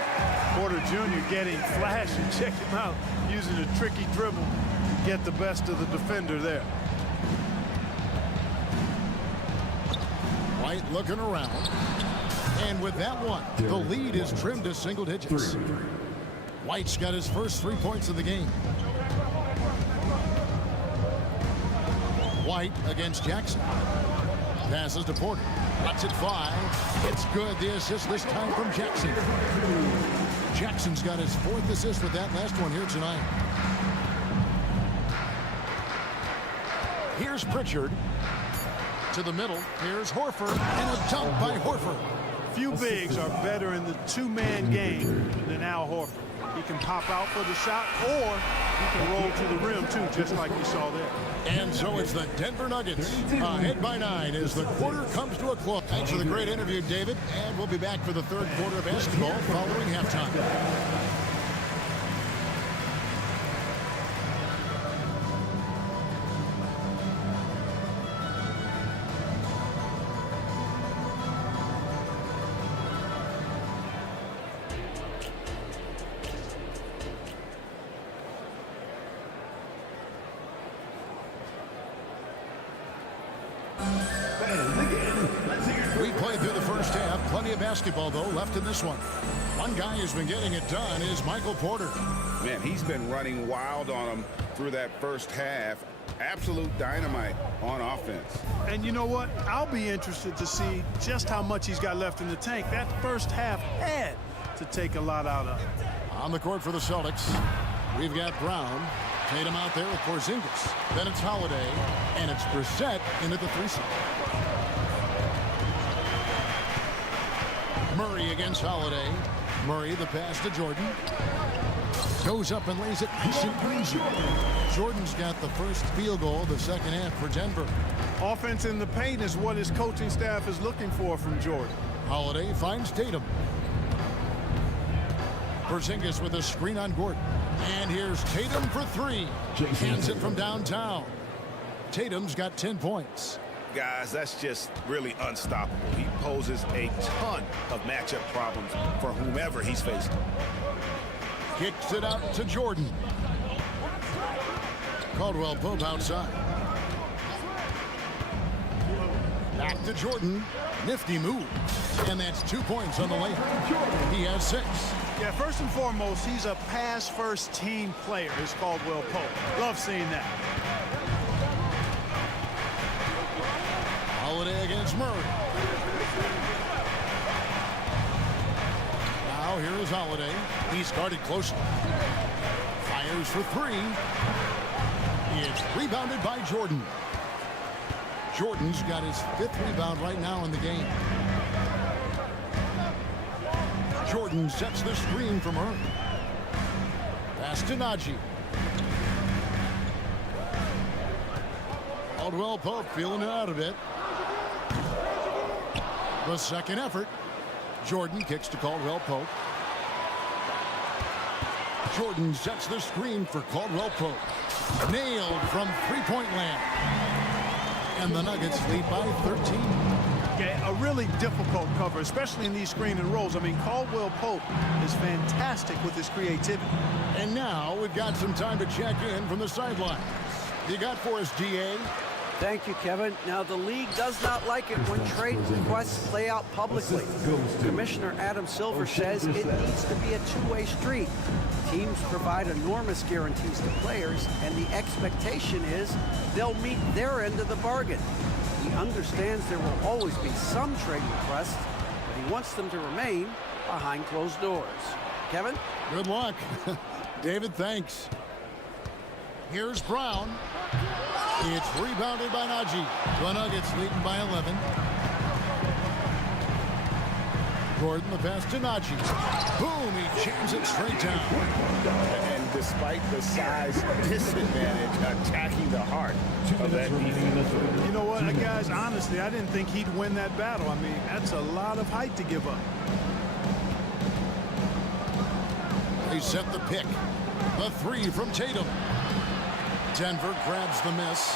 Porter Jr. getting flash, and check him out, using a tricky dribble to get the best of the defender there. White looking around. And with that one, the lead is trimmed to single digits. White's got his first 3 points of the game. White against Jackson. Passes to Porter. Lets it fly. It's good. The assist this time from Jackson. Jackson's got his fourth assist with that last one here tonight. Here's Pritchard. To the middle. Here's Horford. And a dunk by Horford. Few bigs are better in the two-man game than Al Horford. He can pop out for the shot, or he can roll to the rim, too, just like you saw there. And so it's the Denver Nuggets ahead by 9 as the quarter comes to a close. Thanks for the great interview, David. And we'll be back for the third quarter of basketball following halftime. We played through the first half. Plenty of basketball, though, left in this one. One guy who's been getting it done is Michael Porter. Man, he's been running wild on him through that first half. Absolute dynamite on offense. And you know what? I'll be interested to see just how much he's got left in the tank. That first half had to take a lot out of him. On the court for the Celtics, we've got Brown. Tatum out there with Porzingis. Then it's Holiday, and it's Brissett into the 3-seat. Murray against Holiday. Murray, the pass to Jordan. Goes up and lays it nice and easy. Jordan's got the first field goal of the second half for Denver. Offense in the paint is what his coaching staff is looking for from Jordan. Holiday finds Tatum. Porzingis with a screen on Gordon. And here's Tatum for three. Hands it from downtown. Tatum's got 10 points. Guys, that's just really unstoppable. He poses a ton of matchup problems for whomever he's facing. Kicks it out to Jordan. Caldwell Pope outside. Back to Jordan. Nifty move. And that's 2 points on the layup. He has 6. Yeah, first and foremost, he's a pass-first team player, is Caldwell Pope. Love seeing that. Holiday against Murray. Now here is Holiday. He's guarded closely. Fires for three. It's rebounded by Jordan. Jordan's got his 5th rebound right now in the game. Jordan sets the screen for Murray. Pass to Najee. Caldwell Pope feeling it out a bit. The second effort. Jordan kicks to Caldwell Pope. Jordan sets the screen for Caldwell Pope. Nailed from three-point land. And the Nuggets lead by 13. Yeah, a really difficult cover, especially in these screen and rolls. I mean, Caldwell Pope is fantastic with his creativity. And now we've got some time to check in from the sidelines. You got for us, DA? Thank you, Kevin. Now, the league does not like it when trade requests play out publicly. Commissioner Adam Silver says it needs to be a two-way street. Teams provide enormous guarantees to players, and the expectation is they'll meet their end of the bargain. He understands there will always be some trade requests, but he wants them to remain behind closed doors. Kevin? Good luck. David, thanks. Here's Brown. It's rebounded by Najee. The Nuggets leading by 11. Gordon, the pass to Najee. Boom, he jams it straight down. And despite the size disadvantage, attacking the heart of that defense. You know what, guys, honestly, I didn't think he'd win that battle. I mean, that's a lot of height to give up. They set the pick. A three from Tatum. Denver grabs the miss.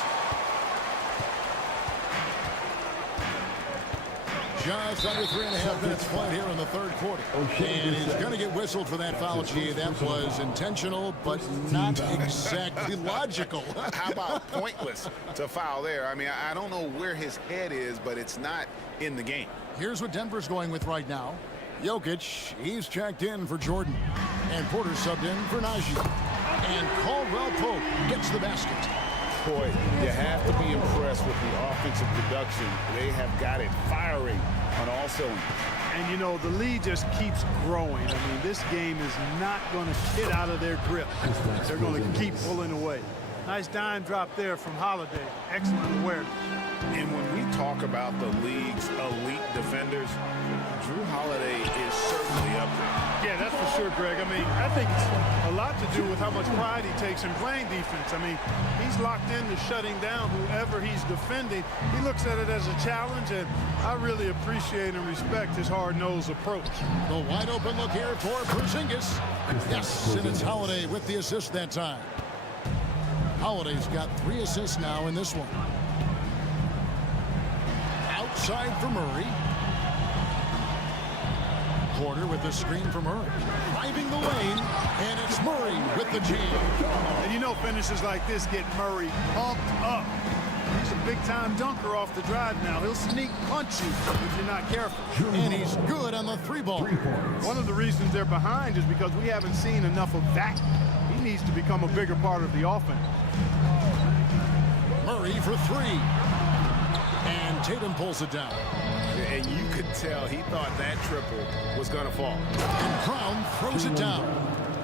Just under 3.5 minutes played here in the third quarter. And he's going to get whistled for that foul, G. That was intentional, but not exactly logical. How about pointless to foul there? I mean, I don't know where his head is, but it's not in the game. Here's what Denver's going with right now. Jokic, he's checked in for Jordan. And Porter subbed in for Najee. And Caldwell Pope gets the basket. Boy, you have to be impressed with the offensive production. They have got it firing on all cylinders. And, you know, the lead just keeps growing. I mean, this game is not going to get out of their grip. They're going to keep pulling away. Nice dime drop there from Holiday. Excellent awareness. And when we talk about the league's elite defenders, Drew Holiday is certainly up there. Yeah, that's for sure, Greg. I mean, I think it's a lot to do with how much pride he takes in playing defense. I mean, he's locked into shutting down whoever he's defending. He looks at it as a challenge, and I really appreciate and respect his hard-nosed approach. The wide open look here for Porzingis. Yes, and it's Holiday with the assist that time. Holiday's got 3 assists now in this one. Outside for Murray. Porter with the screen for Murray. Driving the lane, and it's Murray with the jam. And you know finishes like this get Murray pumped up. He's a big-time dunker off the drive now. He'll sneak punch you if you're not careful. And he's good on the 3-ball. One of the reasons they're behind is because we haven't seen enough of that. He needs to become a bigger part of the offense. Murray for 3. And Tatum pulls it down. And you could tell he thought that triple was going to fall. And Brown throws it down.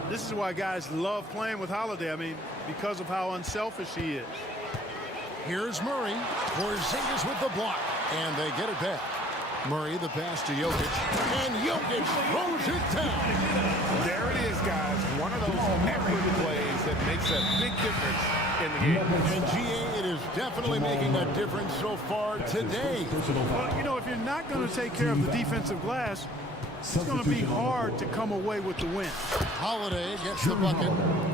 This is why guys love playing with Holiday. I mean, because of how unselfish he is. Here's Murray. Porzingis with the block. And they get it back. Murray, the pass to Jokic. And Jokic throws it down. There it is, guys. One of those effort plays that makes a big difference in the game. And GA, it is definitely making a difference so far today. Well, you know, if you're not going to take care of the defensive glass, it's going to be hard to come away with the win. Holiday gets the bucket.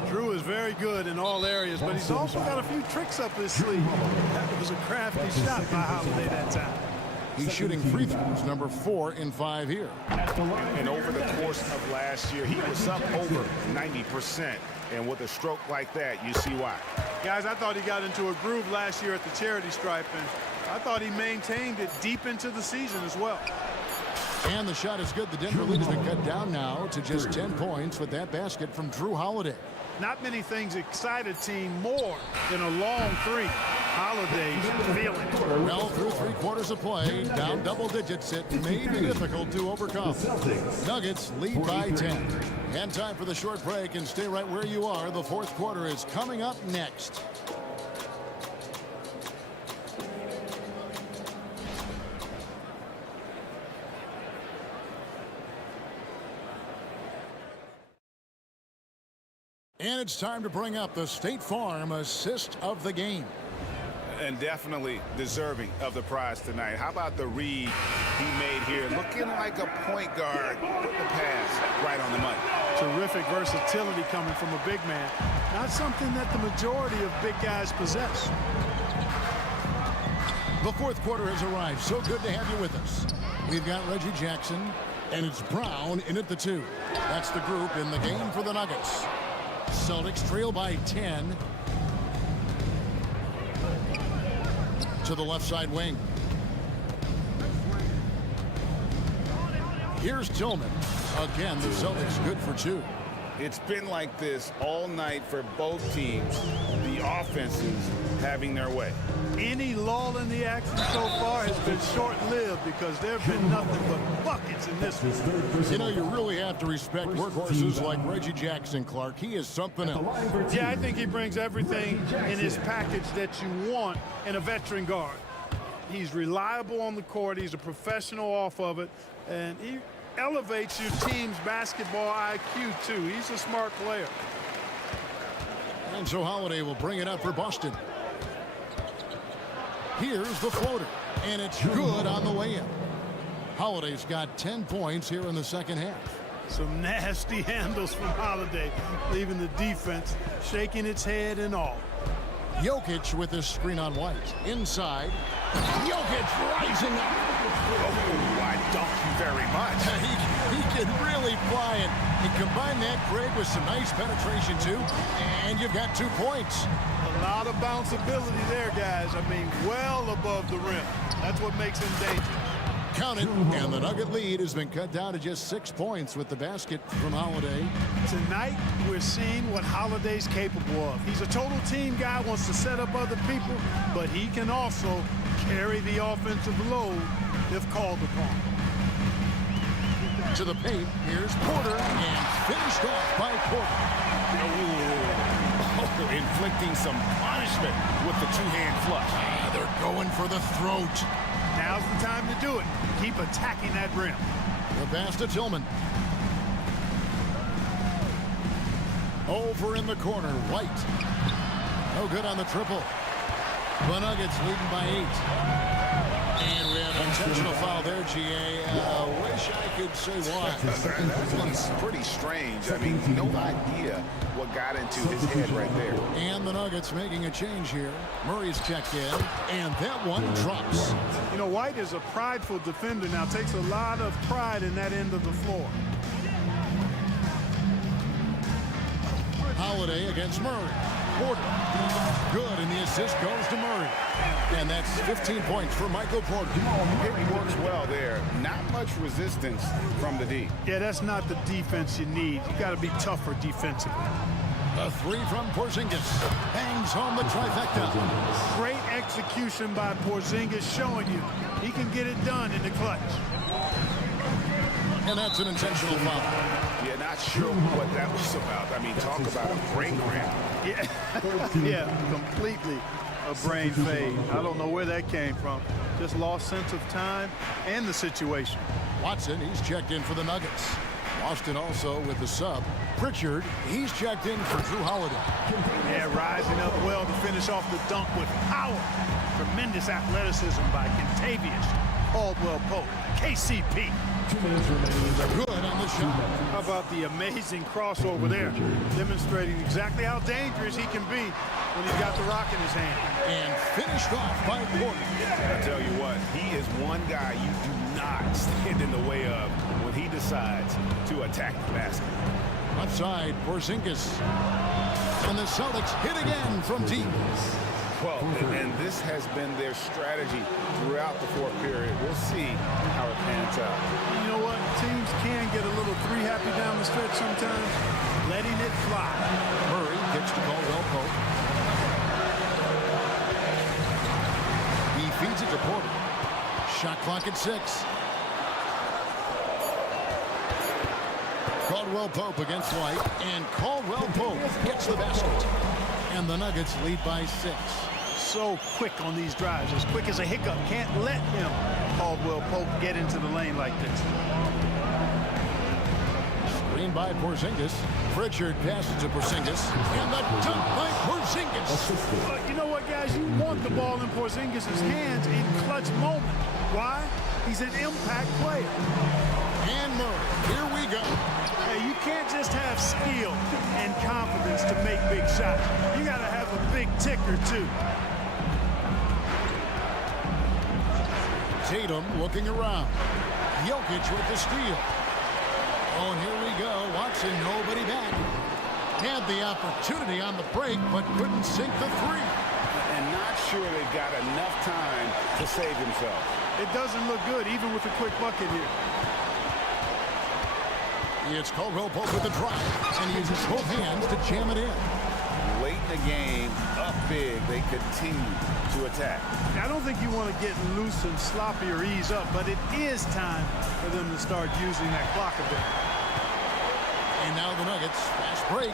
Drew is very good in all areas, but he's also got a few tricks up his sleeve. That was a crafty shot by Holiday that time. He's shooting free throws, number 4 in 5 here. And over the course of last year, he was up over 90%. And with a stroke like that, you see why. Guys, I thought he got into a groove last year at the charity stripe, and I thought he maintained it deep into the season as well. And the shot is good. The Denver lead's been cut down now to just 10 points with that basket from Drew Holiday. Not many things excite a team more than a long 3. Holiday's feeling it. Well, through 3 quarters of play, down double digits, it may be difficult to overcome. Nuggets lead by 10. And time for the short break, and stay right where you are. The 4th quarter is coming up next. And it's time to bring up the State Farm assist of the game. And definitely deserving of the prize tonight. How about the read he made here? Looking like a point guard. Put the pass right on the money. Terrific versatility coming from a big man. Not something that the majority of big guys possess. The fourth quarter has arrived. So good to have you with us. We've got Reggie Jackson, and it's Brown in at the 2. That's the group in the game for the Nuggets. Celtics trail by 10 to the left side wing. Here's Tillman. Again, the Celtics good for 2. It's been like this all night for both teams. The offenses having their way. Any lull in the action so far has been short-lived because there have been nothing but buckets in this one. You know, you really have to respect workhorses like Reggie Jackson, Clark. He is something else. Yeah, I think he brings everything in his package that you want in a veteran guard. He's reliable on the court. He's a professional off of it. And he elevates your team's basketball IQ, too. He's a smart player. And so Holiday will bring it up for Boston. Here's the floater, and it's good on the way in. Holiday's got 10 points here in the second half. Some nasty handles from Holiday, leaving the defense shaking its head and all. Jokic with his screen on White. Inside. Jokic rising up. Oh, I dunk you very much. He can really fly it. And combine that grade with some nice penetration, too, and you've got 2 points. A lot of bounceability there, guys. I mean, well above the rim. That's what makes him dangerous. Count it, and the Nugget lead has been cut down to just 6 points with the basket from Holiday. Tonight, we're seeing what Holiday's capable of. He's a total team guy, wants to set up other people, but he can also carry the offensive load if called upon. To the paint, here's Porter, and finished off by Porter. Oh, inflicting some punishment with the two-hand flush. They're going for the throat. Now's the time to do it. Keep attacking that rim. The pass to Tillman. Over in the corner, White. No good on the triple. The Nuggets leading by 8. And we have an intentional foul there, GA. Wish I could say why. That one's pretty strange. I mean, no idea what got into his head right there. And the Nuggets making a change here. Murray's checked in, and that one drops. You know, White is a prideful defender now. Takes a lot of pride in that end of the floor. Holiday against Murray. Porter. Good, and the assist goes to Murray. And that's 15 points for Michael Porter. It works well there. Not much resistance from the D. Yeah, that's not the defense you need. You got to be tougher defensively. A 3 from Porzingis. Hangs home the trifecta. Great execution by Porzingis, showing you he can get it done in the clutch. And that's an intentional foul. Yeah, not sure what that was about. I mean, talk about a brain cramp. Yeah, completely a brain fade. I don't know where that came from. Just lost sense of time and the situation. Watson, he's checked in for the Nuggets. Boston also with the sub. Pritchard, he's checked in for Drew Holiday. Yeah, rising up well to finish off the dunk with power. Tremendous athleticism by Kentavious Caldwell-Pope. KCP. Good on the shot. How about the amazing crossover there, demonstrating exactly how dangerous he can be when he's got the rock in his hand. And finished off by Porter. I tell you what, he is one guy you do not stand in the way of when he decides to attack the basket. Left side, Porzingis. And the Celtics hit again from deep. Well, and this has been their strategy throughout the fourth period. We'll see how it pans out. You know what? Teams can get a little three happy down the stretch sometimes. Letting it fly. Murray gets to Caldwell-Pope. He feeds it to Porter. Shot clock at 6. Caldwell-Pope against White. And Caldwell-Pope gets the basket. And the Nuggets lead by 6. So quick on these drives, as quick as a hiccup. Can't let him, Caldwell-Pope, get into the lane like this. Screen by Porzingis. Pritchard passes to Porzingis. And the dunk by Porzingis. You know what, guys? You want the ball in Porzingis' hands in clutch moment. Why? He's an impact player. And Murray, here we go. Hey, you can't just have skill and confidence to make big shots. You got to have a big ticker, too. Tatum looking around. Jokic with the steal. Oh, and here we go. Watson, nobody back. Had the opportunity on the break, but couldn't sink the three. And not sure they've got enough time to save themselves. It doesn't look good, even with a quick bucket here. It's Caldwell Pope with the drive, and he uses both hands to jam it in. Late in the game, up big, they continue to attack. I don't think you want to get loose and sloppy or ease up, but it is time for them to start using that clock a bit. And now the Nuggets, fast break.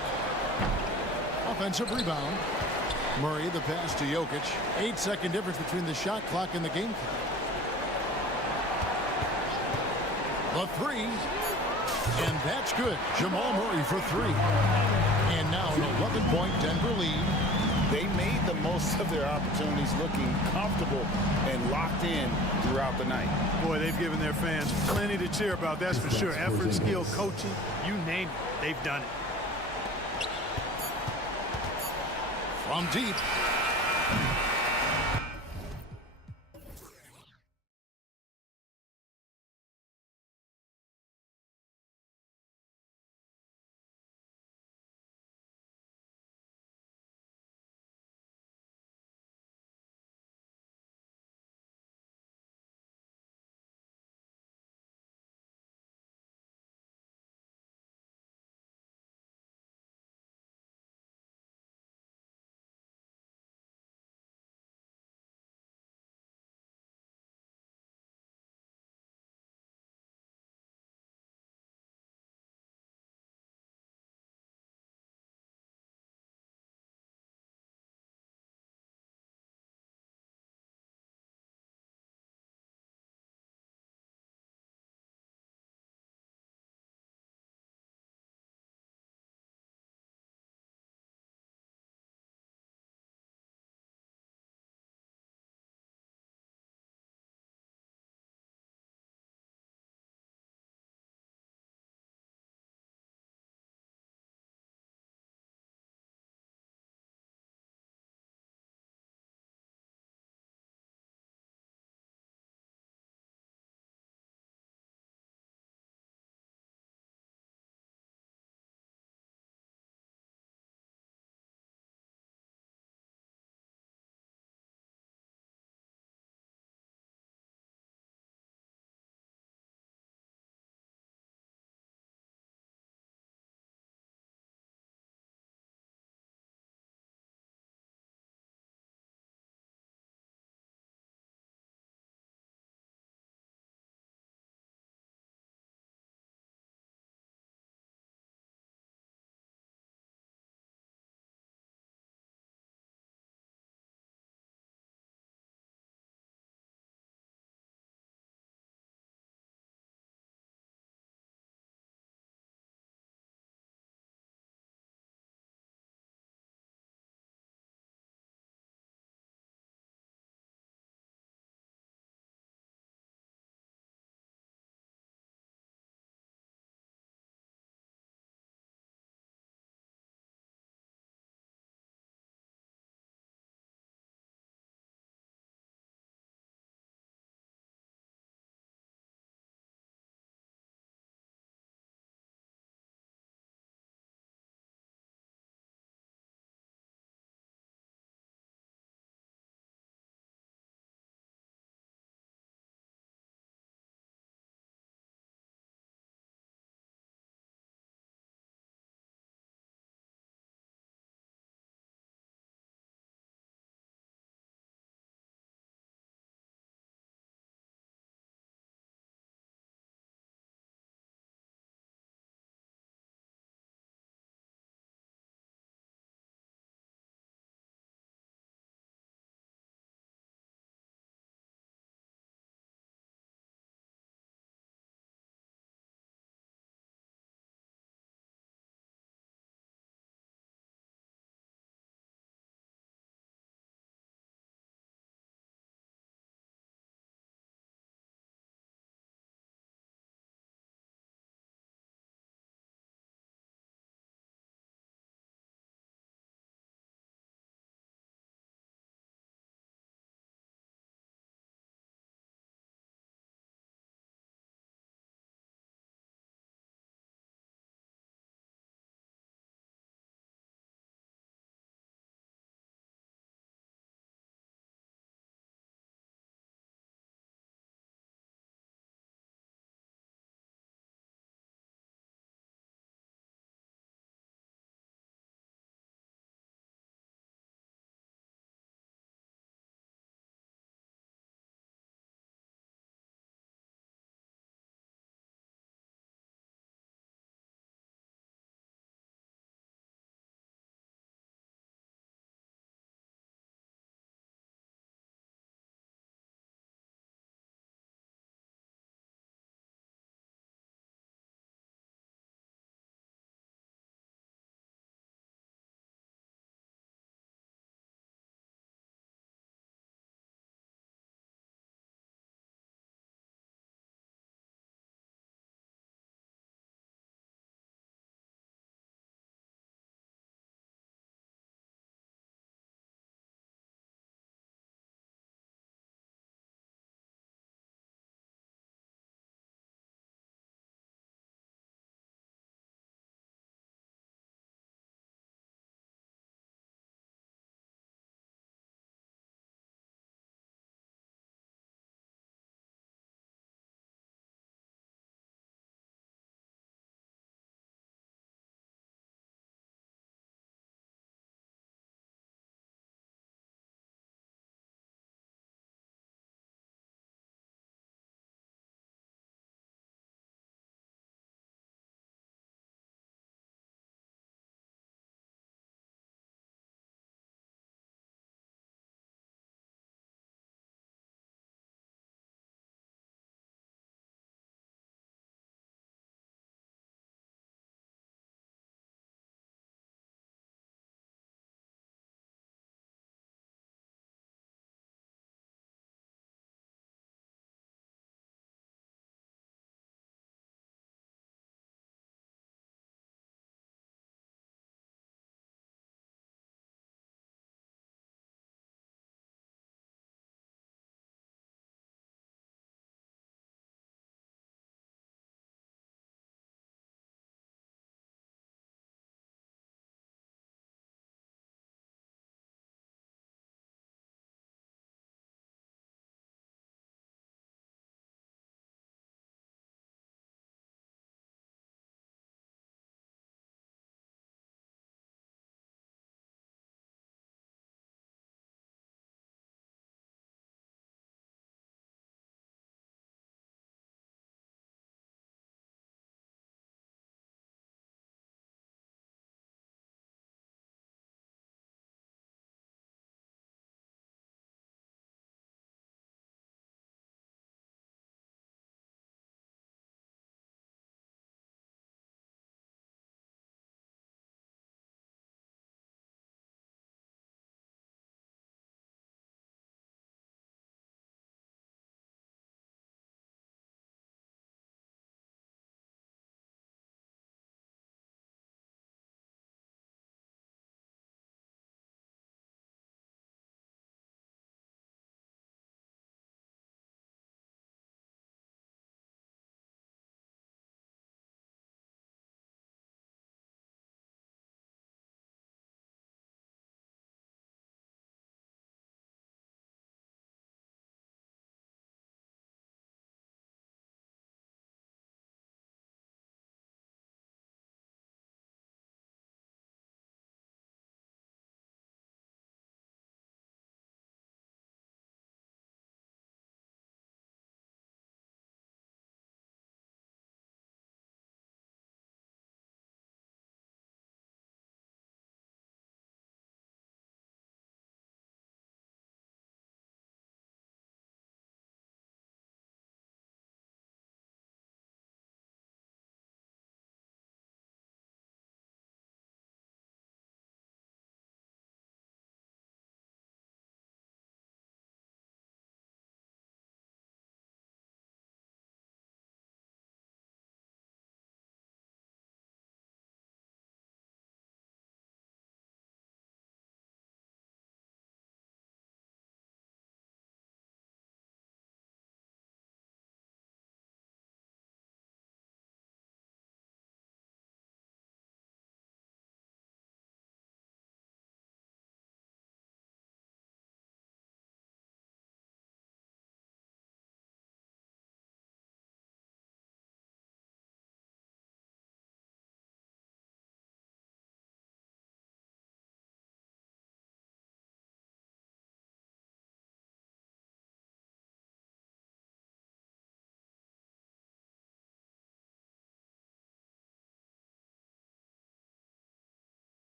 Offensive rebound. Murray, the pass to Jokic. 8-second difference between the shot clock and the game clock. The three. And that's good. Jamal Murray for three. And now an 11-point Denver lead. They made the most of their opportunities, looking comfortable and locked in throughout the night. Boy, they've given their fans plenty to cheer about, that's for sure. Effort, skill, coaching, you name it, they've done it. From deep.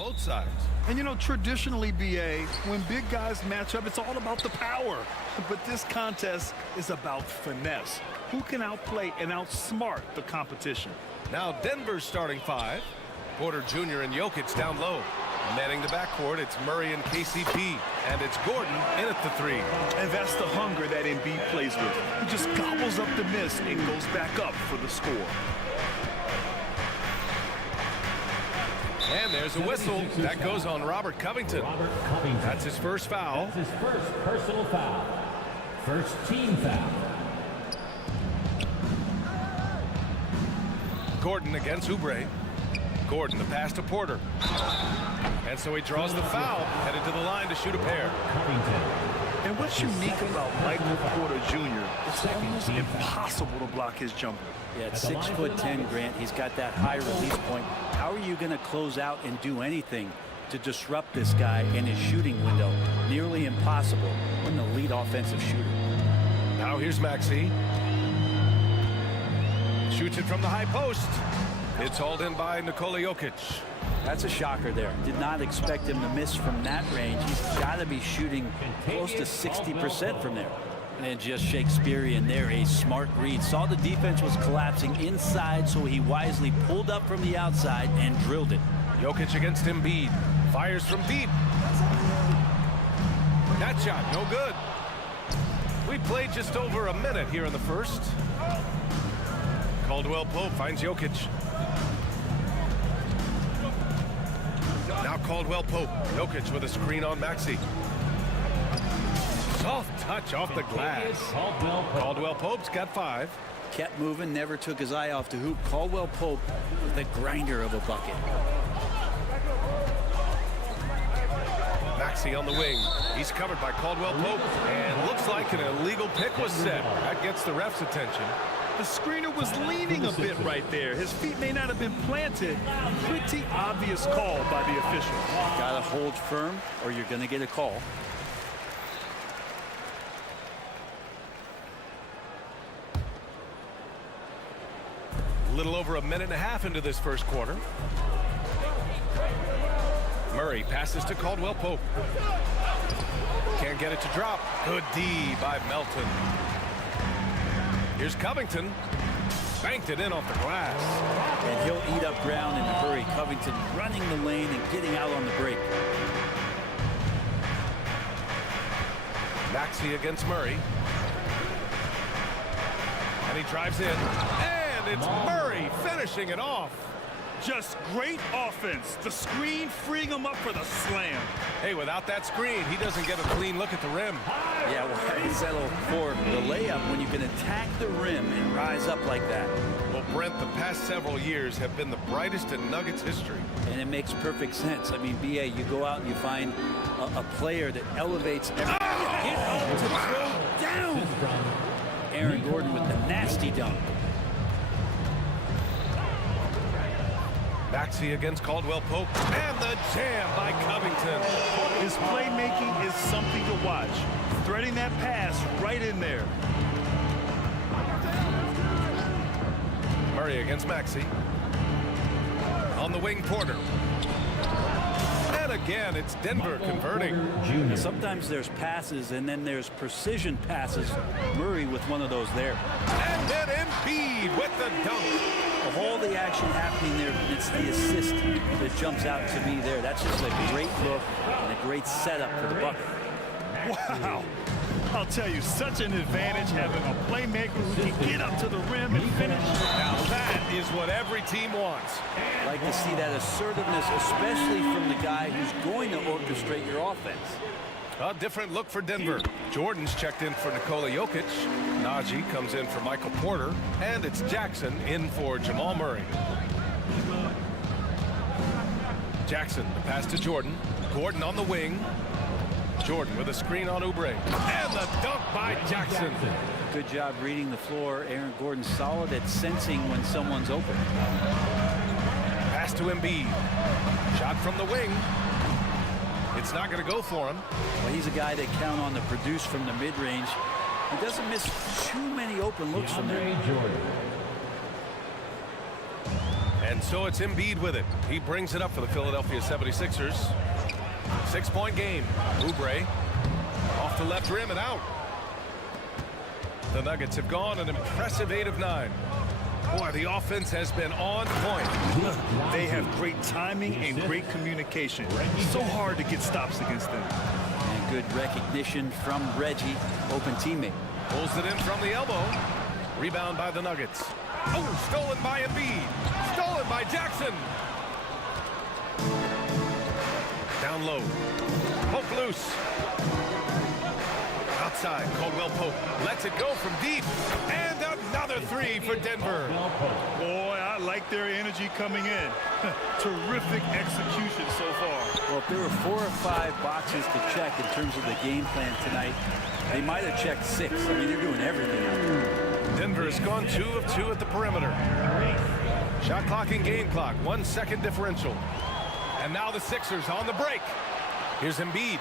both sides. And you know, traditionally, BA, when big guys match up, it's all about the power. But this contest is about finesse. Who can outplay and outsmart the competition? Now Denver's starting five. Porter Jr. and Jokic down low. Manning the backcourt, it's Murray and KCP. And it's Gordon in at the three. And that's the hunger that Embiid plays with. He just gobbles up the miss and goes back up for the score. And there's a whistle. That goes on Robert Covington. That's his first foul. That's his first personal foul. First team foul. Gordon against Oubre. Gordon, the pass to Porter. And so he draws the foul, headed to the line to shoot a pair. And what's unique about Michael Porter Jr. is that it's impossible to block his jumper. Yeah, at 6'10", Grant, he's got that high release point. How are you going to close out and do anything to disrupt this guy in his shooting window? Nearly impossible when the lead offensive shooter. Now here's Maxey. Shoots it from the high post. It's hauled in by Nikola Jokic. That's a shocker there. Did not expect him to miss from that range. He's got to be shooting close to 60% from there. And just Shakespearean there, a smart read. Saw the defense was collapsing inside, so he wisely pulled up from the outside and drilled it. Jokic against Embiid. Fires from deep. That shot, no good. We played just over a minute here in the first. Caldwell Pope finds Jokic. Now Caldwell Pope. Jokic with a screen on Maxey. Soft touch off the glass. Caldwell Pope's got 5. Kept moving, never took his eye off the hoop. Caldwell Pope, the grinder of a bucket. Maxey on the wing. He's covered by Caldwell Pope. And looks like an illegal pick was set. That gets the ref's attention. The screener was leaning a bit right there. His feet may not have been planted. Pretty obvious call by the official. Gotta hold firm or you're gonna get a call. A little over a minute and a half into this first quarter. Murray passes to Caldwell Pope. Can't get it to drop. Good D by Melton. Here's Covington. Banked it in off the glass. And he'll eat up ground in a hurry. Covington running the lane and getting out on the break. Maxey against Murray. And he drives in. And it's Murray finishing it off. Just great offense. The screen freeing him up for the slam. Hey, without that screen, he doesn't get a clean look at the rim. Yeah, well, how do you settle for the layup when you can attack the rim and rise up like that? Well, Brent, the past several years have been the brightest in Nuggets history. And it makes perfect sense. I mean, BA, you go out and you find a player that elevates every to throw down. Aaron Gordon with the nasty dunk. Maxey against Caldwell Pope. And the jam by Covington. His playmaking is something to watch. Threading that pass right in there. Murray against Maxey. On the wing, Porter. And again, it's Denver converting. Sometimes there's passes and then there's precision passes. Murray with one of those there. And then Embiid with the dunk. Of all the action happening there, it's the assist that jumps out to me there. That's just a great look and a great setup for the bucket. Wow. I'll tell you, such an advantage having a playmaker who can get up to the rim and finish. Now that is what every team wants. Like to see that assertiveness, especially from the guy who's going to orchestrate your offense. A different look for Denver. Jordan's checked in for Nikola Jokic. Najee comes in for Michael Porter. And it's Jackson in for Jamal Murray. Jackson, the pass to Jordan. Gordon on the wing. Jordan with a screen on Oubre. And the dunk by Jackson. Good job reading the floor. Aaron Gordon solid at sensing when someone's open. Pass to Embiid. Shot from the wing. It's not going to go for him. Well, he's a guy that count on to produce from the mid-range. He doesn't miss too many open looks from there. And And so it's Embiid with it. He brings it up for the Philadelphia 76ers. 6-point game. Oubre off the left rim and out. The Nuggets have gone an impressive 8 of 9. Boy, the offense has been on point. They have great timing and great communication. So hard to get stops against them. And good recognition from Reggie, open teammate. Pulls it in from the elbow. Rebound by the Nuggets. Oh, stolen by Embiid. Stolen by Jackson. Down low. Pope loose. Outside, Caldwell Pope lets it go from deep. And another three for Denver. Boy, I like their energy coming in. Terrific execution so far. Well, if there were 4 or 5 boxes to check in terms of the game plan tonight, they might have checked 6. I mean, they're doing everything out there. Denver has gone 2 of 2 at the perimeter. Shot clock and game clock, 1 second differential. And now the Sixers on the break. Here's Embiid.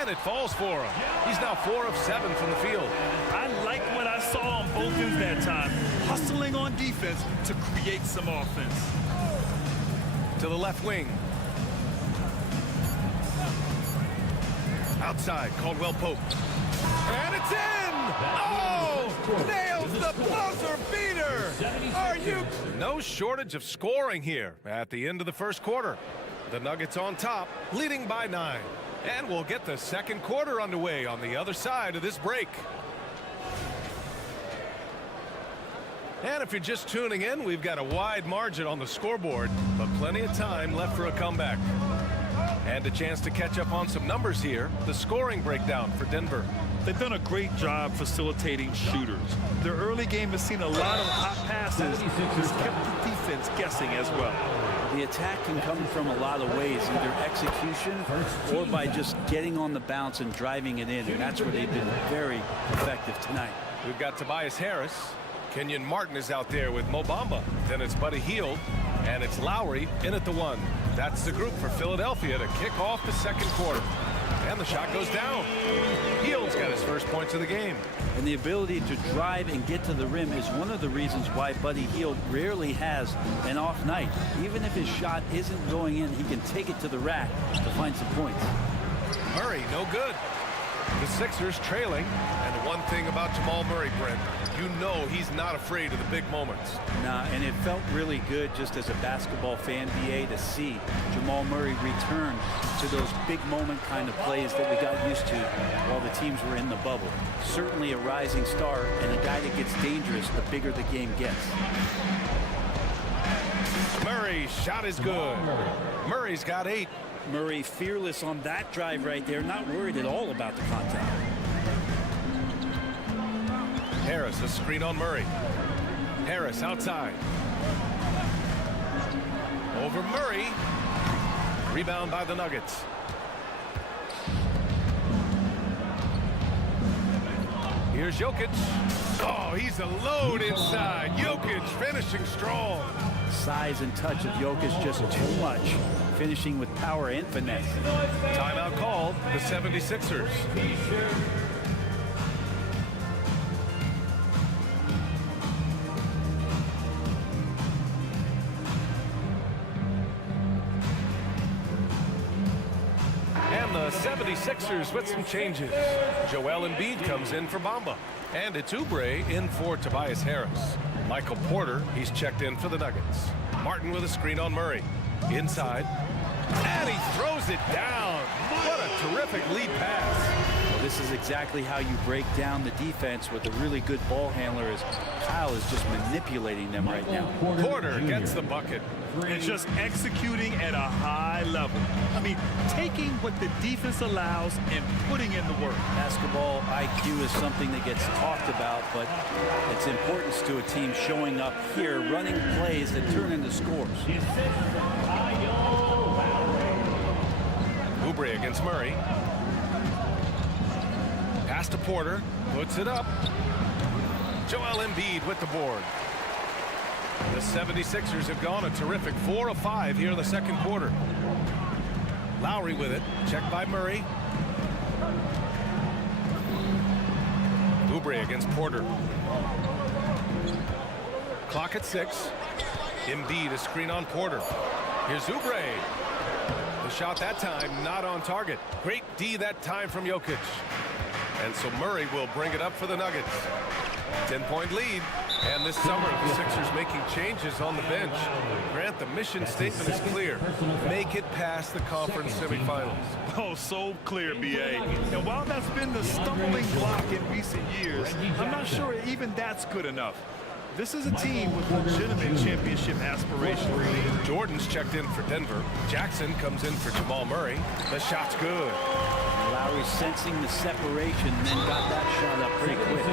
And it falls for him. He's now 4 of 7 from the field. I like what I saw on both ends that time. Hustling on defense to create some offense. To the left wing. Outside, Caldwell Pope. And it's in! Oh! Nails the buzzer beater! Are you? No shortage of scoring here at the end of the first quarter. The Nuggets on top, leading by 9. And we'll get the second quarter underway on the other side of this break. And if you're just tuning in, we've got a wide margin on the scoreboard, but plenty of time left for a comeback. And a chance to catch up on some numbers here. The scoring breakdown for Denver. They've done a great job facilitating shooters. Their early game has seen a lot of hot passes. It's kept the defense guessing as well. The attack can come from a lot of ways, either execution or by just getting on the bounce and driving it in. And that's where they've been very effective tonight. We've got Tobias Harris. Kenyon Martin is out there with Mo Bamba. Then it's Buddy Hield. And it's Lowry in at the 1. That's the group for Philadelphia to kick off the second quarter. And the shot goes down. Hield's got his first points of the game. And the ability to drive and get to the rim is one of the reasons why Buddy Hield rarely has an off night. Even if his shot isn't going in, he can take it to the rack to find some points. Murray, no good. The Sixers trailing. And the one thing about Jamal Murray, Brent, you know he's not afraid of the big moments. Nah, and it felt really good just as a basketball fan, BA, to see Jamal Murray return to those big moment kind of plays that we got used to while the teams were in the bubble. Certainly a rising star and a guy that gets dangerous the bigger the game gets. Murray's shot is good. Murray's got 8. Murray fearless on that drive right there, not worried at all about the contact. Harris, a screen on Murray. Harris outside. Over Murray. Rebound by the Nuggets. Here's Jokic. Oh, he's a load inside. Jokic finishing strong. Size and touch of Jokic just too much. Finishing with power and finesse. Timeout called, the 76ers. And the 76ers with some changes. Joel Embiid comes in for Bamba. And it's Oubre in for Tobias Harris. Michael Porter, he's checked in for the Nuggets. Martin with a screen on Murray. Inside. And he throws it down. What a terrific lead pass. Well, this is exactly how you break down the defense with a really good ball handler, as Kyle is just manipulating them right now. Porter gets the bucket. And just executing at a high level. I mean, taking what the defense allows and putting in the work. Basketball IQ is something that gets talked about, but its importance to a team showing up here, running plays that turn into scores. Oubre against Murray. Pass to Porter. Puts it up. Joel Embiid with the board. The 76ers have gone a terrific 4 of 5 here in the second quarter. Lowry with it. Checked by Murray. Oubre against Porter. Clock at 6. Embiid, a screen on Porter. Here's Oubre. The shot that time not on target. Great D that time from Jokic. And so Murray will bring it up for the Nuggets. 10-point lead. And this summer, the Sixers making changes on the bench. Grant, the mission statement is clear. Make it past the conference semifinals. Oh, so clear, B.A. And while that's been the stumbling block in recent years, I'm not sure even that's good enough. This is a team with legitimate championship aspirations. Jordan's checked in for Denver. Jackson comes in for Jamal Murray. The shot's good. Lowry sensing the separation and then got that shot up pretty quick.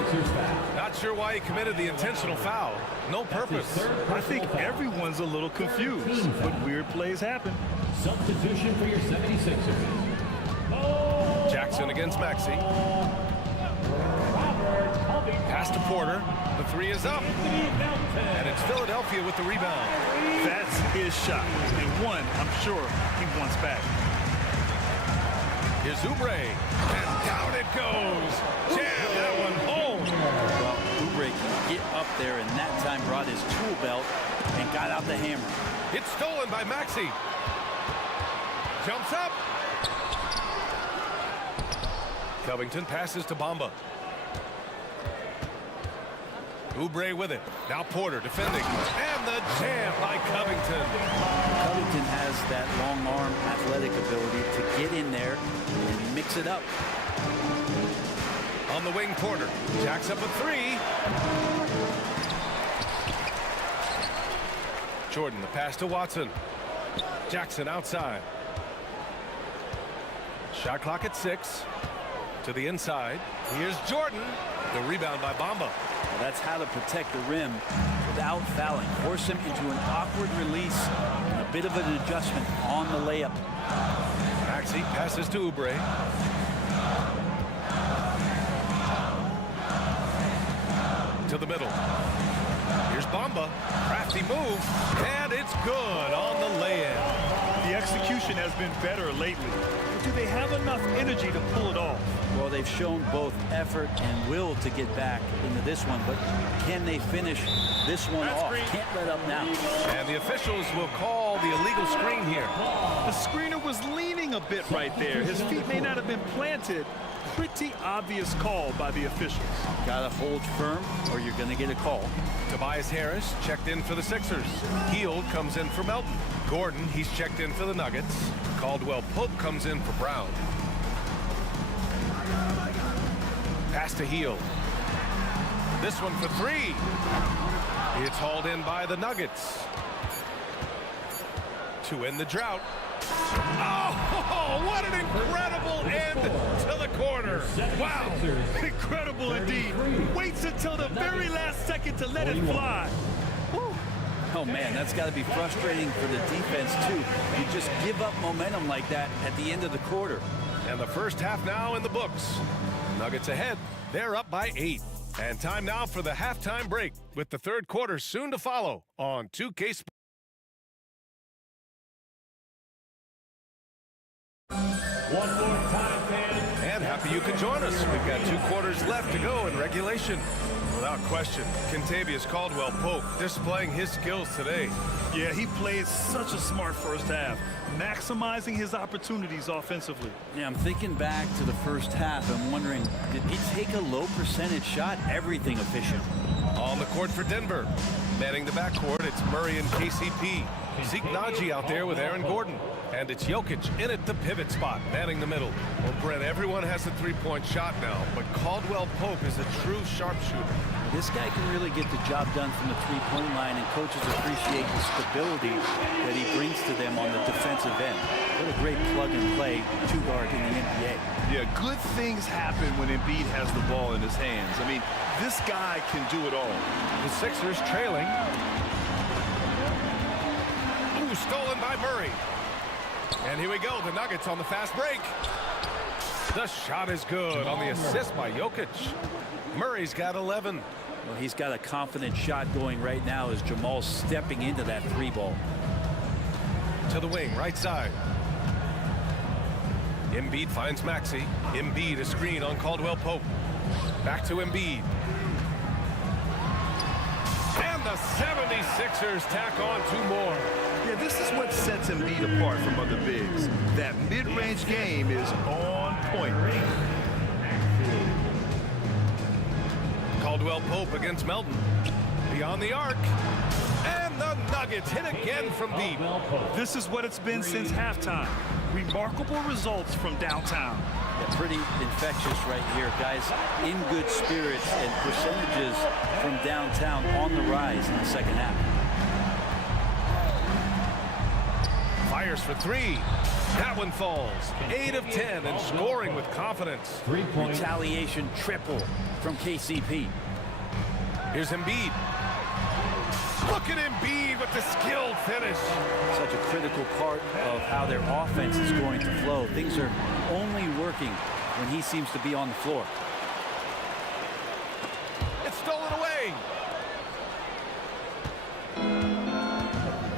Not sure why he committed the intentional foul. No purpose. I think everyone's a little confused, but weird plays happen. Substitution for your 76ers. Jackson against Maxey. Pass to Porter. The three is up. And it's Philadelphia with the rebound. That's his shot. And one, I'm sure, he wants back. Here's Oubre. And down it goes. Jam that one home. Well, Oubre can get up there and that time brought his tool belt and got out the hammer. It's stolen by Maxey. Jumps up. Covington passes to Bamba. Oubre with it. Now Porter defending. And the jam by Covington. Covington has that long arm athletic ability to get in there and mix it up. On the wing, Porter. Jacks up a three. Jordan, the pass to Watson. Jackson outside. Shot clock at 6. To the inside. Here's Jordan. The rebound by Bamba. Well, that's how to protect the rim without fouling. Force him into an awkward release and a bit of an adjustment on the layup. Maxey passes to Oubre. To the middle. Here's Bamba. Crafty move. And it's good on the lay-in. The execution has been better lately. But do they have enough energy to pull it off? Well, they've shown both effort and will to get back into this one, but can they finish this one off? Can't let up now. And the officials will call the illegal screen here. The screener was leaning a bit right there. His feet may not have been planted. Pretty obvious call by the officials. Gotta hold firm or you're gonna get a call. Tobias Harris checked in for the Sixers. Hield comes in for Melton. Gordon, he's checked in for the Nuggets. Caldwell Pope comes in for Brown. Pass to Hield. This one for three. It's hauled in by the Nuggets. To end the drought. Oh, what an incredible end to the quarter. Wow, incredible indeed. Waits until the very last second to let it fly. Oh man, that's got to be frustrating for the defense too. You just give up momentum like that at the end of the quarter. And the first half now in the books. Nuggets ahead. They're up by 8. And time now for the halftime break with the third quarter soon to follow on 2K Sports. One more time, fans. And happy you could join us. We've got 2 quarters left to go in regulation. Without question, Kentavious Caldwell-Pope displaying his skills today. Yeah, he played such a smart first half, maximizing his opportunities offensively. Yeah, I'm thinking back to the first half. I'm wondering, did he take a low percentage shot? Everything efficient. On the court for Denver. Manning the backcourt, it's Murray and KCP. Zeke Naji out there with Aaron Gordon. And it's Jokic in at the pivot spot, manning the middle. Well, Brent, everyone has a three-point shot now, but Caldwell-Pope is a true sharpshooter. This guy can really get the job done from the three-point line, and coaches appreciate the stability that he brings to them on the defensive end. What a great plug-and-play two-guard in the NBA. Yeah, good things happen when Embiid has the ball in his hands. I mean, this guy can do it all. The Sixers trailing. Ooh, stolen by Murray. And here we go, the Nuggets on the fast break. The shot is good on the assist by Jokic. Murray's got 11. Well, he's got a confident shot going right now as Jamal's stepping into that three ball. To the wing, right side. Embiid finds Maxey. Embiid, a screen on Caldwell-Pope. Back to Embiid. And the 76ers tack on 2 more. Yeah, this is what sets Embiid apart from other bigs. That mid-range game is on point. Caldwell Pope against Melton. Beyond the arc. And the Nuggets hit again from deep. This is what it's been since halftime. Remarkable results from downtown. Yeah, pretty infectious right here. Guys in good spirits and percentages from downtown on the rise in the second half. Fires for 3. That one falls. 8 of 10 and scoring with confidence. Retaliation triple from KCP. Here's Embiid. Look at Embiid with the skilled finish. Such a critical part of how their offense is going to flow. Things are only working when he seems to be on the floor. It's stolen away.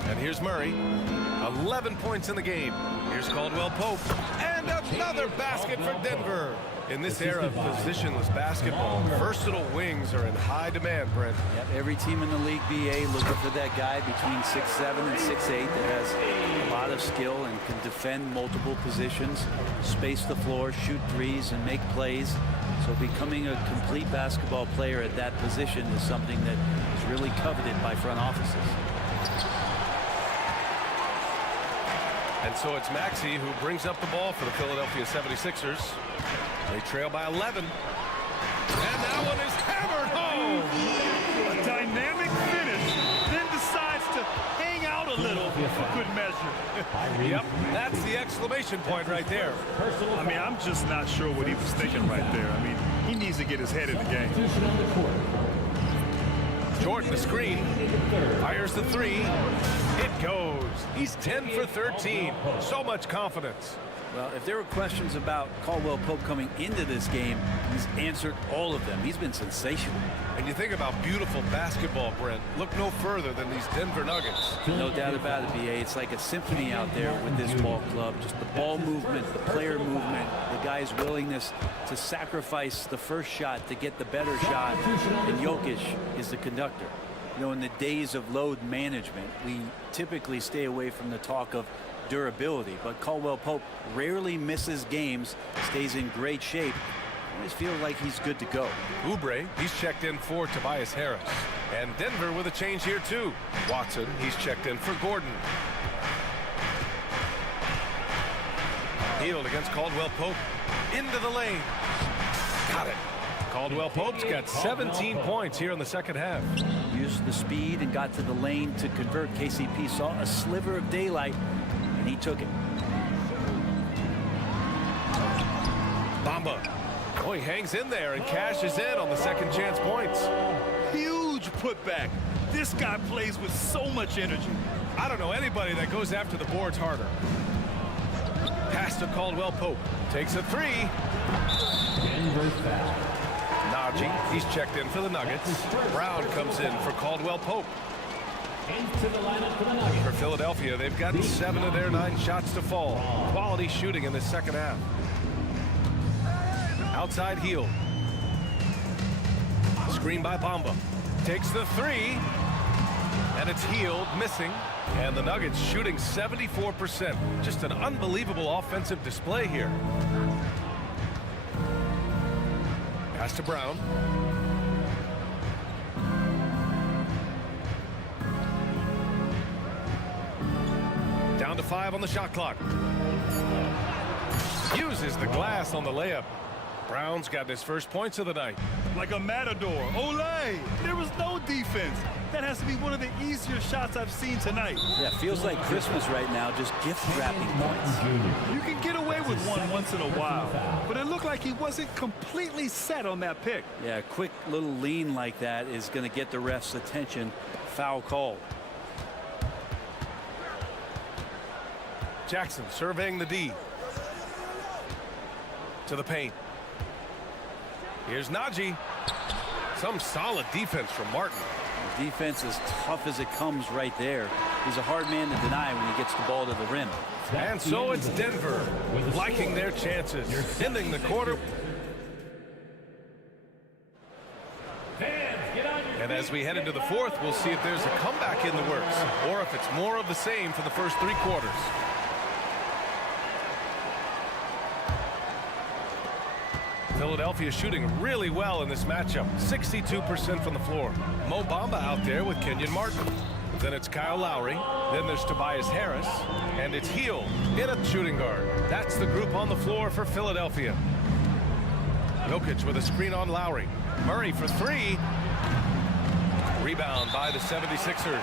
And here's Murray. 11 points in the game. Here's Caldwell Pope. And another basket for Denver. In this era of positionless basketball, versatile wings are in high demand, Brent. Yep, every team in the league, BA, looking for that guy between 6'7" and 6'8" that has a lot of skill and can defend multiple positions, space the floor, shoot threes, and make plays. So becoming a complete basketball player at that position is something that is really coveted by front offices. And so it's Maxey who brings up the ball for the Philadelphia 76ers. They trail by 11. And that one is hammered home. A dynamic finish, then decides to hang out a little for good measure. Yep, that's the exclamation point right there. I mean, I'm just not sure what he was thinking right there. I mean, he needs to get his head in the game. Jordan the screen. Fires the 3. It goes. He's 10 for 13. So much confidence. Well, if there were questions about Caldwell Pope coming into this game, he's answered all of them. He's been sensational. And you think about beautiful basketball, Brent. Look no further than these Denver Nuggets. No doubt about it, BA. It's like a symphony out there with this ball club. Just the ball movement, the player movement, the guy's willingness to sacrifice the first shot to get the better shot. And Jokic is the conductor. You know, in the days of load management, we typically stay away from the talk of durability, but Caldwell Pope rarely misses games, stays in great shape. I always feel like he's good to go. Oubre, he's checked in for Tobias Harris. And Denver with a change here too. Watson, he's checked in for Gordon. Healed against Caldwell Pope. Into the lane. Got it. Caldwell Pope's got 17 points here in the second half. Used the speed and got to the lane to convert. KCP saw a sliver of daylight, and he took it. Bamba. Oh, he hangs in there and cashes in on the second chance points. Huge putback. This guy plays with so much energy. I don't know anybody that goes after the boards harder. Pass to Caldwell Pope. Takes a 3. Najee, he's checked in for the Nuggets. Brown comes in for Caldwell Pope. For Philadelphia, they've got 7 of their 9 shots to fall. Quality shooting in the second half. Outside heel. Screen by Bamba. Takes the 3. And it's healed, missing. And the Nuggets shooting 74%. Just an unbelievable offensive display here. Pass to Brown. Down to 5 on the shot clock. Uses the glass on the layup. Brown's got his first points of the night. Like a matador. Olay! There was no defense. That has to be one of the easier shots I've seen tonight. Yeah, feels like Christmas right now, just gift wrapping points. You can get away with one once in a while, but it looked like he wasn't completely set on that pick. Yeah, a quick little lean like that is going to get the ref's attention. Foul call. Jackson surveying the D. To the paint. Here's Najee. Some solid defense from Martin. The defense as tough as it comes right there. He's a hard man to deny when he gets the ball to the rim. And so it's Denver liking their chances, ending the quarter. And And as we head into the fourth, we'll see if there's a comeback in the works or if it's more of the same for the first 3 quarters. Philadelphia shooting really well in this matchup. 62% from the floor. Mo Bamba out there with Kenyon Martin. Then it's Kyle Lowry. Then there's Tobias Harris. And it's Heel in a shooting guard. That's the group on the floor for Philadelphia. Jokic with a screen on Lowry. Murray for 3. Rebound by the 76ers.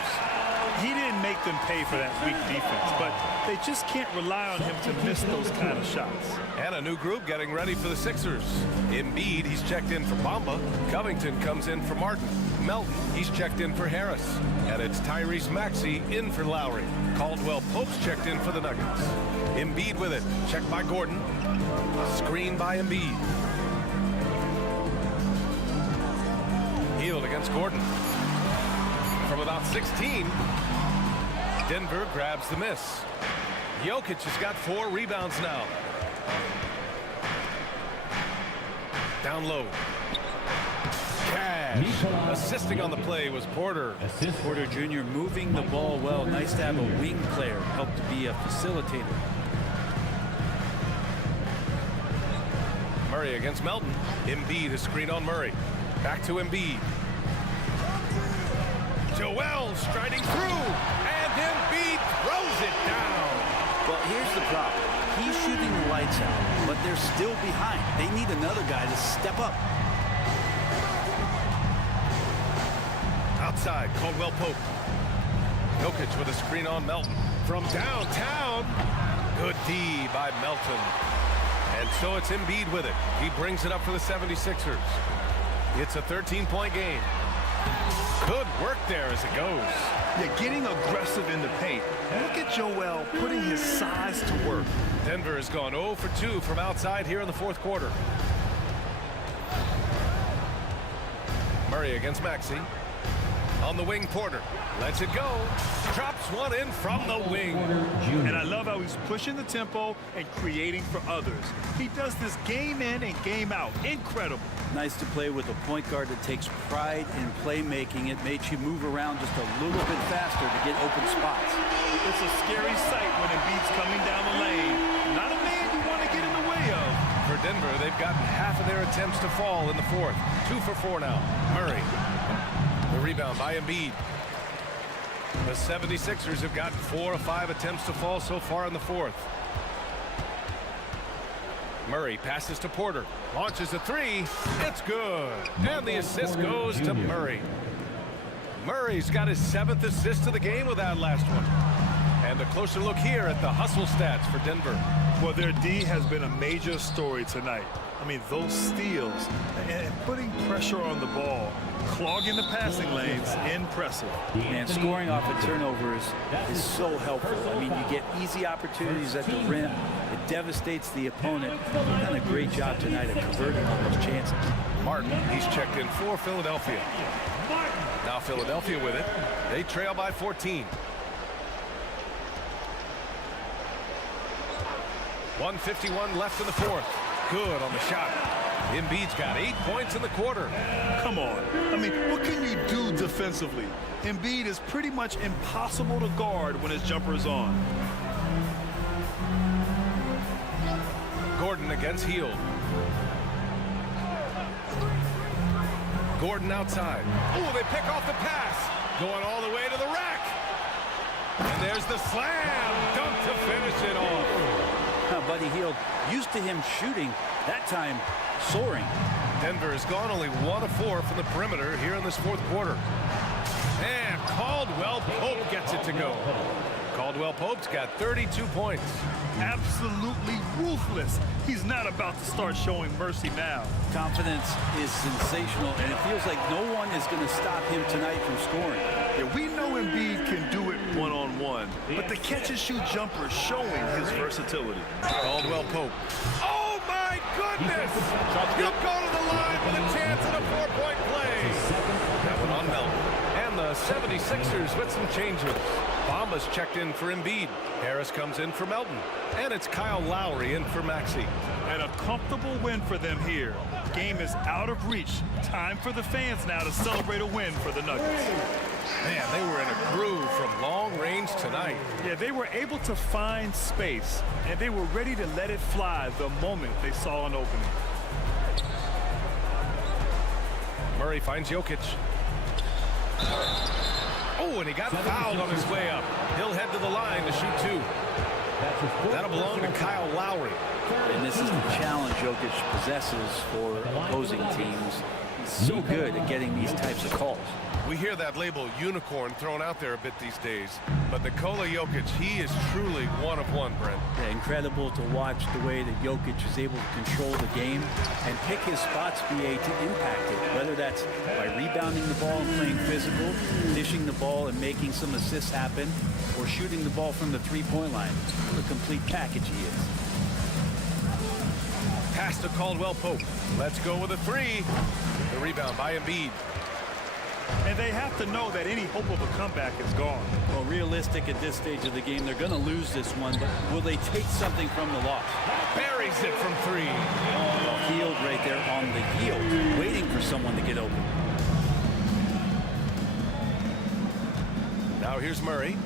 He didn't make them pay for that weak defense, but they just can't rely on him to miss those kind of shots. And a new group getting ready for the Sixers. Embiid, he's checked in for Bamba. Covington comes in for Martin. Melton, he's checked in for Harris. And it's Tyrese Maxey in for Lowry. Caldwell Pope's checked in for the Nuggets. Embiid with it. Checked by Gordon. Screen by Embiid. Hield against Gordon. From about 16, Denver grabs the miss. Jokic has got 4 rebounds now. Down low. Cash. Assisting on the play was Porter. Porter Jr. moving the ball well. Nice to have a wing player help to be a facilitator. Murray against Melton. Embiid is screen on Murray. Back to Embiid. Joel striding through, and Embiid throws it down. Well, here's the problem. He's shooting the lights out, but they're still behind. They need another guy to step up. Outside, Caldwell Pope. Jokic with a screen on Melton. From downtown, good D by Melton. And so it's Embiid with it. He brings it up for the 76ers. It's a 13-point game. Good work there as it goes. Yeah, getting aggressive in the paint. Look at Joel putting his size to work. Denver has gone 0 for 2 from outside here in the fourth quarter. Murray against Maxey. On the wing, Porter lets it go. Drops one in from the wing. And I love how he's pushing the tempo and creating for others. He does this game in and game out. Incredible. Nice to play with a point guard that takes pride in playmaking. It makes you move around just a little bit faster to get open spots. It's a scary sight when Embiid's coming down the lane. Not a man you want to get in the way of. For Denver, they've gotten half of their attempts to fall in the fourth. 2 for 4 now. Murray. The rebound by Embiid. The 76ers have gotten 4 of 5 attempts to fall so far in the fourth. Murray passes to Porter. Launches a 3. It's good. And the assist goes to Murray. Murray's got his 7th assist of the game with that last one. And a closer look here at the hustle stats for Denver. Well, their D has been a major story tonight. I mean, those steals and putting pressure on the ball, clogging the passing lanes, impressive. And scoring off of turnovers is so helpful. I mean, you get easy opportunities at the rim. It devastates the opponent. They've done a great job tonight at converting on those chances. Martin, he's checked in for Philadelphia. Now Philadelphia with it. They trail by 14. 1:51 left in the fourth. Good on the shot. Embiid's got 8 points in the quarter. Come on. I mean, what can you do defensively? Embiid is pretty much impossible to guard when his jumper is on. Gordon against Hield. Gordon outside. Oh, they pick off the pass. Going all the way to the rack. And there's the slam dunk to finish it off. Buddy Hield, used to him shooting, that time soaring. Denver has gone only 1 of 4 from the perimeter here in this fourth quarter. And Caldwell Pope gets it to go. Caldwell Pope's got 32 points. Absolutely ruthless. He's not about to start showing mercy now. Confidence is sensational, and it feels like no one is going to stop him tonight from scoring. Yeah, we know Embiid can do it one-on-one, but the catch-and-shoot jumper is showing his versatility. Caldwell Pope. Oh, my goodness! You go to the line with a chance at a 4-point play. That one on Melton. And the 76ers with some changes. Bamba's checked in for Embiid. Harris comes in for Melton. And it's Kyle Lowry in for Maxey. And a comfortable win for them here. game is out of reach. Time for the fans now to celebrate a win for the Nuggets. Man, they were in a groove from long range tonight. Yeah, they were able to find space, and they were ready to let it fly the moment they saw an opening. Murray finds Jokic. Oh, and he got fouled on his way up. He'll head to the line to shoot two. That'll belong to Kyle Lowry. And this is the challenge Jokic possesses for opposing teams. He's so good at getting these types of calls. We hear that label unicorn thrown out there a bit these days, but Nikola Jokic, he is truly one of one, Brent. Yeah, incredible to watch the way that Jokic is able to control the game and pick his spots, BA, to impact it, whether that's by rebounding the ball and playing physical, dishing the ball and making some assists happen, or shooting the ball from the three-point line. What a complete package he is. Pass to Caldwell Pope. Let's go with a three. The rebound by Embiid. And they have to know that any hope of a comeback is gone. Well, realistic at this stage of the game, they're going to lose this one, but will they take something from the loss? Buries it from three. Well, Hield right there on the yield, waiting for someone to get open. Now here's Murray.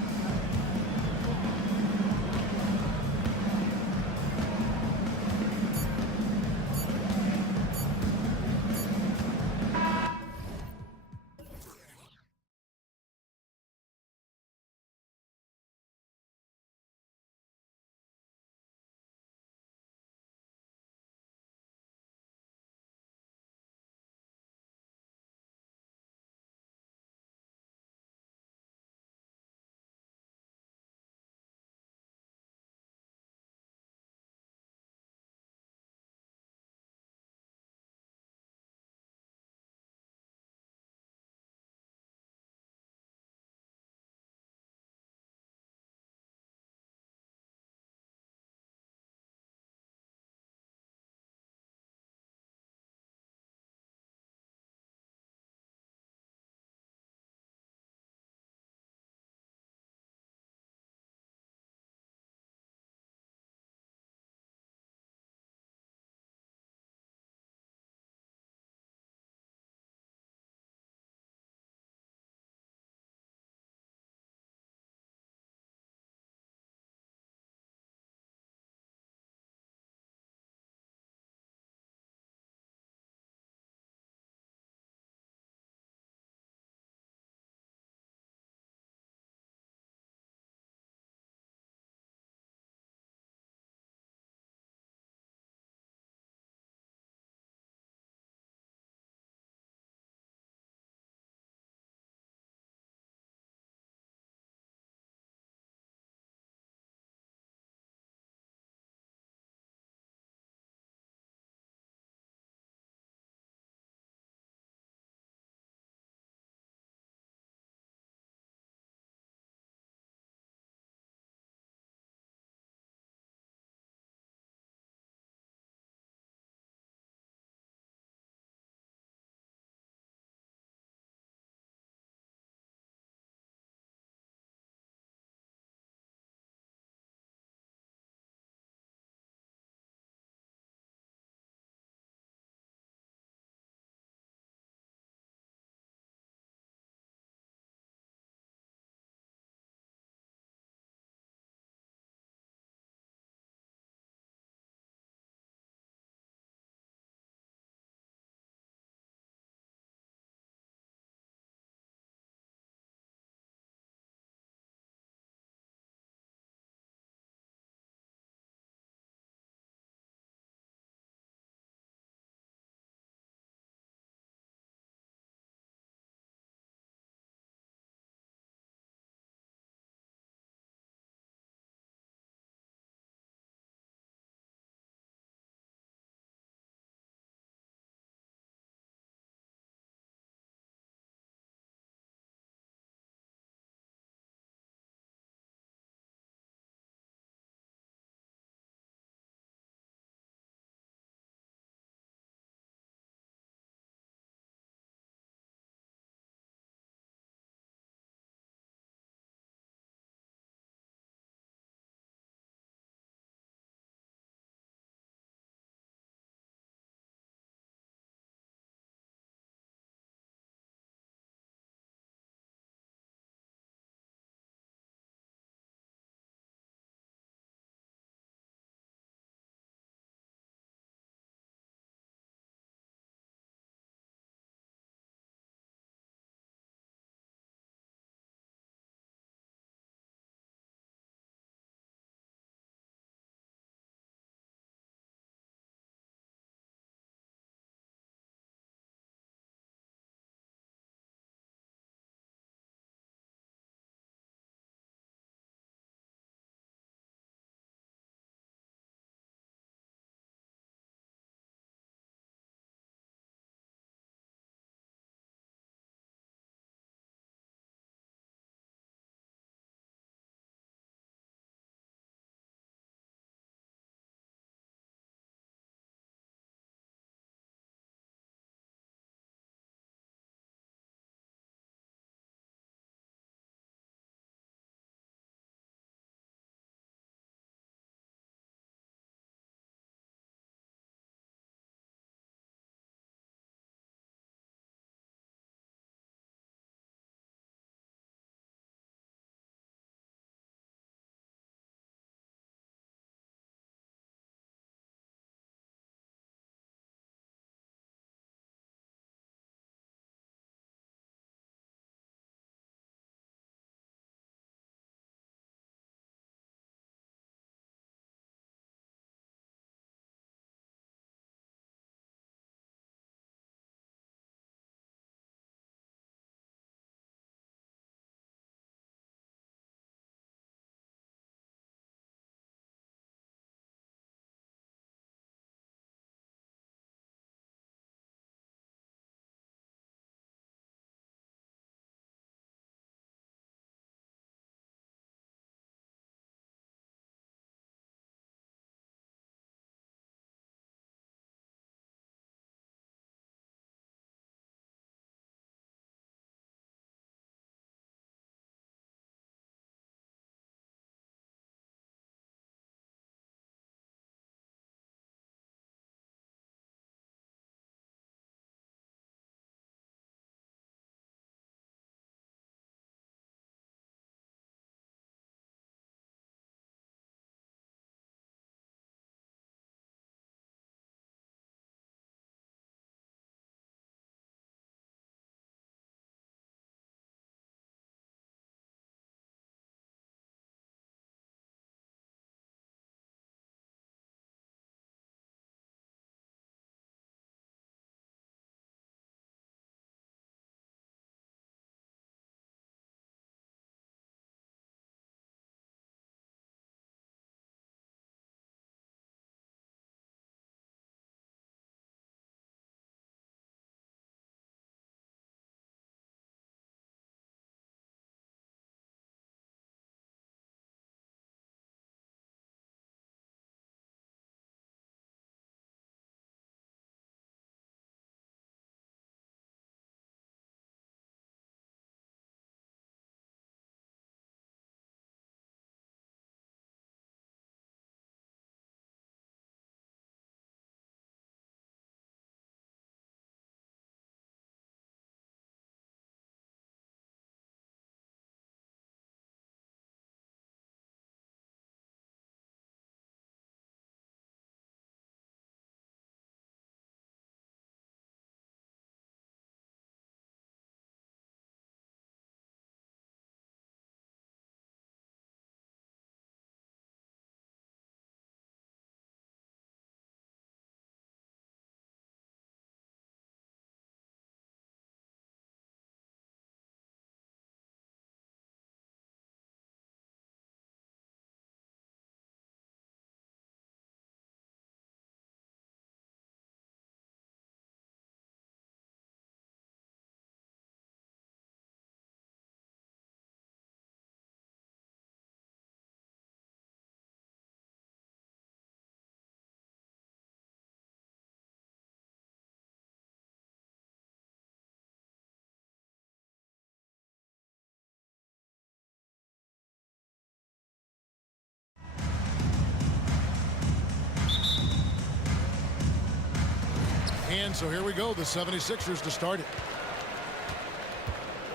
And so here we go, the 76ers to start it.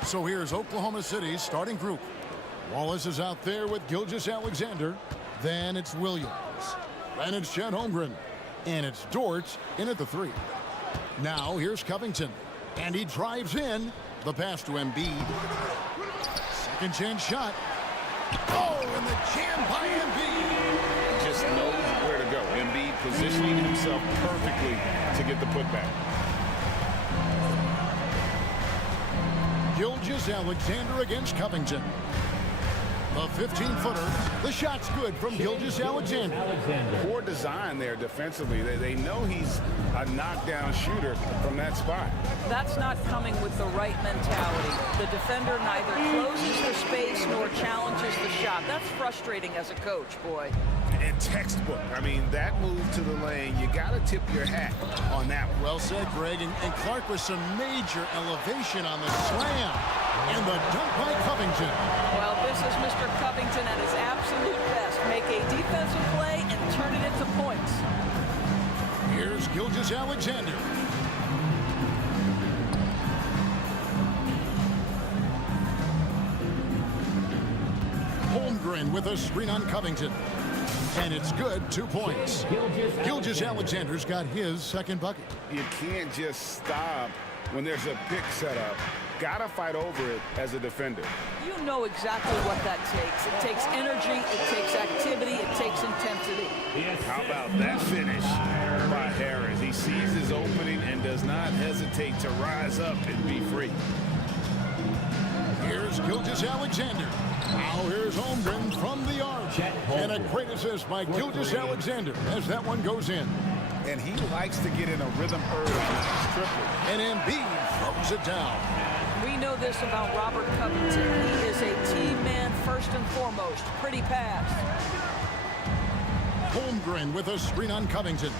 So here's Oklahoma City's starting group. Wallace is out there with Gilgeous-Alexander. Then it's Williams. Then it's Chet Holmgren. And it's Dort in at the 3. Now here's Covington. And he drives in. The pass to Embiid. Second chance shot. Oh, and the jam by Embiid. Just knows where to go. Embiid positioning himself perfectly to get the putback. Gilgeous-Alexander against Covington. The 15-footer. The shot's good from Gilgeous-Alexander. Poor design there defensively. They know he's a knockdown shooter from that spot. That's not coming with the right mentality. The defender neither closes the space nor challenges the shot. That's frustrating as a coach, boy. And textbook. I mean, that move to the lane, you got to tip your hat on that one. Well said, Greg. And Clark with some major elevation on the slam. And the dunk by Covington. Well, this is Mr. Covington at his absolute best. Make a defensive play and turn it into points. Here's Gilgeous-Alexander. Holmgren with a screen on Covington. And it's good, 2 points. Gilgeous-Alexander's got his second bucket. You can't just stop when there's a pick set up. Gotta fight over it as a defender. You know exactly what that takes. It takes energy, it takes activity, it takes intensity. How about that finish by Harris? He sees his opening and does not hesitate to rise up and be free. Here's Gilgeous-Alexander. Now here's Holmgren from the arc. And a great assist by Gilgeous-Alexander as that one goes in. And he likes to get in a rhythm early. Triple. And Embiid throws it down. We know this about Robert Covington. He is a team man first and foremost. Pretty pass. Holmgren with a screen on Covington.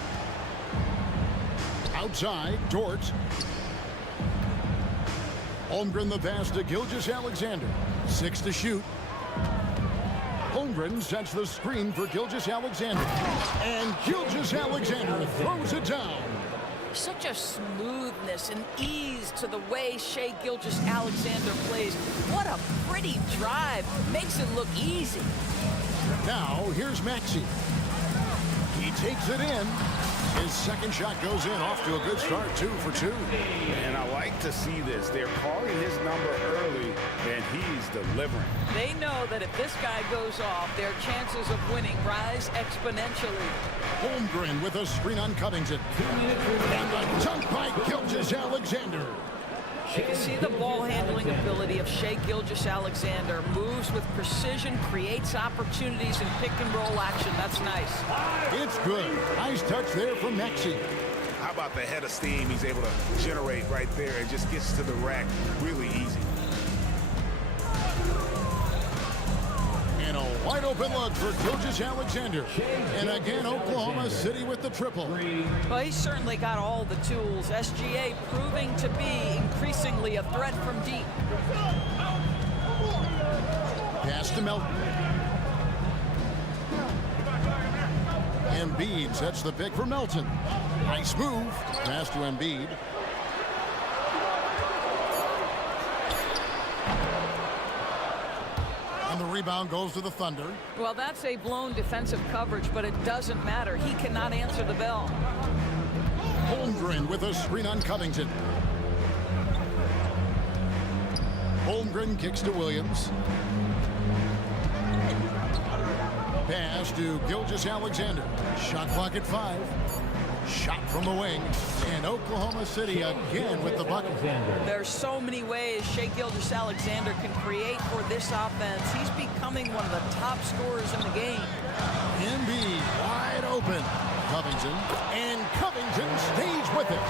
Outside, Dort. Holmgren the pass to Gilgeous-Alexander. 6 to shoot. Holmgren sets the screen for Gilgeous-Alexander. And Gilgeous-Alexander throws it down. Such a smoothness and ease to the way Shai Gilgeous-Alexander plays. What a pretty drive. Makes it look easy. Now, here's Maxey. He takes it in. His second shot goes in, off to a good start, 2 for 2. And I like to see this. They're calling his number early, and he's delivering. They know that if this guy goes off, their chances of winning rise exponentially. Holmgren with a screen on Covington. And a dunk by Gilgeous-Alexander. You can see the ball handling ability of Shai Gilgeous-Alexander. Moves with precision, creates opportunities in pick and roll action. That's nice. It's good. Nice touch there from Maxey. How about the head of steam he's able to generate right there and just gets to the rack really easy. And a wide open look for Gilgeous-Alexander. And again, Oklahoma City with the triple. Well, he's certainly got all the tools. SGA proving to be increasingly a threat from deep. Pass to Melton. Embiid sets the pick for Melton. Nice move. Pass to Embiid. And the rebound goes to the Thunder. Well, that's a blown defensive coverage, but it doesn't matter. He cannot answer the bell. Holmgren with a screen on Covington. Holmgren kicks to Williams. Pass to Gilgeous-Alexander. Shot clock at 5. Shot from the wing. And Oklahoma City again with the bucket. There's so many ways Shai Gilgeous-Alexander can create for this offense. He's becoming one of the top scorers in the game. Embiid wide open. Covington. And Covington stays with it.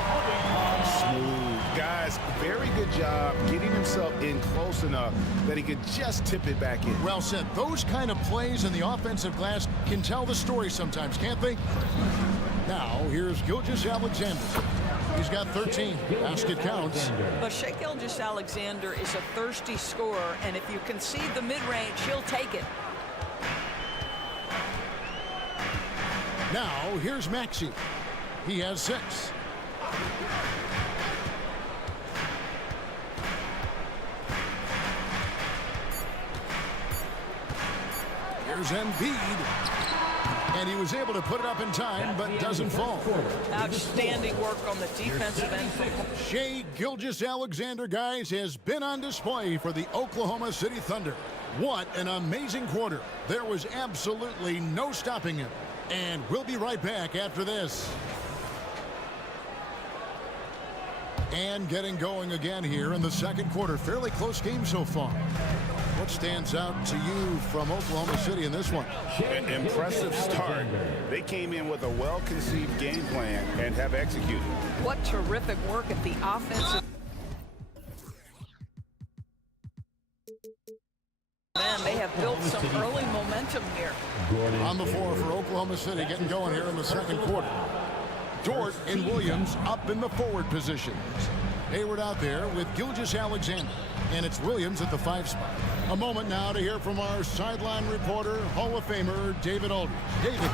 Smooth. Guys, very good job getting himself in close enough that he could just tip it back in. Well said. Those kind of plays in the offensive glass can tell the story sometimes, can't they? Now, here's Gilgeous-Alexander. He's got 13. Basket counts. But Shai Gilgeous-Alexander is a thirsty scorer, and if you concede the mid-range, he'll take it. Now, here's Maxey. He has 6. Here's Embiid. And he was able to put it up in time, but doesn't fall. Outstanding work on the defensive end. Shai Gilgeous-Alexander, guys, has been on display for the Oklahoma City Thunder. What an amazing quarter. There was absolutely no stopping him. And we'll be right back after this. And getting going again here in the second quarter. Fairly close game so far. What stands out to you from Oklahoma City in this one? An impressive start. They came in with a well-conceived game plan and have executed. What terrific work at the offensive end. They have built some early momentum here. On the floor for Oklahoma City, getting going here in the second quarter. Dort and Williams up in the forward positions. Hayward out there with Gilgeous-Alexander. And it's Williams at the 5 spot. A moment now to hear from our sideline reporter, Hall of Famer David Aldridge. David.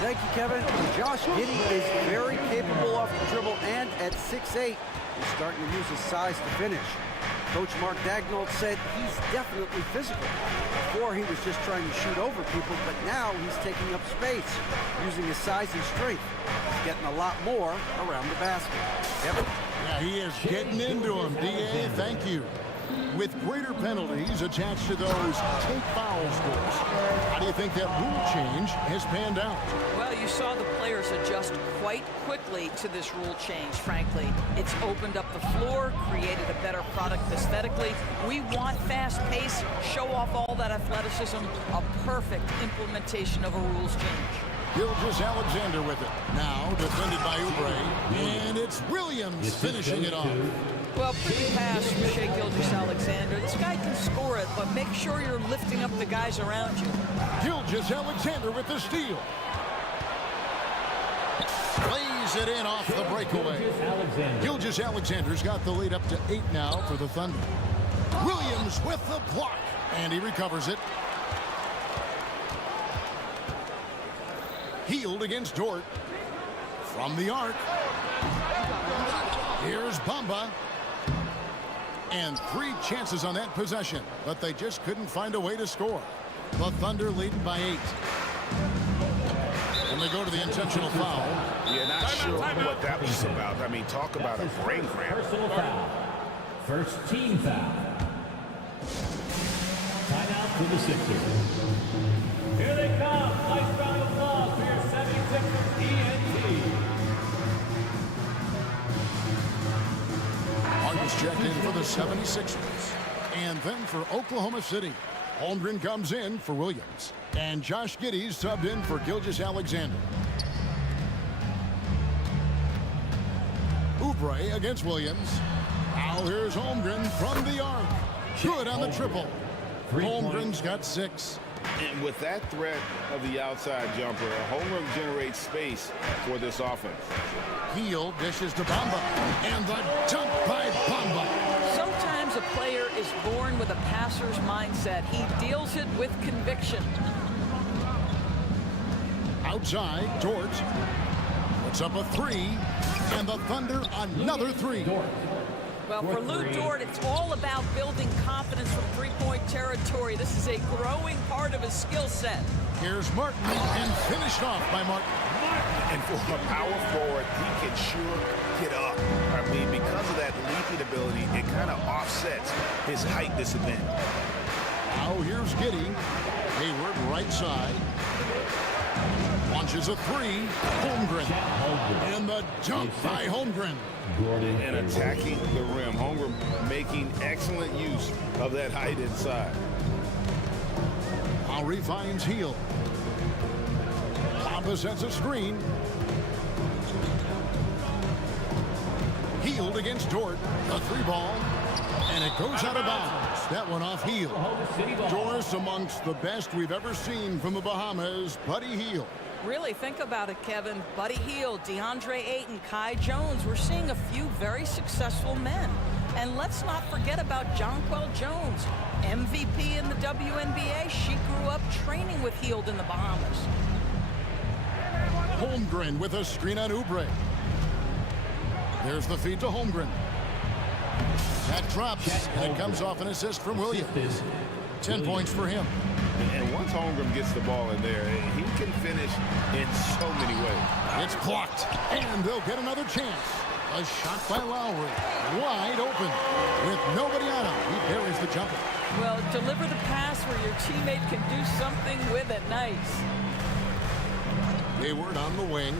Thank you, Kevin. Josh Giddey is very capable off the dribble, and at 6'8", he's starting to use his size to finish. Coach Mark Daigneault said he's definitely physical. Before, he was just trying to shoot over people, but now he's taking up space, using his size and strength. He's getting a lot more around the basket. Kevin? Yeah, he is getting into him. D.A., thank you. With greater penalties attached to those take foul scores, how do you think that rule change has panned out? Well, you saw the players adjust quite quickly to this rule change, frankly. It's opened up the floor, created a better product aesthetically. We want fast pace, show off all that athleticism, a perfect implementation of a rules change. Gilgeous-Alexander with it. Now defended by Oubre. And it's Williams finishing it off. Well, pretty pass from Shai Gilgeous-Alexander. This guy can score it, but make sure you're lifting up the guys around you. Gilgeous-Alexander with the steal. Plays it in off the breakaway. Gilgeous-Alexander's got the lead up to 8 now for the Thunder. Williams with the block. And he recovers it. Healed against Dort. From the arc. Here's Bamba. And 3 chances on that possession, but they just couldn't find a way to score. The Thunder leading by 8. And they go to the intentional foul. Yeah, not sure what that was about. I mean, talk about a brain cramp. Personal foul. First team foul. Timeout for the Sixers. Here they come. Nice round of applause for your 76ers ENT. Martin's checked in for the 76ers. And then for Oklahoma City, Holmgren comes in for Williams. And Josh Giddey's subbed in for Gilgeous-Alexander. Oubre against Williams. Now here's Holmgren from the arc. Good on the triple. Holmgren's got 6. And with that threat of the outside jumper, Holmgren generates space for this offense. Heel dishes to Bamba. And the dunk by Bamba. Sometimes a player is born with a passer's mindset. He deals it with conviction. Outside, Dort puts up a 3. And the Thunder another 3. Well, for Lou Dort, it's all about building confidence from three-point territory. This is a growing part of his skill set. Here's Martin, and finished off by Martin. And for a power forward, he can sure get up. I mean, because of that leaping ability, it kind of offsets his height disadvantage. Now here's Giddey. Hayward right side. Launches a 3. Holmgren. And the dunk by Holmgren. And attacking the rim. Holmgren making excellent use of that height inside. Lowry finds Heel. Bamba sets a screen. Healed against Dort. A 3 ball. And it goes out of bounds. That one off Heel. Doris amongst the best we've ever seen from the Bahamas. Buddy Hield. Really think about it, Kevin. Buddy Hield, DeAndre Ayton, Kai Jones. We're seeing a few very successful men. And let's not forget about Jonquel Jones, MVP in the WNBA. She grew up training with Hield in the Bahamas. Holmgren with a screen on Oubre. There's the feed to Holmgren. That drops, and it comes off an assist from Williams. 10 points for him. And once Holmgren gets the ball in there, he can finish in so many ways. It's blocked, and they'll get another chance. A shot by Lowry, wide open. With nobody on him, he buries the jumper. Well, deliver the pass where your teammate can do something with it. Nice. Hayward on the wing.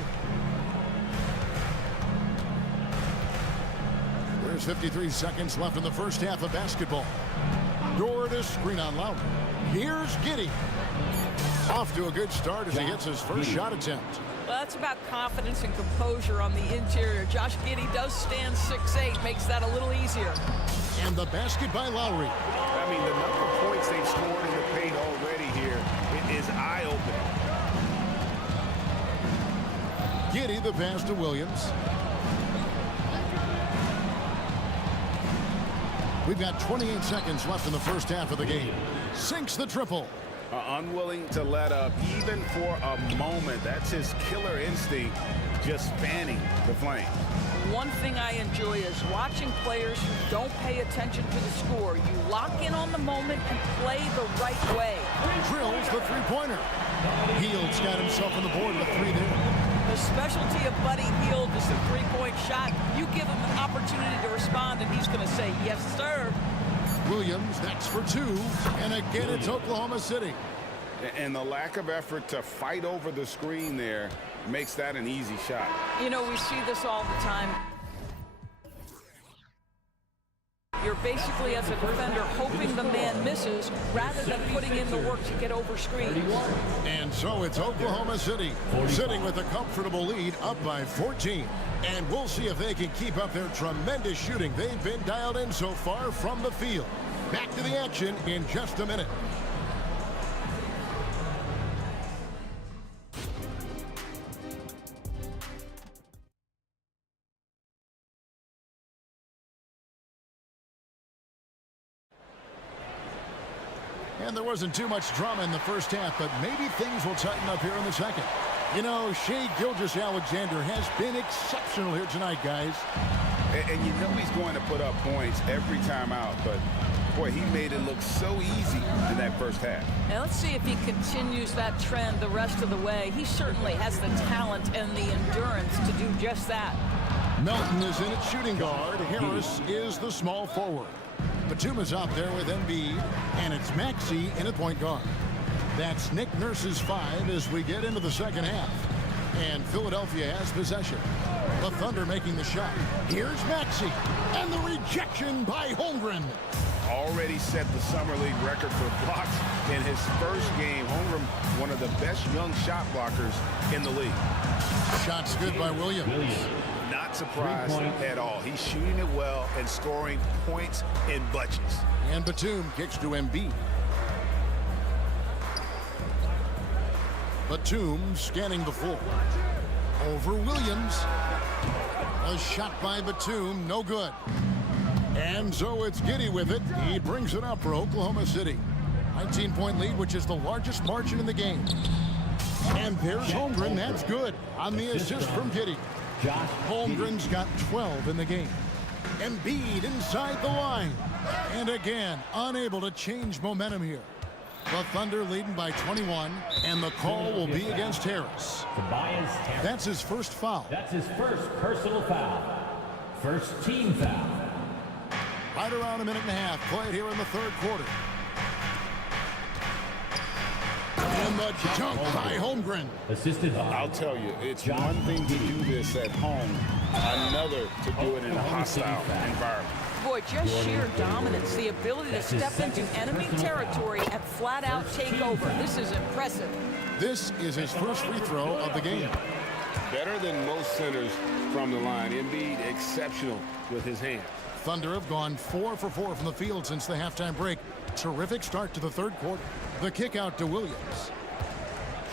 There's 53 seconds left in the first half of basketball. DOTA screen on Lowry. Here's Giddey. Off to a good start as he hits his first shot attempt. Well, that's about confidence and composure on the interior. Josh Giddey does stand 6'8", makes that a little easier. And the basket by Lowry. I mean, the number of points they've scored in the paint already here is eye-opening. Giddey the pass to Williams. We've got 28 seconds left in the first half of the game. Sinks the triple. Unwilling to let up even for a moment. That's his killer instinct, just fanning the flame. One thing I enjoy is watching players who don't pay attention to the score. You lock in on the moment and play the right way. Drills the three-pointer. Hield's got himself on the board with 3 there. The specialty of Buddy Hield is the three-point shot. You give him an opportunity to respond, and he's going to say, yes, sir. Williams next for 2, and again it's Oklahoma City. And the lack of effort to fight over the screen there makes that an easy shot. You know, we see this all the time. You're basically, as a defender, hoping the man misses rather than putting in the work to get over screens. And so it's Oklahoma City sitting with a comfortable lead up by 14. And we'll see if they can keep up their tremendous shooting they've been dialed in so far from the field. Back to the action in just a minute. And there wasn't too much drama in the first half, but maybe things will tighten up here in the second. You know, Shai Gilgeous-Alexander has been exceptional here tonight, guys. And you know he's going to put up points every time out, but boy, he made it look so easy in that first half. Now let's see if he continues that trend the rest of the way. He certainly has the talent and the endurance to do just that. Melton is in at shooting guard. Harris is the small forward. Batum is out there with Embiid, and it's Maxey in at point guard. That's Nick Nurse's 5 as we get into the second half. And Philadelphia has possession. The Thunder making the shot. Here's Maxey, and the rejection by Holmgren. Already set the Summer League record for blocks in his first game. Holmgren, one of the best young shot blockers in the league. Shots good by Williams. Not surprised at all. He's shooting it well and scoring points in bunches. And Batum kicks to Embiid. Batum scanning the floor. Over Williams. A shot by Batum, no good. And so it's Giddey with it. He brings it up for Oklahoma City. 19-point lead, which is the largest margin in the game. And there's Holmgren, that's good on the assist from Giddey. Holmgren's got 12 in the game. Embiid inside the line. And again, unable to change momentum here. The Thunder leading by 21, and the call will be against Harris. That's his first foul. That's his first personal foul. First team foul. Right around a minute and a half played here in the third quarter. And the jump by Holmgren. Assisted by. I'll tell you, it's one thing to do this at home, another to do it in a hostile environment. Boy, just sheer dominance, the ability to step into enemy territory and flat out take over. This is impressive. This is his first free throw of the game. Better than most centers from the line. Embiid exceptional with his hands. Thunder have gone 4 for 4 from the field since the halftime break. Terrific start to the third quarter. The kick out to Williams.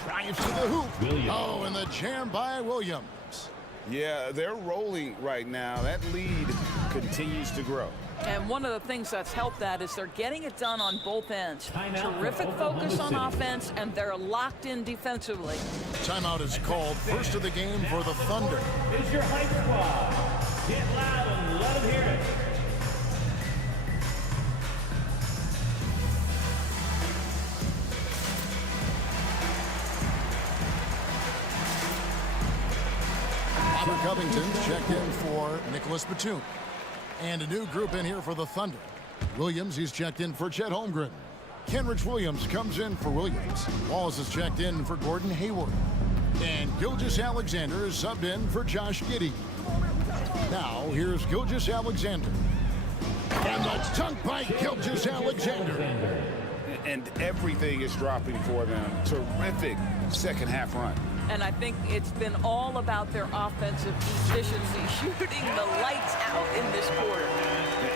Drives to the hoop. Williams. Oh, and the jam by Williams. Yeah, they're rolling right now. That lead continues to grow. And one of the things that's helped that is they're getting it done on both ends. Terrific focus on offense, and they're locked in defensively. Timeout is called. First of the game for the Thunder. Is your hype squad. Get Covington's checked in for Nicholas Batum. And a new group in here for the Thunder. Williams, he's checked in for Chet Holmgren. Kenrich Williams comes in for Williams. Wallace is checked in for Gordon Hayward. And Gilgeous-Alexander is subbed in for Josh Giddey. Now, here's Gilgeous-Alexander. And the dunk by Gilgeous-Alexander. And everything is dropping for them. Terrific second half run. And I think it's been all about their offensive efficiency, shooting the lights out in this quarter.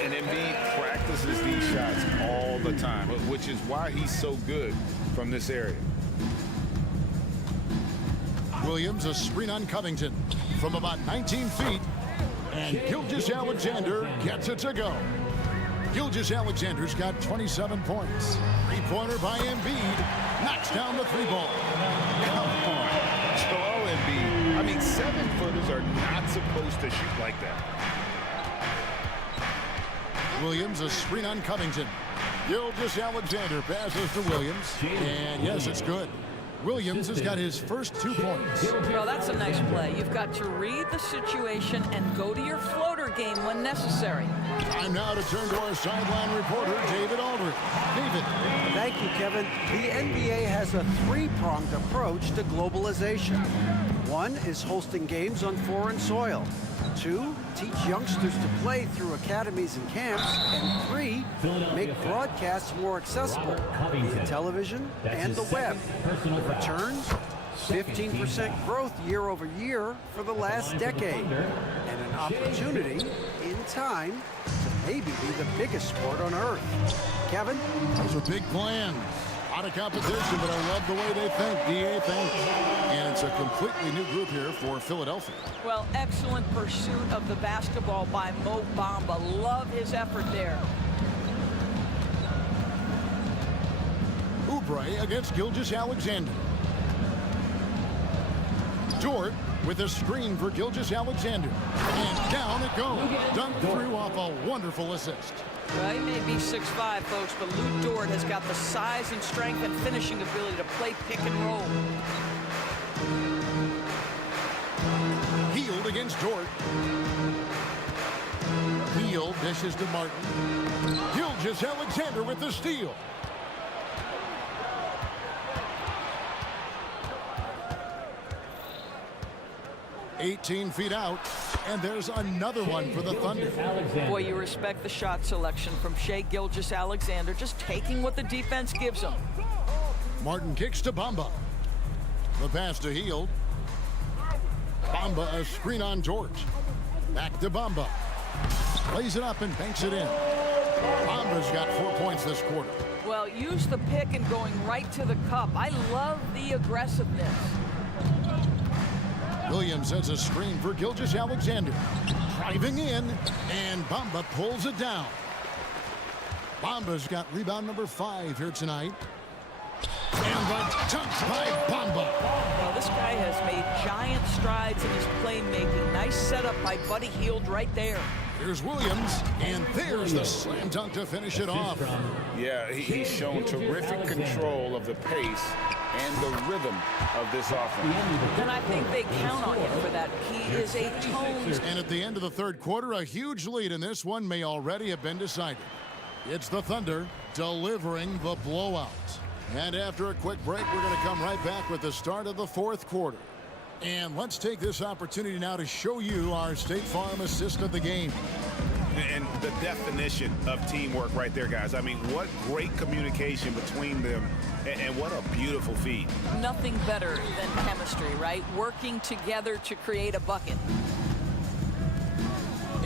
And Embiid practices these shots all the time, which is why he's so good from this area. Williams, a screen on Covington from about 19 feet. And Gilgeous-Alexander gets it to go. Gilgeous-Alexander's got 27 points. Three-pointer by Embiid. Knocks down the three ball. Come on. Joel Embiid. I mean, 7-footers are not supposed to shoot like that. Williams, a screen on Covington. Gilgeous-Alexander passes to Williams. And yes, it's good. Williams has got his first 2 points. Well, that's a nice play. You've got to read the situation and go to your floater game when necessary. Time now to turn to our sideline reporter, David Aldridge. David. Thank you, Kevin. The NBA has a three-pronged approach to globalization. One is hosting games on foreign soil. 2, teach youngsters to play through academies and camps. And 3, make broadcasts more accessible via television and the web. Returns, 15% growth year over year for the last decade. And an opportunity in time to maybe be the biggest sport on earth. Kevin? Those are big plans. A lot of competition, but I love the way they think. DA thinks. And it's a completely new group here for Philadelphia. Well, excellent pursuit of the basketball by Mo Bamba. Love his effort there. Oubre against Gilgeous-Alexander. Dort with a screen for Gilgeous-Alexander. And down it goes. Dunked through off a wonderful assist. Well, he may be 6'5", folks, but Lou Dort has got the size and strength and finishing ability to play pick and roll. Hield against Dort. Hield dishes to Martin. Gilgeous-Alexander with the steal. $18 feet out, and there's another one for the Thunder. Boy, you respect the shot selection from Shai Gilgeous-Alexander, just taking what the defense gives him. Martin kicks to Bamba. The pass to Hield. Bamba, a screen on George. Back to Bamba. Lays it up and banks it in. Bamba's got 4 points this quarter. Well, use the pick and going right to the cup. I love the aggressiveness. Williams has a screen for Gilgeous-Alexander. Driving in, and Bamba pulls it down. Bamba's got rebound number 5 here tonight. And the dunk by Bamba. Well, this guy has made giant strides in his playmaking. Nice setup by Buddy Hield right there. Here's Williams, and there's the slam dunk to finish it off. Yeah, he's shown terrific control of the pace and the rhythm of this offense. And I think they count on him for that. He is a tone. And at the end of the third quarter, a huge lead in this one may already have been decided. It's the Thunder delivering the blowout. And after a quick break, we're going to come right back with the start of the fourth quarter. And let's take this opportunity now to show you our State Farm assist of the game. And the definition of teamwork right there, guys. I mean, what great communication between them, and what a beautiful feed. Nothing better than chemistry, right? Working together to create a bucket.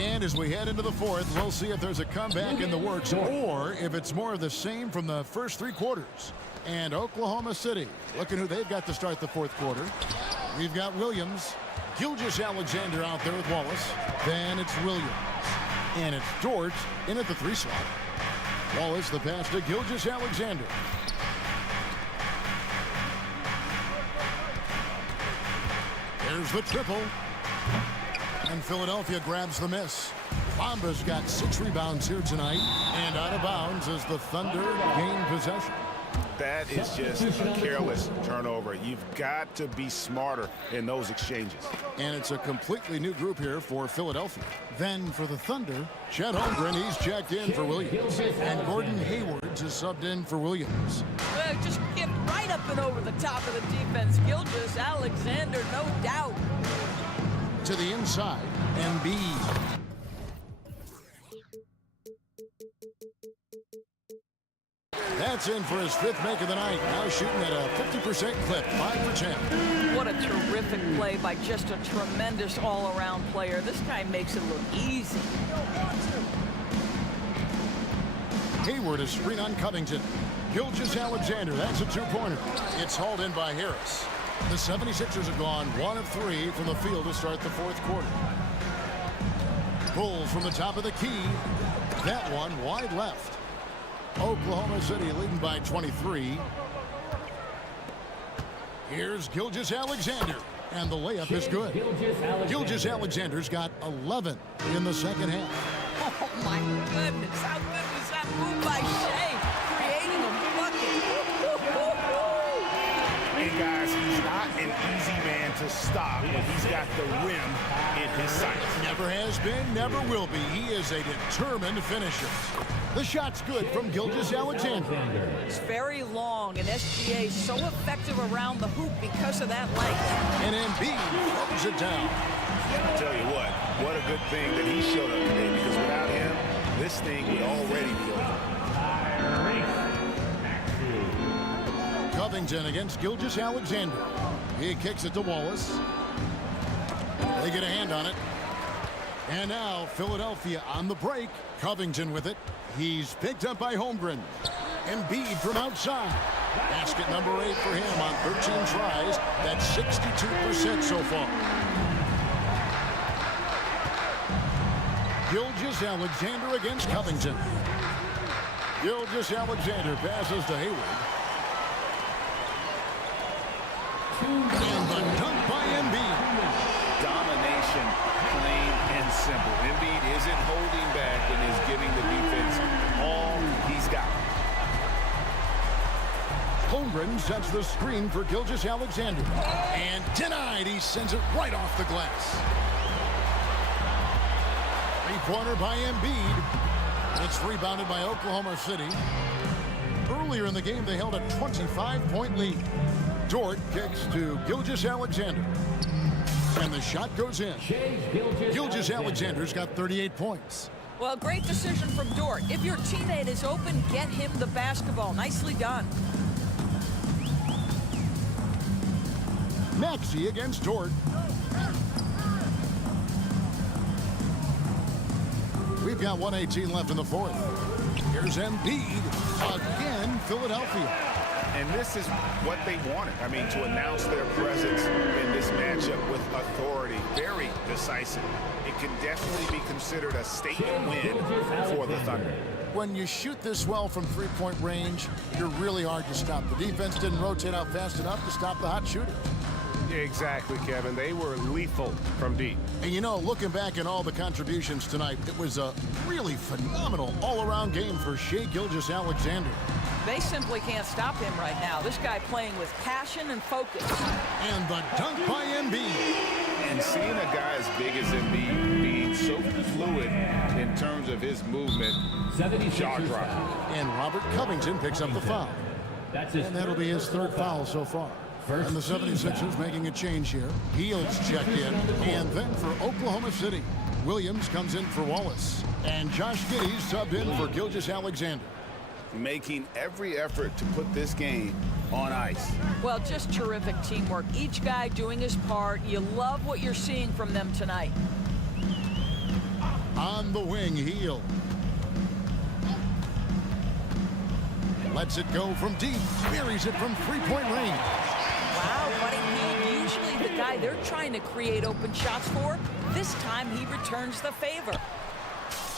And as we head into the fourth, we'll see if there's a comeback in the works or if it's more of the same from the first 3 quarters. And Oklahoma City, looking who they've got to start the fourth quarter. We've got Williams, Gilgeous-Alexander out there with Wallace. Then it's Williams. And it's Dort in at the 3 slot. Wallace, the pass to Gilgeous-Alexander. There's the triple. And Philadelphia grabs the miss. Bamba's got 6 rebounds here tonight. And out of bounds as the Thunder gain possession. That is just a careless turnover. You've got to be smarter in those exchanges. And it's a completely new group here for Philadelphia. Then for the Thunder, Chet Holmgren, he's checked in for Williams. And Gordon Hayward's is subbed in for Williams. Well, just get right up and over the top of the defense. Gilgeous-Alexander, no doubt. To the inside, Embiid. That's in for his 5th make of the night. Now shooting at a 50% clip, 5 for 10. What a terrific play by just a tremendous all-around player. This guy makes it look easy. Hayward, a screen on Covington. Gilgeous-Alexander, that's a 2-pointer. It's hauled in by Harris. The 76ers have gone 1 of 3 from the field to start the 4th quarter. Bulls from the top of the key. That one wide left. Oklahoma City leading by 23. Here's Gilgeous-Alexander, and the layup is good. Gilgeous-Alexander's got 11 in the second half. Oh, my goodness. How good was that move by Shea, creating a bucket? Hey, guys, he's not an easy man to stop, but he's got the rim in his sights. Never has been, never will be. He is a determined finisher. The shot's good from Gilgeous-Alexander. It's very long, and SGA so effective around the hoop because of that length. And Embiid throws it down. I'll tell you what a good thing that he showed up today, because without him, this thing would already be over. Covington against Gilgeous-Alexander. He kicks it to Wallace. They get a hand on it. And now Philadelphia on the break. Covington with it. He's picked up by Holmgren. Embiid from outside. Basket number 8 for him on 13 tries. That's 62% so far. Gilgeous-Alexander against Covington. Gilgeous-Alexander passes to Hayward. And the dunk by Embiid. Domination, plain and simple. Embiid isn't holding back and is giving the defense all he's got. Holmgren sets the screen for Gilgeous-Alexander. And denied. He sends it right off the glass. 3-pointer by Embiid. It's rebounded by Oklahoma City. Earlier in the game, they held a 25-point lead. Dort kicks to Gilgeous-Alexander. And the shot goes in. Gilgeous-Alexander's got 38 points. Well, great decision from Dort. If your teammate is open, get him the basketball. Nicely done. Maxey against Dort. We've got 1:18 left in the 4th. Here's Embiid. Again, Philadelphia. And this is what they wanted. I mean, to announce their presence in this matchup with authority. Very decisive. It can definitely be considered a statement win for the Thunder. When you shoot this well from 3-point range, you're really hard to stop. The defense didn't rotate out fast enough to stop the hot shooter. Exactly, Kevin. They were lethal from deep. And you know, looking back at all the contributions tonight, it was a really phenomenal all-around game for Shai Gilgeous-Alexander. They simply can't stop him right now. This guy playing with passion and focus. And the dunk by Embiid. And seeing a guy as big as Embiid being so fluid in terms of his movement, jaw-dropping. And Robert Covington picks up the foul. And that'll be his 3rd foul so far. And the 76ers making a change here. Heald's checked in. And then for Oklahoma City, Williams comes in for Wallace. And Josh Giddey's subbed in for Gilgeous-Alexander. Making every effort to put this game on ice. Well, just terrific teamwork. Each guy doing his part. You love what you're seeing from them tonight. On the wing, Hield. Lets it go from deep. Buries it from 3-point range. Wow, Buddy Hield, usually the guy they're trying to create open shots for. This time he returns the favor.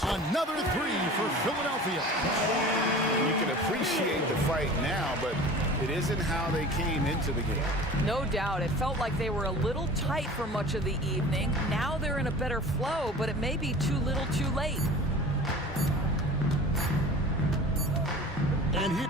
Another 3 for Philadelphia. You can appreciate the fight now, but it isn't how they came into the game. No doubt. It felt like they were a little tight for much of the evening. Now they're in a better flow, but it may be too little too late. And here.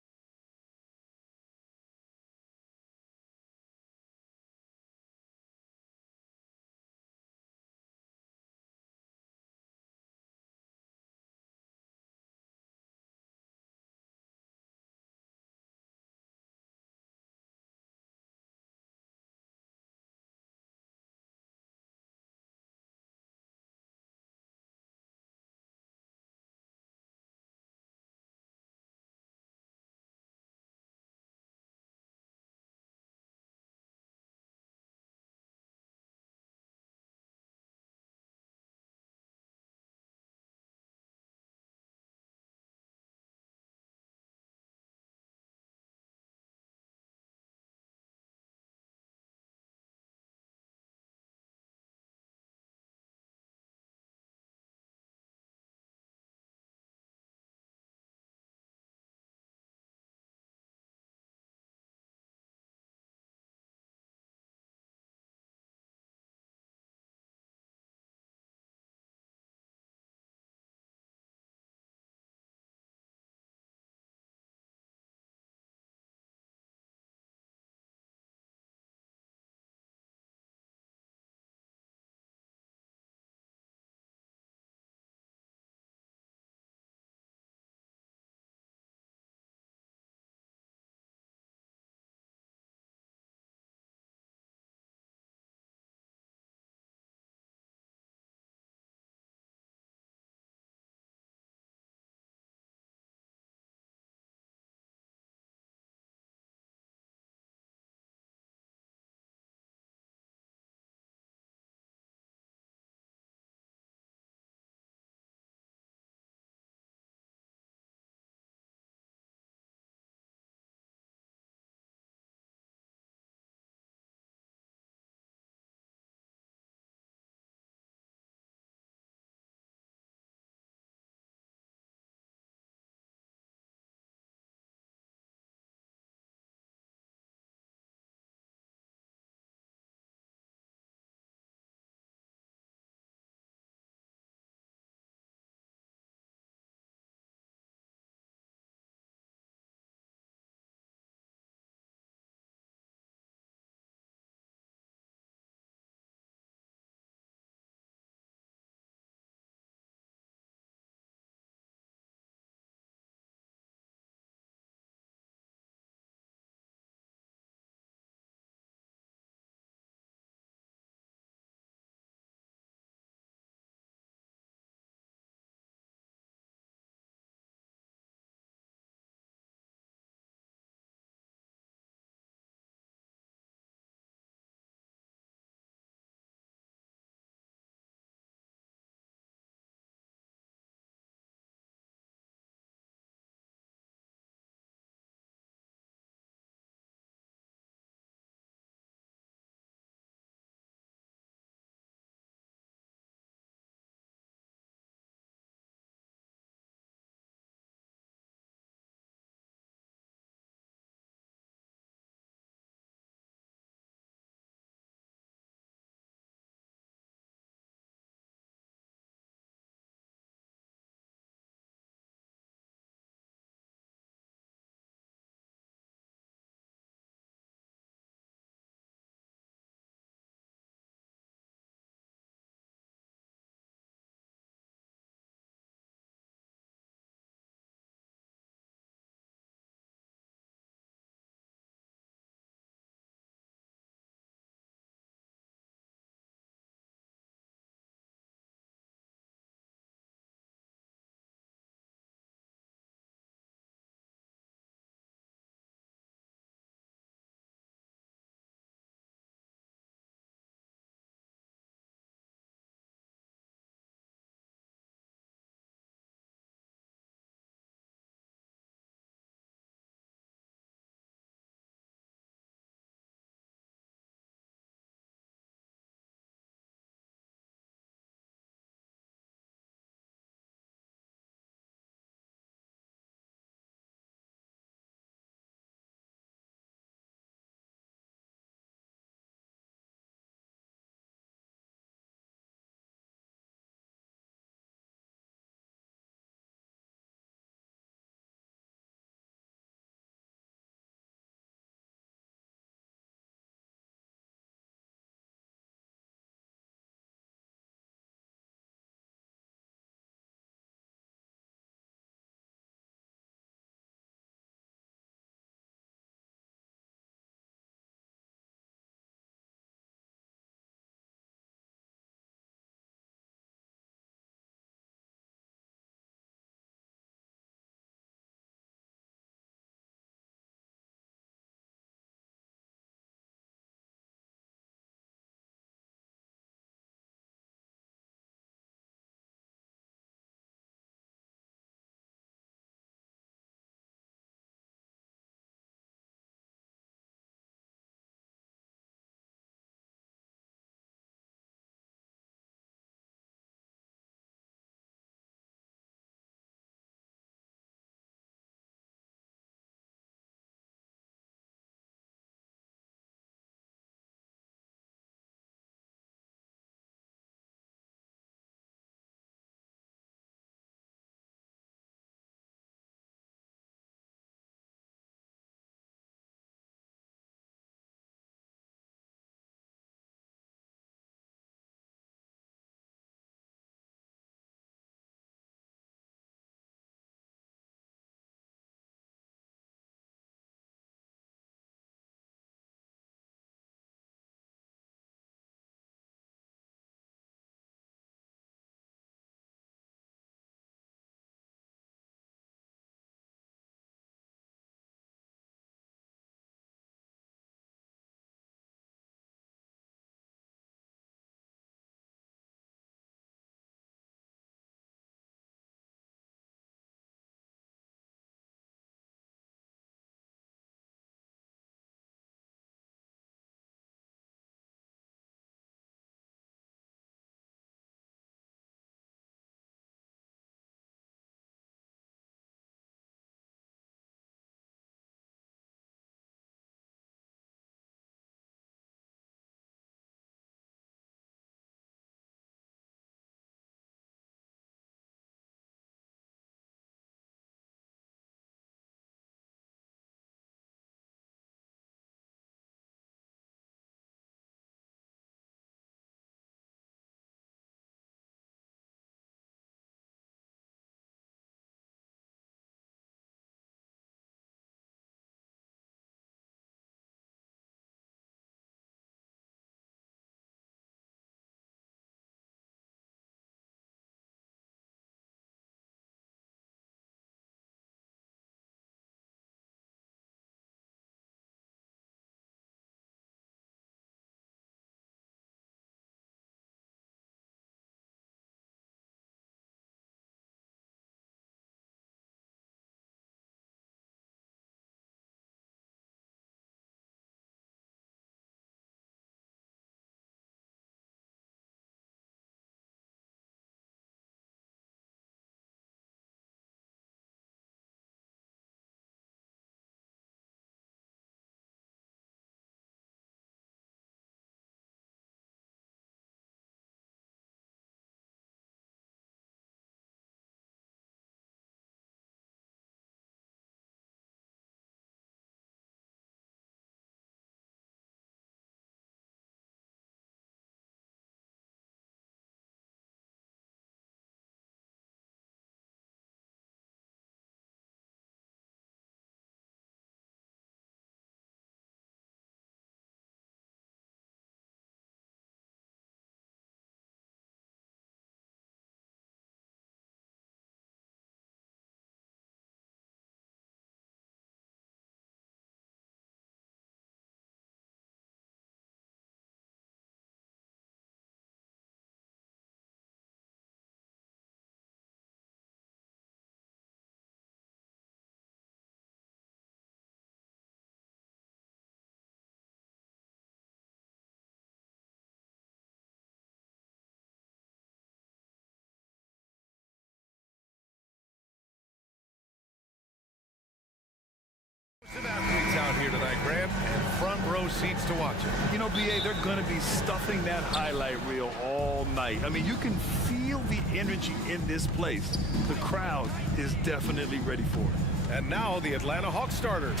here tonight, Grant, and front row seats to watch it. You know, BA, they're going to be stuffing that highlight reel all night. I mean, you can feel the energy in this place. The crowd is definitely ready for it. And now the Atlanta Hawks starters.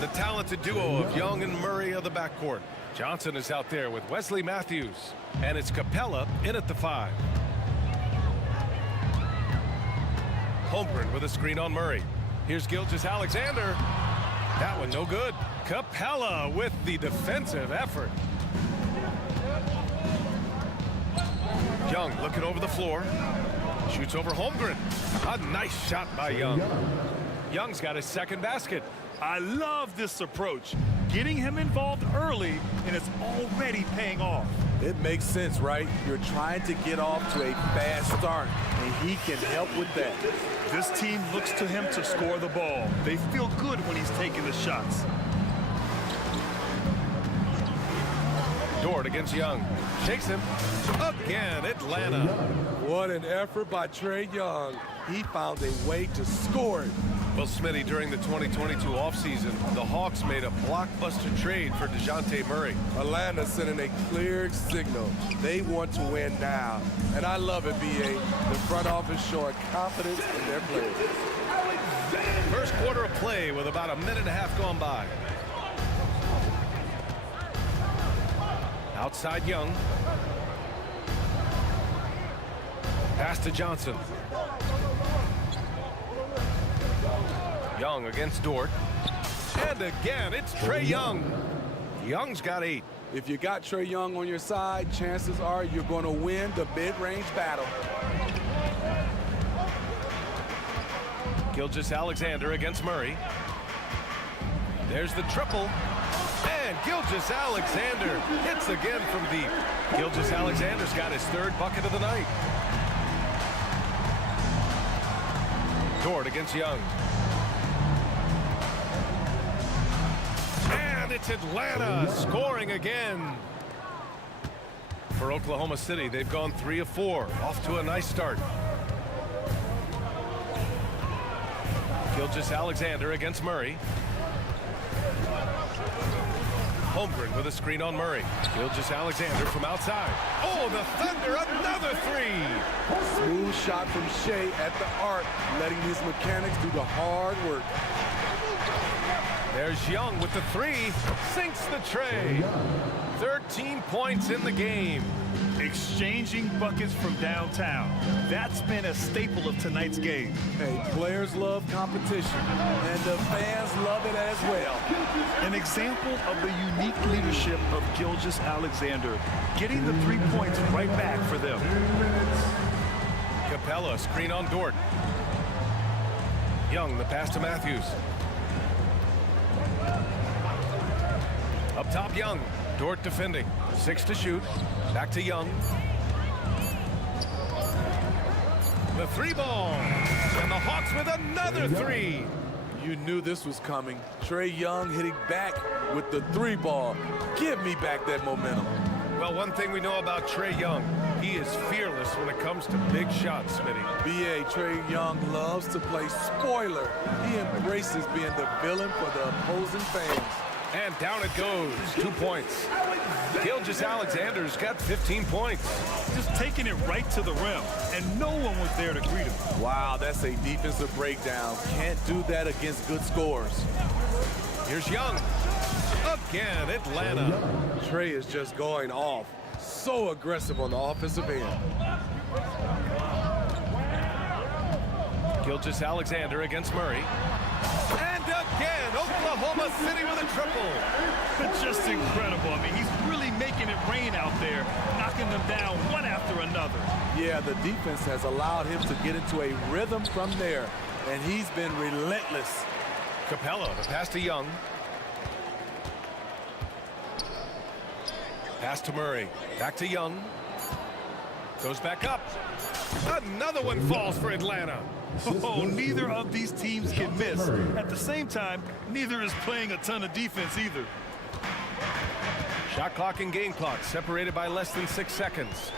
The talented duo of Young and Murray of the backcourt. Johnson is out there with Wesley Matthews. And it's Capella in at the 5. Holmgren with a screen on Murray. Here's Gilgeous-Alexander. That one no good. Capella with the defensive effort. Young looking over the floor. Shoots over Holmgren. A nice shot by Young. Young's got his second basket. I love this approach. Getting him involved early, and it's already paying off. It makes sense, right? You're trying to get off to a fast start, and he can help with that. This team looks to him to score the ball. They feel good when he's taking the shots. Dort against Young. Shakes him. Again, Atlanta. What an effort by Trae Young. He found a way to score it. Well, Smitty, during the 2022 offseason, the Hawks made a blockbuster trade for DeJounte Murray. Atlanta sending a clear signal. They want to win now. And I love it, BA. The front office showing confidence in their players. First quarter of play with about a minute and a half gone by. Outside Young. Pass to Johnson. Young against Dort. And again, it's Trae Young. Young's got 8. If you got Trae Young on your side, chances are you're going to win the mid-range battle. Gilgeous-Alexander against Murray. There's the triple. And Gilgeous-Alexander hits again from deep. Gilgeous-Alexander's got his 3rd bucket of the night. Dort against Young. And it's Atlanta scoring again. For Oklahoma City, they've gone 3 of 4. Off to a nice start. Gilgeous-Alexander against Murray. Holmgren with a screen on Murray. Gilgeous-Alexander from outside. Oh, the Thunder, another 3. Smooth shot from Shea at the arc, letting his mechanics do the hard work. There's Young with the 3. Sinks the tray. 13 points in the game. Exchanging buckets from downtown. That's been a staple of tonight's game. Hey, players love competition, and the fans love it as well. An example of the unique leadership of Gilgeous-Alexander, getting the 3 points right back for them. Capella, screen on Dort. Young, the pass to Matthews. Up top, Young. Dort defending. 6 to shoot. Back to Young. The 3 ball. And the Hawks with another 3. You knew this was coming. Trae Young hitting back with the 3 ball. Give me back that momentum. Well, one thing we know about Trae Young, he is fearless when it comes to big shots, Smitty. BA, Trae Young loves to play spoiler. He embraces being the villain for the opposing fans. And down it goes. 2 points. Gilgeous-Alexander's got 15 points. Just taking it right to the rim, and no one was there to greet him. Wow, that's a defensive breakdown. Can't do that against good scores. Here's Young. Again, Atlanta. Trae is just going off. So aggressive on the offensive end. Gilgeous-Alexander against Murray. And again, Oklahoma City with a triple. Just incredible. I mean, he's really making it rain out there, knocking them down one after another. Yeah, the defense has allowed him to get into a rhythm from there, and he's been relentless. Capella, the pass to Young. Pass to Murray. Back to Young. Goes back up. Another one falls for Atlanta. Oh, neither of these teams can miss. At the same time, neither is playing a ton of defense either. Shot clock and game clock separated by less than 6 seconds.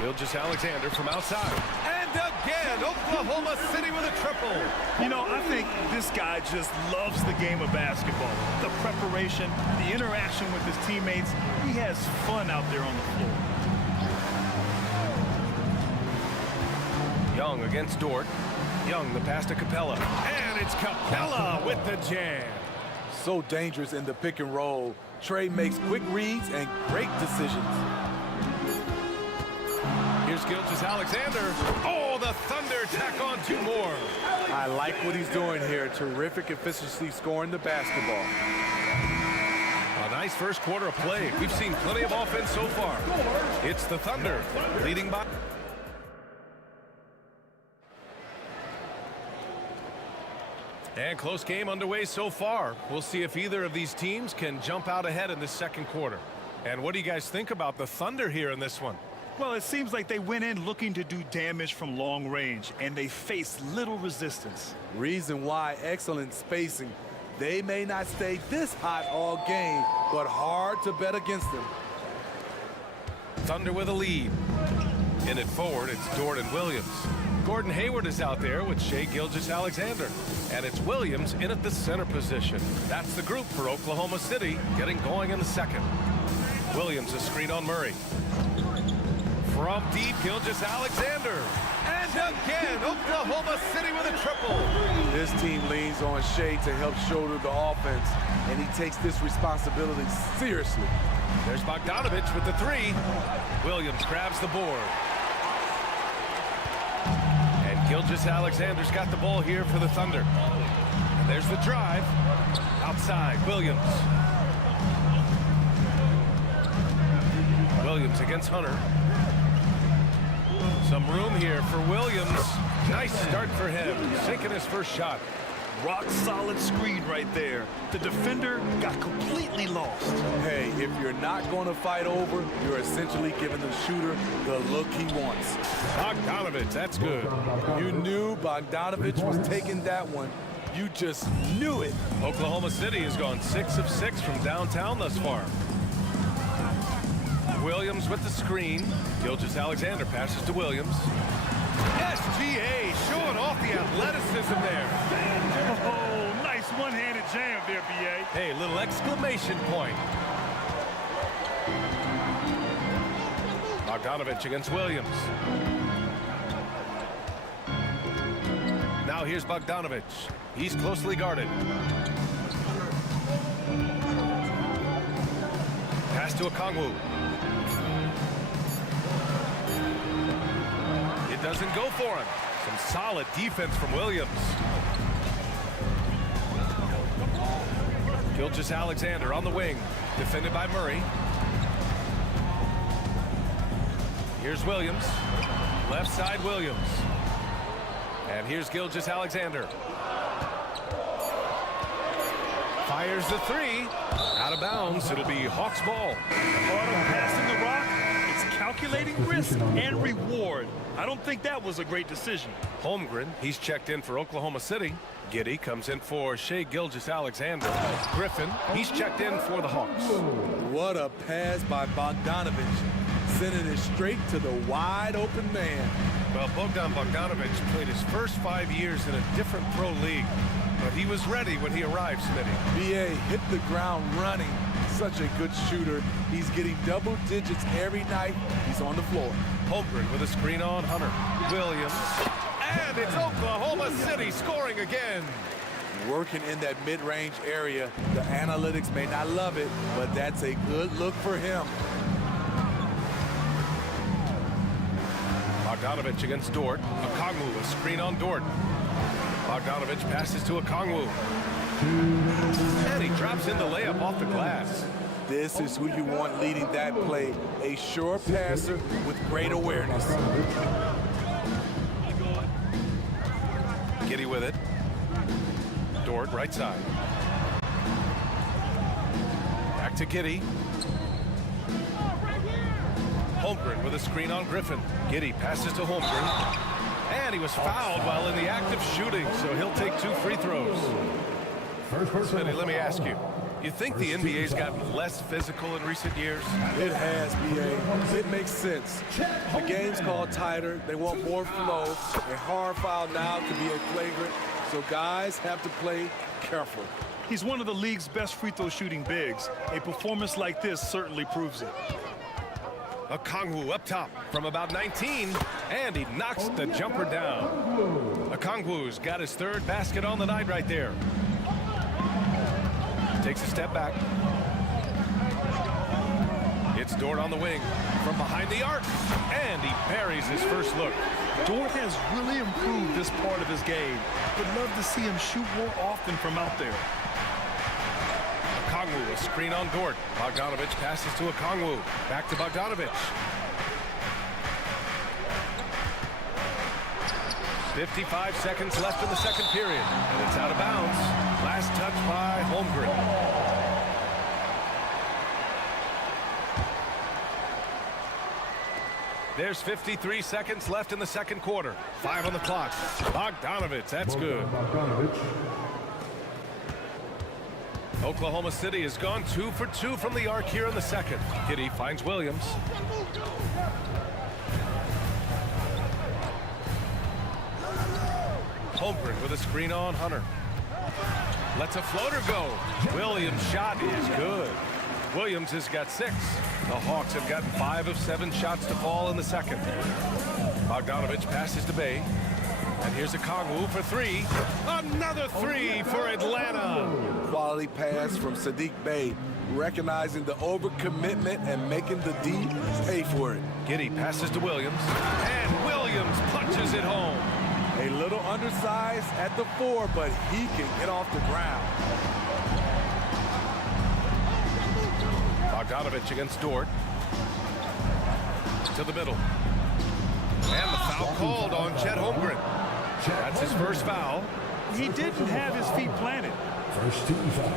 Gilgeous-Alexander from outside. And And again, Oklahoma City with a triple. You know, I think this guy just loves the game of basketball. The preparation, the interaction with his teammates. He has fun out there on the floor. Young against Dort. Young, the pass to Capella. And it's Capella with the jam. So dangerous in the pick and roll. Trey makes quick reads and great decisions. Here's Gilgeous-Alexander. Oh, the Thunder tack on 2 more. I like what he's doing here. Terrific efficiency scoring the basketball. A nice first quarter of play. We've seen plenty of offense so far. It's the Thunder leading by... And close game underway so far. We'll see if either of these teams can jump out ahead in this second quarter. And what do you guys think about the Thunder here in this one? Well, it seems like they went in looking to do damage from long range, and they faced little resistance. Reason why: excellent spacing. They may not stay this hot all game, but hard to bet against them. Thunder with a lead. In it forward, it's Dort and Williams. Gordon Hayward is out there with Shai Gilgeous-Alexander. And it's Williams in at the center position. That's the group for Oklahoma City getting going in the second. Williams a screen on Murray. From deep, Gilgeous-Alexander. And again, Oklahoma City with a triple. This team leans on Shai to help shoulder the offense, and he takes this responsibility seriously. There's Bogdanovich with the 3. Williams grabs the board. And Gilgeous-Alexander's got the ball here for the Thunder. And there's the drive. Outside, Williams. Williams against Hunter. Some room here for Williams. Nice start for him, sinking his first shot. Rock solid screen right there. The defender got completely lost. Hey, if you're not going to fight over, you're essentially giving the shooter the look he wants. Bogdanovich, that's good. You knew Bogdanovich was taking that one. You just knew it. Oklahoma City has gone 6 of 6 from downtown thus far. Williams with the screen. Gilgeous-Alexander passes to Williams. SGA showing off the athleticism there. Oh, nice one-handed jam there, B.A. Hey, little exclamation point. Bogdanovich against Williams. Now here's Bogdanovich. He's closely guarded. Pass to Okongwu. It doesn't go for him. Some solid defense from Williams. Gilgeous-Alexander on the wing, defended by Murray. Here's Williams. Left side, Williams. And here's Gilgeous-Alexander. Fires the 3. Out of bounds. It'll be Hawks ball. Part of passing the rock, it's calculating risk and reward. I don't think that was a great decision. Holmgren, he's checked in for Oklahoma City. Giddy comes in for Shai Gilgeous-Alexander. Griffin, he's checked in for the Hawks. What a pass by Bogdanovich, sending it straight to the wide open man. Well, Bogdan Bogdanovich played his first 5 years in a different pro league, but he was ready when he arrived, Smitty. BA hit the ground running. Such a good shooter. He's getting double digits every night. He's on the floor. Holmgren with a screen on Hunter. Williams. And it's Oklahoma City scoring again. Working in that mid-range area. The analytics may not love it, but that's a good look for him. Bogdanovich against Dort. Okongwu, a screen on Dort. Bogdanovich passes to Okongwu. And he drops in the layup off the glass. This is who you want leading that play. A sure passer with great awareness. Giddy with it. Dort, right side. Back to Giddy. Holmgren with a screen on Griffin. Giddy passes to Holmgren. And he was fouled while in the act of shooting, so he'll take 2 free throws. Smitty, let me ask you, You think the NBA's gotten less physical in recent years? It has, BA. It makes sense. The game's called tighter. They want more flow. A hard foul now could be a flagrant, so guys have to play careful. He's one of the league's best free throw shooting bigs. A performance like this certainly proves it. Okongwu up top from about 19, and he knocks the jumper down. Okongwu's got his third basket on the night right there. Takes a step back. It's Dort on the wing from behind the arc, and he buries his first look. Dort has really improved this part of his game. Would love to see him shoot more often from out there. Okongwu, a screen on Dort. Bogdanovic passes to Okongwu. Back to Bogdanovic. 55 seconds left in the second period, and it's out of bounds. Last touch by Holmgren. There's 53 seconds left in the second quarter. 5 on the clock. Bogdanovic, that's good. Oklahoma City has gone 2 for 2 from the arc here in the second. Giddey finds Williams. Holmgren with a screen on Hunter. Lets a floater go. Williams' shot is good. Williams has got 6. The Hawks have gotten 5 of 7 shots to fall in the second. Bogdanovic passes to Bey. And here's a Okongwu for 3. Another 3 for Atlanta. Quality pass from Sadiq Bey, recognizing the overcommitment and making the D pay for it. Giddey passes to Williams. And Williams punches it home. A little undersized at the 4, but he can get off the ground. Bogdanovic against Dort. To the middle. And the foul called on Chet Holmgren. That's his first foul. He didn't have his feet planted. First team foul.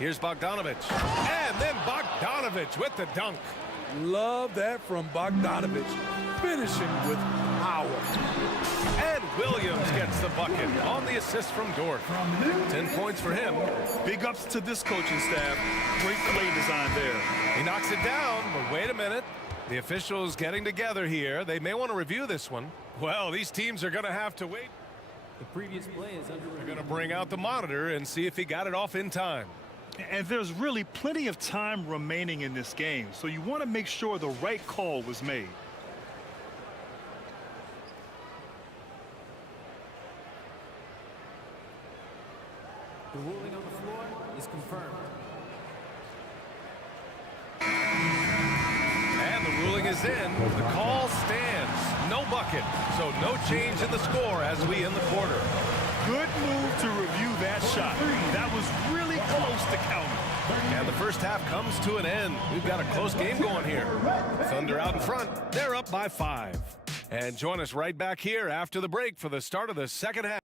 Here's Bogdanovic. And then Bogdanovic with the dunk. Love that from Bogdanovic. Finishing with power. And Williams gets the bucket on the assist from Dort. 10 points for him. Big ups to this coaching staff. Great play design there. He knocks it down, but wait a minute. The officials getting together here. They may want to review this one. Well, these teams are going to have to wait. The previous play is under. They're going to bring out the monitor and see if he got it off in time. And there's really plenty of time remaining in this game, so you want to make sure the right call was made. The ruling on the floor is confirmed. And the ruling is in. The call stands. No bucket. So no change in the score as we end the quarter. Good move to review that shot. That was really close to counting. And the first half comes to an end. We've got a close game going here. Thunder out in front. They're up by 5. And join us right back here after the break for the start of the second half.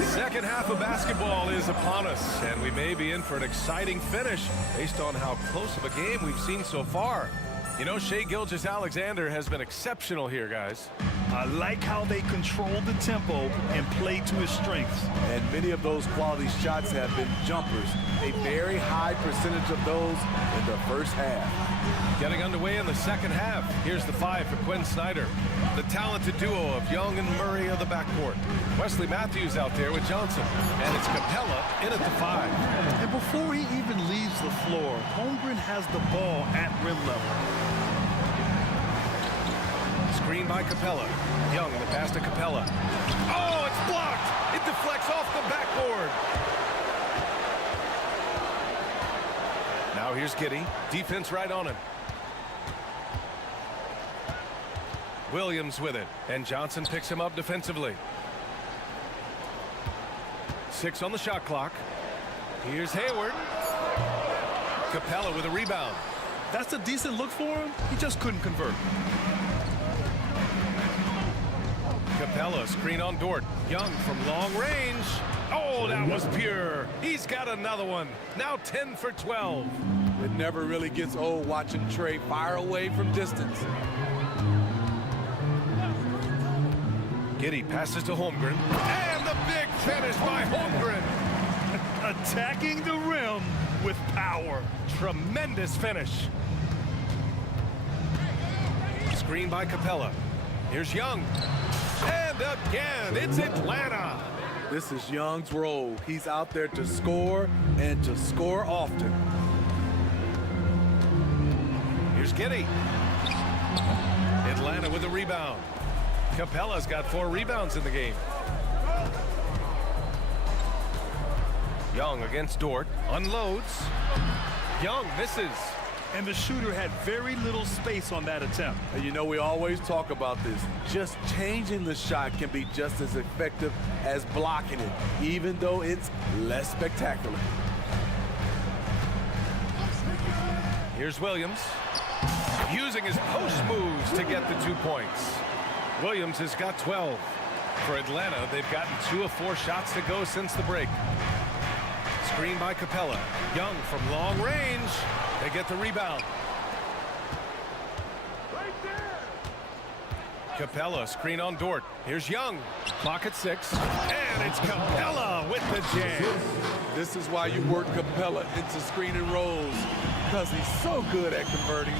Second half of basketball is upon us, and we may be in for an exciting finish based on how close of a game we've seen so far. You know, Shai Gilgeous-Alexander has been exceptional here, guys. I like how they control the tempo and play to his strengths. And many of those quality shots have been jumpers. A very high percentage of those in the first half. Getting underway in the second half. Here's the 5 for Quinn Snyder. The talented duo of Young and Murray of the backcourt. Wesley Matthews out there with Johnson. And it's Capella in at the 5. And before he even leaves the floor, Holmgren has the ball at rim level. Screen by Capella. Young in the pass to Capella. Oh, it's blocked! It deflects off the backboard. Now here's Giddey. Defense right on him. Williams with it. And Johnson picks him up defensively. 6 on the shot clock. Here's Hayward. Capella with a rebound. That's a decent look for him. He just couldn't convert. Capella, screen on Dort. Young from long range. Oh, that was pure. He's got another one. Now 10 for 12. It never really gets old watching Trey fire away from distance. Giddy passes to Holmgren. And the big finish by Holmgren. Attacking the rim with power. Tremendous finish. Screen by Capella. Here's Young. And again, it's Atlanta. This is Young's role. He's out there to score and to score often. Here's Giddy. Atlanta with a rebound. Capella's got 4 rebounds in the game. Young against Dort. Unloads. Young misses. And the shooter had very little space on that attempt. And you know, we always talk about this. Just changing the shot can be just as effective as blocking it, even though it's less spectacular. Here's Williams. Using his post moves to get the 2 points. Williams has got 12. For Atlanta, they've gotten 2 of 4 shots to go since the break. Screen by Capella. Young from long range. They get the rebound. Capella, screen on Dort. Here's Young. Clock at 6. And it's Capella with the jam. This is why you work Capella into screen and rolls, because he's so good at converting.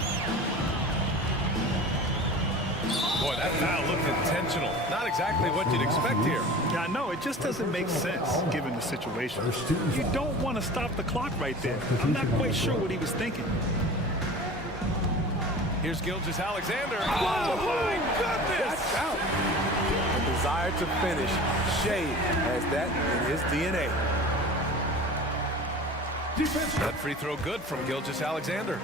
Boy, that foul looked intentional. Not exactly what you'd expect here. Yeah, no, it just doesn't make sense given the situation. You don't want to stop the clock right there. I'm not quite sure what he was thinking. Here's Gilgeous-Alexander. Oh, my goodness! That's out. A desire to finish. Shea has that in his DNA. That free throw good from Gilgeous-Alexander.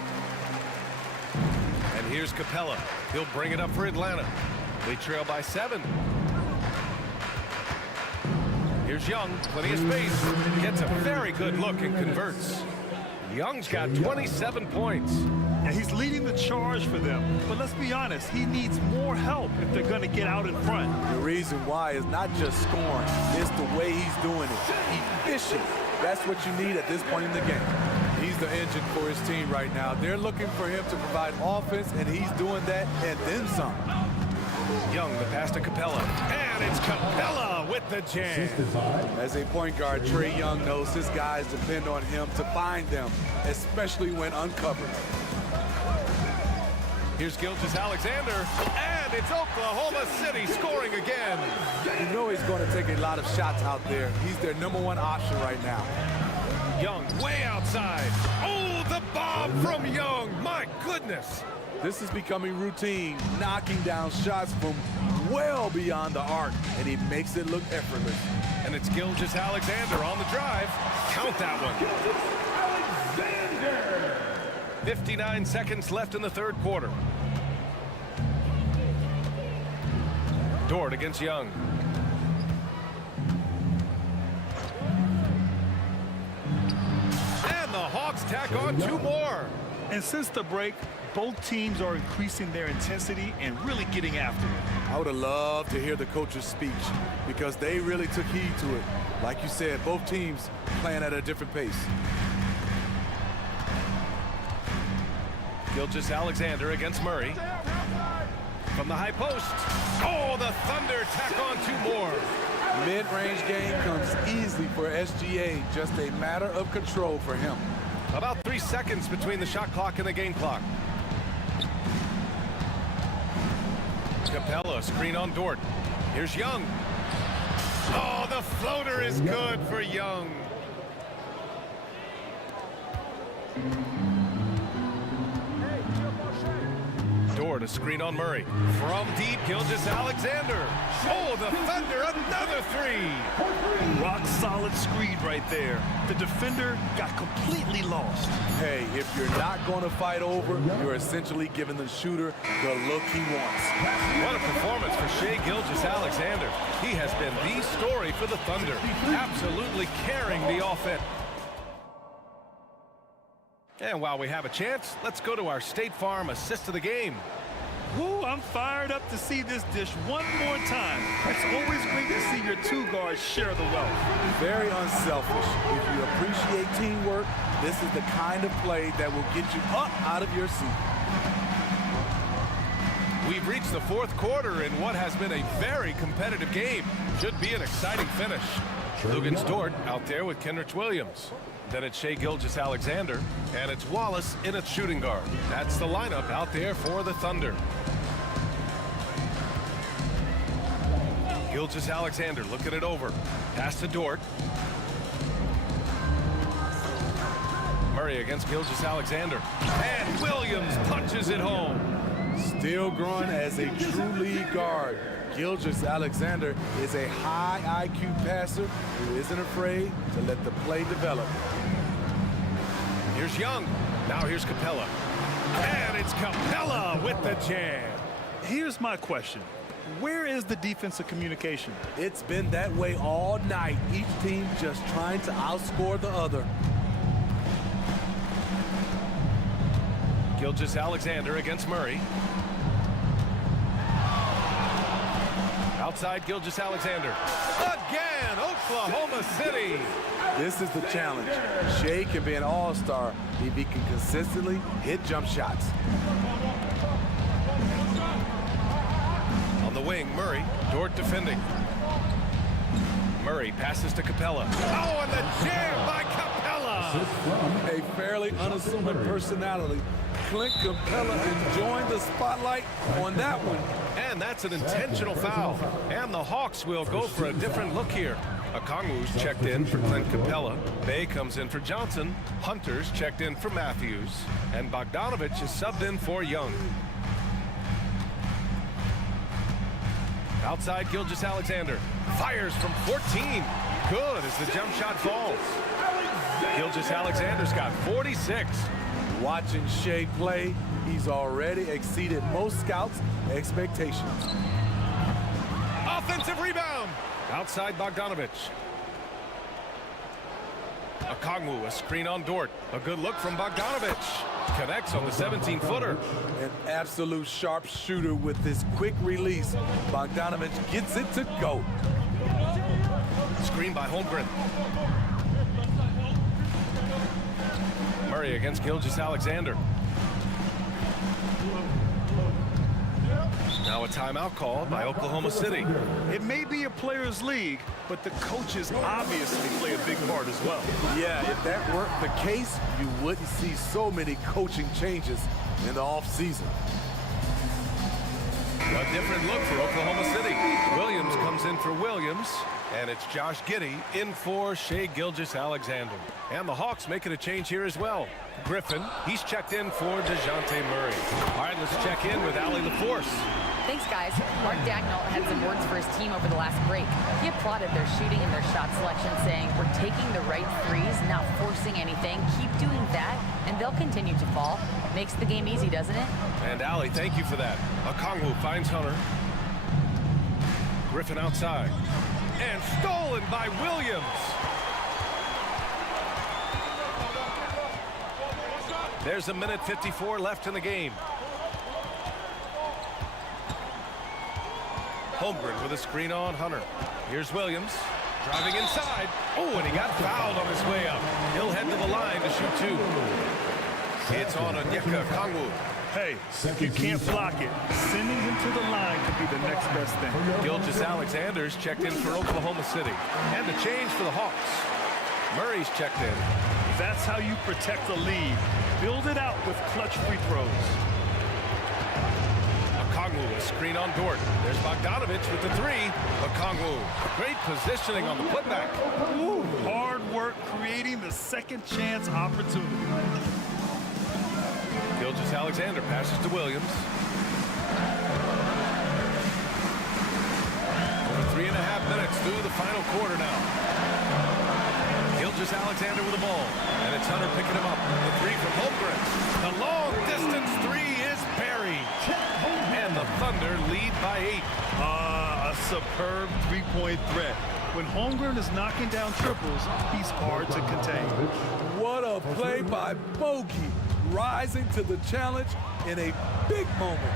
And here's Capella. He'll bring it up for Atlanta. They trail by 7. Here's Young. Plenty of space. Gets a very good look and converts. Young's got 27 points. Yeah, he's leading the charge for them. But let's be honest, he needs more help if they're going to get out in front. The reason why is not just scoring. It's the way he's doing it. Efficient. That's what you need at this point in the game. He's the engine for his team right now. They're looking for him to provide offense, and he's doing that and then some. Young, the pass to Capella. And it's Capella with the jam. As a point guard, Trae Young knows his guys depend on him to find them, especially when uncovered. Here's Gilgeous-Alexander. And it's Oklahoma City scoring again. You know he's going to take a lot of shots out there. He's their #1 option right now. Young way outside. Oh, the bomb from Young. My goodness. This is becoming routine, knocking down shots from well beyond the arc, and he makes it look effortless. And it's Gilgeous-Alexander on the drive. Count that one. Gilgeous-Alexander. 59 seconds left in the 3rd quarter. Dort against Young. And the Hawks tack on 2 more. And since the break, both teams are increasing their intensity and really getting after it. I would have loved to hear the coach's speech because they really took heed to it. Like you said, both teams playing at a different pace. Gilgeous-Alexander against Murray. From the high post. Oh, the Thunder tack on 2 more. Mid-range game comes easily for SGA. Just a matter of control for him. About 3 seconds between the shot clock and the game clock. Capella, screen on Dort. Here's Young. Oh, the floater is good for Young. Dort, a screen on Murray. From deep, Gilgeous-Alexander. Oh, the Thunder, another 3. Rock solid screen right there. The defender got completely lost. Hey, if you're not going to fight over, you're essentially giving the shooter the look he wants. What a performance for Shai Gilgeous-Alexander. He has been the story for the Thunder, absolutely carrying the offense. And while we have a chance, let's go to our State Farm assist of the game. Woo, I'm fired up to see this dish one more time. It's always great to see your 2 guards share the wealth. Very unselfish. If you appreciate teamwork, this is the kind of play that will get you up out of your seat. We've reached the fourth quarter in what has been a very competitive game. Should be an exciting finish. Lugan Dort out there with Kenrich Williams. Then it's Shai Gilgeous-Alexander, and it's Wallace in at shooting guard. That's the lineup out there for the Thunder. Gilgeous-Alexander looking it over. Pass to Dort. Murray against Gilgeous-Alexander. And Williams punches it home. Still growing as a true lead guard. Gilgeous-Alexander is a high IQ passer who isn't afraid to let the play develop. Here's Young. Now here's Capella. And it's Capella with the jam. Here's my question. Where is the defensive communication? It's been that way all night. Each team just trying to outscore the other. Gilgeous-Alexander against Murray. Outside Gilgeous-Alexander. Again, Oklahoma City. This is the challenge. Shai can be an all-star if he can consistently hit jump shots. On the wing, Murray. Dort defending. Murray passes to Capella. Oh, and the jam by Capella. A fairly unassuming personality. Clint Capella enjoying the spotlight on that one. And that's an intentional foul. And the Hawks will go for a different look here. Okongwu's checked in for Clint Capella. Bay comes in for Johnson. Hunter's checked in for Matthews. And Bogdanovich is subbed in for Young. Outside Gilgeous-Alexander. Fires from 14. Good as the jump shot falls. Gilgeous-Alexander's got 46. Watching Shai play, he's already exceeded most scouts' expectations. Offensive rebound. Outside Bogdanovich. Okongwu, a screen on Dort. A good look from Bogdanovich. Connects on the 17-footer. An absolute sharpshooter with this quick release. Bogdanovich gets it to go. Screen by Holmgren. Murray against Gilgeous-Alexander. Now a timeout called by Oklahoma City. It may be a players' league, but the coaches obviously play a big part as well. Yeah, if that weren't the case, you wouldn't see so many coaching changes in the offseason. A different look for Oklahoma City. Williams comes in for Williams, and it's Josh Giddey in for Shai Gilgeous-Alexander. And the Hawks making a change here as well. Griffin, he's checked in for DeJounte Murray. All right, let's check in with Allie LaForce. Thanks, guys. Mark Dagnall had some words for his team over the last break. He applauded their shooting and their shot selection, saying, "We're taking the right threes, not forcing anything. Keep doing that, and they'll continue to fall." Makes the game easy, doesn't it? And Allie, thank you for that. Okongwu finds Hunter. Griffin outside. And stolen by Williams. There's a minute 54 left in the game. Holmgren with a screen on Hunter. Here's Williams driving inside. Oh, and he got fouled on his way up. He'll head to the line to shoot two. It's on Onyeka Okongwu. Hey, you can't block it. Sending him to the line could be the next best thing. Gilgeous-Alexander's checked in for Oklahoma City. And the change for the Hawks. Murray's checked in. That's how you protect the lead. Build it out with clutch free throws. Okongwu, a screen on Dort. There's Bogdanovich with the three. Okongwu, great positioning on the putback. Ooh, hard work creating the second chance opportunity. Gilgeous-Alexander passes to Williams. Over 3.5 minutes through the final quarter now. Gilgeous-Alexander with the ball. And it's Hunter picking him up. The three from Holmgren. The long distance three is buried. And the Thunder lead by 8. A superb three-point threat. When Holmgren is knocking down triples, he's hard to contain. What a play by Bogey, rising to the challenge in a big moment.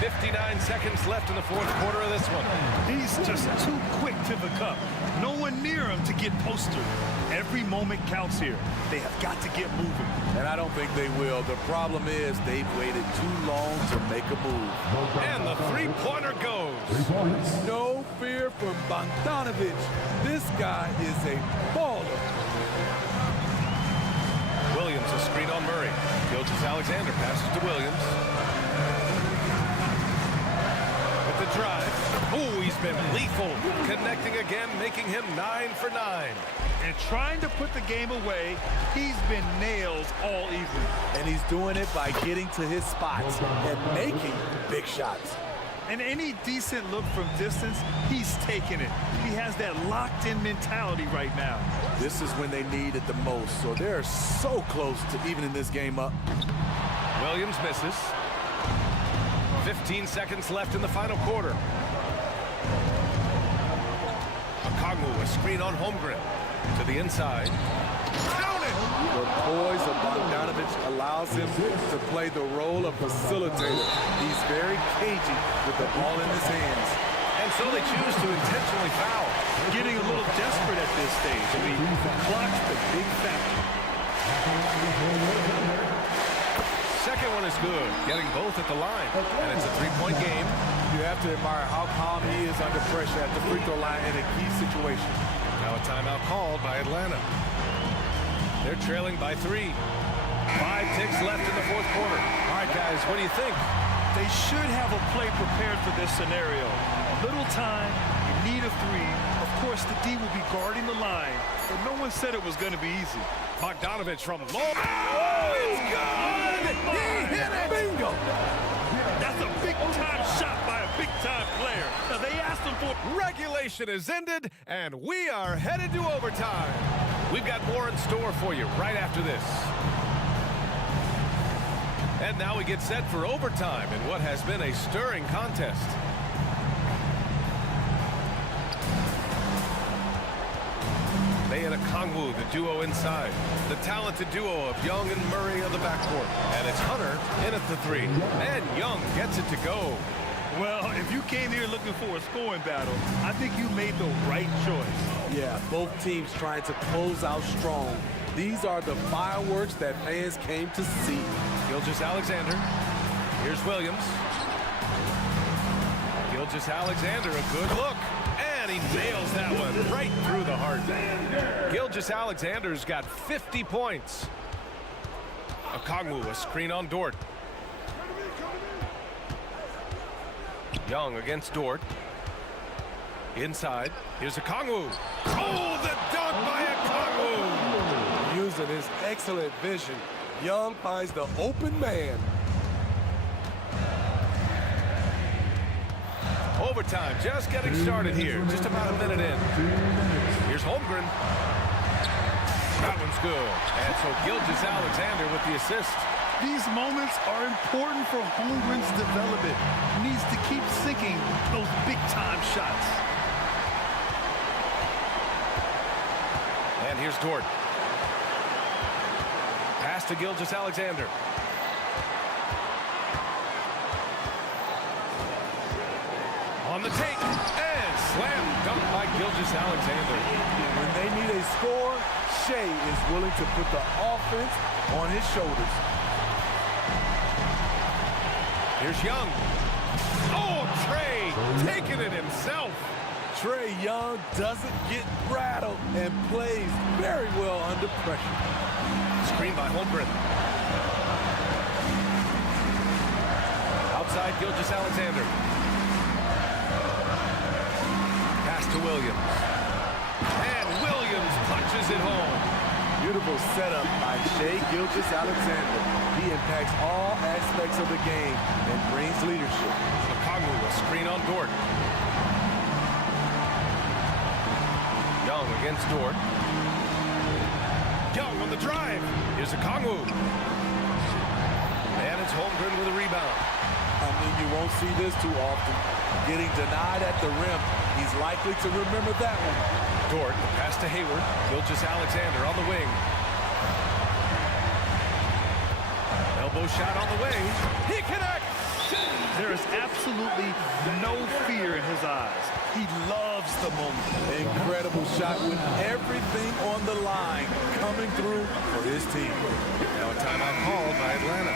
59 seconds left in the fourth quarter of this one. He's just too quick to the cup. No one near him to get postered. Every moment counts here. They have got to get moving. And I don't think they will. The problem is they've waited too long to make a move. And the three-pointer goes. No fear from Bogdanovic. This guy is a baller. Williams, a screen on Murray. Gilgeous-Alexander passes to Williams. With the drive. Oh, he's been lethal. Connecting again, making him 9 for 9. And trying to put the game away, he's been nails all evening. And he's doing it by getting to his spots and making big shots. And any decent look from distance, he's taking it. He has that locked-in mentality right now. This is when they need it the most, so they're so close to evening this game up. Williams misses. 15 seconds left in the final quarter. Okongwu, a screen on Holmgren. To the inside. Count it! The poise of Bogdanovic allows him to play the role of facilitator. He's very cagey with the ball in his hands. And so they choose to intentionally foul. Getting a little desperate at this stage. I mean, the clock's the big factor. Second one is good. Getting both at the line. And it's a three-point game. You have to admire how calm he is under pressure at the free throw line in a key situation. Now a timeout called by Atlanta. They're trailing by 3. 5 ticks left in the fourth quarter. All right, guys, what do you think? They should have a play prepared for this scenario. A little time, you need a 3. Of course, the D will be guarding the line, but no one said it was going to be easy. Bogdanovic from low. Oh, it's good! He hit it! Bingo! That's a big-time shot by a big-time player. Now, they asked him for... Regulation is ended, and we are headed to overtime. We've got more in store for you right after this. And now we get set for overtime in what has been a stirring contest. They and Okongwu, the duo inside. The talented duo of Young and Murray of the backcourt. And it's Hunter in at the 3. And Young gets it to go. Well, if you came here looking for a scoring battle, I think you made the right choice. Yeah, both teams trying to close out strong. These are the fireworks that fans came to see. Gilgeous-Alexander. Here's Williams. Gilgeous-Alexander, a good look. And he nails that one right through the heart. Gilgeous-Alexander's got 50 points. Okongwu, a screen on Dort. Young against Dort. Inside. Here's Okongwu. Oh, the dunk by Okongwu! Using his excellent vision, Young finds the open man. Overtime just getting started here. Just about a minute in. Here's Holmgren. That one's good. And so Gilgeous-Alexander with the assist. These moments are important for Holmgren's development. He needs to keep sinking those big-time shots. And here's Dort. Pass to Gilgeous-Alexander. On the take. And slam dunk by Gilgeous-Alexander. When they need a score, Shea is willing to put the offense on his shoulders. Here's Young. Oh, Trey taking it himself. Trae Young doesn't get rattled and plays very well under pressure. Screen by Holmgren. Outside Gilgeous-Alexander. Pass to Williams. And Williams punches it home. Beautiful setup by Shea Gilgeous-Alexander. He impacts all aspects of the game and brings leadership. Okongwu, a screen on Dort. Young against Dort. Young on the drive. Here's Okongwu. And it's Holmgren with a rebound. I mean, you won't see this too often. Getting denied at the rim. He's likely to remember that one. Dort, the pass to Hayward. Gilgeous-Alexander on the wing. Elbow shot on the way. He connects! There is absolutely no fear in his eyes. He loves the moment. Incredible shot with everything on the line coming through for his team. Now a timeout called by Atlanta.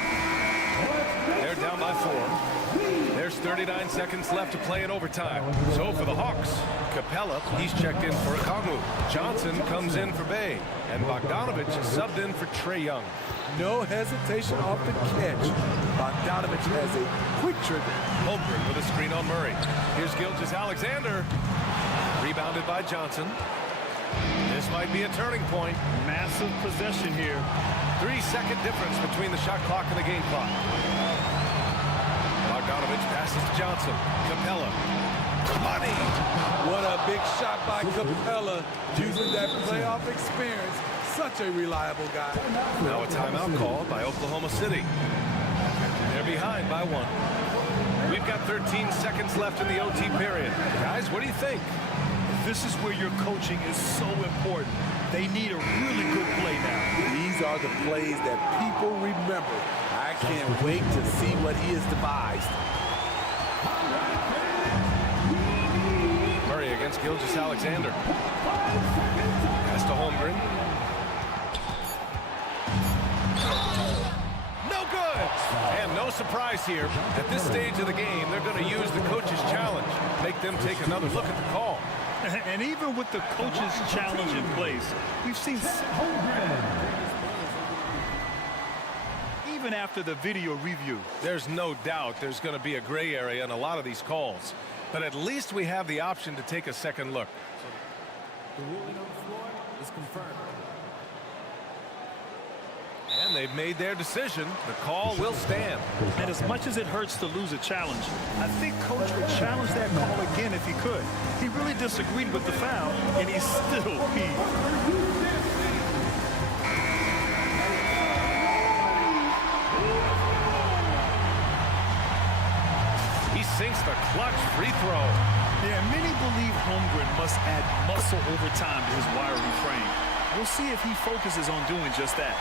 They're down by 4. There's 39 seconds left to play in overtime. So for the Hawks, Capella, he's checked in for Okongwu. Johnson comes in for Bay. And Bogdanovich subbed in for Trae Young. No hesitation off the catch. Bogdanovich has a quick trigger. Holmgren with a screen on Murray. Here's Gilgeous-Alexander. Rebounded by Johnson. This might be a turning point. Massive possession here. 3-second difference between the shot clock and the game clock. Bogdanovich passes to Johnson. Capella. Money! What a big shot by Capella, using that playoff experience. Such a reliable guy. Now a timeout called by Oklahoma City. They're behind by 1. We've got 13 seconds left in the OT period. Guys, what do you think? This is where your coaching is so important. They need a really good play now. These are the plays that people remember. I can't wait to see what he has devised. Murray against Gilgeous-Alexander. Pass to Holmgren. No good! And no surprise here. At this stage of the game, they're going to use the coach's challenge. Make them take another look at the call. And even with the coach's challenge in place, we've seen even after the video review. There's no doubt there's going to be a gray area in a lot of these calls. But at least we have the option to take a second look. The ruling on the floor is confirmed. And they've made their decision. The call will stand. And as much as it hurts to lose a challenge, I think Coach would challenge that call again if he could. He really disagreed with the foul, and he's still peeved. He sinks the clutch free throw. Yeah, many believe Holmgren must add muscle over time to his wiry frame. We'll see if he focuses on doing just that.